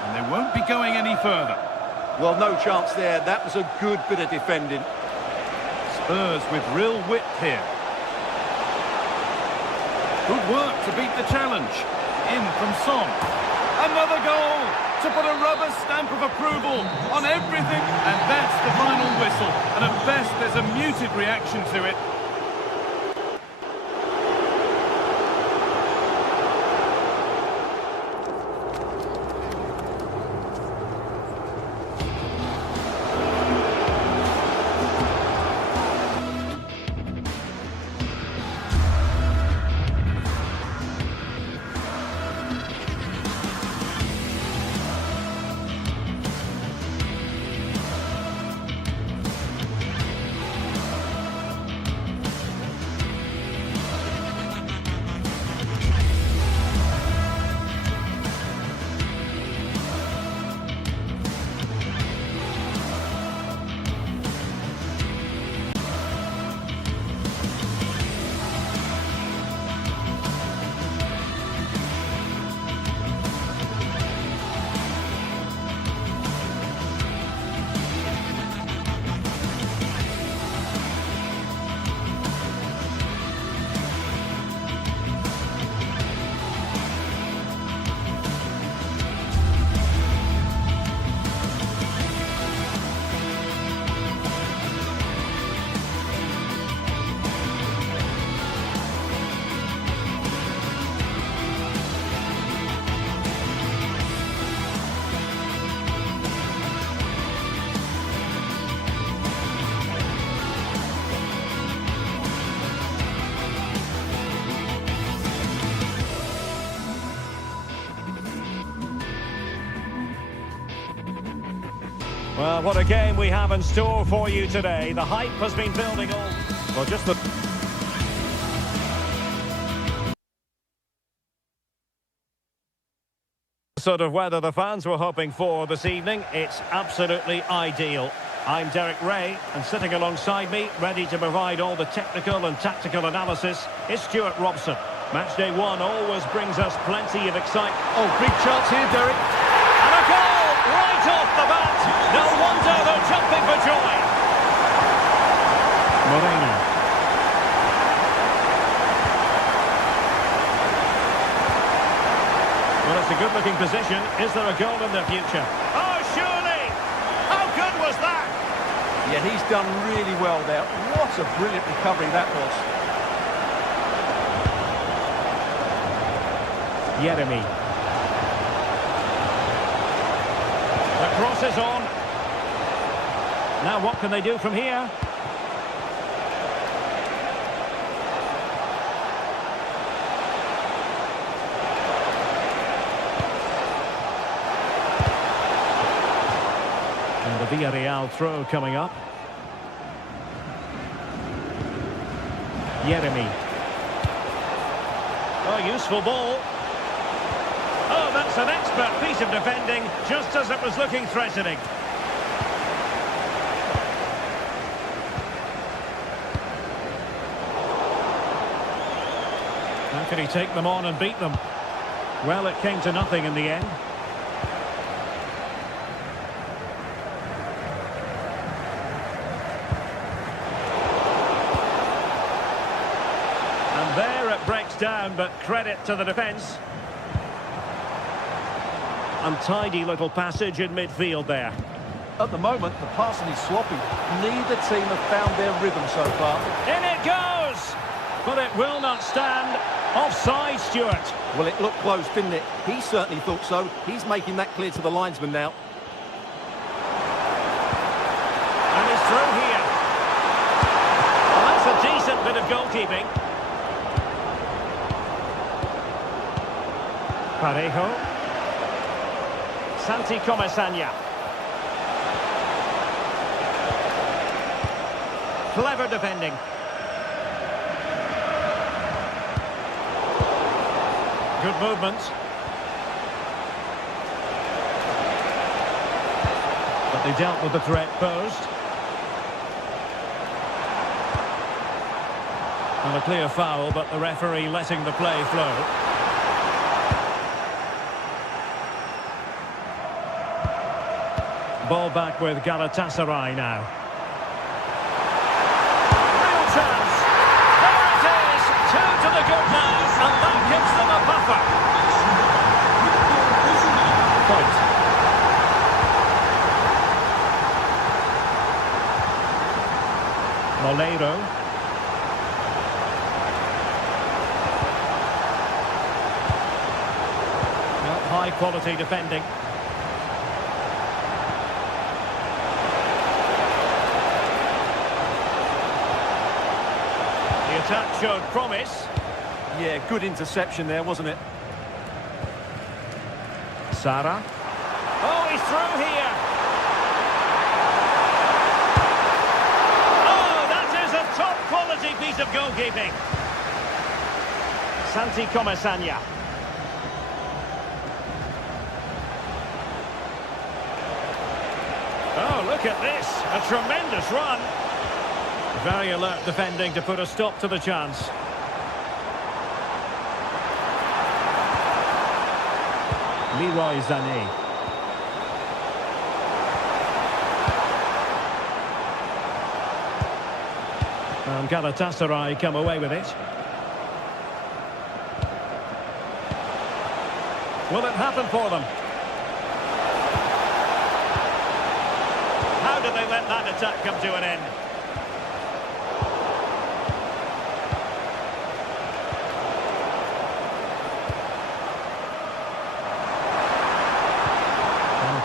And they won't be going any further. Well, no chance there. That was a good bit of defending. Spurs with real width here. Good work to beat the challenge. In from Son. Another goal to put a rubber stamp of approval on everything. And that's the final whistle. And at best, there's a muted reaction to it. Well, what a game we have in store for you today. The hype has been building all... Well, just the... sort of weather the fans were hoping for this evening. It's absolutely ideal. I'm Derek Ray, and sitting alongside me, ready to provide all the technical and tactical analysis, is Stuart Robson. Matchday 1 always brings us plenty of excitement. Oh, big chance here, Derek. And a goal right off the bat. No wonder they're jumping for joy. Moreno. Well, it's a good-looking position. Is there a goal in the future? Oh, surely! How good was that? Yeah, he's done really well there. What a brilliant recovery that was. Jeremy. The cross is on. Now what can they do from here? Villarreal throw coming up. Yeremy. Oh, useful ball. Oh, that's an expert piece of defending, just as it was looking threatening. How can he take them on and beat them? Well, it came to nothing in the end. And there it breaks down, but credit to the defence. Untidy little passage in midfield there. At the moment, the passing is sloppy. Neither team have found their rhythm so far. In it goes! But it will not stand. Offside, Stuart. Well, it looked close, didn't it? He certainly thought so. He's making that clear to the linesman now. And he's through here. Well, that's a decent bit of goalkeeping. Parejo. Santi Comesaña. Clever defending. Good movement. But they dealt with the threat posed. And a clear foul, but the referee letting the play flow. Ball back with Galatasaray now. Real chance. There it is. 2 to the good now, and that gives them a buffer. Point. Moleiro. Well, high quality defending. Attack showed promise. Yeah, good interception there, wasn't it? Sara. Oh, he's through here. Oh, that is a top-quality piece of goalkeeping. Santi Comesaña. Oh, look at this. A tremendous run. Very alert defending to put a stop to the chance. Leroy Sané. And Galatasaray come away with it. Will it happen for them? How did they let that attack come to an end?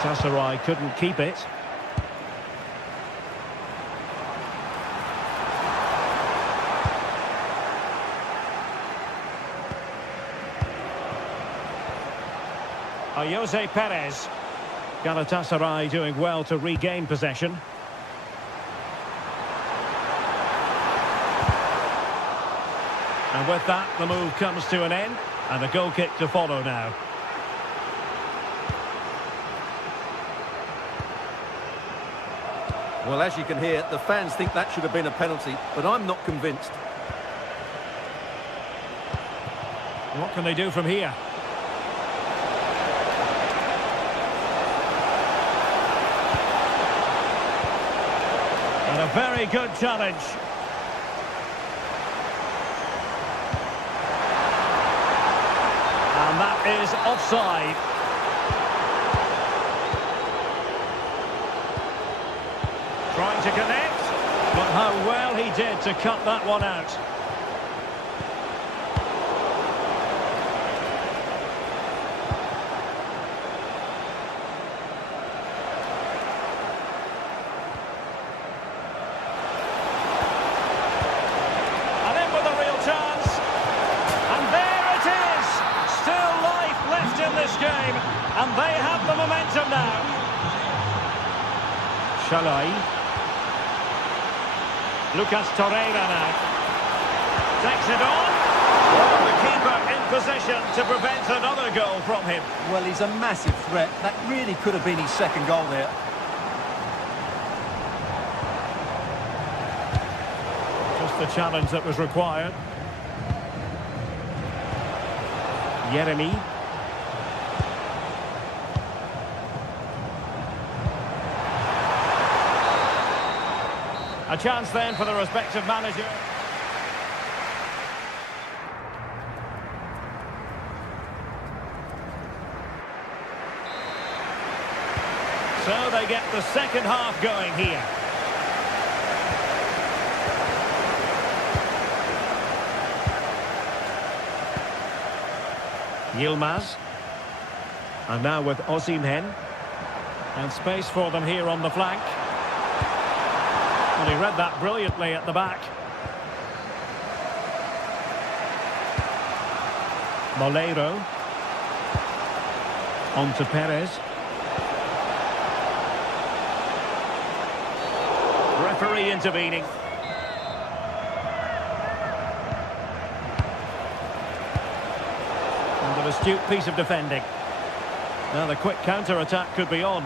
Galatasaray couldn't keep it. Jose Perez. Galatasaray doing well to regain possession. And with that, the move comes to an end, and a goal kick to follow now. Well, as you can hear, the fans think that should have been a penalty, but I'm not convinced. What can they do from here? And a very good challenge. And that is offside. Trying to connect, but how well he did to cut that one out. And in with a real chance. And there it is. Still life left in this game. And they have the momentum now. Salai. Lucas Torreira now. Takes it on. Oh, the keeper in position to prevent another goal from him. Well, he's a massive threat. That really could have been his second goal there. Just the challenge that was required. Yeremy. A chance then for the respective manager. So they get the second half going here. Yilmaz. And now with Osimhen. And space for them here on the flank. And he read that brilliantly at the back. Moleiro. On to Perez. Referee intervening. And an astute piece of defending. Now the quick counter-attack could be on.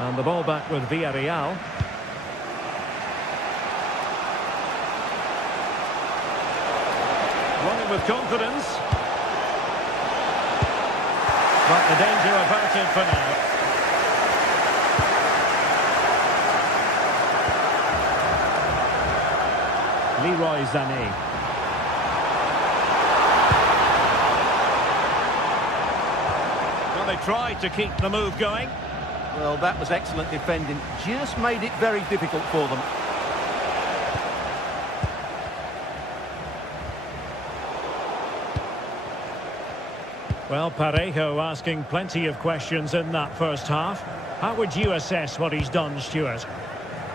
And the ball back with Villarreal. Running with confidence. But the danger averted for now. Leroy Sané. Well, they tried to keep the move going. Well, that was excellent defending. Just made it very difficult for them. Well, Parejo asking plenty of questions in that first half. How would you assess what he's done, Stuart?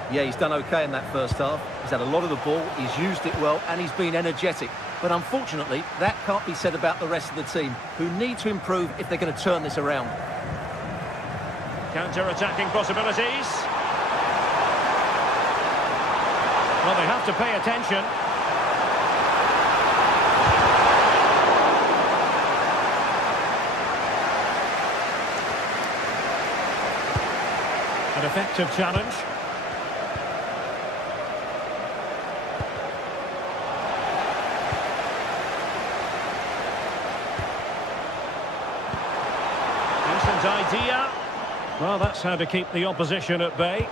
Yeah, he's done okay in that first half. He's had a lot of the ball, he's used it well, and he's been energetic. But unfortunately, that can't be said about the rest of the team, who need to improve if they're going to turn this around. Counter-attacking possibilities. Well, they have to pay attention. An effective challenge. Decent idea. Well, that's how to keep the opposition at bay.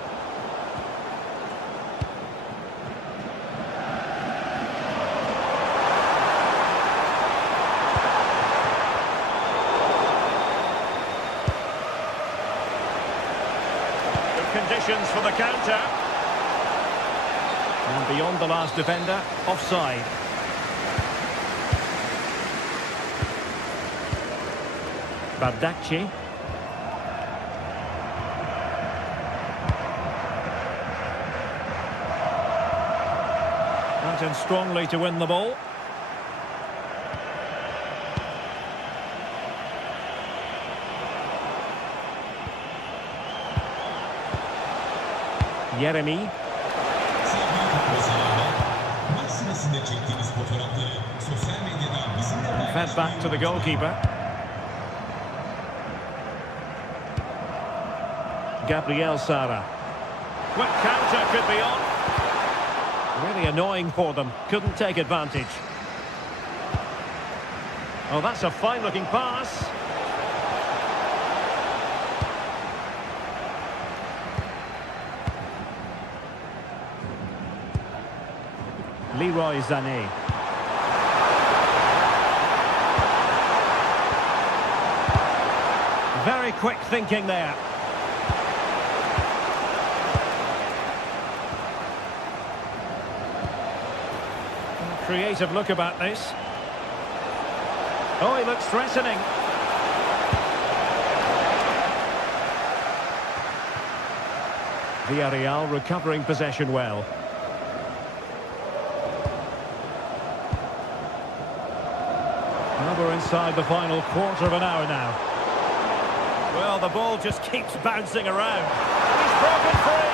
Good conditions for the counter. And beyond the last defender, offside. Bardacci. In strongly to win the ball. Yeremy. Fed back to the goalkeeper. Gabriel Sara. Quick counter could be on. Really annoying for them. Couldn't take advantage. Oh, that's a fine-looking pass. Leroy Sané. Very quick thinking there. Creative look about this. Oh, he looks threatening. Villarreal recovering possession well. we're inside the final quarter of an hour now. Well, the ball just keeps bouncing around. He's broken free.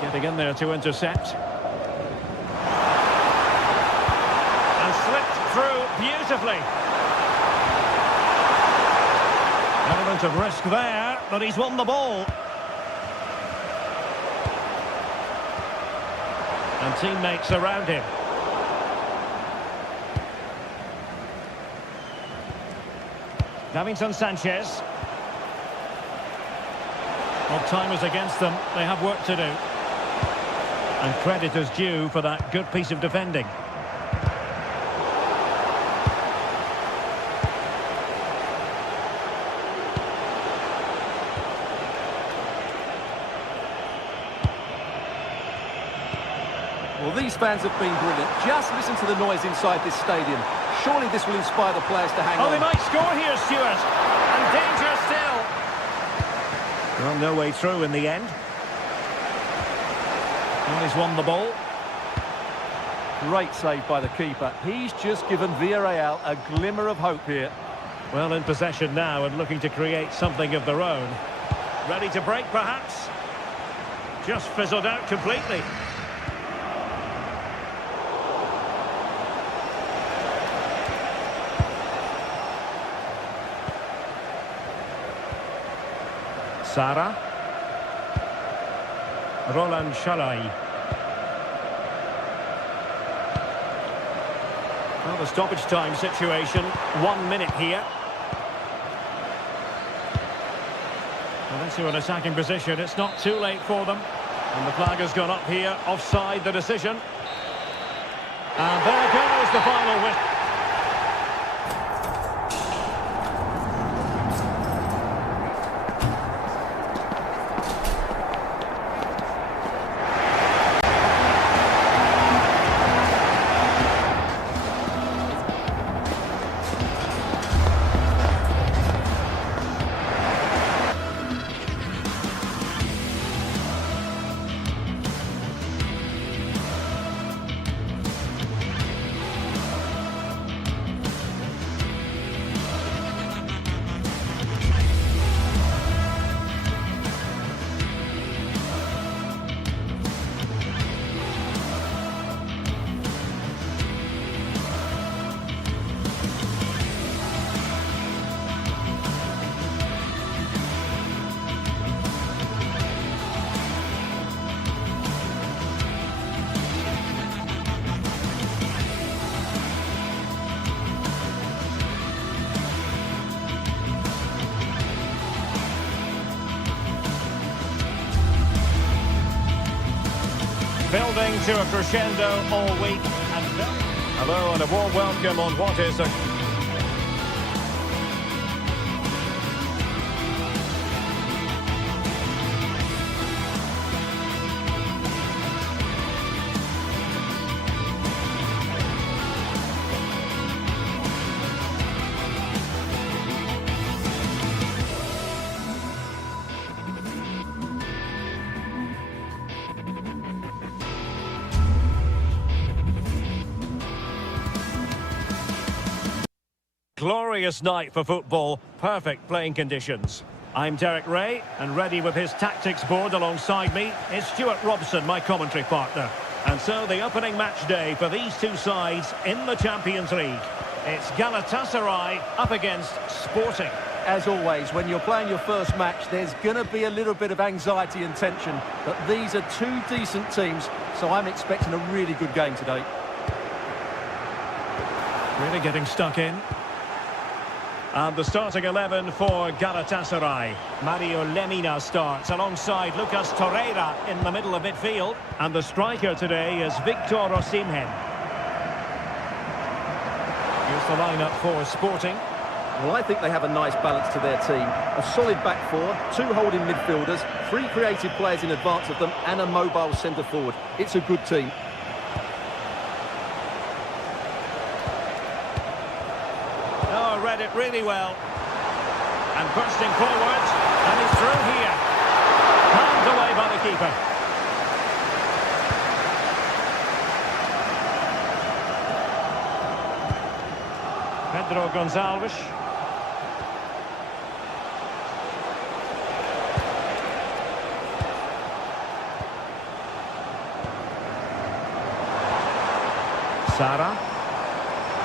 Getting in there to intercept. And slipped through beautifully. Element of risk there, but he's won the ball. And teammates around him. Davinson Sanchez. Well, time is against them. They have work to do. And credit is due for that good piece of defending. Well, these fans have been brilliant. Just listen to the noise inside this stadium. Surely this will inspire the players to hang on. Oh, they might score here, Stuart. And danger still. Well, no way through in the end. Well, he's won the ball. Great save by the keeper. He's just given Villarreal a glimmer of hope here. Well, in possession now and looking to create something of their own. Ready to break, perhaps? Just fizzled out completely. Sara. Roland Shalai. Well, the stoppage time situation, 1 minute here. Well, into an attacking position, it's not too late for them. And the flag has gone up here, offside the decision. And there goes the final whistle. Building to a crescendo all week. And Hello and a warm welcome on what is a... glorious night for football, perfect playing conditions. I'm Derek Ray, and ready with his tactics board alongside me is Stuart Robson, my commentary partner. And so the opening match day for these two sides in the Champions League. It's Galatasaray up against Sporting. As always, when you're playing your first match, there's going to be a little bit of anxiety and tension. But these are two decent teams, so I'm expecting a really good game today. Really getting stuck in. And the starting 11 for Galatasaray. Mario Lemina starts alongside Lucas Torreira in the middle of midfield. And the striker today is Victor Osimhen. Here's the lineup for Sporting. Well, I think they have a nice balance to their team. A solid back four, two holding midfielders, three creative players in advance of them, and a mobile centre-forward. It's a good team. Oh, read it really well. And bursting forward, and he's through here. And Put away by the keeper. Pedro Gonçalves. Sara.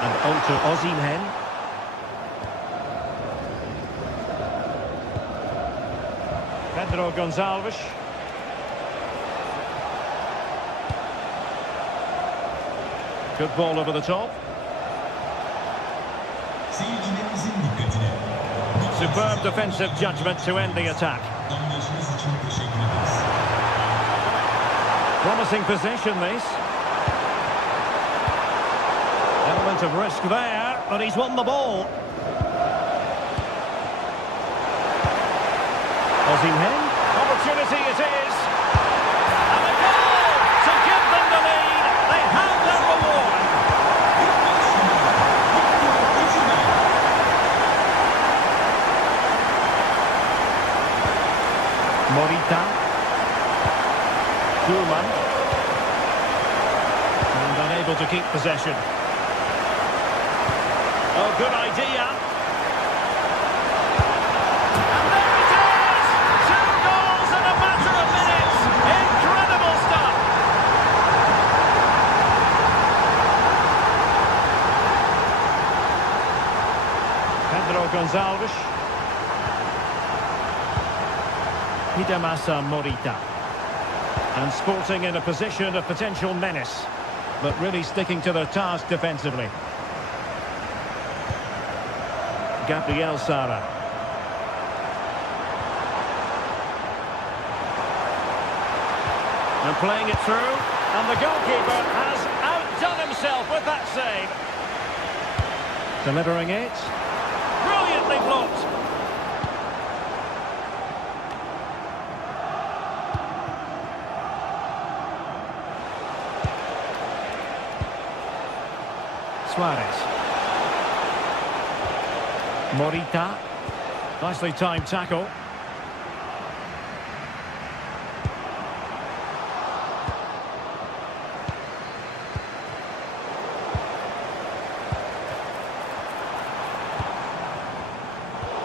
And on to Osimhen. Pedro Gonçalves. Good ball over the top. Seyircilerimizin dikkatine. Superb defensive judgment to end the attack. Anlayışınız için teşekkür ederiz. Promising possession, this. Element of risk there, but he's won the ball. Osimhen. Opportunity it is. And a goal to give them the lead. They have their reward. Morita. Koeman. And unable to keep possession. Oh, good idea. And there it is! 2 goals in a matter of minutes. Incredible stuff. Pedro Gonçalves. Hidemasa Morita. And Sporting in a position of potential menace, but really sticking to their task defensively. Gabriel Sara. And playing it through, and the goalkeeper has outdone himself with that save. Delivering it. Brilliantly blocked. Suarez. Morita. Nicely timed tackle.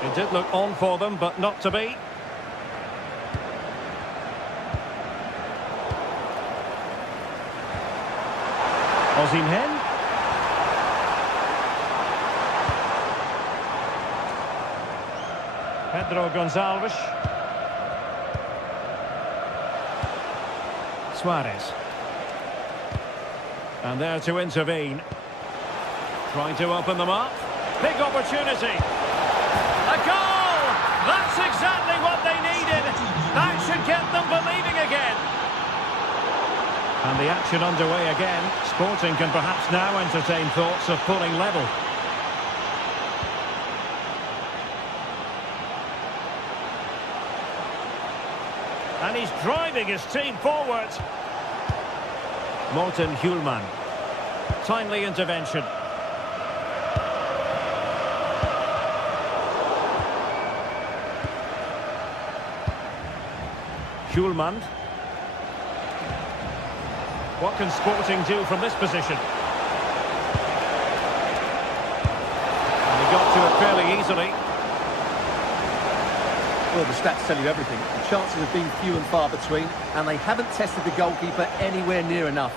It did look on for them, but not to be. Osimhen. Pedro Gonçalves. Suarez. And there to intervene. Trying to open them up. Big opportunity. A goal! That's exactly what they needed. That should get them believing again. And the action underway again. Sporting can perhaps now entertain thoughts of pulling level. And he's driving his team forward. Morten Hjulman. Timely intervention. Hjulman. What can Sporting do from this position? And he got to it fairly easily. Well, the stats tell you everything. The chances have been few and far between, and they haven't tested the goalkeeper anywhere near enough.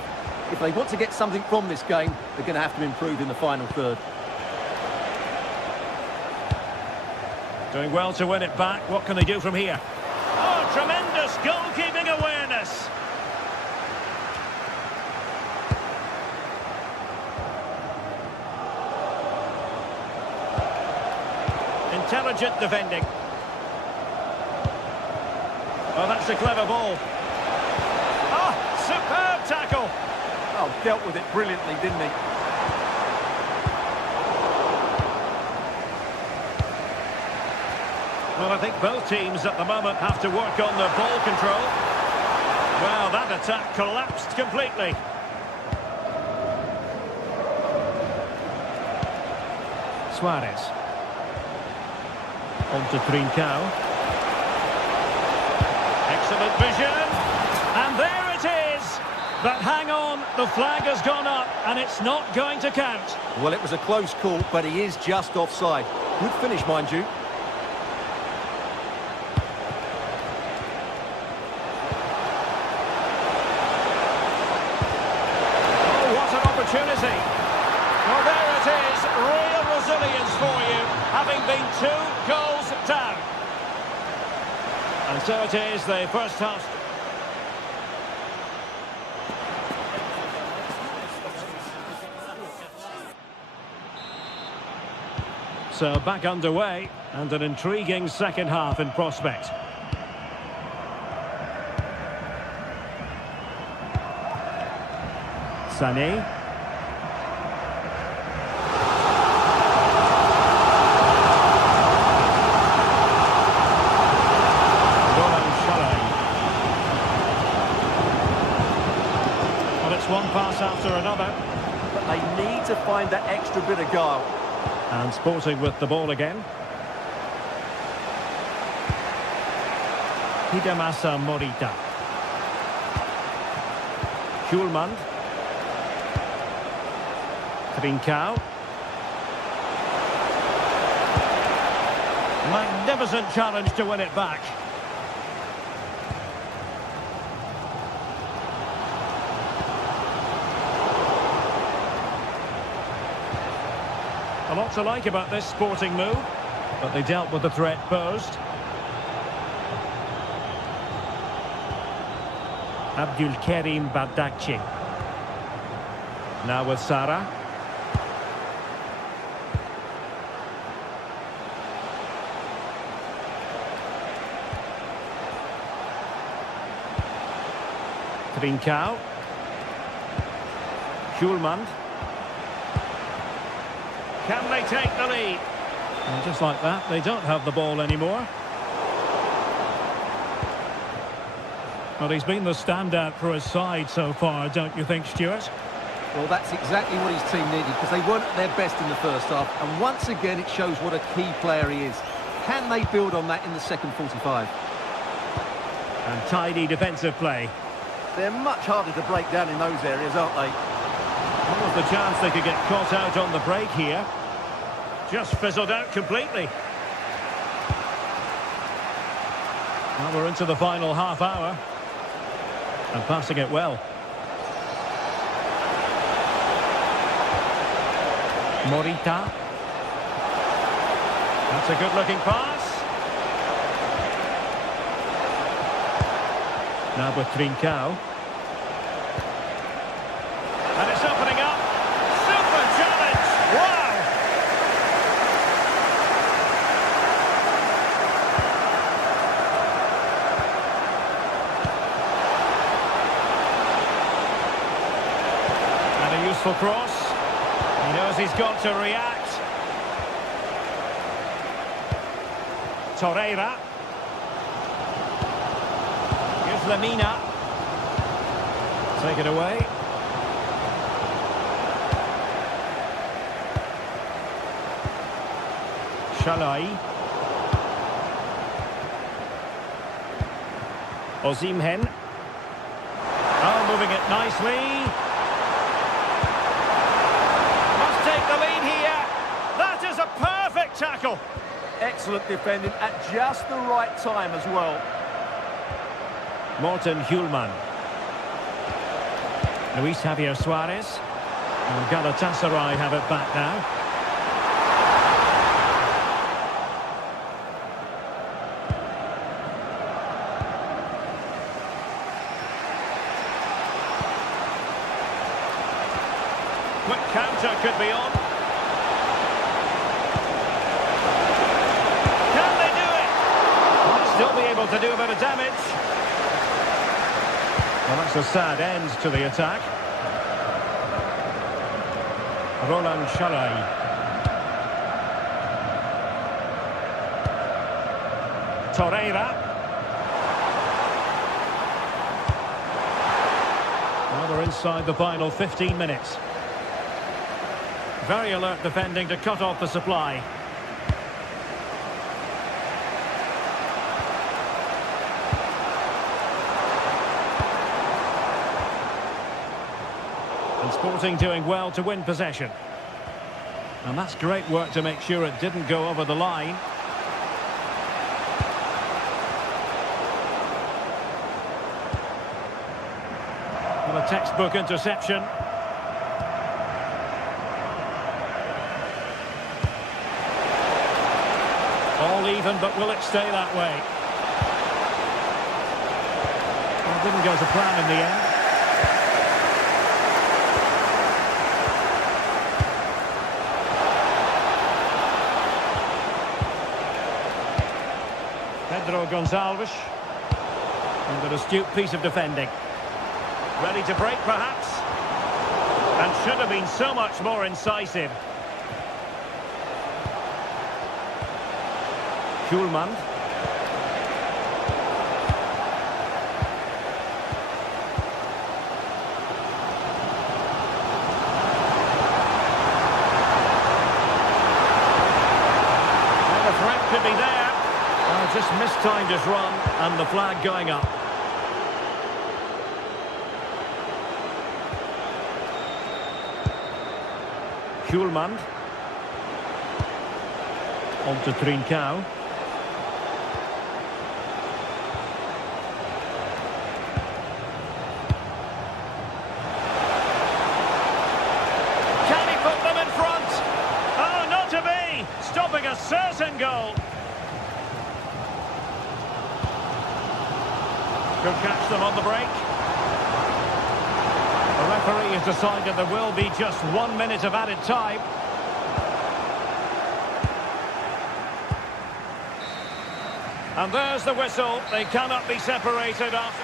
If they want to get something from this game, they're going to have to improve in the final third. Doing well to win it back. What can they do from here? Oh, tremendous goalkeeping awareness. Intelligent defending. Oh, that's a clever ball. Oh, superb tackle. Oh, dealt with it brilliantly, didn't he? Well, I think both teams at the moment have to work on their ball control. Well, that attack collapsed completely. Suarez. On to Trincao. Excellent vision. And there it is. But hang on, the flag has gone up and it's not going to count. Well, it was a close call, but he is just offside. Good finish, mind you. Oh, what an opportunity. Well, there it is. Real resilience for you, having been 2 goals down. And so it is, the first half. So back underway, and an intriguing second half in prospect. Sané. Well, it's one pass after another. But they need to find that extra bit of guile. And Sporting with the ball again. Hidemasa Morita. Hjulmand. Trincao. Magnificent challenge to win it back. A lot to like about this Sporting move, but they dealt with the threat posed. Abdulkarim Bardakci. Now with Sara. Trincao. Hjulmand. Can they take the lead? And just like that, they don't have the ball anymore. Well, he's been the standout for his side so far, don't you think, Stuart? Well, that's exactly what his team needed, because they weren't at their best in the first half. And once again, it shows what a key player he is. Can they build on that in the second 45? And tidy defensive play. They're much harder to break down in those areas, aren't they? What was the chance they could get caught out on the break here? Just fizzled out completely. Well, we're into the final half hour. And passing it well. Morita. That's a good-looking pass. Now with Trincao. And it's opening up. Super challenge. Wow. And a useful cross. He knows he's got to react. Torreira. Here's Lamina. Take it away. Shalai. Osimhen. Oh, moving it nicely. Must take the lead here. That is a perfect tackle. Excellent defending at just the right time as well. Morten Hjulmand. Luis Javier Suarez. And Galatasaray have it back now. Quick counter could be on. Can they do it? Will still be able to do a bit of damage. Well, that's a sad end to the attack. Roland Shalai. Torreira. Well, we're inside the final 15 minutes. Very alert defending to cut off the supply. And Sporting doing well to win possession. And that's great work to make sure it didn't go over the line. Well, a textbook interception. All even, but will it stay that way? Well, it didn't go to plan in the end. Pedro Gonçalves. And an astute piece of defending. Ready to break, perhaps? And should have been so much more incisive. Schulman. And the threat could be there. Just mistimed his run, and the flag going up. Schulman. On to Trincao. Can he put them in front? Oh, not to be! Stopping a certain goal. Could catch them on the break. The referee has decided there will be just 1 minute of added time. And there's the whistle. They cannot be separated after.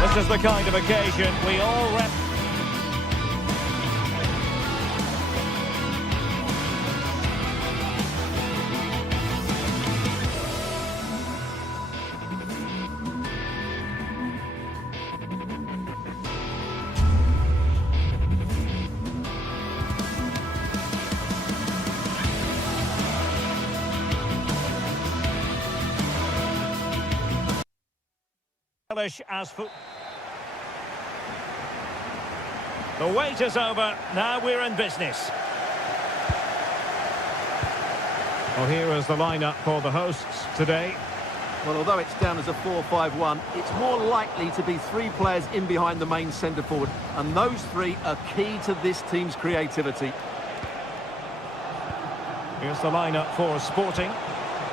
This is the kind of occasion we all relish as foot. The wait is over. Now we're in business. Well, here is the lineup for the hosts today. Well, although it's down as a 4-5-1, it's more likely to be three players in behind the main centre forward, and those three are key to this team's creativity. Here's the lineup for Sporting.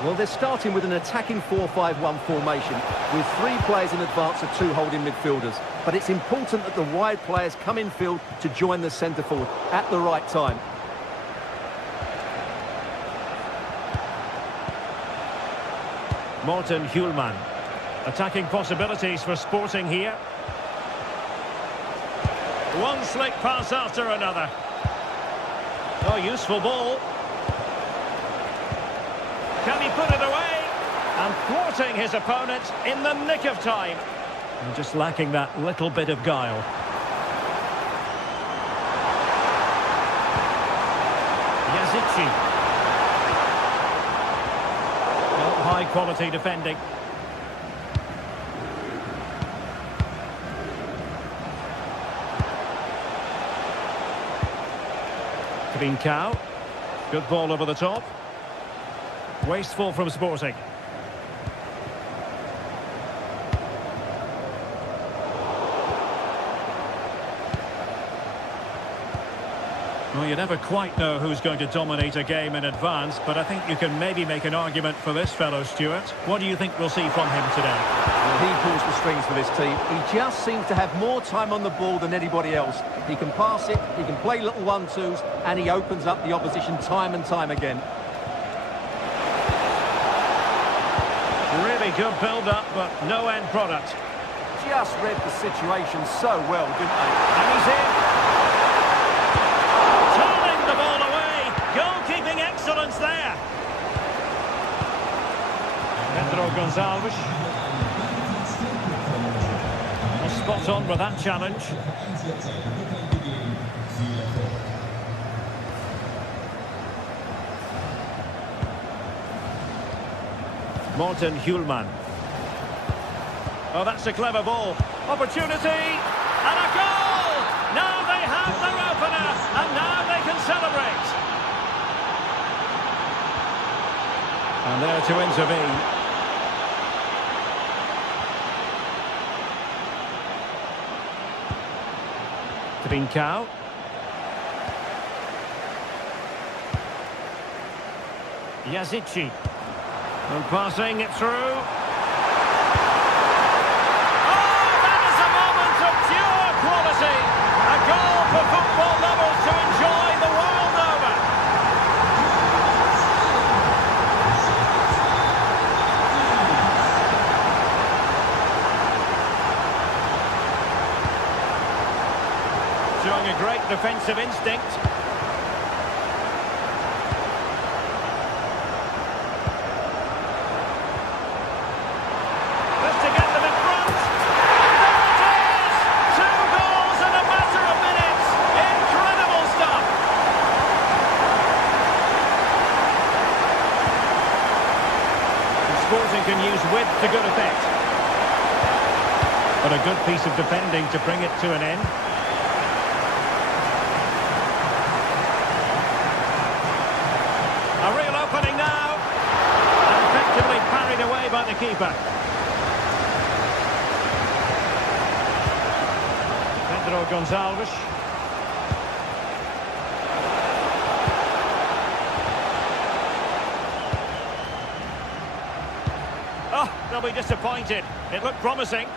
Well, they're starting with an attacking 4-5-1 formation with three players in advance of two holding midfielders. But it's important that the wide players come in field to join the centre forward at the right time. Morten Hjulman. Attacking possibilities for Sporting here. One slick pass after another. Oh, useful ball. Can he put it away? And thwarting his opponent in the nick of time. And just lacking that little bit of guile. Yazici. quality defending. Trincao. Good ball over the top. Wasteful from Sporting. Well, you never quite know who's going to dominate a game in advance, but I think you can maybe make an argument for this fellow, Stuart. What do you think we'll see from him today? Well, he pulls the strings for this team. He just seems to have more time on the ball than anybody else. He can pass it, he can play little 1-2s, and he opens up the opposition time and time again. Really good build-up, but no end product. Just read the situation so well, didn't they? And he's in. Turning the ball away. Goalkeeping excellence there. Pedro Gonçalves. Well, spot on with that challenge. Morten Hjulman. Oh, that's a clever ball. Opportunity. And a goal! Now they have their opener. And now they can celebrate. And there to intervene. Trincao. Yazici. And passing it through. Oh, that is a moment of pure quality. A goal for football lovers to enjoy the world over. Showing a great defensive instinct. Sporting can use width to good effect. But a good piece of defending to bring it to an end. A real opening now. And effectively parried away by the keeper. Pedro Gonçalves. Oh, they'll be disappointed. It looked promising.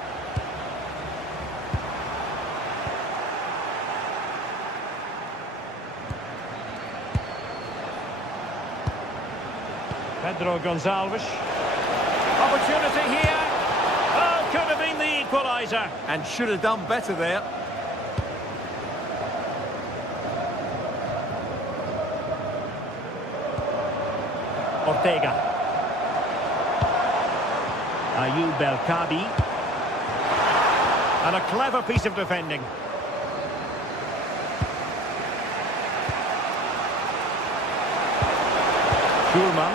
Pedro Gonçalves. Opportunity here. Oh, could have been the equaliser. And should have done better there. Ortega. Ayoub El-Kabi. And a clever piece of defending. Hjulman.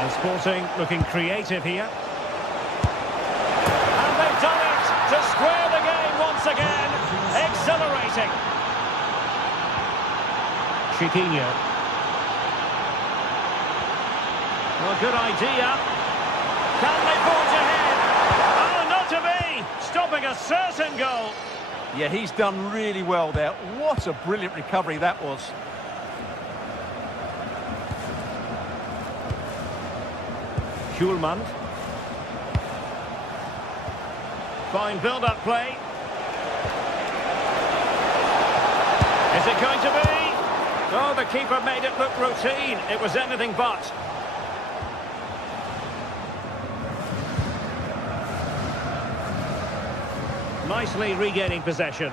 And Sporting looking creative here. And they've done it to square the game once again. Exhilarating. Chiquinho. Well, good idea. Can they forge ahead? Oh, not to be! Stopping a certain goal. Yeah, he's done really well there. What a brilliant recovery that was. Hjulman. Fine build-up play. Is it going to be? Oh, the keeper made it look routine. It was anything but. Nicely regaining possession.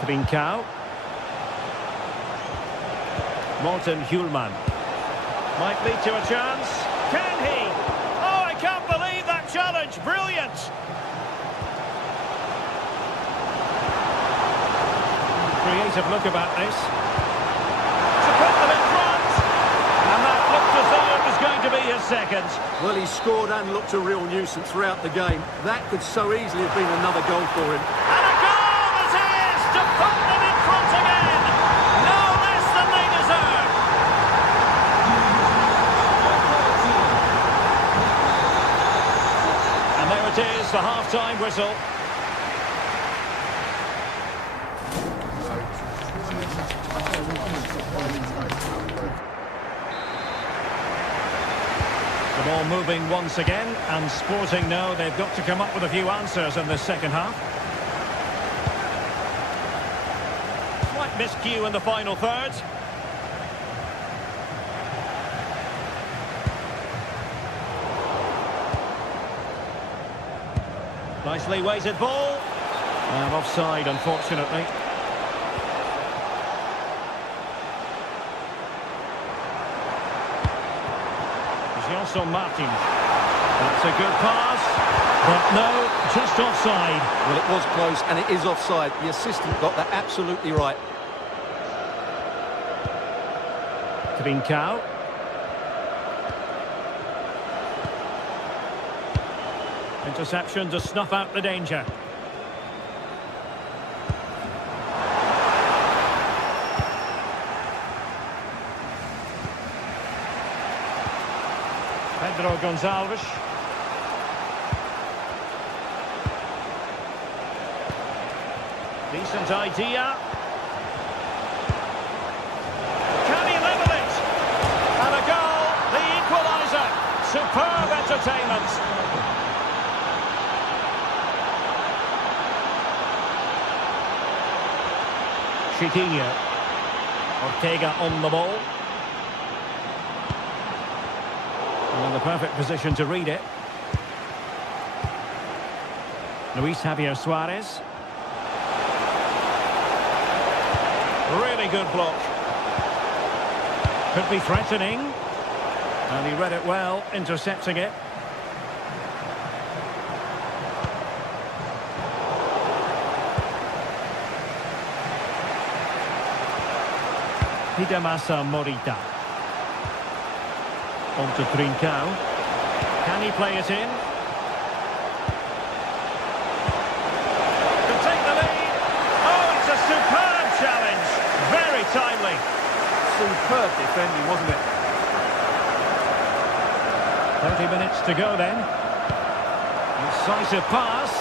Trincao. Morten Hjulman. Might lead to a chance. Can he? Oh, I can't believe that challenge. Brilliant. Creative look about this. To put them in front. And that looked as though it was seconds. Well, he scored and looked a real nuisance throughout the game. That could so easily have been another goal for him. And a goal it is to put them in front again. No less than they deserve. And there it is, the half-time whistle. The ball moving once again, and Sporting know they've got to come up with a few answers in the second half. Slight miscue in the final third. Nicely weighted ball. And offside, unfortunately. Johnson Martin. That's a good pass. But no, just offside. Well, it was close and it is offside. The assistant got that absolutely right. Trincao. Interception to snuff out the danger. Pedro Gonçalves. Decent idea. Can he level it? And a goal, the equaliser. Superb entertainment. Chiquinho. Ortega on the ball. In the perfect position to read it. Luis Javier Suarez. Really good block. Could be threatening. And he read it well, intercepting it. Hidemasa Morita. On to Trincao. Can he play it in? To take the lead. Oh, it's a superb challenge. Very timely. Superb defending, wasn't it? 30 minutes to go then. Incisive pass.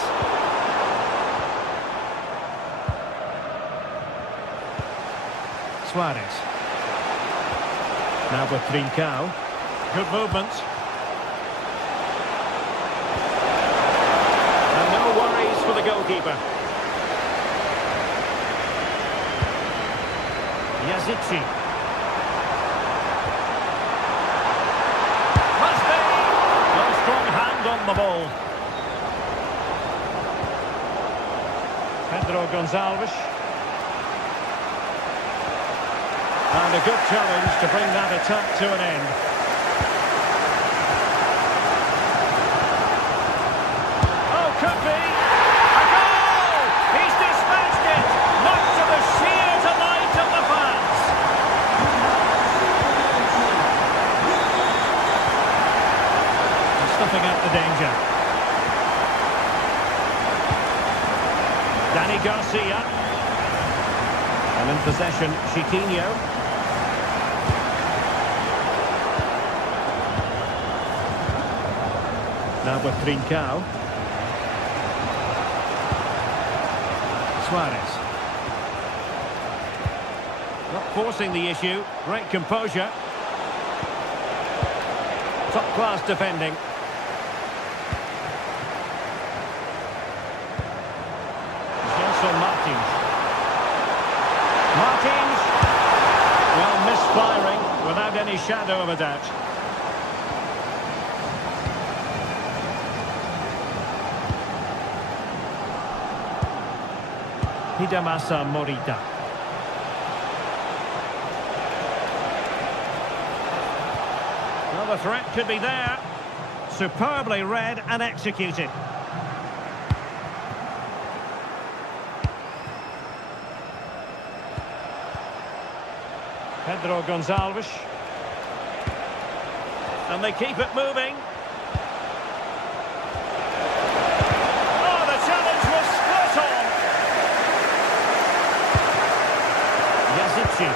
Suarez. Now with Trincao. Good movement. And no worries for the goalkeeper. Yazici. Must be. No strong hand on the ball. Pedro Gonçalves. And a good challenge to bring that attack to an end. Could be. A goal! He's dispatched it! Much to the sheer delight of the fans. And stuffing out the danger. Danny Garcia. And in possession, Chiquinho. Now with Trincao. Suarez. Not forcing the issue. Great composure. Top-class defending. Johnson Martins. Martins. Well, misfiring without any shadow of a doubt. Hidemasa Morita. Well, the threat could be there. Superbly read and executed. Pedro Gonçalves. And they keep it moving. Oh, the challenge was split on. Yazici.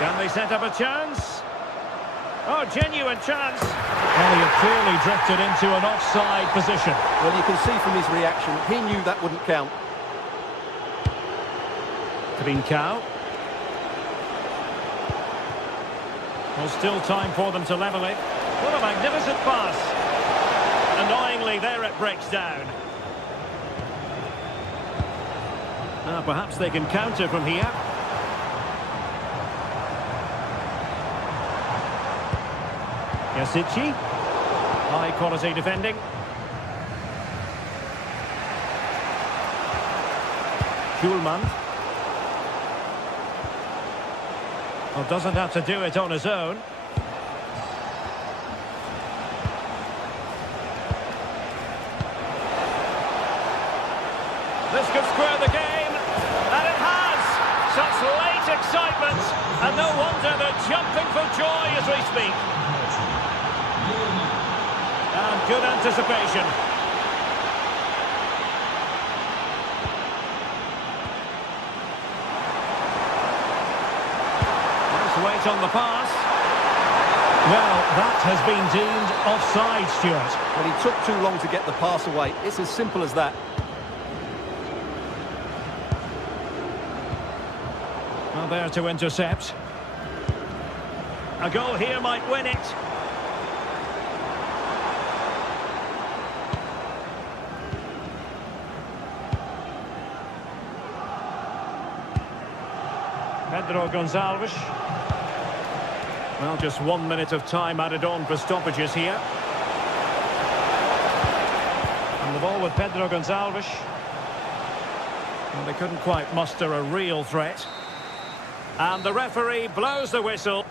Can they set up a chance? Oh, genuine chance. Well, he had clearly drifted into an offside position. Well, you can see from his reaction, he knew that wouldn't count. Trincao. Well, still time for them to level it. What a magnificent pass. Annoyingly, there it breaks down. Now, perhaps they can counter from here. Yazici. High quality defending. Schulman. Well, doesn't have to do it on his own. This could square the game, and it has! Such late excitement, and no wonder they're jumping for joy as we speak. And good anticipation. Wait on the pass. Well, that has been deemed offside, Stuart. Well, he took too long to get the pass away. It's as simple as that. Well, there to intercept. A goal here might win it. Pedro Gonçalves. Well, just 1 minute of time added on for stoppages here. And the ball with Pedro Gonçalves. Well, they couldn't quite muster a real threat. And the referee blows the whistle.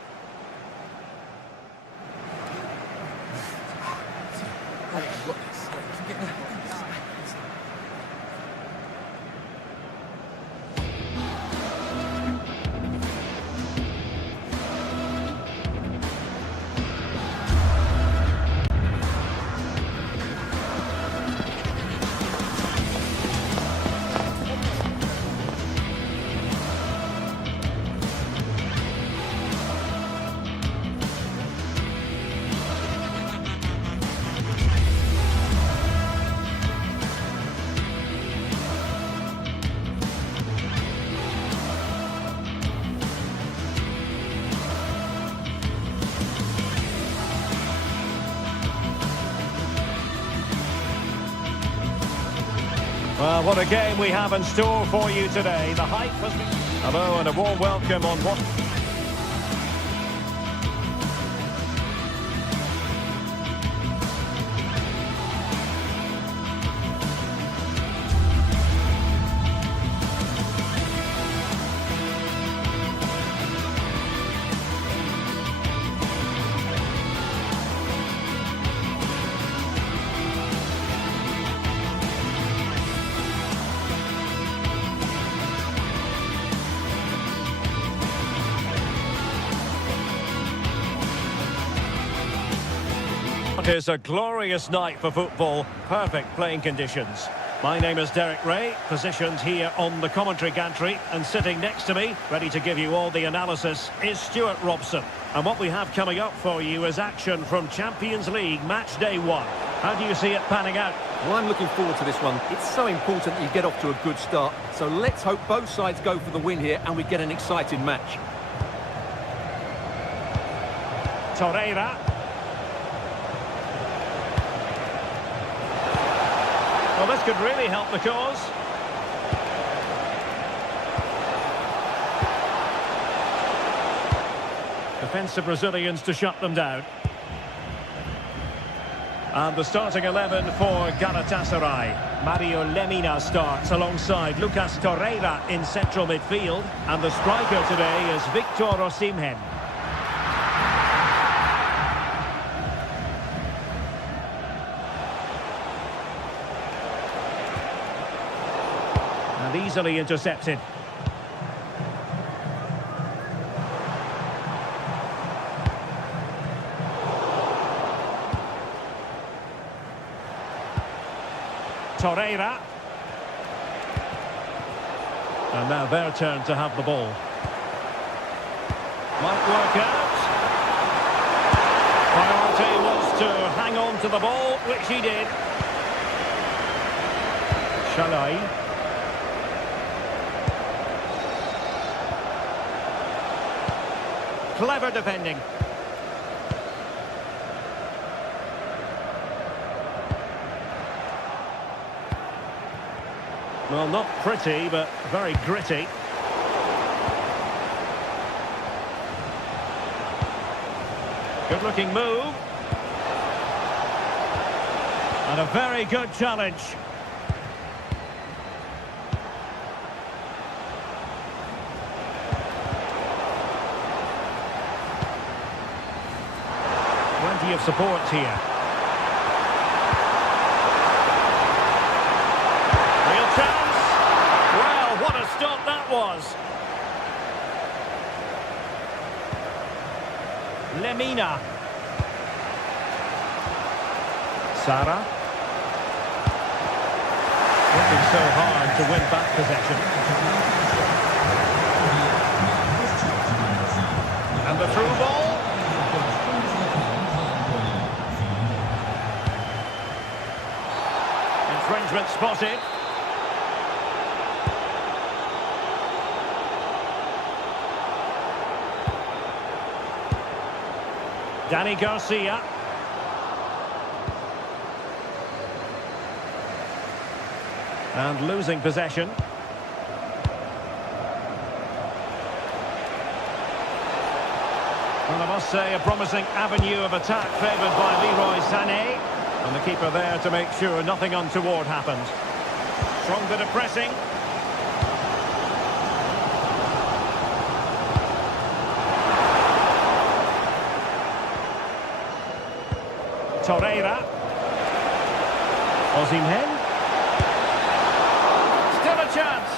Well, what a game we have in store for you today. The hype has been... Hello and a warm welcome on what... It is a glorious night for football, perfect playing conditions. My name is Derek Ray, positioned here on the commentary gantry, and sitting next to me, ready to give you all the analysis, is Stuart Robson. And what we have coming up for you is action from Champions League match day 1. How do you see it panning out? Well, I'm looking forward to this one. It's so important that you get off to a good start. So let's hope both sides go for the win here and we get an exciting match. Torreira. Well, this could really help the cause. Defensive Brazilians to shut them down. And the starting 11 for Galatasaray. Mario Lemina starts alongside Lucas Torreira in central midfield. And the striker today is Victor Osimhen. And easily intercepted. Torreira. And now their turn to have the ball. Might work out. Priority was to hang on to the ball, which he did. Shalai. Clever defending. Well, not pretty, but very gritty. Good-looking move. And a very good challenge. Plenty of support here. Real chance. Well, what a stop that was. Lemina. Sara. Working so hard to win back possession. And the through ball. Infringement spotted. Danny Garcia. And losing possession. Well, I must say, a promising avenue of attack favoured by Leroy Sané. And the keeper there to make sure nothing untoward happened. Strong bit of pressing. Torreira. Osimhen. Still a chance.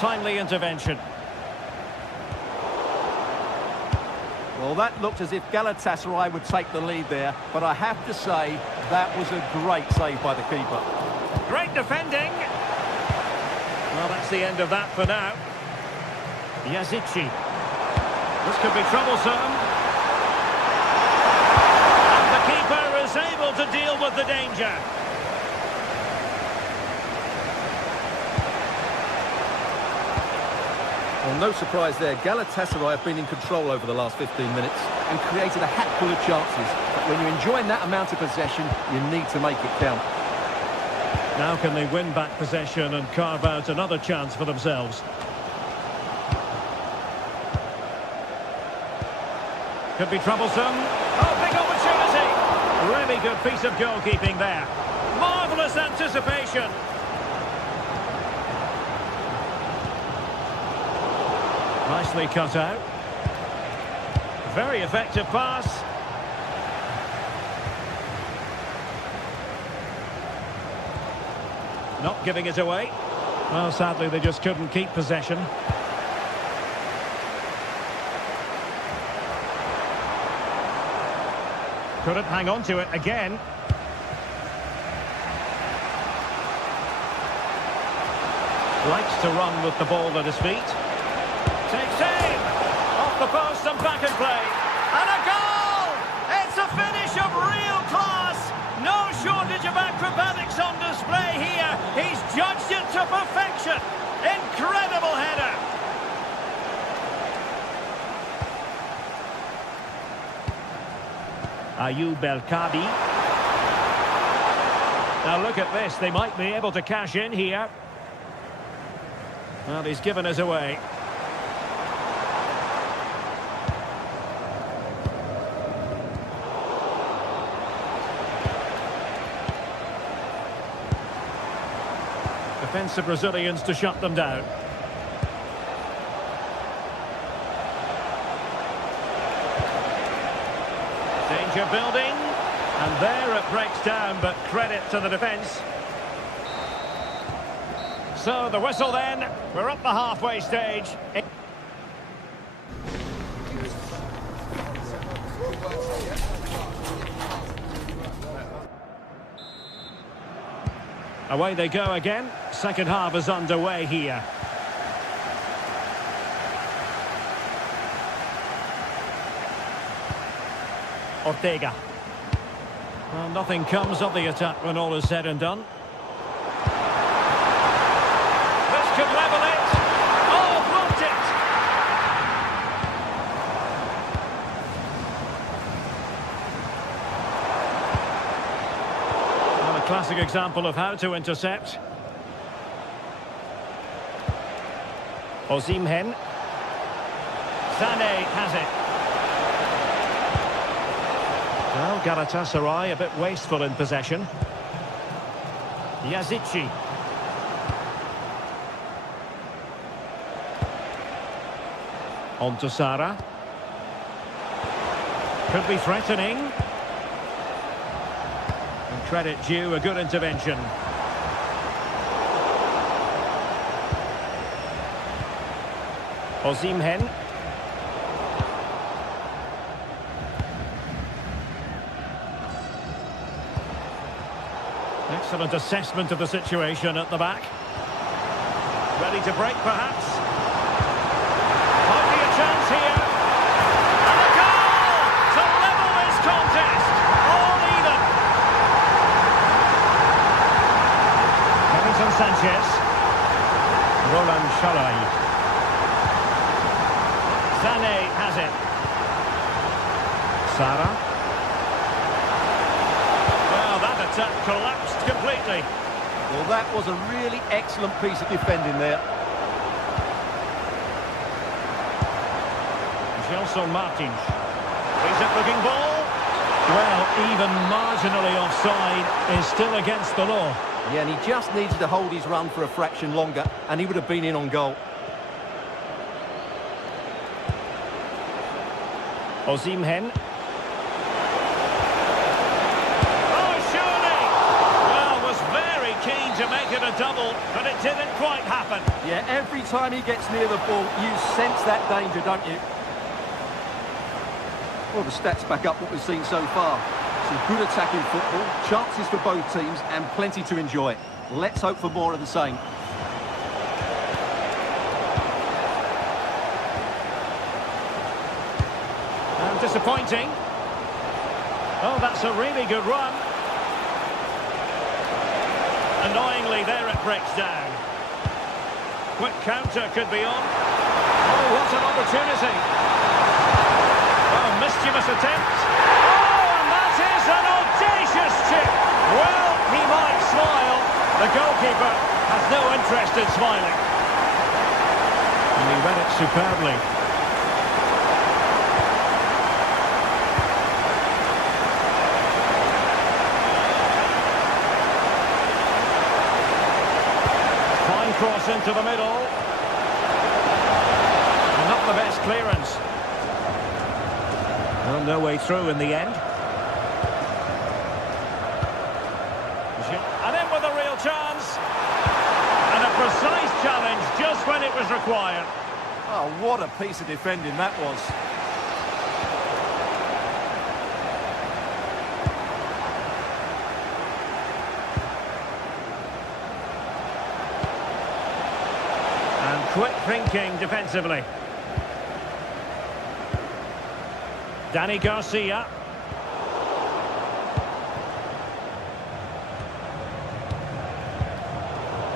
Timely intervention. Well, that looked as if Galatasaray would take the lead there, but I have to say that was a great save by the keeper. Great defending. Well, that's the end of that for now. Yazici. This could be troublesome. And the keeper is able to deal with the danger. Well, no surprise there. Galatasaray have been in control over the last 15 minutes and created a hatful of chances. But when you're enjoying that amount of possession, you need to make it count. Now can they win back possession and carve out another chance for themselves? Could be troublesome. Oh, big opportunity. Really good piece of goalkeeping there. Marvellous anticipation. Nicely cut out. Very effective pass. Not giving it away. Well, sadly, they just couldn't keep possession. Couldn't hang on to it again. Likes to run with the ball at his feet. Takes aim! Off the post and back in play. And a goal! It's a finish of real class! No shortage of acrobatics on display here. He's judged it to perfection. Incredible header! Ayoub El-Kabi. Now look at this, they might be able to cash in here. Well, he's given us away. Defensive Brazilians to shut them down. Danger building, and there it breaks down, but credit to the defence. So the whistle then, we're up the halfway stage. Away they go again. Second half is underway here. Ortega. Well, nothing comes of the attack when all is said and done. This could level it. Oh, blocked it. Well, a classic example of how to intercept. Osimhen. Sané has it. Well, Galatasaray a bit wasteful in possession. Yazici. On to Sara. Could be threatening. And credit due, a good intervention. Osimhen. Excellent assessment of the situation at the back. Ready to break, perhaps. Might be a chance here. And a goal to level this contest. All even. Davinson Sanchez. Roland Chalai. Sané has it. Sara. Well, that attack collapsed completely. Well, that was a really excellent piece of defending there. Gelson Martins. Decent looking ball. Well, even marginally offside is still against the law. Yeah, and he just needed to hold his run for a fraction longer, and he would have been in on goal. Osimhen. Oh, surely! Well, was very keen to make it a double, but it didn't quite happen. Yeah, every time he gets near the ball, you sense that danger, don't you? Well, the stats back up what we've seen so far. Some good attacking football, chances for both teams, and plenty to enjoy. Let's hope for more of the same. And disappointing. Oh, that's a really good run. Annoyingly, there it breaks down. Quick counter could be on. Oh, what an opportunity. Oh, mischievous attempt. Oh, and that is an audacious chip. Well, he might smile. The goalkeeper has no interest in smiling. And he read it superbly. Fine cross into the middle. Not the best clearance. Well, no way through in the end. And in with a real chance. And a precise challenge just when it was required. Oh, what a piece of defending that was. And quick thinking defensively. Danny Garcia.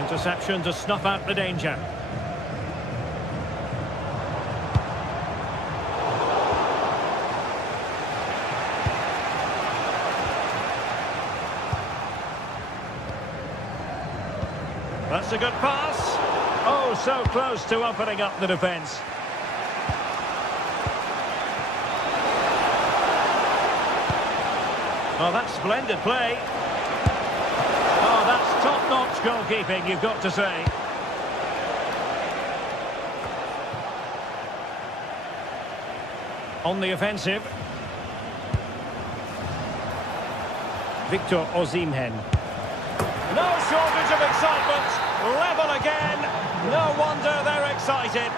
Interception to snuff out the danger. That's a good pass. Oh, so close to opening up the defence. Oh, that's splendid play. Oh, that's top-notch goalkeeping, you've got to say. On the offensive. Victor Osimhen. No shortage of excitement. Level again. No wonder they're excited.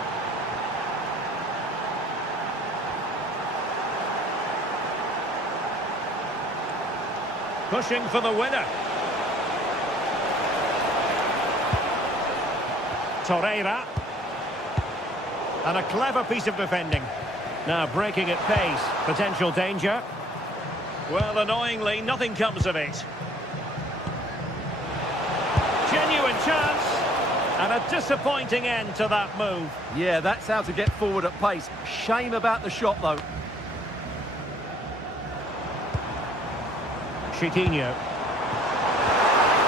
Pushing for the winner. Torreira. And a clever piece of defending. Now breaking at pace. Potential danger. Well, annoyingly, nothing comes of it. Genuine chance. And a disappointing end to that move. Yeah, that's how to get forward at pace. Shame about the shot, though. Chiquinho.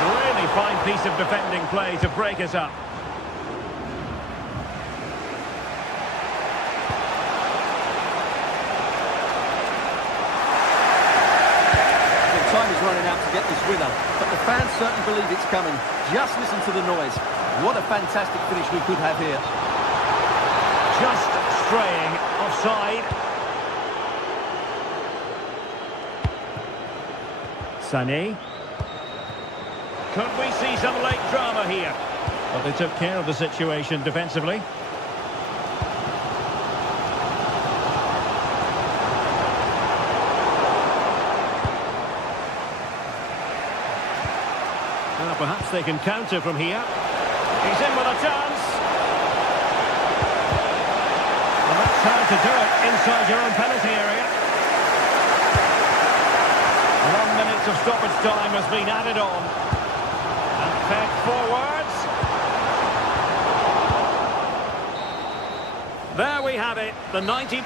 Really fine piece of defending play to break us up. Time is running out to get this winner, but the fans certainly believe it's coming. Just listen to the noise. What a fantastic finish we could have here. Just straying offside. Sané. Could we see some late drama here? But they took care of the situation defensively. Well, perhaps they can counter from here. He's in with a chance. Well, that's how to do it inside your own penalty area. 1 minute of stoppage time has been added on. And fed forwards. There we have it, the 90...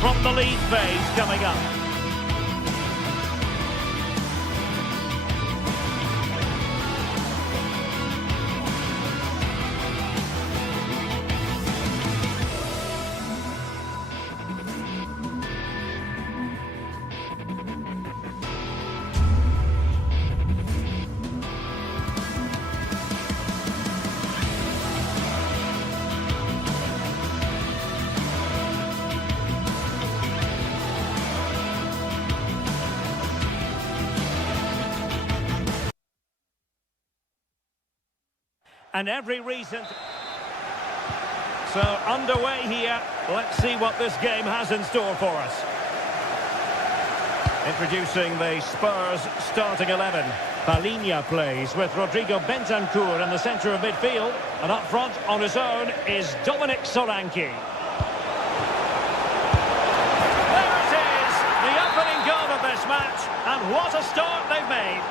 From the lead phase coming up. And every reason. So underway here. Let's see what this game has in store for us. Introducing the Spurs starting 11. Palhinha plays with Rodrigo Bentancur in the centre of midfield. And up front on his own is Dominic Solanke. There it is, the opening goal of this match. And what a start they've made.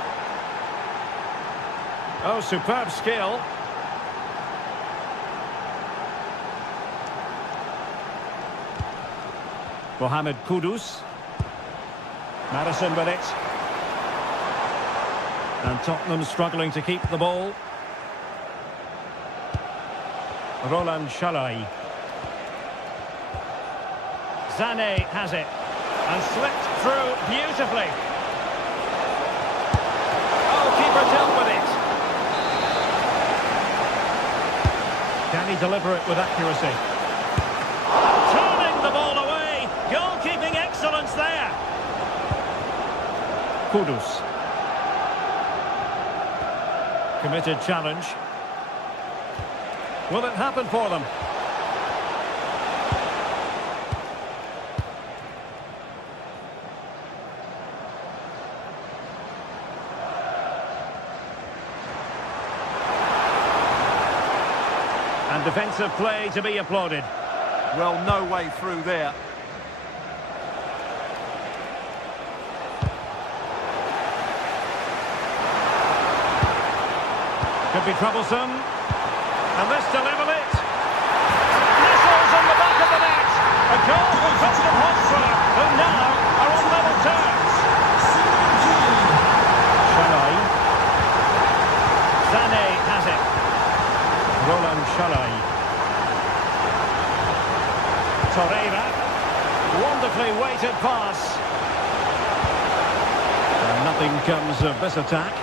Oh, superb skill. Mohamed Kudus. Madison with it. And Tottenham struggling to keep the ball. Roland Shalai. Sané has it. And slipped through beautifully. Oh, keeper dealt with it. Can he deliver it with accuracy? Turning the ball away. Goalkeeping excellence there. Kudus. Committed challenge. Will it happen for them? And defensive play to be applauded. Well, no way through there. Could be troublesome. And this to level it. Missiles in the back of the net. A goal for Tottenham Hotspur, who now are on level terms. Shalai. Sané has it. Roland Shalai. Torreira. Wonderfully weighted pass. And nothing comes of this attack.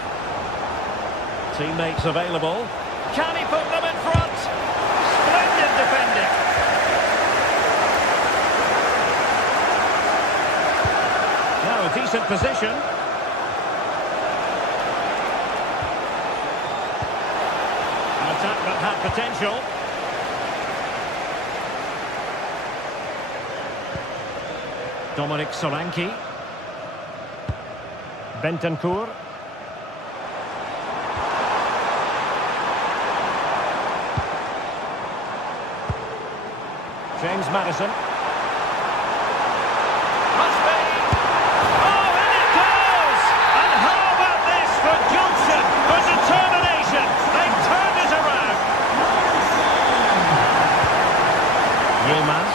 Teammates available. Can he put them in front? Splendid defending. Now a decent position. An attack that had potential. Dominic Solanke. Bentancur. James Maddison. Must be. Oh, and it goes! And how about this for Johnson? For determination. They've turned it around. Yilmaz.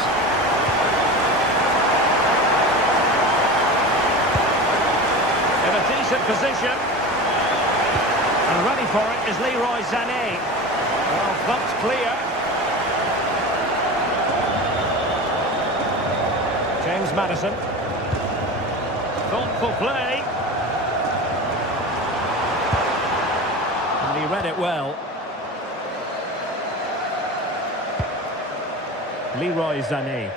In a decent position. And ready for it is Leroy Sané. Well, thumped clear. James Maddison. Thoughtful play. And he read it well. Leroy Sané.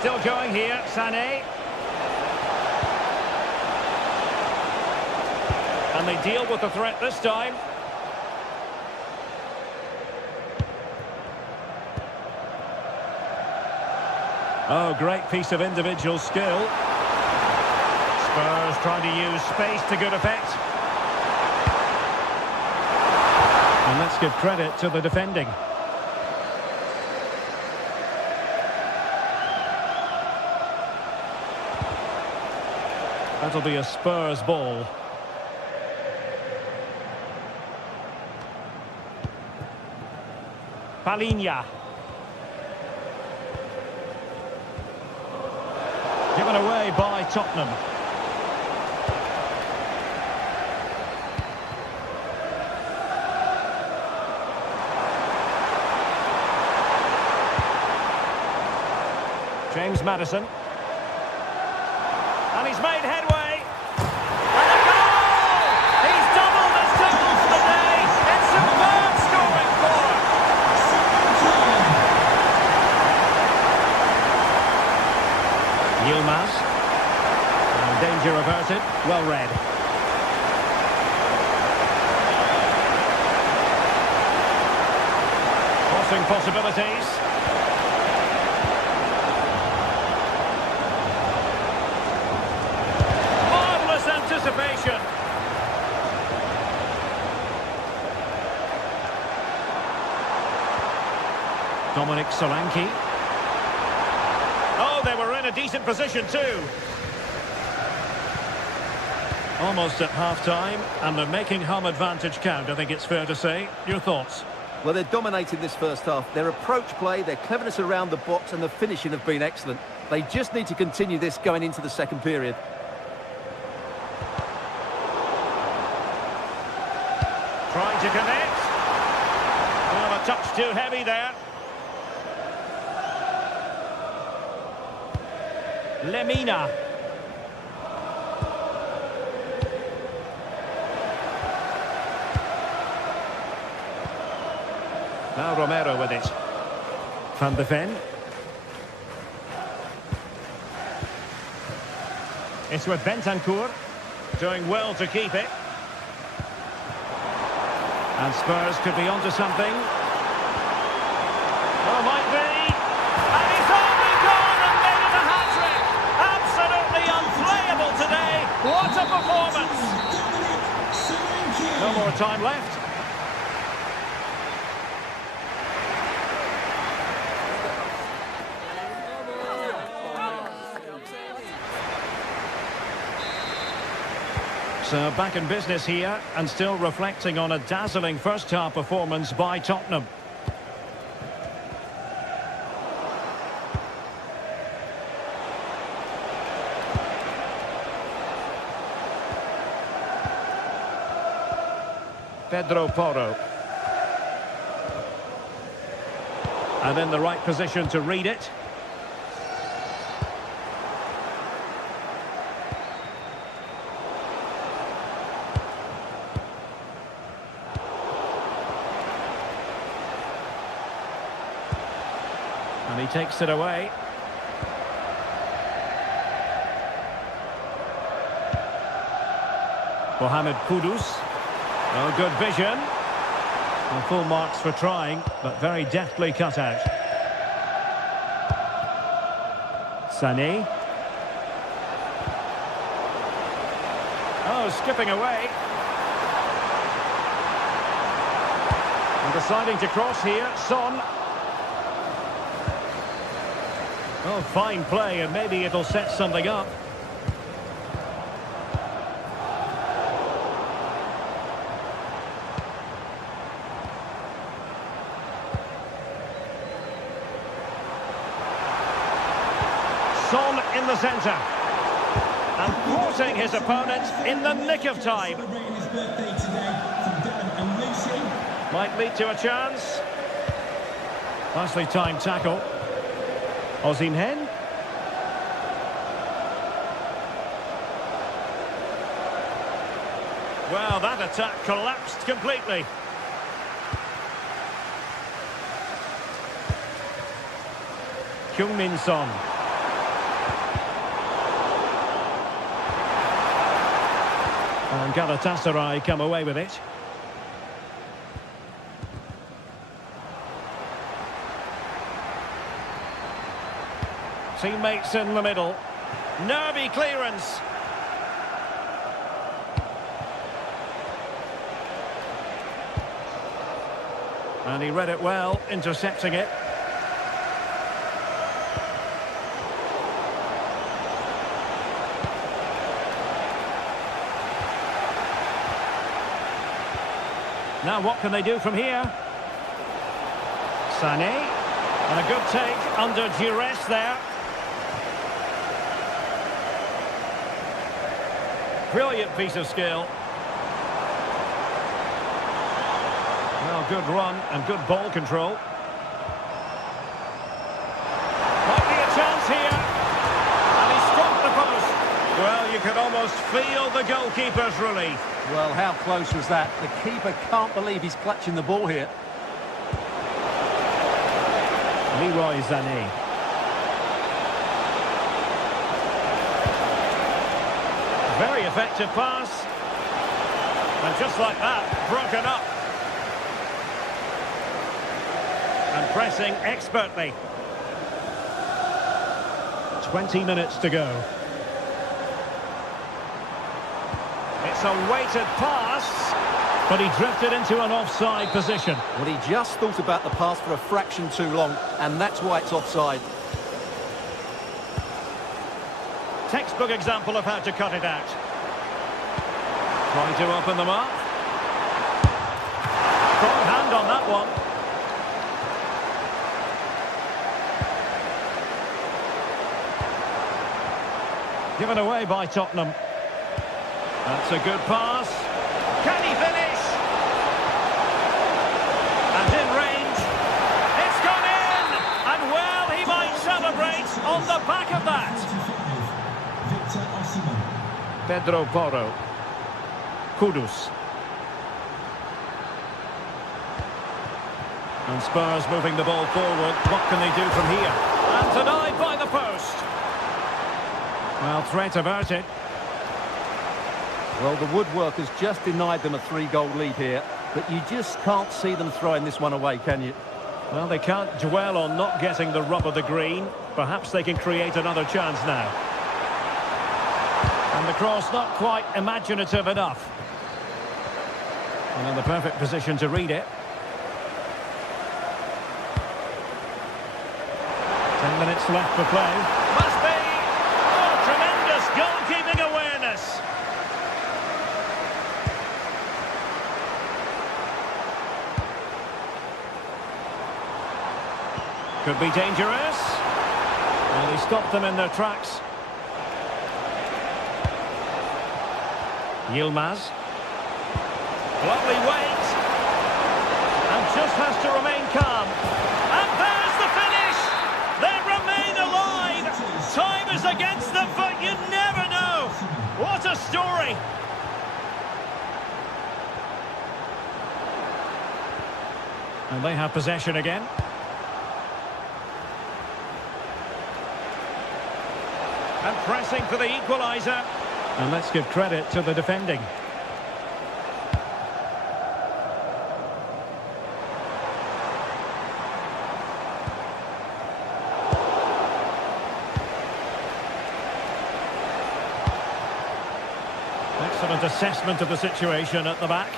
Still going here, Sané. And they deal with the threat this time. Oh, great piece of individual skill. Spurs trying to use space to good effect. And let's give credit to the defending. That'll be a Spurs ball. Palinha. Given away by Tottenham. James Maddison. And he's made headway. And a goal! He's doubled his totals for the day. It's superb scoring form. Yilmaz. And danger averted. Well read. Crossing possibilities. Marvellous anticipation. Dominic Solanke. Oh, they were in a decent position too. Almost at half-time, and they're making home advantage count, I think it's fair to say. Your thoughts? Well, they're dominating this first half. Their approach play, their cleverness around the box and the finishing have been excellent. They just need to continue this going into the second period. Trying to connect. Well, a touch too heavy there. Lemina. Now Romero with it. Van de Ven. It's with Bentancur. Doing well to keep it. And Spurs could be onto something. Oh, might be. And he's only gone and made it a hat-trick. Absolutely unplayable today. What a performance. No more time left. So back in business here and still reflecting on a dazzling first-half performance by Tottenham. Pedro Porro. And in the right position to read it. And he takes it away. Mohamed Kudus. Oh, good vision. And full marks for trying, but very deftly cut out. Sané. Oh, skipping away. And deciding to cross here, Son. Oh, fine play, and maybe it'll set something up. Son in the centre. And thwarting his opponent in the nick of time. Might lead to a chance. Nicely timed tackle. Osimhen. Well, that attack collapsed completely. Heung-min Son. And Galatasaray come away with it. Teammates in the middle. Nervy clearance. And he read it well, intercepting it. Now what can they do from here? Sané. And a good take under duress there. Brilliant piece of skill. Well, good run and good ball control. Might be a chance here. And he struck the post. Well, you can almost feel the goalkeeper's relief. Well, how close was that? The keeper can't believe he's clutching the ball here. Leroy Sané. Very effective pass. And just like that, broken up. And pressing expertly. 20 minutes to go. It's a weighted pass, but he drifted into an offside position. Well, he just thought about the pass for a fraction too long, and that's why it's offside. Textbook example of how to cut it out. Trying to open them up. Strong hand on that one. Given away by Tottenham. That's a good pass. Can he finish? And in range. It's gone in! And well, he might celebrate on the back of that. Pedro Porro. Kudus. And Spurs moving the ball forward. What can they do from here? And denied by the post. Well, threat averted. Well, the woodworkers just denied them a 3-goal lead here, but you just can't see them throwing this one away, can you? Well, they can't dwell on not getting the rub of the green. Perhaps they can create another chance now. And the cross not quite imaginative enough. And in the perfect position to read it. 10 minutes left for play. Must be! Oh, tremendous goalkeeping awareness. Could be dangerous. And he stopped them in their tracks. Yilmaz. Lovely weight. And just has to remain calm. And there's the finish! They remain alive! Time is against them, but you never know! What a story! And they have possession again. And pressing for the equaliser. And let's give credit to the defending. Excellent assessment of the situation at the back.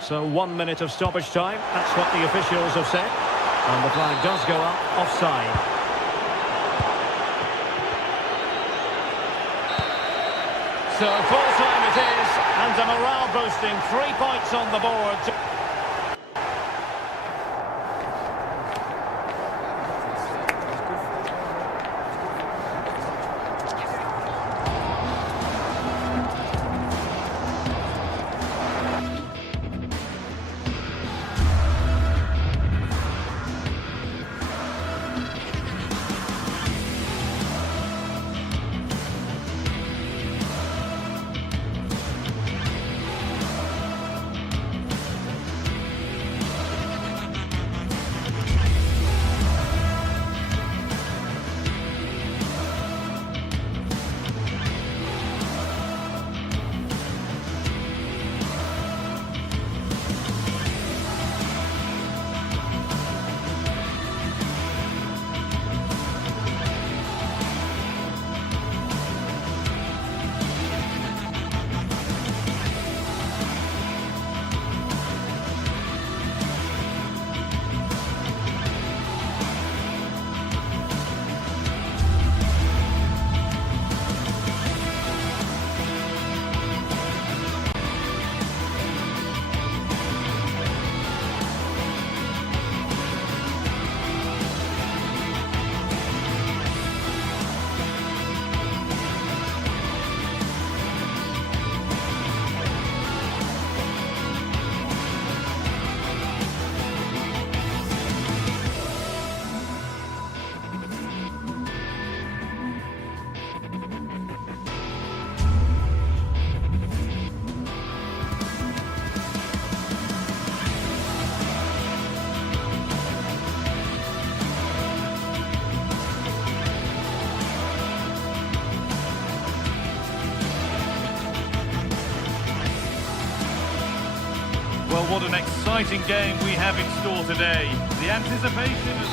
So 1 minute of stoppage time, that's what the officials have said. And the flag does go up, offside. So full time it is, and a morale boosting 3 points on the board. Well, what an exciting game we have in store today. The anticipation is...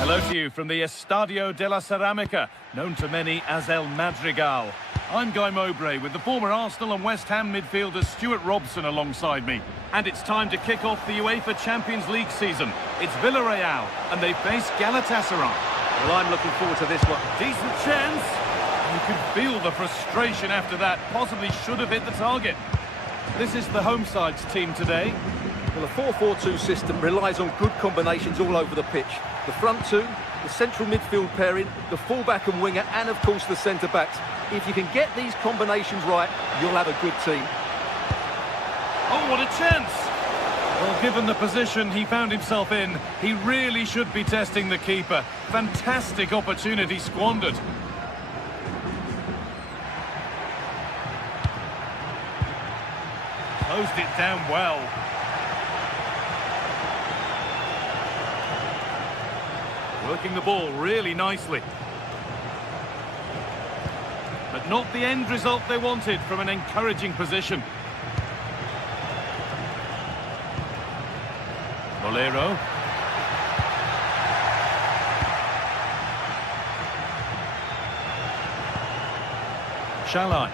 Hello to you from the Estadio de la Ceramica, known to many as El Madrigal. I'm Guy Mowbray with the former Arsenal and West Ham midfielder Stuart Robson alongside me. And it's time to kick off the UEFA Champions League season. It's Villarreal, and they face Galatasaray. Well, I'm looking forward to this one. Decent chance. You could feel the frustration after that. Possibly should have hit the target. This is the home side's team today. Well, the 4-4-2 system relies on good combinations all over the pitch. The front two, the central midfield pairing, the fullback and winger, and of course the centre-backs. If you can get these combinations right, you'll have a good team. Oh, what a chance! Well, given the position he found himself in, he really should be testing the keeper. Fantastic opportunity squandered. Closed it down well. Working the ball really nicely. But not the end result they wanted from an encouraging position. Bolero. Shalai.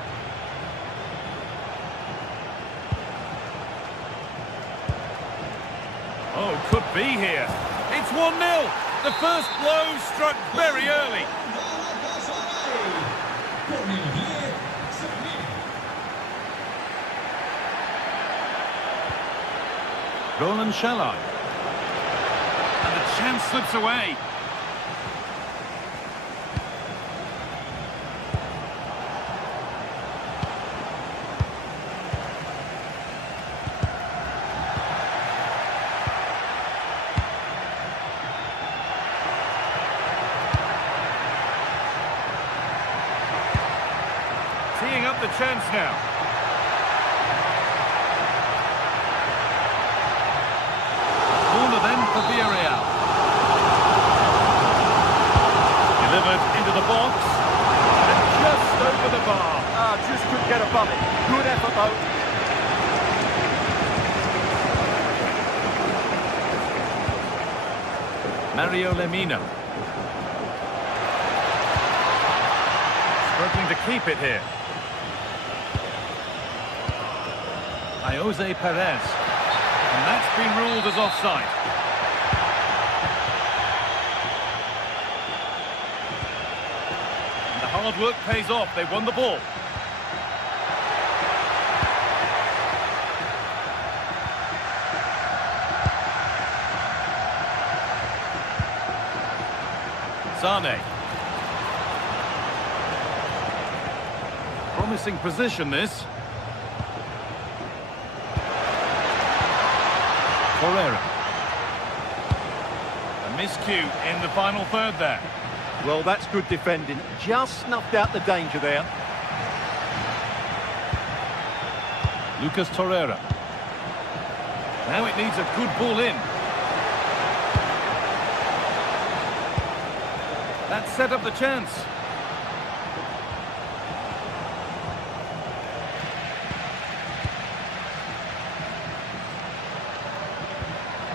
Oh, could be here. It's 1-0. The first blow struck very early. Roland Shalai. And the chance slips away. Teeing up the chance now. Corner then for Villarreal. Delivered into the box. And just over the bar. Just couldn't get above it. Good effort though. Mario Lemina. Struggling to keep it here. Jose Perez. And that's been ruled as offside. And the hard work pays off. They won the ball. Sane. Promising position, this. Torreira. A miscue in the final third there. Well, that's good defending. Just snuffed out the danger there. Lucas Torreira. Now it needs a good ball in. That set up the chance.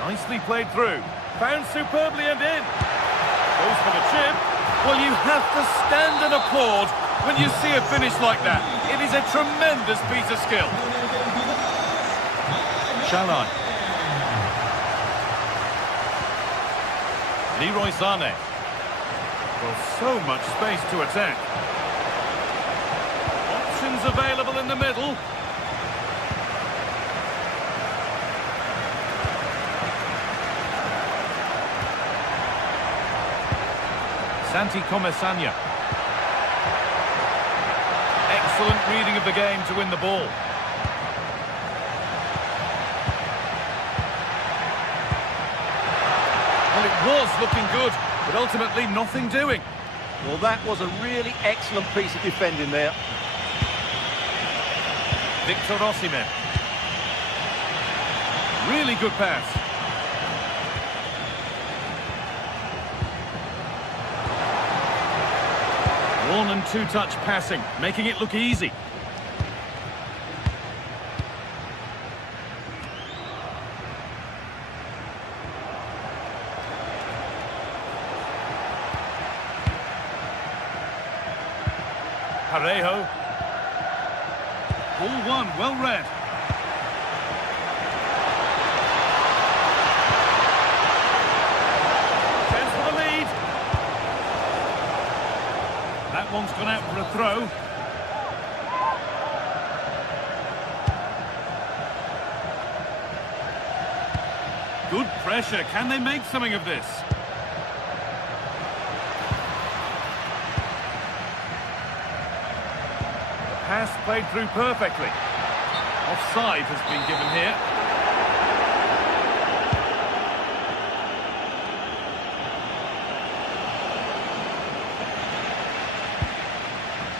Nicely played through. Found superbly and in. Goes for the chip. Well, you have to stand and applaud when you see a finish like that. It is a tremendous piece of skill. Shalai. Leroy Sane. Well, so much space to attack. Options available in the middle. Santi Comesanya. Excellent reading of the game to win the ball. Well, it was looking good, but ultimately nothing doing. Well, that was a really excellent piece of defending there. Victor Osimhen. Really good pass. One and two touch passing, making it look easy. Parejo. Ball one, well read. Chance for the lead. That one's gone out for a throw. Good pressure. Can they make something of this? Pass played through perfectly. Offside has been given here.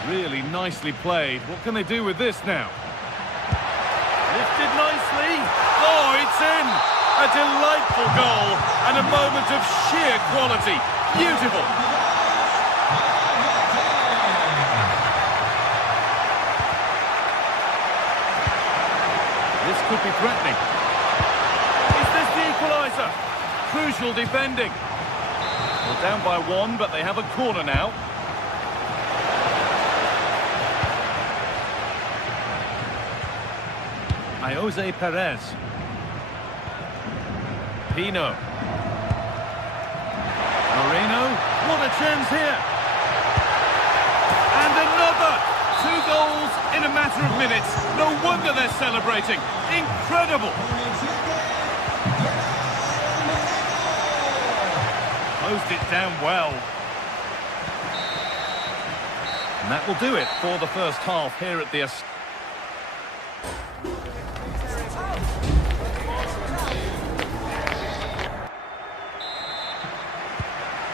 Really nicely played. What can they do with this now? Lifted nicely. Oh, it's in! A delightful goal and a moment of sheer quality. Beautiful. This could be threatening. Is this the equaliser? Crucial defending. Well, down by one, but they have a corner now. Jose Perez. Pino. Moreno. What a chance here. And another. 2 goals in a matter of minutes. No wonder they're celebrating. Incredible. Closed it down well. And that will do it for the first half here at the...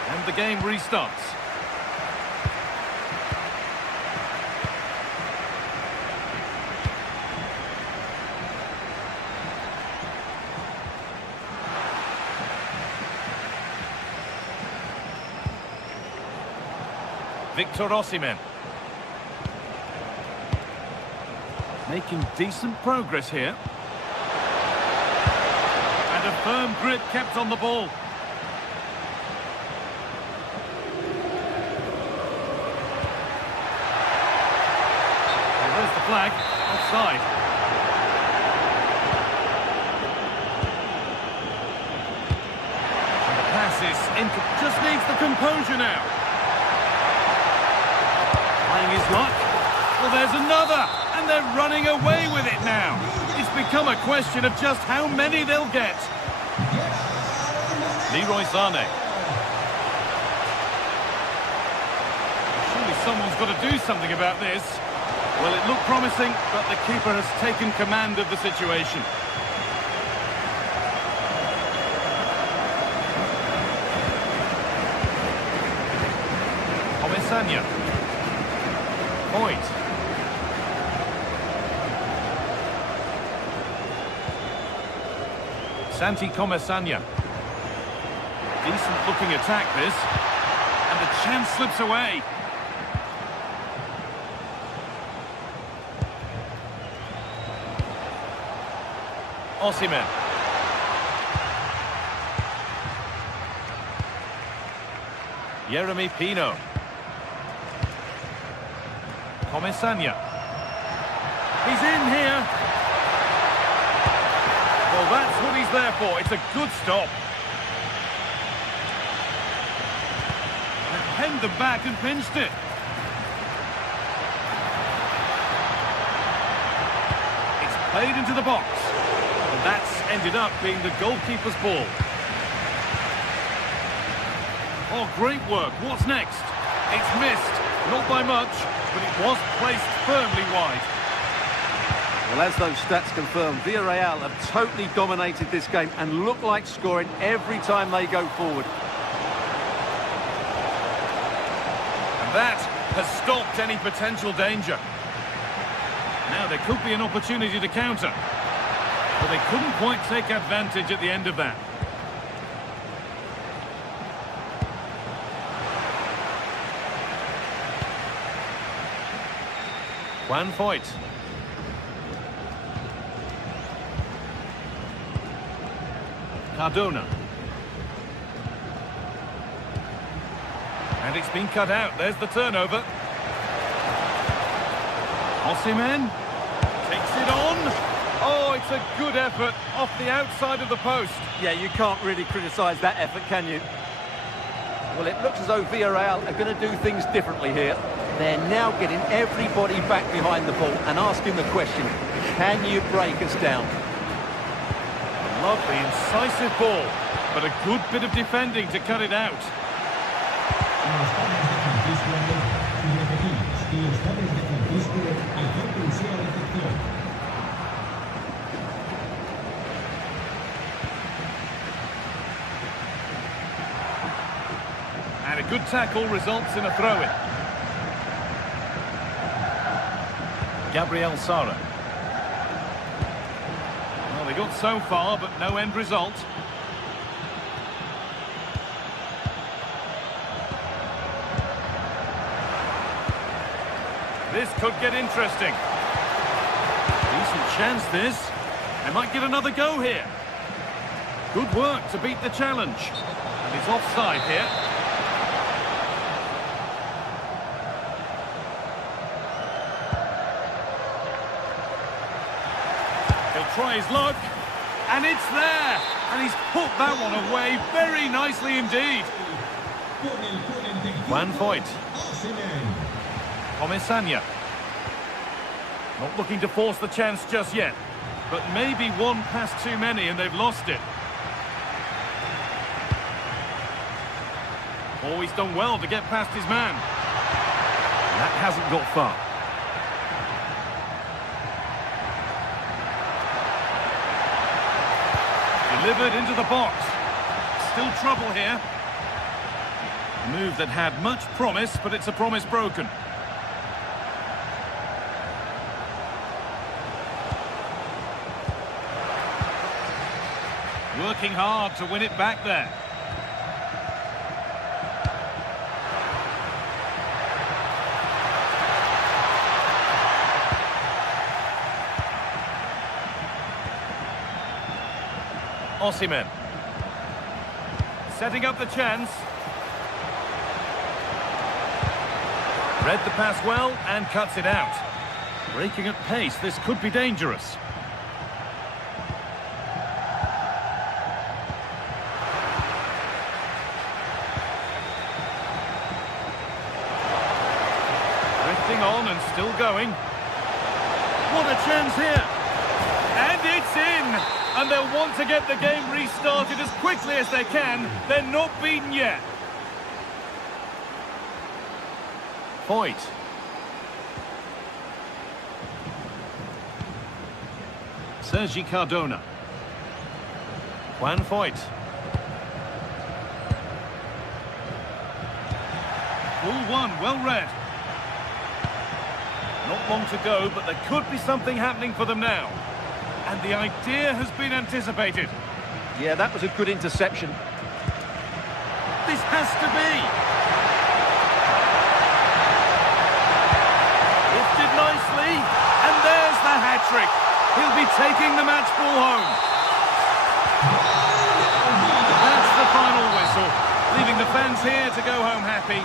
And the game restarts. Victor Osimhen. Making decent progress here. And a firm grip kept on the ball. Well, there's the flag. Offside. And the pass is just needs the composure now. Playing his luck. Well, there's another, and they're running away with it now. It's become a question of just how many they'll get. Leroy Sané. Surely someone's got to do something about this. Well, it looked promising, but the keeper has taken command of the situation. Comesaña. Point. Santi Comesaña. Decent looking attack this. And the chance slips away. Osimhen. Yeremy Pino. Comesaña. He's in here. Well, that's what he's there for. It's a good stop. And penned them back and pinched it. It's played into the box. And that's ended up being the goalkeeper's ball. Oh, great work. What's next? It's missed. Not by much, but it was placed firmly wide. Well, as those stats confirm, Villarreal have totally dominated this game and look like scoring every time they go forward. And that has stopped any potential danger. Now there could be an opportunity to counter, but they couldn't quite take advantage at the end of that. Juan Foyt. Cardona. And it's been cut out. There's the turnover. Osimhen takes it on. Oh, it's a good effort off the outside of the post. Yeah, you can't really criticise that effort, can you? Well, it looks as though Villarreal are going to do things differently here. They're now getting everybody back behind the ball and asking the question, can you break us down? Lovely, incisive ball, but a good bit of defending to cut it out. And a good tackle results in a throw-in. Gabriel Sara. Well, they got so far, but no end result. This could get interesting. Decent chance, this. They might get another go here. Good work to beat the challenge. And it's offside here. Try his luck, and it's there, and he's put that one away very nicely indeed. Juan Foyt. Comesaña. Not looking to force the chance just yet, but maybe one pass too many and they've lost it. Oh, he's done well to get past his man. That hasn't got far. Delivered into the box. Still trouble here. A move that had much promise, but it's a promise broken. Working hard to win it back there. Osimhen. Setting up the chance. Read the pass well and cuts it out. Breaking at pace, this could be dangerous. Drifting on and still going. What a chance here. And it's in! And they'll want to get the game restarted as quickly as they can. They're not beaten yet. Foyt. Sergi Cardona. Juan Foyt. Ball one, well read. Not long to go, but there could be something happening for them now. And the idea has been anticipated. Yeah, that was a good interception. This has to be. Lifted nicely. And there's the hat-trick. He'll be taking the match ball home. That's the final whistle. Leaving the fans here to go home happy.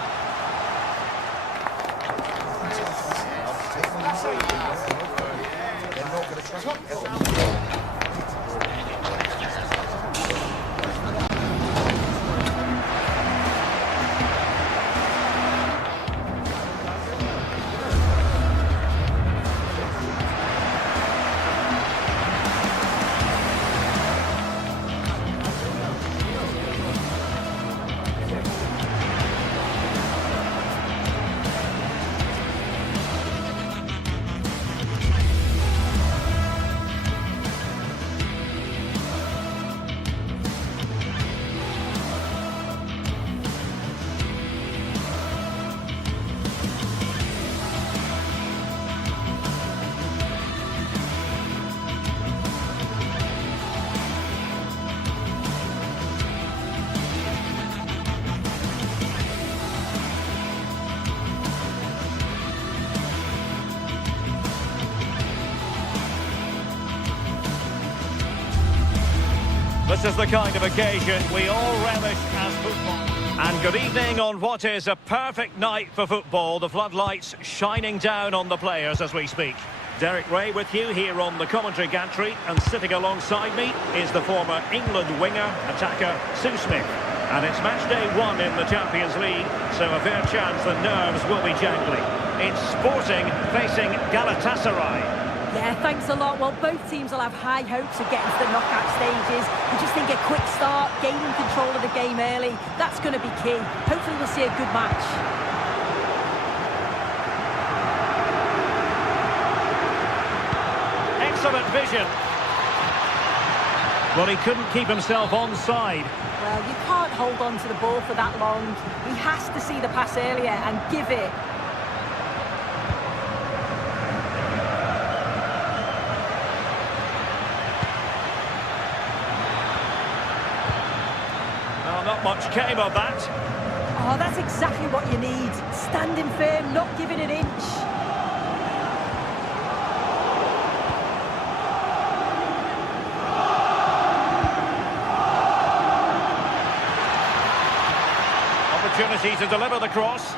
This is the kind of occasion we all relish as football. And good evening on what is a perfect night for football. The floodlights shining down on the players as we speak. Derek Ray with you here on the commentary gantry, and sitting alongside me is the former England winger, attacker Sue Smith. And it's match day 1 in the Champions League, so a fair chance the nerves will be jangling. It's Sporting facing Galatasaray. Yeah, thanks a lot. Well, both teams will have high hopes of getting to the knockout stages. We just think a quick start, gaining control of the game early, that's going to be key. Hopefully we'll see a good match. Excellent vision. Well, he couldn't keep himself onside. Well, you can't hold on to the ball for that long. He has to see the pass earlier and give it. Not much came of that. Oh, that's exactly what you need. Standing firm, not giving an inch. Opportunity to deliver the cross.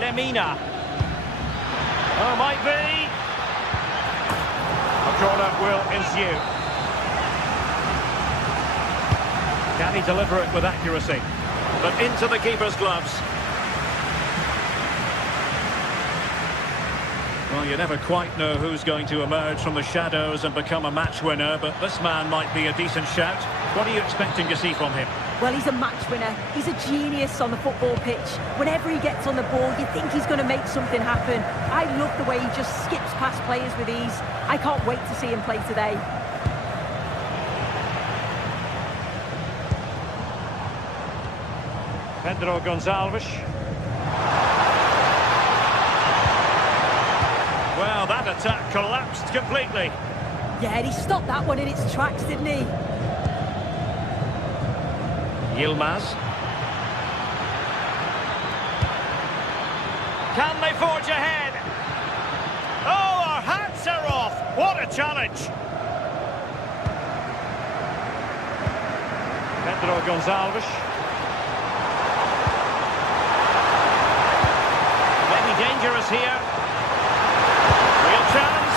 Lemina. Oh, might be. A corner will ensue. Can he deliver it with accuracy? But into the keeper's gloves. Well, Well, you never quite know who's going to emerge from the shadows and become a match winner, but this man might be a decent shout. What are you expecting to see from him? Well, he's a match winner. He's a genius on the football pitch. Whenever he gets on the ball, you think he's going to make something happen. I love the way he just skips past players with ease. I can't wait to see him play today. Pedro Gonçalves. Well, that attack collapsed completely. Yeah, he stopped that one in its tracks, didn't he? Yilmaz. Can they forge ahead? Oh, our hats are off. What a challenge. Pedro Gonçalves. Maybe dangerous here. Real chance.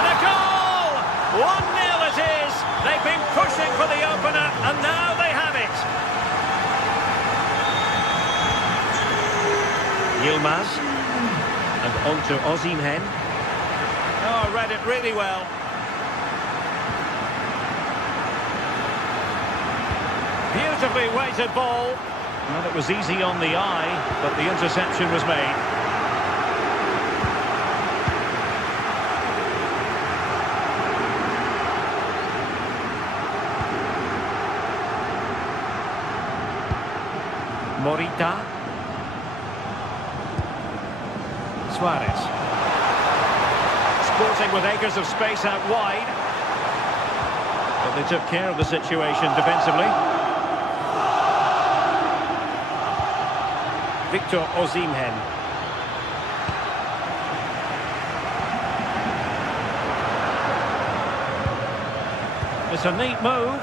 And a goal! 1-0 it is. They've been pushing for the opener, and now they have it. Yilmaz. And on to Osimhen. Oh, read it really well. Beautifully weighted ball. Well, it was easy on the eye, but the interception was made. Morita. Suarez. Sporting with acres of space out wide. But they took care of the situation defensively. Victor Osimhen. It's a neat move.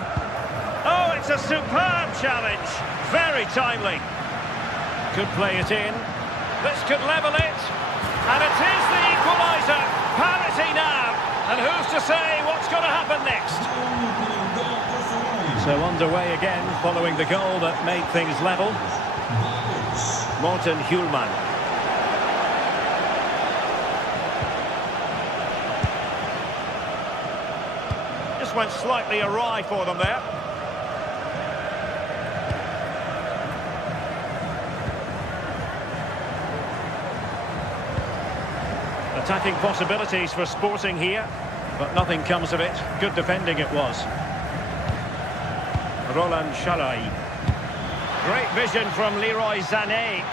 Oh, it's a superb challenge. Very timely. Could play it in. This could level it. And it is the equaliser. Parity now. And who's to say what's going to happen next? So underway again following the goal that made things level. Morten Hjulman. Just went slightly awry for them there. Attacking possibilities for Sporting here, but nothing comes of it. Good defending it was. Roland Shalai. Great vision from Leroy Sané.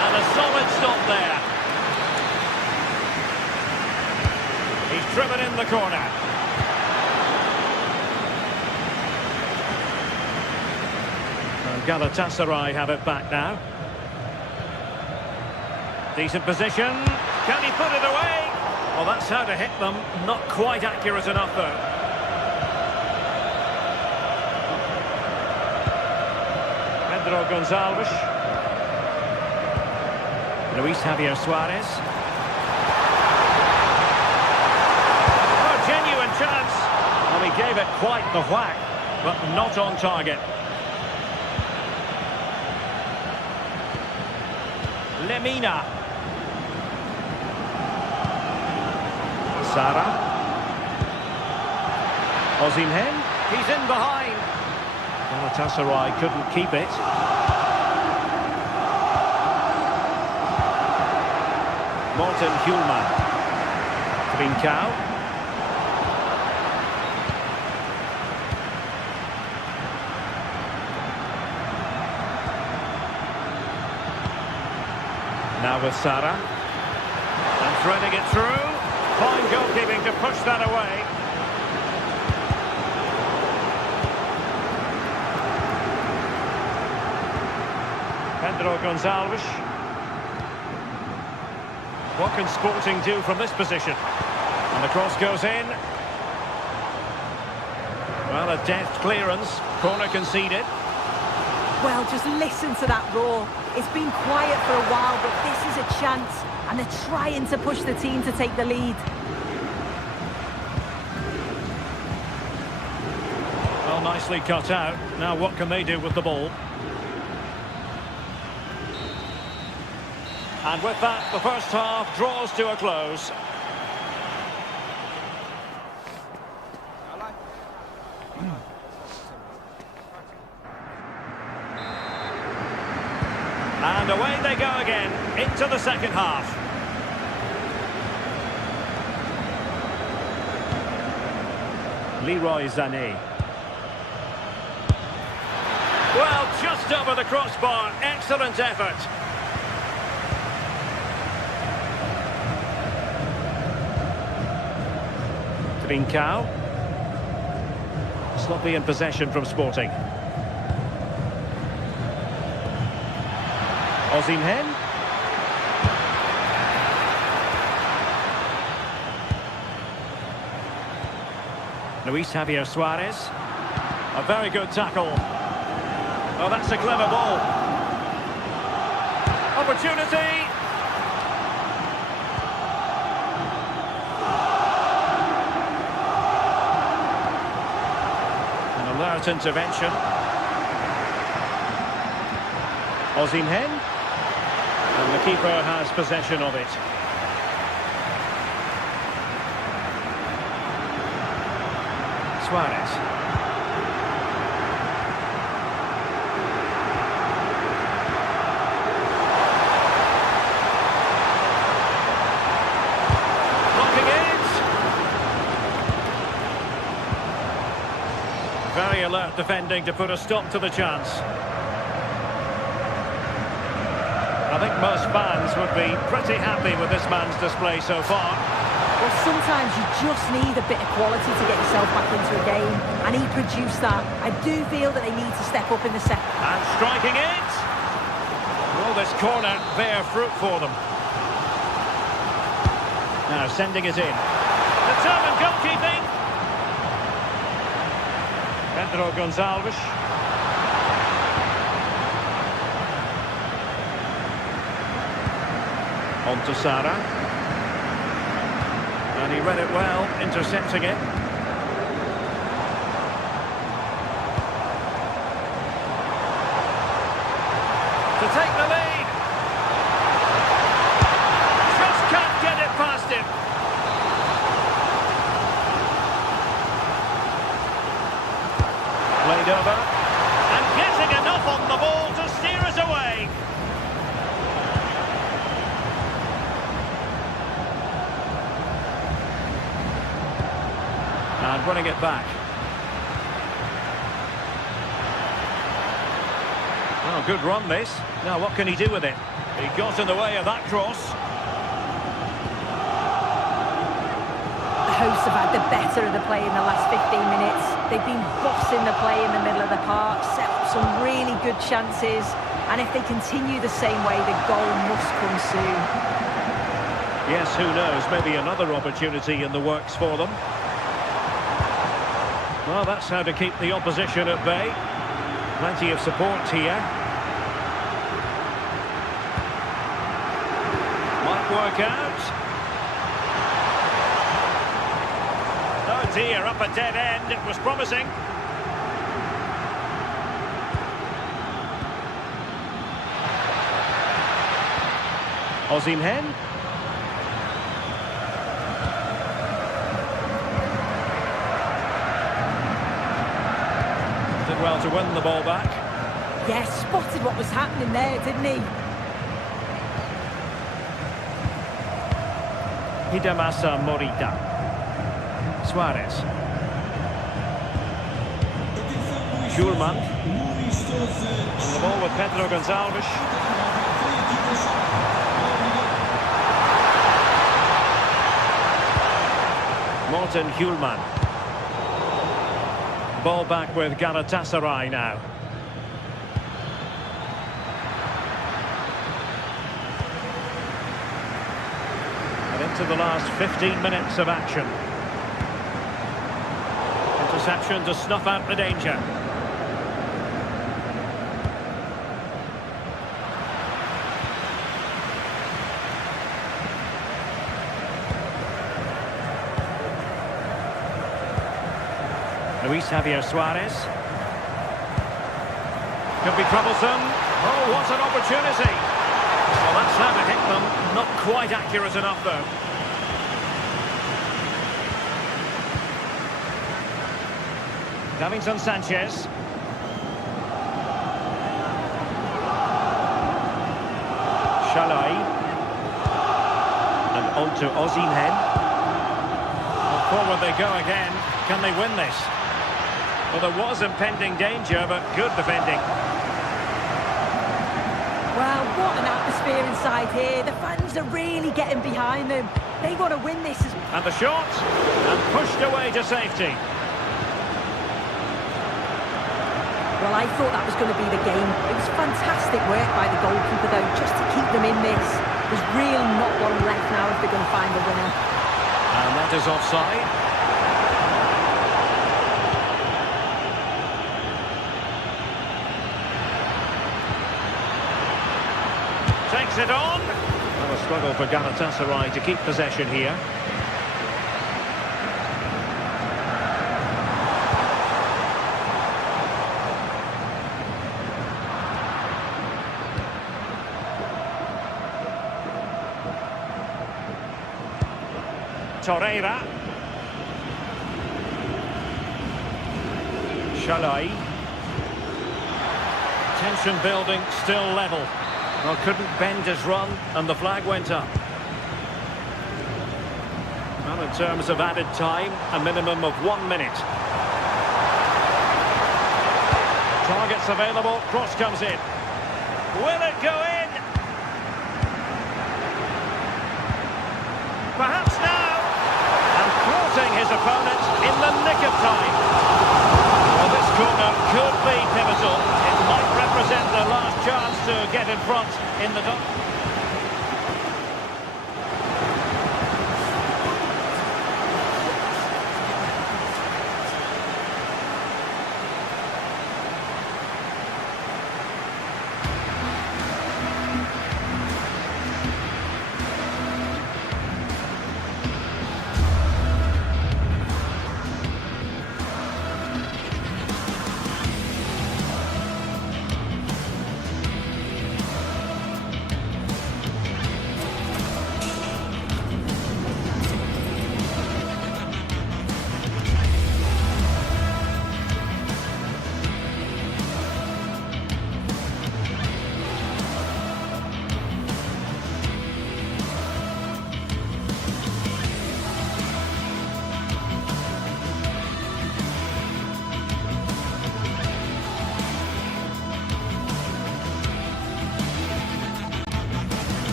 And a solid stop there. He's driven in the corner. And Galatasaray have it back now. Decent position. Can he put it away? Well, that's how to hit them. Not quite accurate enough, though. Pedro Gonçalves. Luis Javier Suarez. Oh, genuine chance. Well, he gave it quite the whack, but not on target. Lemina. Sara. Osimhen. He's in behind. Galatasaray couldn't keep it. Morten Hjulman. Trincao. Now with Sara. And threading it through. Fine goalkeeping to push that away. Pedro Gonçalves. What can Sporting do from this position? And the cross goes in. Well, a deft clearance. Corner conceded. Well, just listen to that roar. It's been quiet for a while, but this is a chance. And they're trying to push the team to take the lead. Well, nicely cut out. Now what can they do with the ball? And with that, the first half draws to a close. And away they go again, into the second half. Leroy Sané. Well, just over the crossbar, excellent effort. Trincao. Sloppy in possession from Sporting. Osimhen. Luis Javier Suarez. A very good tackle. Oh, that's a clever ball. Opportunity. An alert intervention. Osimhen. And the keeper has possession of it. Suarez. Blocking it. Very alert defending to put a stop to the chance. I think most fans would be pretty happy with this man's display so far. Well, sometimes you just need a bit of quality to get yourself back into a game, and he produced that. I do feel that they need to step up in the second. And striking it. Will this corner bear fruit for them? Now sending it in. Determined goalkeeping. Pedro Gonçalves. On to Sara. And he read it well, intercepting it. To take the lead. Just can't get it past him. Played over. And getting enough on the ball to steer us away. And winning it back. Oh, good run this. Now what can he do with it? He got in the way of that cross. The hosts have had the better of the play in the last 15 minutes. They've been bossing the play in the middle of the park, set up some really good chances, and if they continue the same way, the goal must come soon. Yes, who knows? Maybe another opportunity in the works for them. Well, that's how to keep the opposition at bay. Plenty of support here. Might work out. Oh dear, up a dead end. It was promising. Osimhen. Did well to win the ball back. Yeah, spotted what was happening there, didn't he? Hidemasa Morita. Suarez. Schulman. On the ball with Pedro Gonçalves. Morten Hjulman. Ball back with Galatasaray now. And into the last 15 minutes of action. Interception to snuff out the danger. Luis Javier Suarez. Could be troublesome. Oh, what an opportunity. Well, that's how to hit them. Not quite accurate enough, though. Davinson Sanchez. Shalai. And on to Osimhen. Well, forward they go again. Can they win this? Well, there was impending danger, but good defending. Well, what an atmosphere inside here. The fans are really getting behind them. They want to win this. And the shot. And pushed away to safety. Well, I thought that was going to be the game. It was fantastic work by the goalkeeper, though, just to keep them in this. There's really not long left now if they're going to find the winner. And that is offside. Takes it on. Well, a struggle for Galatasaray to keep possession here. Torreira. Shalai. Tension building, still level. Well, couldn't bend his run, and the flag went up. Well, in terms of added time, a minimum of 1 minute. Targets available, cross comes in. Will it go in? Perhaps now. And thwarting his opponent in the nick of time. Well, this corner could be pivotal. It might represent their last chance to get in front in the...